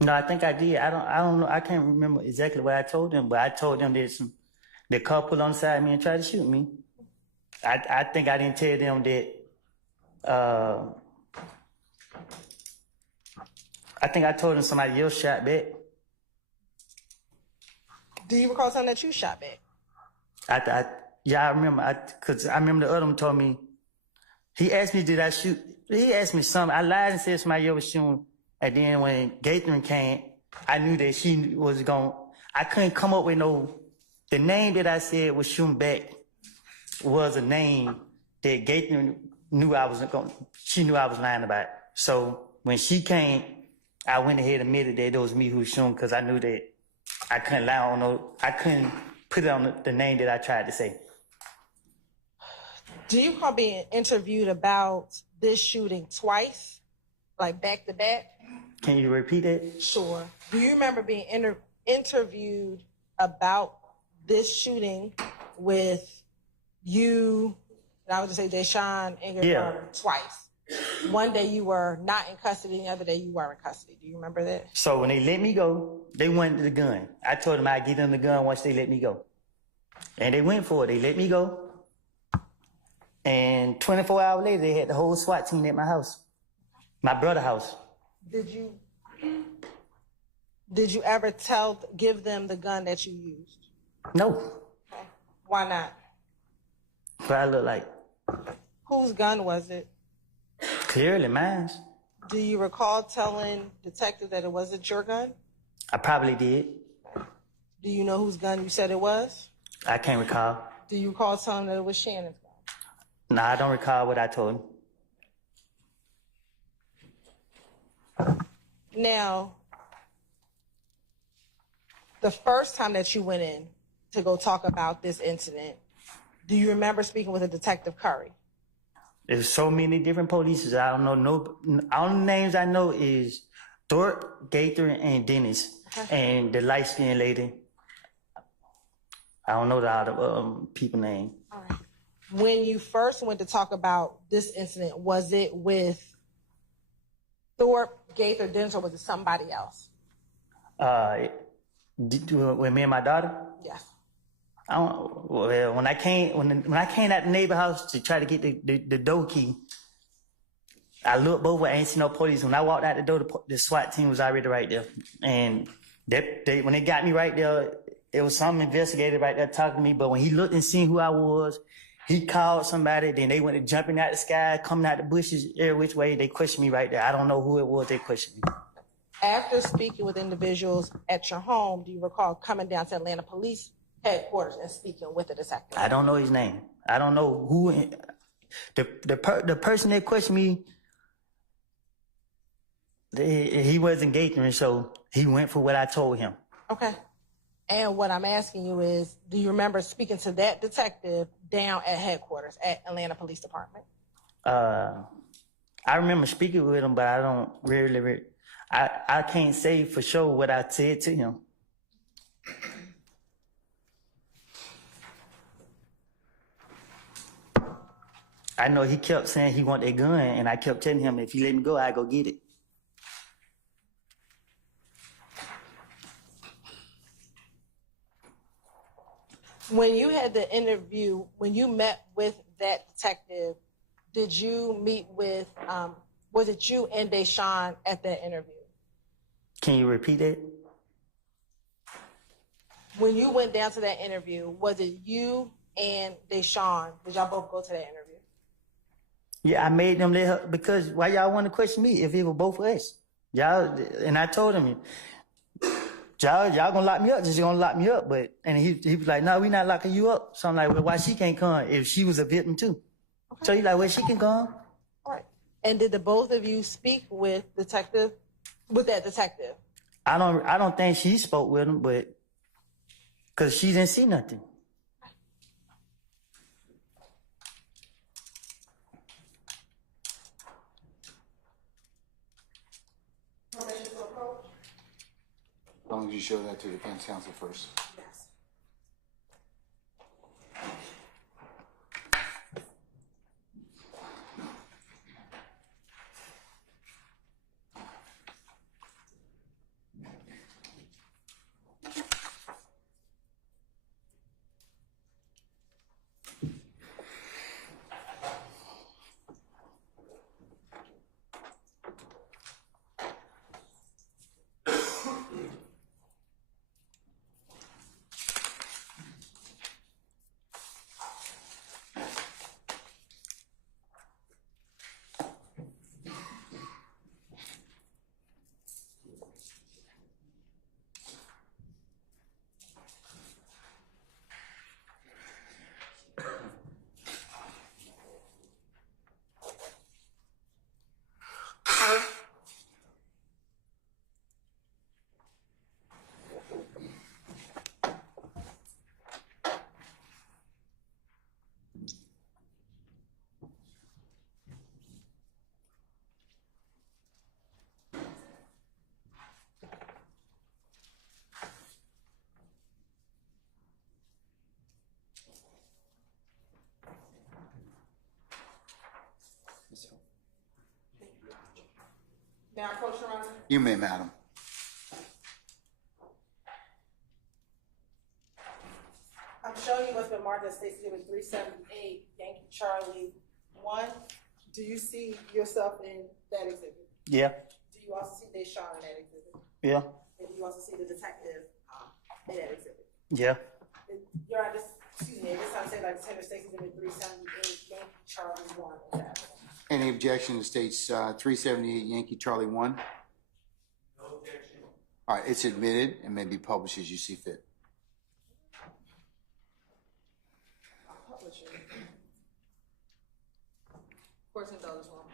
No, I think I did. I don't know. I can't remember exactly what I told them, but I told them that the car pulled on the side of me and tried to shoot me. I think I didn't tell them that. I think I told them somebody else shot back. Do you recall telling that you shot back? I remember. Because I remember the other one told me. He asked me, did I shoot? He asked me something. I lied and said somebody else was shooting. And then when Gathering came, I knew that she was I couldn't come up with the name that I said was Shumbeck was a name that Gathering knew she knew I was lying about. So when she came, I went ahead and admitted that it was me who was Shum because I knew that I couldn't lie on I couldn't put it on the name that I tried to say. Do you recall being interviewed about this shooting twice, like back to back? Can you repeat it? Sure. Do you remember being interviewed about this shooting with you, and I would just say Deshaun and your brother twice? One day you were not in custody, and the other day you were in custody. Do you remember that? So when they let me go, they wanted the gun. I told them I'd give them the gun once they let me go. And they went for it. They let me go. And 24 hours later, they had the whole SWAT team at my house, my brother's house. Did you ever give them the gun that you used? No. Okay. Why not? What I look like. Whose gun was it? Clearly mine. Do you recall telling detective that it wasn't your gun? I probably did. Do you know whose gun you said it was? I can't recall. Do you recall telling that it was Shannon's gun? No, I don't recall what I told him. Now, the first time that you went in to go talk about this incident, do you remember speaking with a Detective Curry? There's so many different polices. I don't know. All the names I know is Thorpe, Gaither, and Dennis. Okay. And the light-skinned lady. I don't know the other people name. All right. When you first went to talk about this incident, was it with Thorpe, Gaither, Dennis, or was it somebody else? With me and my daughter? Yes. When I came out the neighbor house to try to get the door key, I looked over, I ain't see no police. When I walked out the door, the SWAT team was already right there. And when they got me right there, it was some investigator right there talking to me. But when he looked and seen who I was, he called somebody. Then they went to jumping out the sky, coming out the bushes, every which way. They questioned me right there. I don't know who it was they questioned me. After speaking with individuals at your home, do you recall coming down to Atlanta Police Headquarters and speaking with the detective? I don't know his name. I don't know who. The person that questioned me, he wasn't Gaither, so he went for what I told him. Okay. And what I'm asking you is, do you remember speaking to that detective down at headquarters at Atlanta Police Department? I remember speaking with him, but I don't really I can't say for sure what I said to him. I know he kept saying he wanted a gun, and I kept telling him, if he let me go, I'd go get it. When you had the interview, when you met with that detective, did you meet with, was it you and Deshaun at that interview? Can you repeat it? When you went down to that interview, was it you and Deshaun? Did y'all both go to that interview? Yeah, I made them let her, because why y'all want to question me if it was both of us? Y'all, and I told him, y'all gonna lock me up, just gonna lock me up. And he was like, no, we not locking you up. So I'm like, well, why she can't come if she was a victim too? Okay. So he's like, well, she can come. All right. And did the both of you speak with that detective? I don't think she spoke with him, but because she didn't see nothing. As long as you show that to the defense counsel first. Yes. May I approach, Your Honor? You may, madam. I'm showing you what's been marked as State Exhibit 378, Yankee Charlie 1. Do you see yourself in that exhibit? Yeah, Do you also see Deshaun in that exhibit? yeah, And do you also see the detective in that exhibit? yeah. Your Honor, excuse me, this time say like Tender State Exhibit 378, Yankee Charlie 1. Is that Any objection to states 378 Yankee Charlie 1? No objection. All right, it's admitted and may be published as you see fit. publishing? Court's indulgence, Your Honor.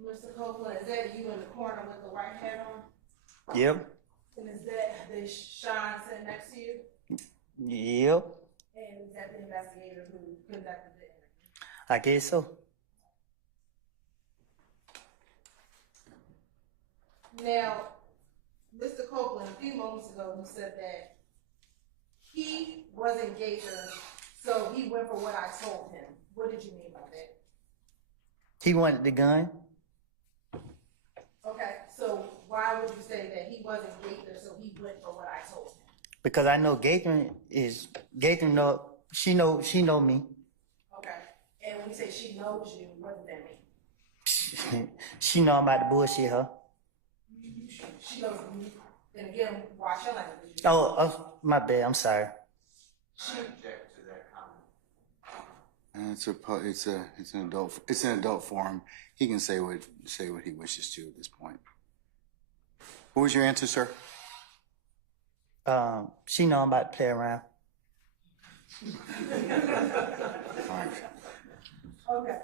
Mr. Copeland, is that you in the corner with the white hat on? Yep, And is that the Sean sitting next to you? yep. And is that the investigator who conducted the interview? I guess so. Now, Mr. Copeland, a few moments ago, you said that he wasn't Gator, so he went for what I told him. What did you mean by that? He wanted the gun. Okay, so why would you say that he wasn't Gator, so he went for what I told him? Because I know Gator know she know me. Okay, and when you say she knows you, what does that mean? She know I'm about to bullshit her. She knows me. And again, watch your language. Oh, my bad. I'm sorry. I object to that comment. It's an adult forum. He can say what he wishes to at this point. What was your answer, sir? She know I'm about to play around. All right. Okay.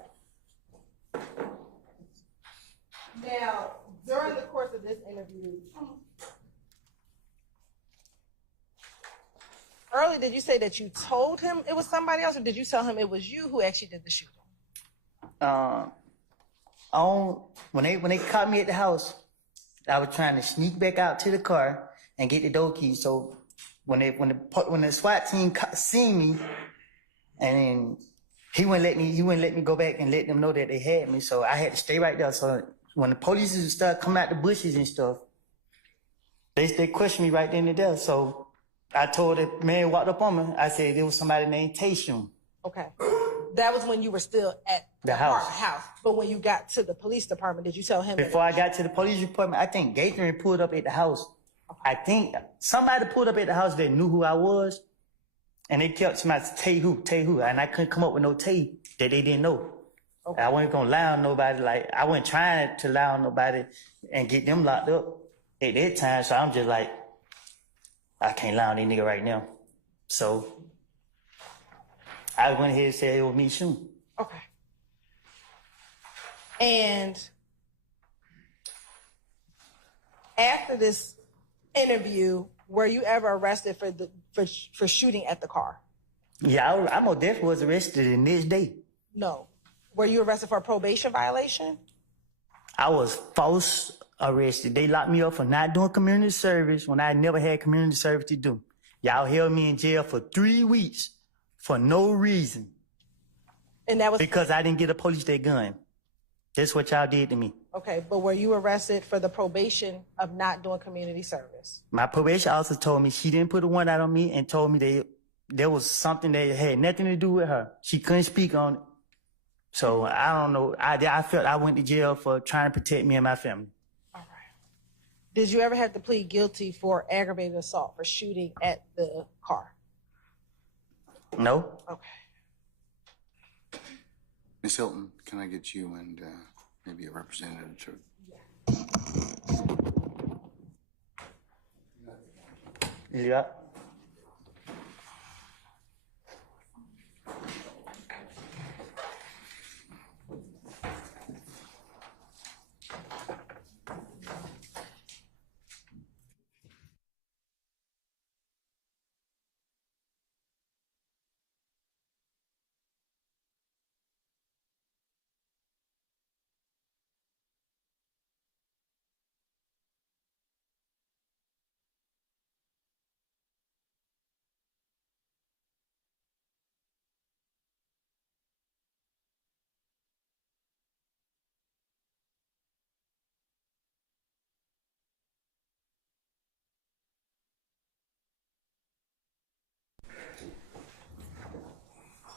Now, during the course of this interview, Earlier, did you say that you told him it was somebody else, or did you tell him it was you who actually did the shooting? When they caught me at the house, I was trying to sneak back out to the car and get the door key. So when the SWAT team seen me, and then he wouldn't let me go back and let them know that they had me. So I had to stay right there. So when the police started coming out the bushes and stuff, they questioned me right then and there. So I told the man walked up on me. I said there was somebody named Tayshun. Okay. That was when you were still at The house. But when you got to the police department, did you tell him? Before I got to the police department, I think Gator pulled up at the house. I think somebody pulled up at the house that knew who I was, and they kept somebody Tay who, and I couldn't come up with no Tay that they didn't know. Okay. I wasn't gonna lie on nobody. Like I wasn't trying to lie on nobody and get them locked up at that time. So I'm just like, I can't lie on these nigga right now. So I went ahead and said it was me shooting. Okay. And after this interview, were you ever arrested for shooting at the car? Yeah, I most definitely was arrested the next day. No. Were you arrested for a probation violation? I was false arrested. They locked me up for not doing community service when I never had community service to do. Y'all held me in jail for 3 weeks for no reason. And that was because I didn't get a police that gun. That's what y'all did to me. Okay, but were you arrested for the probation of not doing community service? My probation officer told me she didn't put a warrant out on me and told me that there was something that had nothing to do with her. She couldn't speak on it. So I don't know. I felt I went to jail for trying to protect me and my family. All right. Did you ever have to plead guilty for aggravated assault for shooting at the car? No. Okay. Ms. Hilton, can I get you and maybe a representative too? Yeah.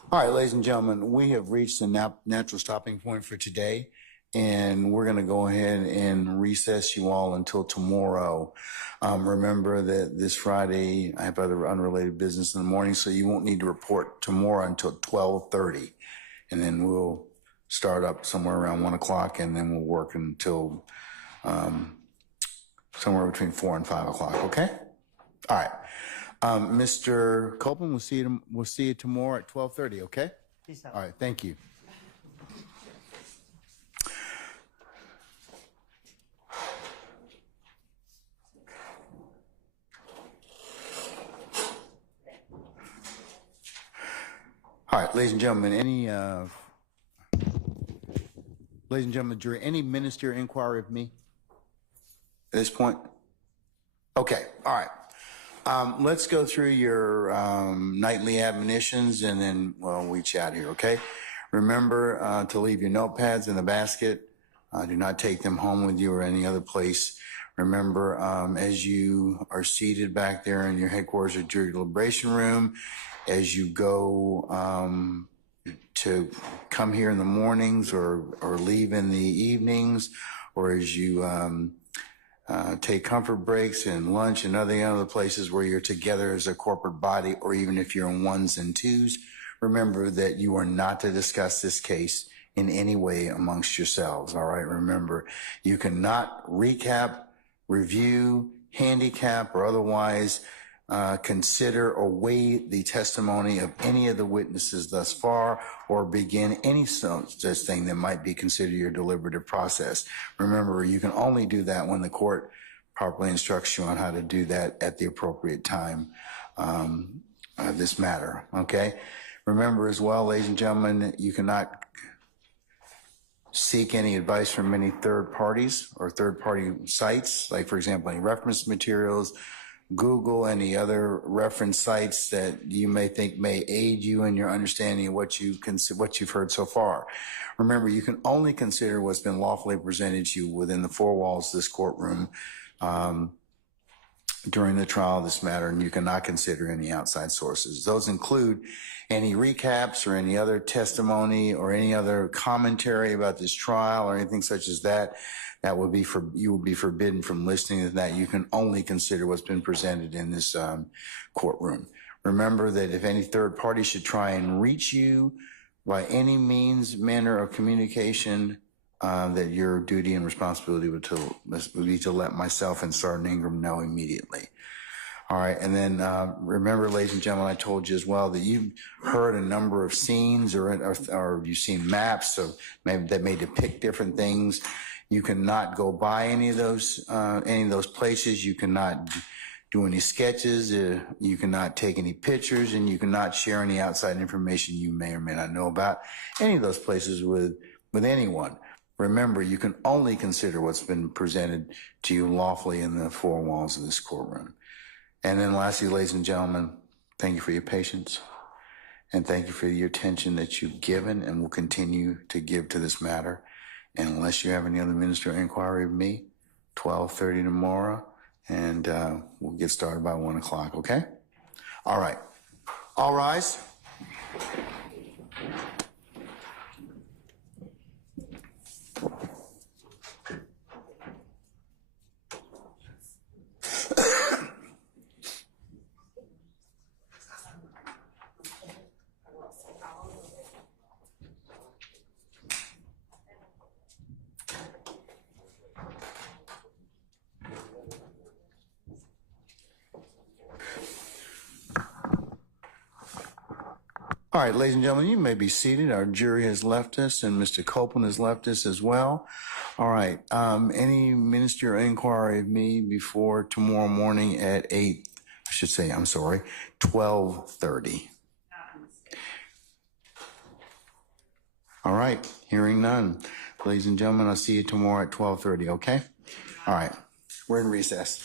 All right, ladies and gentlemen, we have reached the natural stopping point for today, and we're going to go ahead and recess you all until tomorrow. Remember that this Friday I have other unrelated business in the morning, so you won't need to report tomorrow until 12:30, and then we'll start up somewhere around 1 o'clock, and then we'll work until somewhere between 4 and 5 o'clock. Okay. All right. Mr. Copeland, we'll see you tomorrow at 12:30. Okay. Peace out. All right. Thank you. All right, ladies and gentlemen, jury, any ministerial inquiry of me at this point? Okay, all right. Let's go through your nightly admonitions, and then, well, we chat here, okay? Remember to leave your notepads in the basket. Do not take them home with you or any other place. Remember, as you are seated back there in your headquarters or jury deliberation room, as you go to come here in the mornings or leave in the evenings, or as you take comfort breaks and lunch and other places where you're together as a corporate body, or even if you're in ones and twos, remember that you are not to discuss this case in any way amongst yourselves, all right? Remember, you cannot recap, review, handicap, or otherwise consider or weigh the testimony of any of the witnesses thus far, or begin any such thing that might be considered your deliberative process. Remember, you can only do that when the court properly instructs you on how to do that at the appropriate time of this matter, okay? Remember as well, ladies and gentlemen, you cannot seek any advice from any third parties or third-party sites, like, for example, any reference materials, Google, any other reference sites that you may think may aid you in your understanding of what you've heard so far. Remember, you can only consider what's been lawfully presented to you within the four walls of this courtroom during the trial of this matter, and you cannot consider any outside sources. Those include any recaps or any other testimony or any other commentary about this trial or anything such as that. You will be forbidden from listening to that. You can only consider what's been presented in this courtroom. Remember that if any third party should try and reach you by any means, manner of communication, that your duty and responsibility would be to let myself and Sergeant Ingram know immediately. All right, and then remember, ladies and gentlemen, I told you as well that you've heard a number of scenes or you've seen maps that may depict different things. You cannot go by any of those places. You cannot do any sketches. You cannot take any pictures, and you cannot share any outside information you may or may not know about any of those places with anyone. Remember, you can only consider what's been presented to you lawfully in the four walls of this courtroom. And then lastly, ladies and gentlemen, thank you for your patience, and thank you for your attention that you've given and will continue to give to this matter. And unless you have any other ministerial inquiry of me, 12:30 tomorrow, and we'll get started by 1 o'clock, okay? All right. All rise. All right, ladies and gentlemen, you may be seated. Our jury has left us, and Mr. Copeland has left us as well. All right, any ministerial inquiry of me before tomorrow morning at 12:30. All right, hearing none. Ladies and gentlemen, I'll see you tomorrow at 12:30, okay? All right, we're in recess.